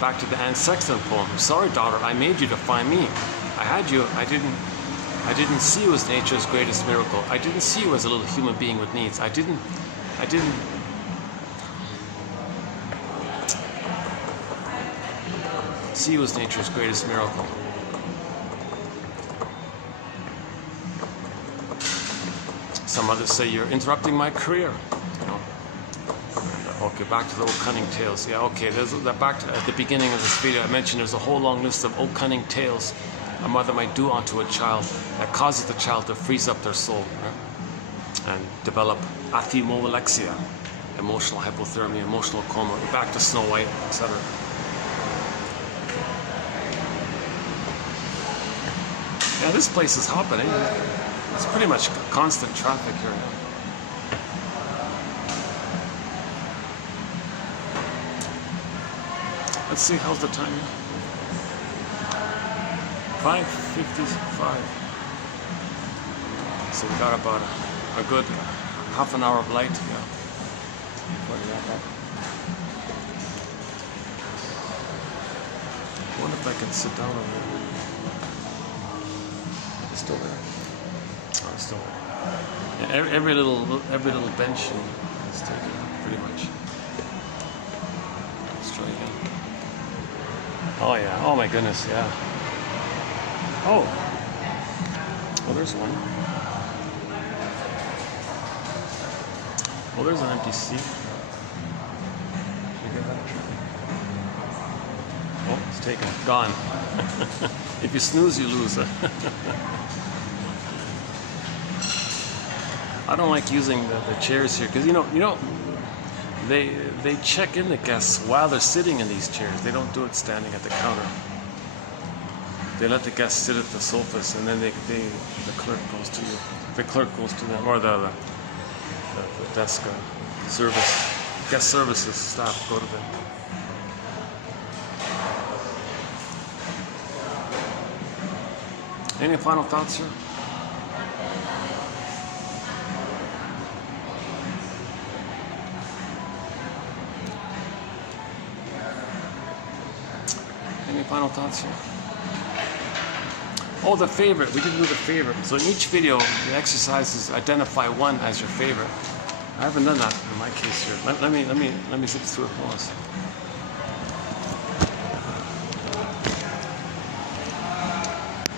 Back to the Anne Sexton poem. Sorry, daughter, I made you to find me. I had you. I didn't see you as nature's greatest miracle. I didn't see you as a little human being with needs. I didn't see you as nature's greatest miracle. Some others say you're interrupting my career. You know. Okay, back to the old cunning tales. Yeah, okay. Back to, at the beginning of this video, I mentioned there's a whole long list of old cunning tales a mother might do onto a child that causes the child to freeze up their soul, right? And develop athemolexia, emotional hypothermia, emotional coma, back to Snow White, etc. Yeah, this place is hopping, eh? It's pretty much constant traffic here now. Let's see, how's the time here? 5:55. So we got about a good half an hour of light. Yeah. I wonder if I can sit down on it. It's still there. Oh, it's still there. Yeah, every little bench is taken, pretty much. Let's try again. Oh yeah. Oh my goodness. Yeah. Oh. Oh, there's one. Oh, there's an empty seat. Oh, it's taken. Gone. If you snooze, you lose. I don't like using the chairs here because you know they check in the guests while they're sitting in these chairs. They don't do it standing at the counter. They let the guests sit at the sofas, and then the clerk goes to you. The clerk goes to them, or the desk guest services staff go to them. Any final thoughts here? Any final thoughts here? Oh, the favorite. We didn't do the favorite. So in each video, the exercise is identify one as your favorite. I haven't done that in my case here. Let me zip through it. Pause.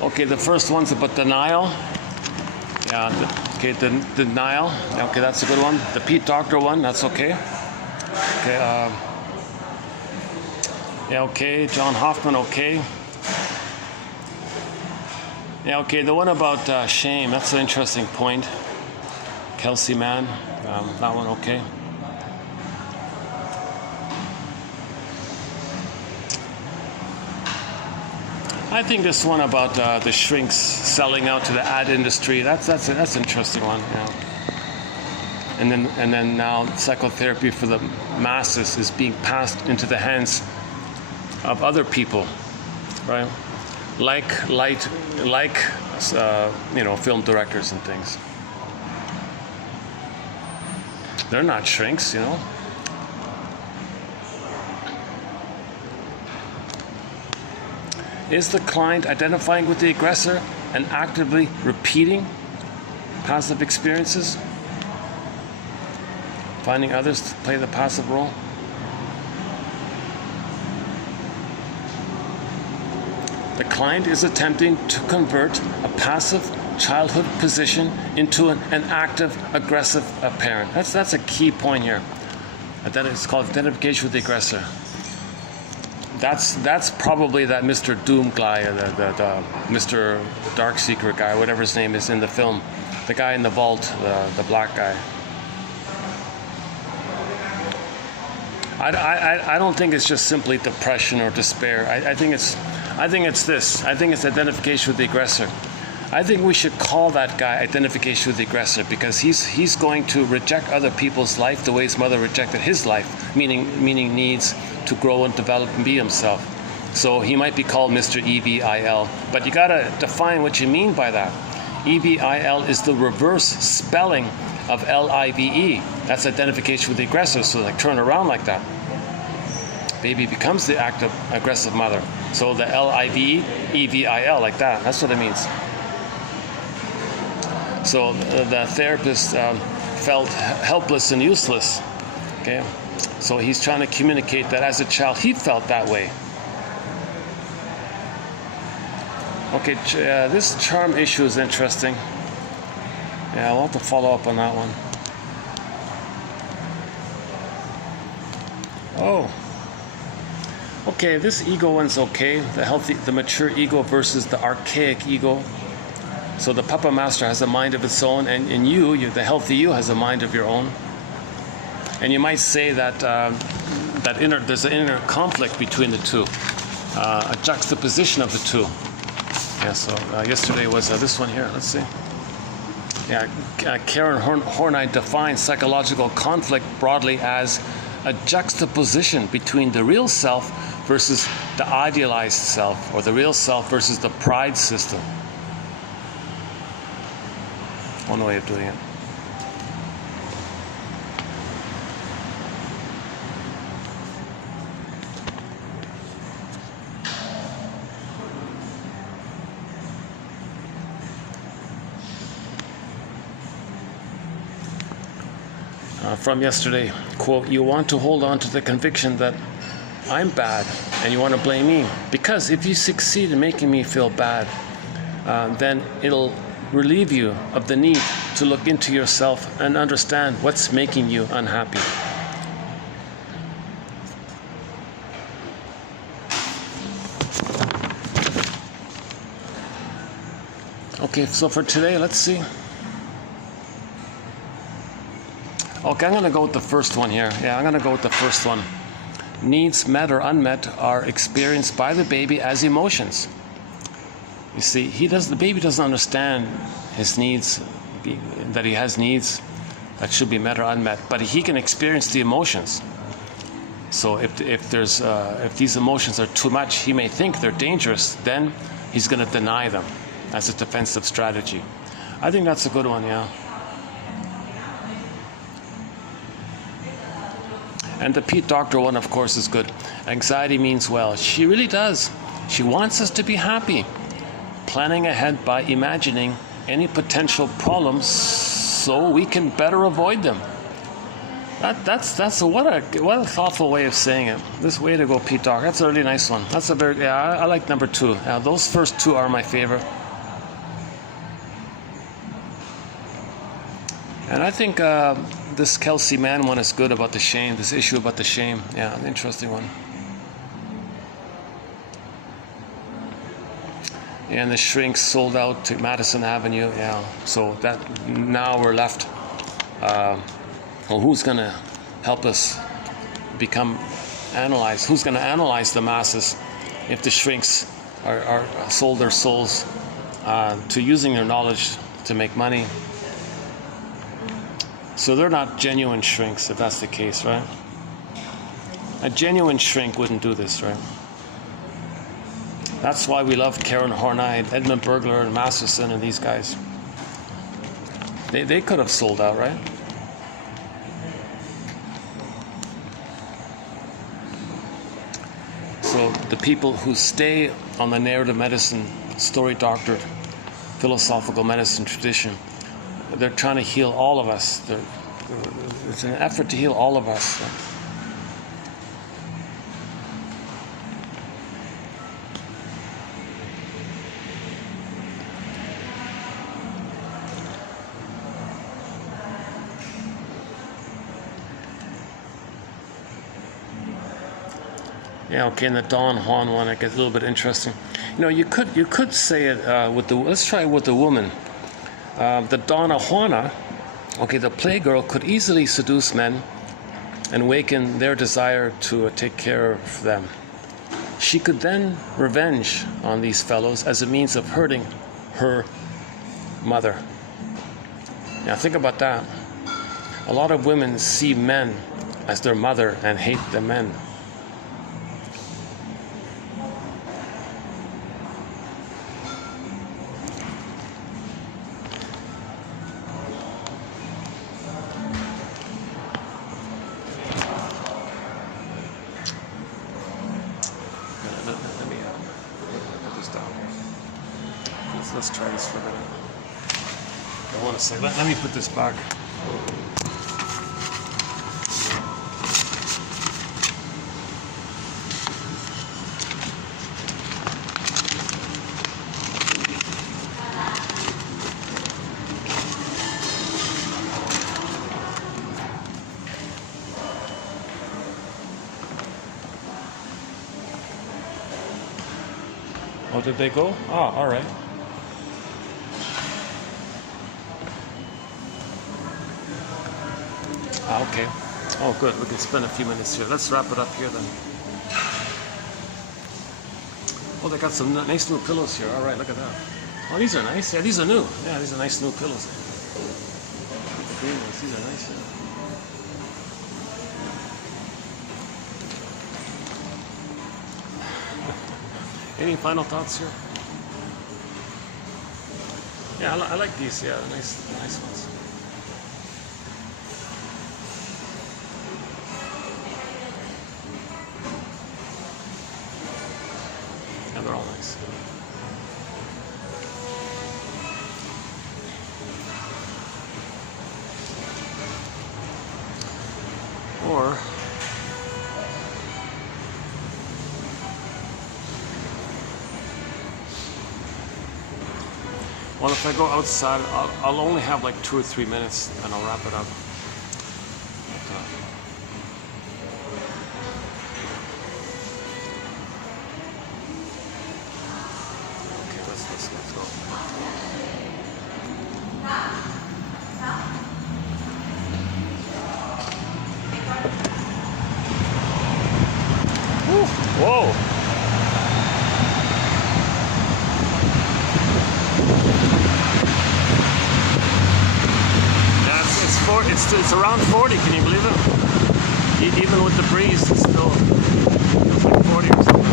Okay, the first one's about denial. Yeah. The denial. Okay, that's a good one. The Pete Docter one. That's okay. Okay. Yeah. Okay. John Hoffman. Okay. Yeah, okay, the one about shame, that's an interesting point. Kelsey Mann, that one, okay. I think this one about the shrinks selling out to the ad industry, that's an interesting one, yeah. And then now psychotherapy for the masses is being passed into the hands of other people, right? Like film directors and things. They're not shrinks, you know. Is the client identifying with the aggressor and actively repeating passive experiences? Finding others to play the passive role? The client is attempting to convert a passive childhood position into an active, aggressive parent. That's a key point here. It's called identification with the aggressor. That's probably that Mr. Doom guy, the Mr. Dark Secret guy, whatever his name is in the film. The guy in the vault, the black guy. I don't think it's just simply depression or despair. I think it's this. I think it's identification with the aggressor. I think we should call that guy identification with the aggressor, because he's going to reject other people's life the way his mother rejected his life, meaning needs to grow and develop and be himself. So he might be called Mr. EVIL, but you gotta define what you mean by that. EVIL is the reverse spelling of LIVE. That's identification with the aggressor. So like turn around like that. Baby becomes the active aggressive mother. So the LIVE, EVIL like that. That's what it means. So the therapist felt helpless and useless. Okay, so he's trying to communicate that as a child he felt that way. Okay, this charm issue is interesting. Yeah, I'll have to follow up on that one. Oh. Okay, this ego one's okay. The mature ego versus the archaic ego. So the Papa Master has a mind of its own, and you, the healthy you, has a mind of your own. And you might say that there's an inner conflict between the two, a juxtaposition of the two. Yeah. So yesterday was this one here. Let's see. Yeah, Karen Horney defines psychological conflict broadly as a juxtaposition between the real self versus the idealized self, or the real self versus the pride system. One way of doing it. From yesterday, quote, "You want to hold on to the conviction that I'm bad, and you want to blame me. Because if you succeed in making me feel bad, then it'll relieve you of the need to look into yourself and understand what's making you unhappy." Okay, so for today, let's see. Okay, I'm going to go with the first one here. Yeah, I'm going to go with the first one. Needs met or unmet are experienced by the baby as emotions. You see, the baby doesn't understand his needs, that he has needs that should be met or unmet, but he can experience the emotions. So if these emotions are too much, he may think they're dangerous, then he's going to deny them as a defensive strategy. I think that's a good one, yeah. And the Pete Docter one, of course, is good. Anxiety means well. She really does. She wants us to be happy, planning ahead by imagining any potential problems so we can better avoid them. What a thoughtful way of saying it. This way to go, Pete Docter. That's a really nice one. That's a very, I like number 2. Those first 2 are my favorite. And I think this Kelsey Mann one is good about the shame, this issue about the shame. Yeah, an interesting one. And the shrinks sold out to Madison Avenue. Yeah, so that now we're left. Well, who's going to help us become analyzed? Who's going to analyze the masses if the shrinks are sold their souls to using their knowledge to make money? So they're not genuine shrinks, if that's the case, right? A genuine shrink wouldn't do this, right? That's why we love Karen Horney, Edmund Bergler, and Masterson, and these guys. They could have sold out, right? So the people who stay on the narrative medicine, story doctored, philosophical medicine tradition, they're trying to heal all of us. It's an effort to heal all of us. Yeah, okay, and the Don Juan one, it gets a little bit interesting. You know, you could say it with let's try it with the woman. The Donna Juana, okay, the playgirl could easily seduce men and awaken their desire to take care of them. She could then revenge on these fellows as a means of hurting her mother. Now think about that. A lot of women see men as their mother and hate the men. Let's try this for a minute. I want to say, let me put this back. Oh, did they go? Ah, all right. Okay. Oh, good. We can spend a few minutes here. Let's wrap it up here then. Oh, they got some nice new pillows here. All right, look at that. Oh, these are nice. Yeah, these are new. Yeah, these are nice new pillows. The green ones. These are nice. Yeah. Any final thoughts here? Yeah, I like these. Yeah, nice ones. Yeah, they're all nice. Or well, if I go outside, I'll only have like 2 or 3 minutes, and I'll wrap it up. Okay, let's go. Whoa! It's around 40, can you believe it? Even with the breeze, it's still feels like 40 or something.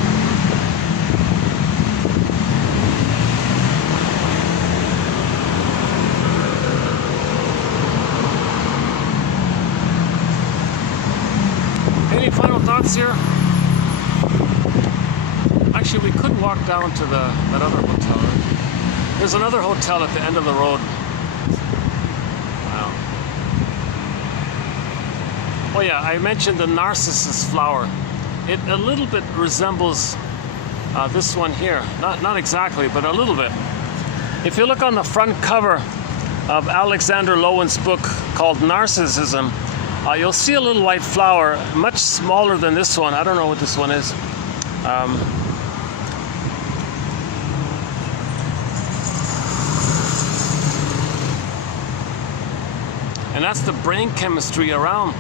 Any final thoughts here? Actually, we could walk down to that other hotel. There's another hotel at the end of the road. Oh yeah, I mentioned the narcissus flower. It a little bit resembles this one here. Not exactly, but a little bit. If you look on the front cover of Alexander Lowen's book called Narcissism, you'll see a little white flower, much smaller than this one. I don't know what this one is. And that's the brain chemistry around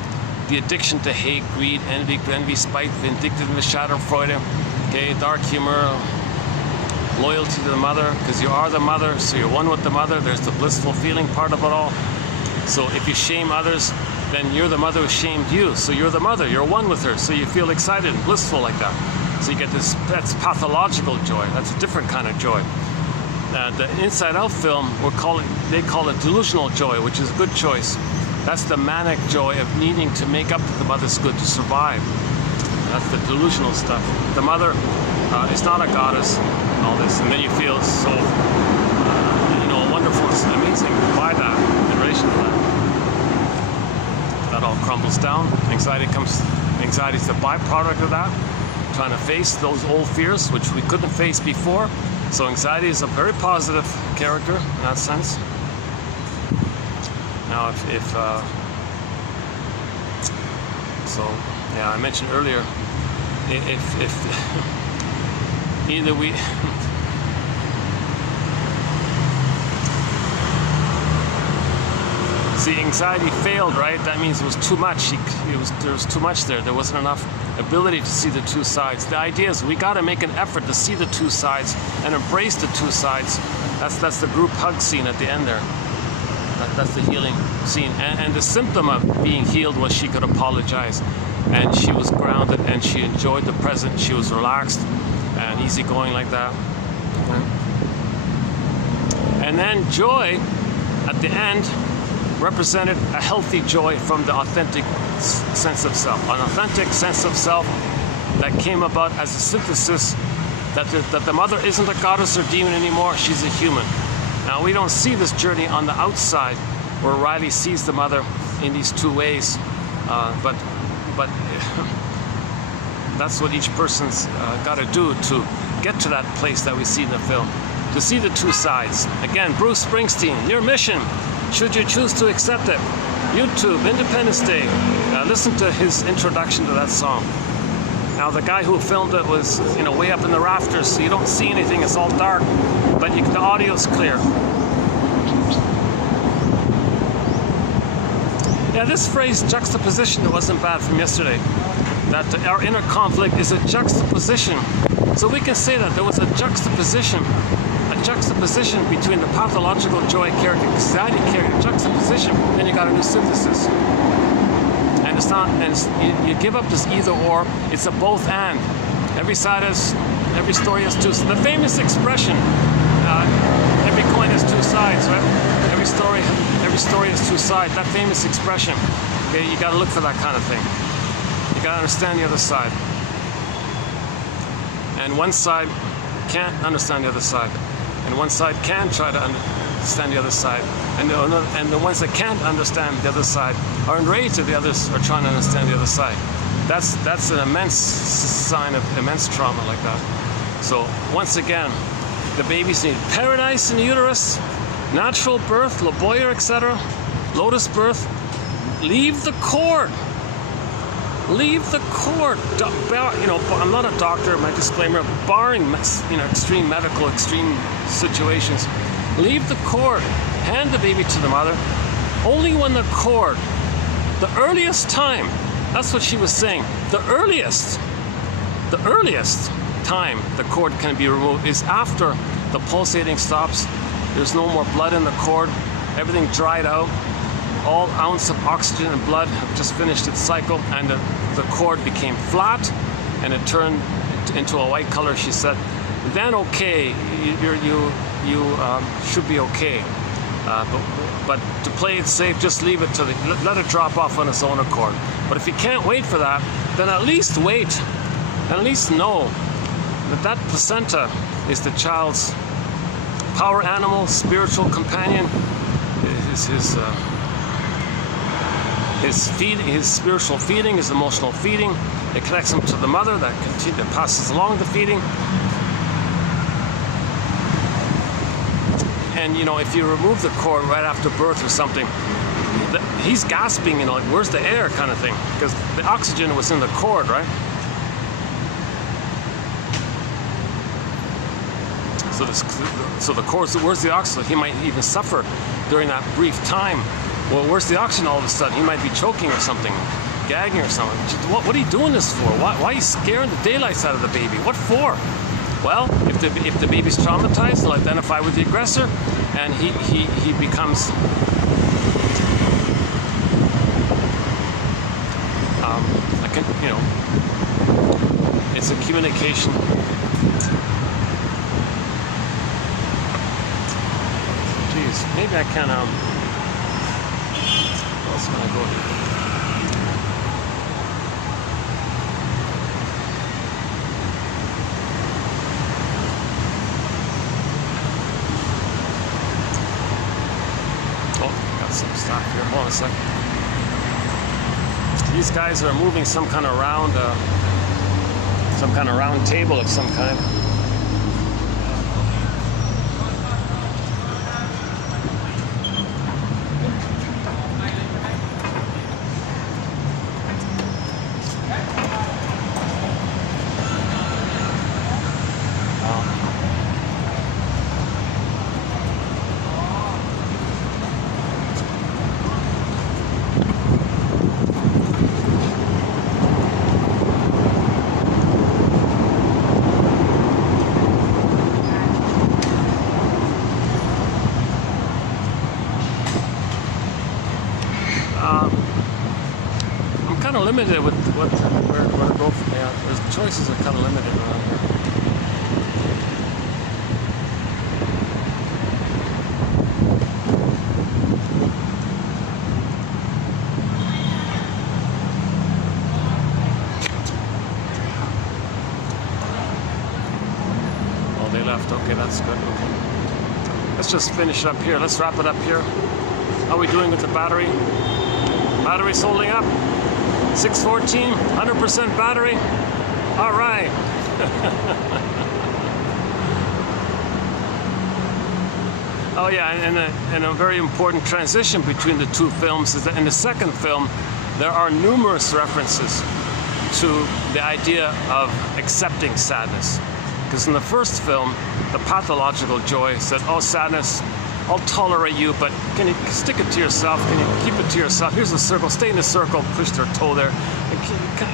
the addiction to hate, greed, envy, spite, vindictiveness, schadenfreude, okay, dark humor, loyalty to the mother, because you are the mother, so you're one with the mother. There's the blissful feeling part of it all. So if you shame others, then you're the mother who shamed you. So you're the mother, you're one with her, so you feel excited and blissful like that. So you get this, that's pathological joy. That's a different kind of joy. The Inside Out film, they call it delusional joy, which is a good choice. That's the manic joy of needing to make up to the mother's good to survive. That's the delusional stuff. The mother is not a goddess and all this, and then you feel so, wonderful, it's amazing by that, in relation to that. That all crumbles down. Anxiety is the byproduct of that. Trying to face those old fears, which we couldn't face before. So anxiety is a very positive character in that sense. Now, so yeah, I mentioned earlier, if either we, See, anxiety failed, right? That means it was too much. There was too much there. There wasn't enough ability to see the two sides. The idea is we got to make an effort to see the two sides and embrace the two sides. That's the group hug scene at the end there. That's the healing scene. And the symptom of being healed was she could apologize. And she was grounded and she enjoyed the present. She was relaxed and easygoing like that. And then joy at the end represented a healthy joy from the authentic sense of self. An authentic sense of self that came about as a synthesis that the mother isn't a goddess or demon anymore, she's a human. Now we don't see this journey on the outside where Riley sees the mother in these two ways, but that's what each person's got to do to get to that place that we see in the film, to see the two sides. Again, Bruce Springsteen, your mission, should you choose to accept it. YouTube, Independence Day. Listen to his introduction to that song. Now the guy who filmed it was, way up in the rafters, so you don't see anything. It's all dark, but the audio's clear. Yeah, this phrase juxtaposition wasn't bad from yesterday. That our inner conflict is a juxtaposition. So we can say that there was a juxtaposition between the pathological joy character, anxiety character, juxtaposition, then you got a new synthesis. And it's not, and you give up this either or, it's a both and. Every story has two. The famous expression, every coin has two sides, right? Every story has two sides. That famous expression. Okay, you got to look for that kind of thing. You got to understand the other side. And one side can't understand the other side. And one side can try to understand the other side. And the ones that can't understand the other side are enraged that the others are trying to understand the other side. That's an immense sign of immense trauma like that. So once again, the babies need paradise in the uterus, natural birth, laboyer, etc., lotus birth. Leave the cord. Leave the cord. I'm not a doctor, my disclaimer, barring extreme medical, extreme situations. Leave the cord. Hand the baby to the mother. Only when the cord, the earliest time, that's what she was saying, the earliest time the cord can be removed is after the pulsating stops. There's no more blood in the cord. Everything dried out. All ounce of oxygen and blood have just finished its cycle, and the cord became flat, and it turned into a white color. She said, "Then okay, you should be okay. But to play it safe, just leave it let it drop off on its own accord. But if you can't wait for that, then at least wait, and at least know that placenta is the child's power animal, spiritual companion, his spiritual feeding, his emotional feeding. It connects him to the mother that passes along the feeding. And if you remove the cord right after birth or something, he's gasping, like, where's the air kind of thing, because the oxygen was in the cord, right? So the cord, so where's the oxygen? He might even suffer during that brief time. Well, where's the oxygen all of a sudden? He might be choking or something, gagging or something. What are you doing this for? Why are you scaring the daylights out of the baby? What for? Well, if the baby's traumatized, he'll identify with the aggressor, and he becomes it's a communication. Jeez, maybe I can where else can I go here? Some stuff here. Hold on a second. These guys are moving some kind of round table of some kind. I'm kind of limited with where to go from there. The choices are kind of limited around here. Oh, they left. Okay, that's good. Okay. Let's just finish it up here. Let's wrap it up here. How are we doing with the battery? Battery's holding up. 614, 100% battery. All right. Oh yeah, and a very important transition between the two films is that in the second film, there are numerous references to the idea of accepting sadness. Because in the first film, the pathological joy said, oh, sadness, I'll tolerate you, but can you stick it to yourself? Can you keep it to yourself? Here's a circle, stay in the circle, push their toe there. And,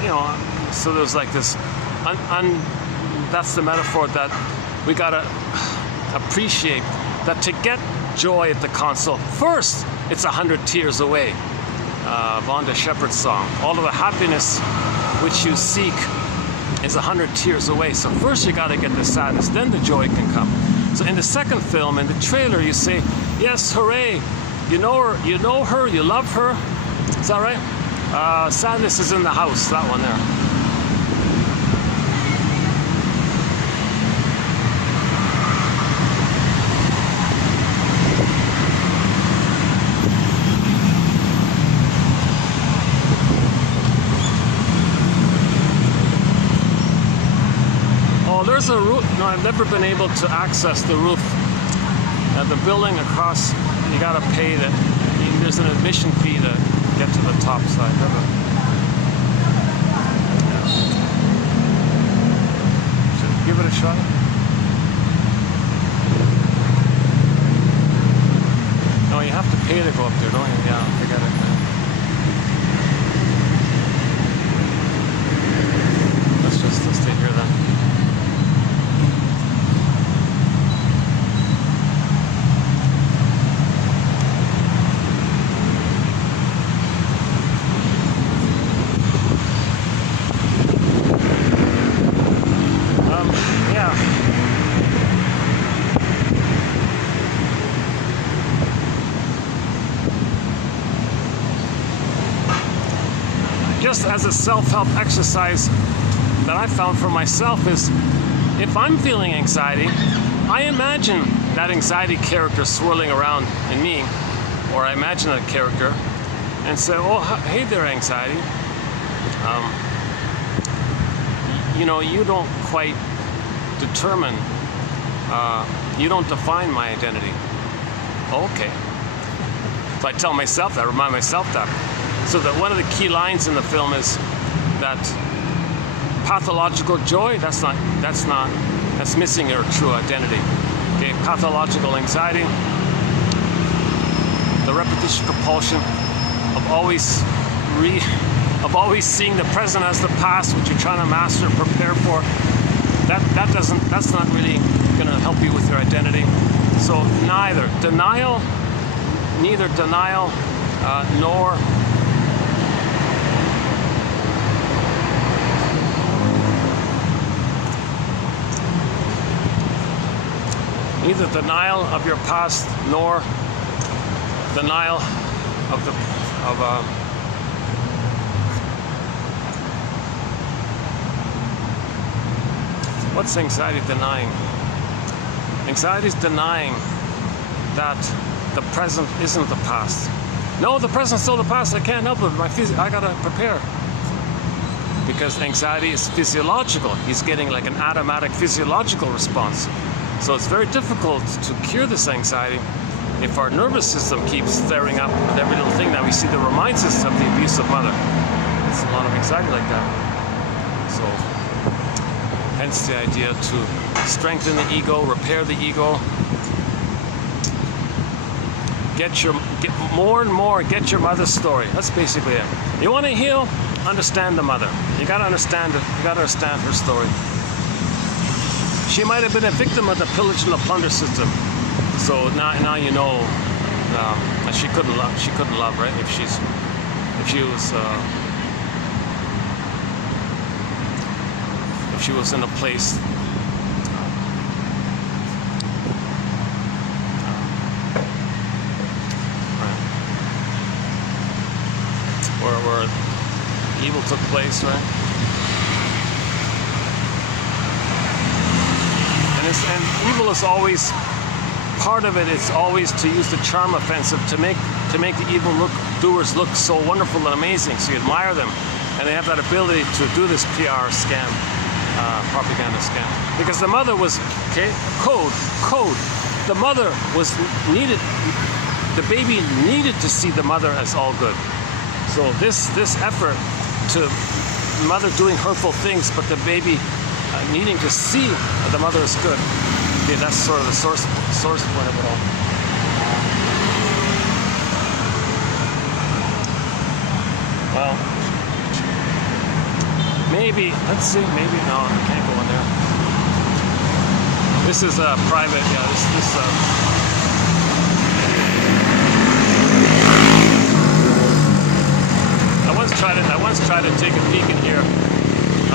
you know, so there's like this, that's the metaphor that we gotta appreciate, that to get joy at the console, first, it's 100 tears away. Vonda Shepherd's song. All of the happiness which you seek is 100 tears away. So first you gotta get the sadness, then the joy can come. So in the second film, in the trailer, you say, yes, hooray, you know her, you love her. Is that right? Sadness is in the house, that one there. There's a roof. No, I've never been able to access the roof. The building across, you gotta pay that. There's an admission fee to get to the top side. Should we give it a shot? No, you have to pay to go up there, don't you? Yeah, forget it. Let's stay here then. Just as a self-help exercise that I found for myself is, if I'm feeling anxiety, I imagine that anxiety character swirling around in me, or I imagine a character and say, oh, hey there, anxiety. You know, you don't quite determine, you don't define my identity. Okay. So I tell myself that, remind myself that. So that one of the key lines in the film is that pathological joy, that's missing your true identity. Okay, pathological anxiety, the repetition compulsion of always seeing the present as the past, which you're trying to master and prepare for. That's not really gonna help you with your identity. So neither denial nor neither denial of your past nor denial of what's anxiety denying? Anxiety is denying that the present isn't the past. No, the present's still the past. I can't help it. I gotta prepare. Because anxiety is physiological. He's getting like an automatic physiological response. So it's very difficult to cure this anxiety if our nervous system keeps flaring up with every little thing that we see that reminds us of the abusive mother. It's a lot of anxiety like that. So, hence the idea to strengthen the ego, repair the ego, get more and more, get your mother's story. That's basically it. You want to heal? Understand the mother. You gotta understand it. You gotta understand her story. She might have been a victim of the pillage and the plunder system. So now you know that she couldn't love, right? If she's if she was in a place where evil took place, right? And evil is always part of it. It's always to use the charm offensive to make the evil doers look so wonderful and amazing. So you admire them, and they have that ability to do this PR scam, propaganda scam. Because the mother was code. The mother was needed. The baby needed to see the mother as all good. So this effort to mother doing hurtful things, but the baby needing to see the mother is good. Okay, that's sort of the source point of it all. Well, maybe, let's see, maybe, no, I can't go in there. This is a private, yeah, this I once tried to take a peek in here.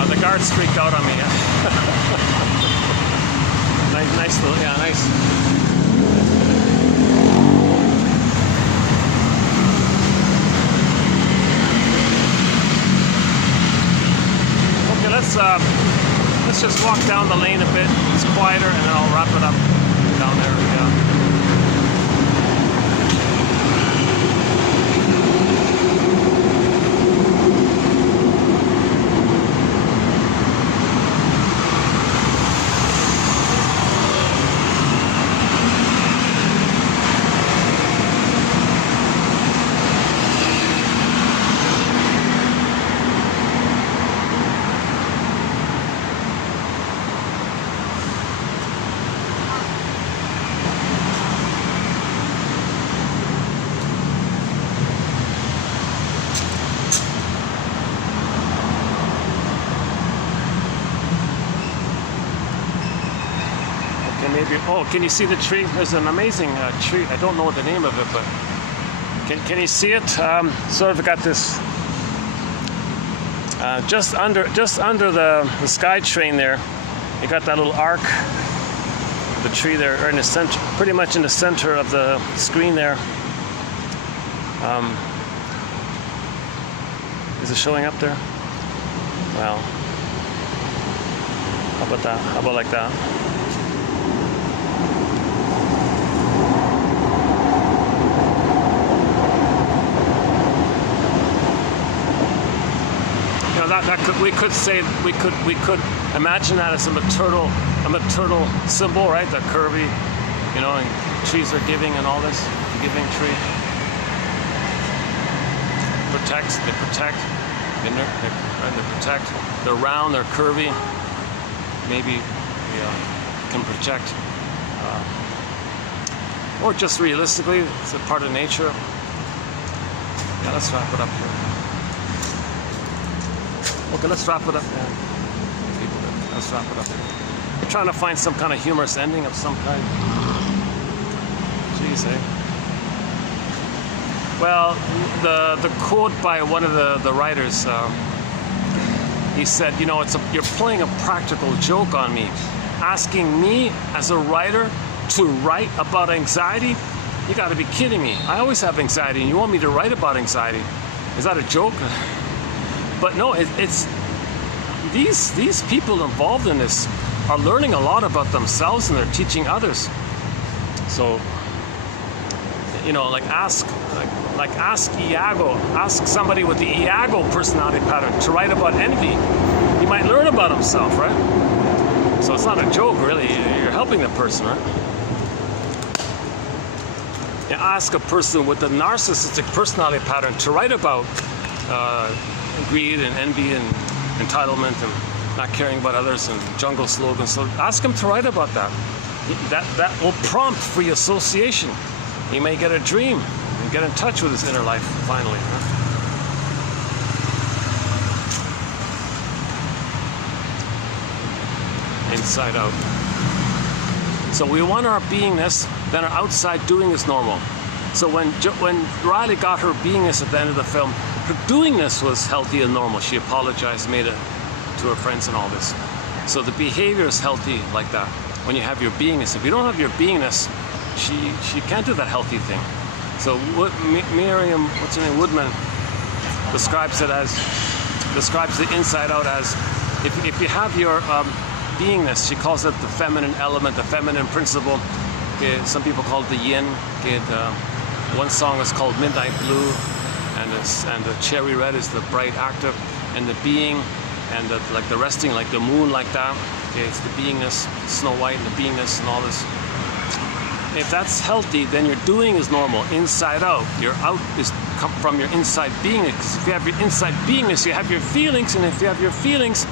The guards freaked out on me. nice little, yeah, nice. Okay, let's just walk down the lane a bit. It's quieter, and then I'll wrap it up down there. Yeah. Maybe, oh, can you see the tree? There's an amazing tree. I don't know the name of it, but can you see it? Sort of got this just under the sky train there. You got that little arc, the tree there, or in the center, pretty much in the center of the screen there. Is it showing up there? Well, how about that? How about like that? We could imagine that as a maternal symbol, right? The curvy, you know, and trees are giving and all this, the giving tree. They protect, they're round, they're curvy. Maybe we can project, or just realistically, it's a part of nature. Yeah, let's wrap it up here. Okay, let's wrap it up. Yeah. Let's wrap it up. We're trying to find some kind of humorous ending of some kind. Jeez, eh? Well, the quote by one of the writers, he said, you know, you're playing a practical joke on me, asking me as a writer to write about anxiety. You got to be kidding me! I always have anxiety, and you want me to write about anxiety? Is that a joke? But no, it's these people involved in this are learning a lot about themselves, and they're teaching others. So, you know, like ask Iago, ask somebody with the Iago personality pattern to write about envy. He might learn about himself, right? So it's not a joke, really. You're helping the person, right? You ask a person with the narcissistic personality pattern to write about greed and envy and entitlement and not caring about others and jungle slogans. So ask him to write about that. That will prompt free association. He may get a dream and get in touch with his inner life finally. Inside out. So we want our beingness, then our outside doing is normal. So when Riley got her beingness at the end of the film, her doingness was healthy and normal. She apologized, made it to her friends and all this. So the behavior is healthy like that. When you have your beingness, if you don't have your beingness, she can't do that healthy thing. So Miriam, what's her name, Woodman, describes the inside out as if you have your beingness, she calls it the feminine element, the feminine principle. Okay, some people call it the yin. Okay, one song is called Midnight Blue, and the cherry red is the bright active, and the being, and like the resting, like the moon, like that. Okay, it's the beingness, Snow White, and the beingness, and all this. If that's healthy, then your doing is normal, inside out. Your out is come from your inside beingness. Because if you have your inside beingness, you have your feelings, and if you have your feelings,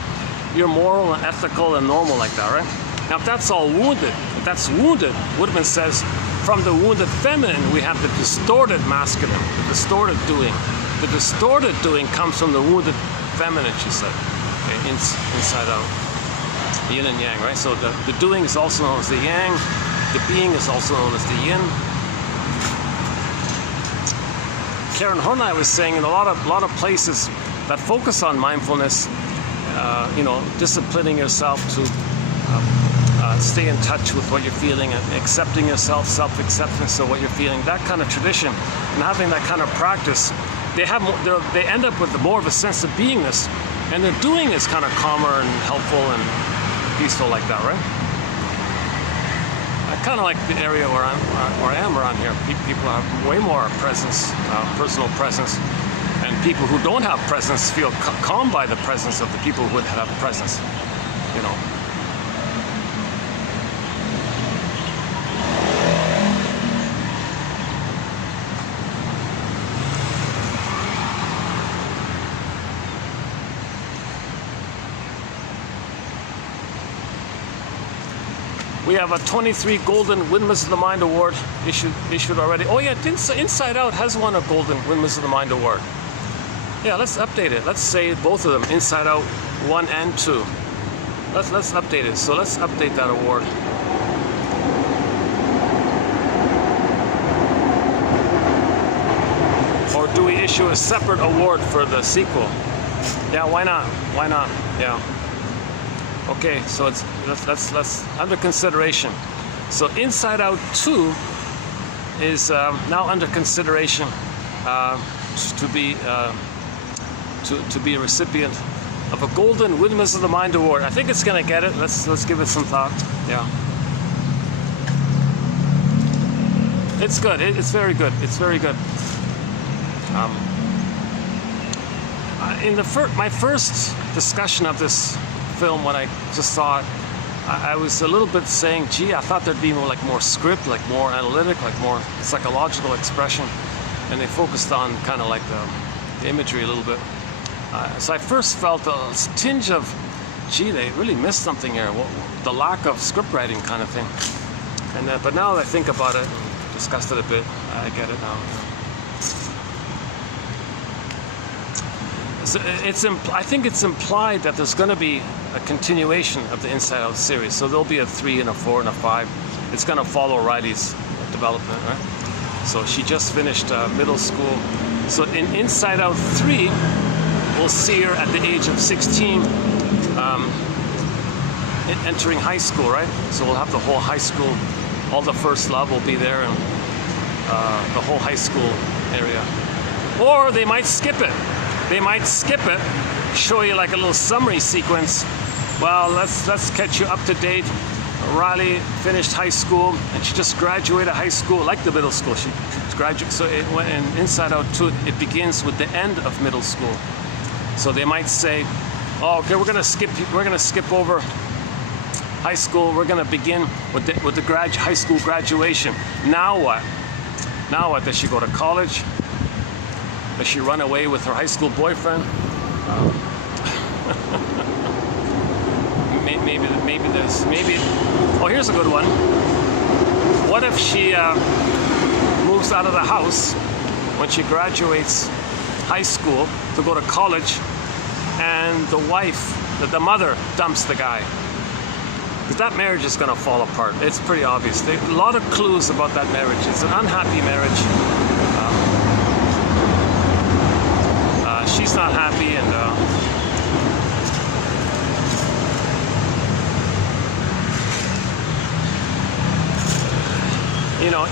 you're moral and ethical and normal like that, right? Now, if that's all wounded, if that's wounded, Woodman says, from the wounded feminine, we have the distorted masculine, the distorted doing. The distorted doing comes from the wounded feminine, she said, okay, inside out, yin and yang, right? So the doing is also known as the yang, the being is also known as the yin. Karen Horney was saying in a lot of places that focus on mindfulness, disciplining yourself to stay in touch with what you're feeling and accepting yourself, self-acceptance of what you're feeling, that kind of tradition, and having that kind of practice, they end up with more of a sense of beingness, and their doing is kind of calmer and helpful and peaceful like that, right? I kind of like the area where I am around here. People have way more presence, personal presence, and people who don't have presence feel calmed by the presence of the people who have presence, you know. We have a 23 Golden Windmills of the Mind Award issued already. Oh yeah, Inside Out has won a Golden Windmills of the Mind Award. Yeah, let's update it. Let's say both of them, Inside Out 1 and 2. Let's update it. So let's update that award. Or do we issue a separate award for the sequel? Yeah, why not? Why not? Yeah. Okay, so let's under consideration. So Inside Out 2 is now under consideration to be a recipient of a Golden Windmills of the Mind Award. I think it's gonna get it. Let's give it some thought. Yeah. It's good. It's very good. It's very good. In my first discussion of this film, when I just saw it, I was a little bit saying, gee, I thought there'd be more script, like more analytic, like more psychological expression, and they focused on kind of like the imagery a little bit. So I first felt a tinge of, gee, they really missed something here, the lack of script writing kind of thing. And but now that I think about it, discussed it a bit, I get it now. So I think it's implied that there's going to be a continuation of the Inside Out series. So there'll be a 3 and a 4 and a 5. It's going to follow Riley's development, right? So she just finished middle school. So in Inside Out 3, we'll see her at the age of 16 entering high school, right? So we'll have the whole high school, all the first love will be there, and the whole high school area. Or they might skip it. They might skip it, show you like a little summary sequence. Well, let's catch you up to date. Riley finished high school, and she just graduated high school, like the middle school. She graduated. So in Inside Out 2, it begins with the end of middle school. So they might say, "Oh, okay, we're gonna skip over high school. We're gonna begin with the high school graduation. Now what? Now what? Does she go to college? Does she run away with her high school boyfriend? Maybe this. Maybe. Oh, here's a good one. What if she moves out of the house when she graduates high school to go to college, and the wife, the mother, dumps the guy? Because that marriage is going to fall apart. It's pretty obvious. There's a lot of clues about that marriage. It's an unhappy marriage.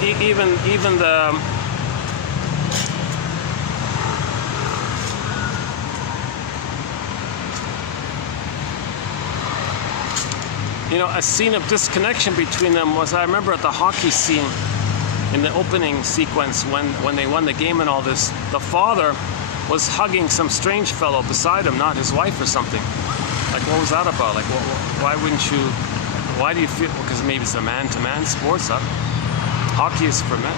even the a scene of disconnection between them was, I remember at the hockey scene in the opening sequence when they won the game and all this, the father was hugging some strange fellow beside him, not his wife or something. Like, what was that about? Like, why do you feel, because maybe it's a man-to-man sports, hockey is for men.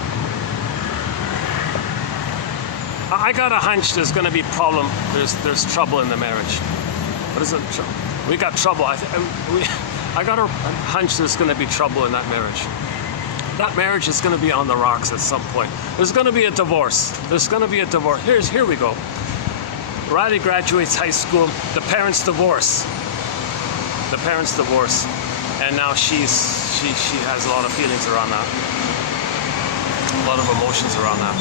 I got a hunch there's going to be problem, there's trouble in the marriage. What is it? We got trouble. I got a hunch there's going to be trouble in that marriage. That marriage is going to be on the rocks at some point. There's going to be a divorce. There's going to be a divorce. Here we go. Riley graduates high school. The parents divorce. The parents divorce, and now she has a lot of feelings around that. A lot of emotions around that,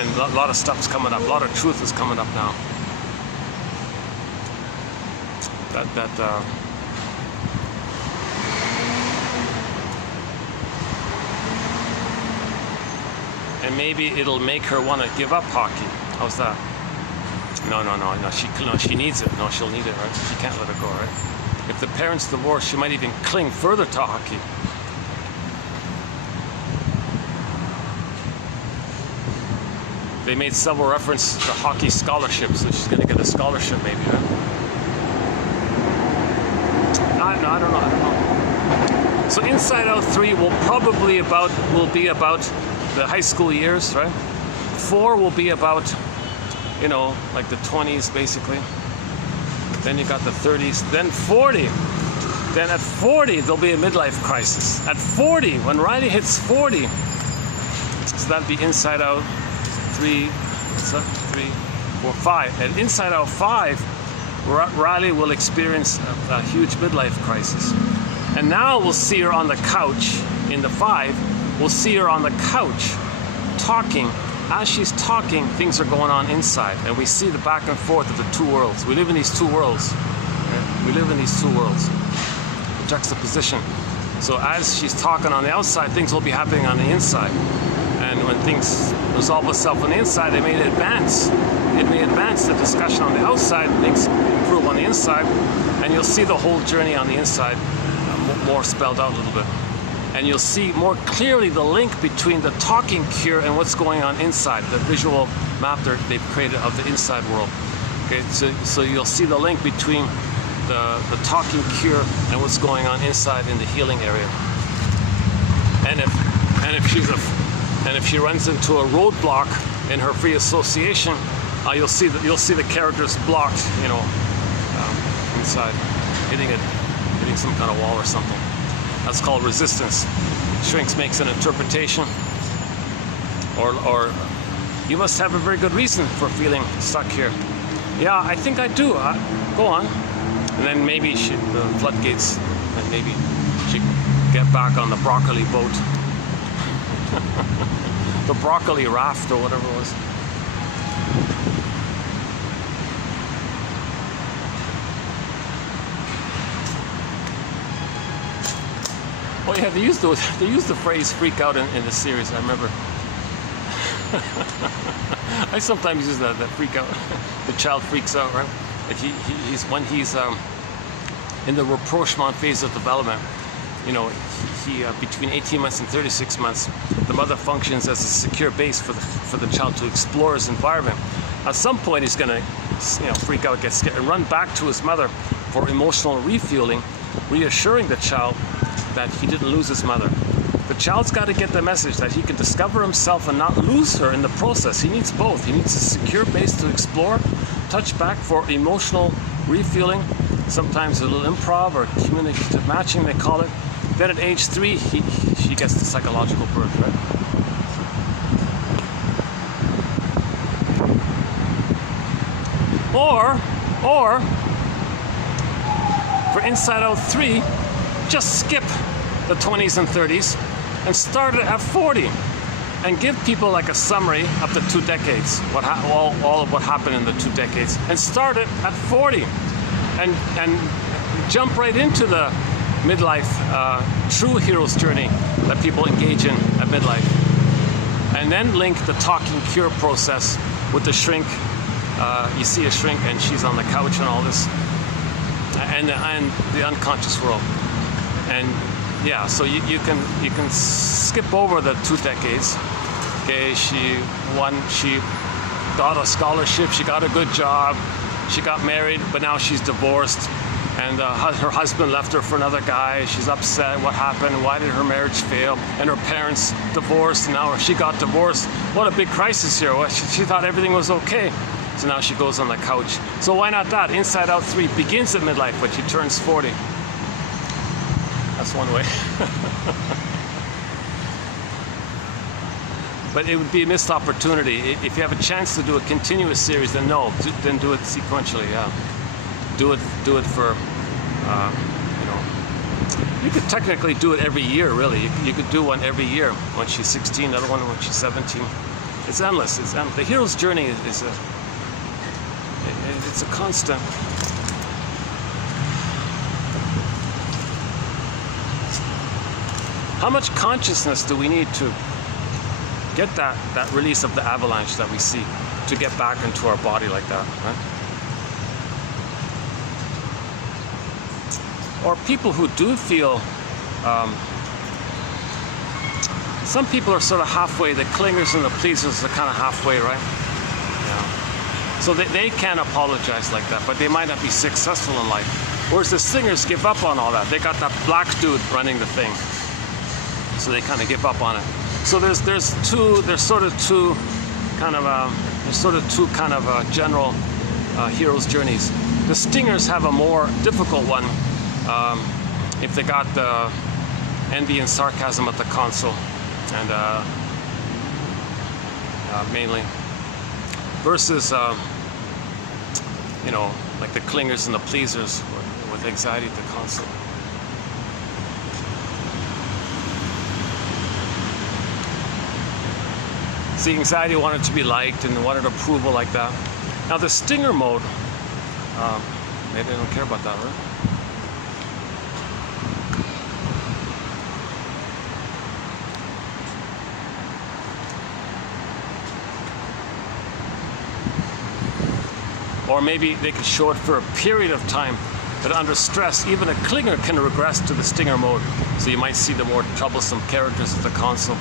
and a lot of stuff's coming up. A lot of truth is coming up now. And maybe it'll make her want to give up hockey. How's that? No. She needs it. No, she'll need it, right? She can't let it go, right? If the parents divorce, she might even cling further to hockey. They made several references to hockey scholarships, so she's going to get a scholarship, maybe, right? I don't know. So Inside Out 3 will be about the high school years, right? 4 will be about, like the 20s, basically. Then you got the 30s, then 40. Then at 40, there'll be a midlife crisis. At 40, when Riley hits 40, so that'd be Inside Out 3, what's that? 3, 4, 5. At Inside Out 5, Riley will experience a huge midlife crisis. And now we'll see her on the couch in the 5. We'll see her on the couch talking. As she's talking, things are going on inside, and we see the back and forth of the two worlds. We live in these two worlds. Right? We live in these two worlds. The juxtaposition. So as she's talking on the outside, things will be happening on the inside. And when things resolve itself on the inside, it may advance. It may advance the discussion on the outside, things improve on the inside, and you'll see the whole journey on the inside more spelled out a little bit. And you'll see more clearly the link between the talking cure and what's going on inside, the visual map they've created of the inside world. Okay, so you'll see the link between the talking cure and what's going on inside in the healing area. And if she runs into a roadblock in her free association, you'll see the characters blocked, inside, hitting some kind of wall or something. That's called resistance. Shrinks makes an interpretation, or you must have a very good reason for feeling stuck here. Yeah, I think I do. Go on. And then maybe the floodgates, and maybe she can get back on the broccoli boat. The broccoli raft or whatever it was. Oh yeah, they used the phrase "freak out" in the series. I remember. I sometimes use that freak out. The child freaks out, right? If he's in the rapprochement phase of development. He between 18 months and 36 months, the mother functions as a secure base for the child to explore his environment. At some point, he's gonna, freak out, get scared, and run back to his mother for emotional refueling, reassuring the child that he didn't lose his mother. The child's got to get the message that he can discover himself and not lose her in the process. He needs both. He needs a secure base to explore, touch back for emotional refueling, sometimes a little improv or communicative matching, they call it. Then at age 3, she gets the psychological birth, right? Or for Inside Out 3, just skip the 20s and 30s and start it at 40 and give people like a summary of the 2 decades, all of what happened in the 2 decades, and start it at 40 and jump right into the midlife true hero's journey that people engage in at midlife. and then link the talking cure process with the shrink. You see a shrink and she's on the couch and all this, and the unconscious world. And yeah, so you can skip over the 2 decades. Okay, she got a scholarship, she got a good job, she got married, but now she's divorced, and her husband left her for another guy. She's upset. What happened? Why did her marriage fail? And her parents divorced, and now she got divorced. What a big crisis here. Well, she thought everything was okay. So now she goes on the couch. So why not that? Inside Out 3 begins at midlife, but she turns 40. That's one way. But it would be a missed opportunity. If you have a chance to do a continuous series, then no, then do it sequentially. Yeah, do it for, you know. You could technically do it every year, really. You could do one every year. When she's 16, another one when she's 17. It's endless. It's endless. The hero's journey is it's a constant. How much consciousness do we need to get that release of the avalanche that we see, to get back into our body like that, right? Or people who do feel, some people are sort of halfway. The clingers and the pleasers are kind of halfway, right? Yeah. So they can apologize like that, but they might not be successful in life. Whereas the singers give up on all that. They got that black dude running the thing, so they kind of give up on it. So there's sort of two kind of general hero's journeys. The stingers have a more difficult one if they got the envy and sarcasm at the console, and mainly, versus you know, like the clingers and the pleasers with anxiety at the console. See, anxiety wanted to be liked and wanted approval like that. Now the stinger mode, maybe they don't care about that, right? Or maybe they could show it for a period of time, but under stress, even a clinger can regress to the stinger mode. So you might see the more troublesome characters at the console,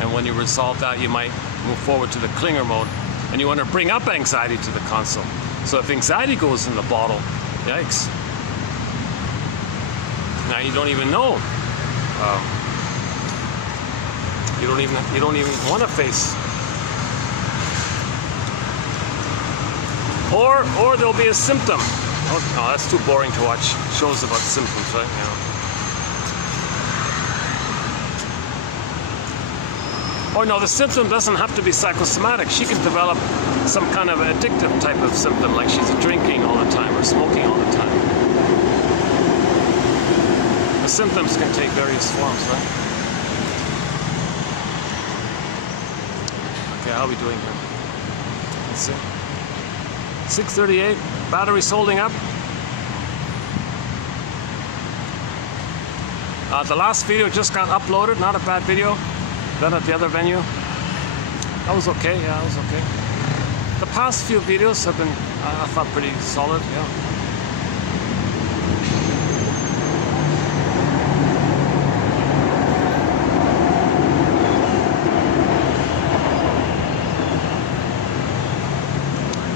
and when you resolve that, you might move forward to the clinger mode, and you want to bring up anxiety to the console. So if anxiety goes in the bottle, yikes! Now you don't even know. You don't even want to face. Or there'll be a symptom. Oh, no, that's too boring to watch shows about symptoms, right? Yeah. Or no, the symptom doesn't have to be psychosomatic. She can develop some kind of addictive type of symptom, like she's drinking all the time or smoking all the time. The symptoms can take various forms, right? Okay, how are we doing here? Let's see. 6:38, battery's holding up. The last video just got uploaded, not a bad video. Done at the other venue. That was okay, yeah, that was okay. The past few videos have been, I thought, pretty solid, yeah.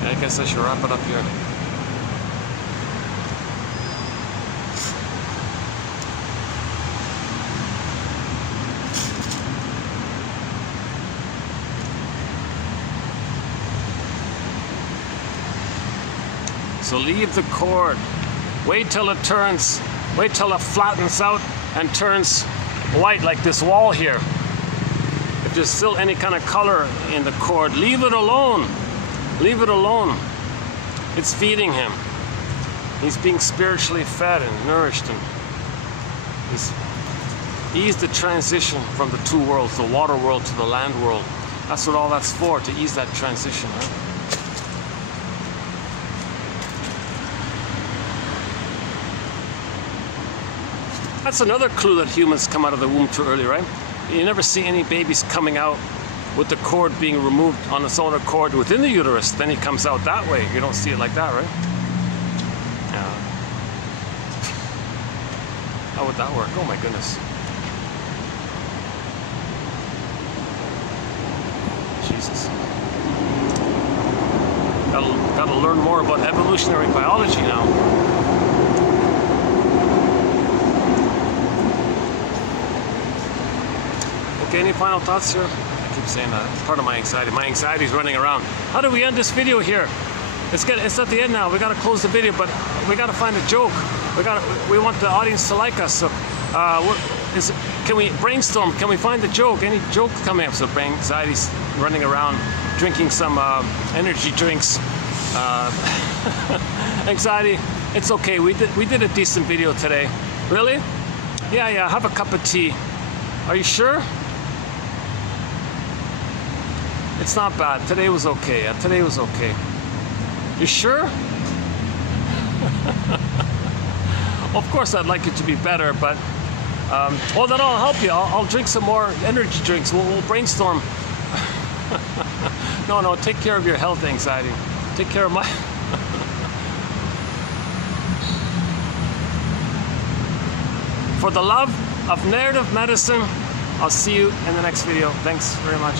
I guess I should wrap it up here. So leave the cord, wait till it turns, wait till it flattens out and turns white like this wall here. If there's still any kind of color in the cord, leave it alone. Leave it alone. It's feeding him. He's being spiritually fed and nourished, and he's eased the transition from the two worlds, the water world to the land world. That's what all that's for, to ease that transition, right? That's another clue that humans come out of the womb too early, right? You never see any babies coming out with the cord being removed on its own accord within the uterus, then he comes out that way. You don't see it like that, right? Yeah. How would that work? Oh my goodness. Jesus. Gotta learn more about evolutionary biology now. Okay, any final thoughts here? I keep saying that. It's part of my anxiety. My anxiety is running around. How do we end this video here? It's at the end now. We gotta close the video, but we gotta find a joke. We want the audience to like us. So, can we brainstorm? Can we find the joke? Any joke coming up? So, anxiety's running around, drinking some energy drinks. Anxiety, it's okay. We did a decent video today. Really? Yeah. Have a cup of tea. Are you sure? It's not bad. Today was okay. Today was okay. You sure? Of course, I'd like it to be better, but well, then I'll help you. I'll drink some more energy drinks. We'll brainstorm. No. Take care of your health, anxiety. Take care of my. For the love of narrative medicine, I'll see you in the next video. Thanks very much.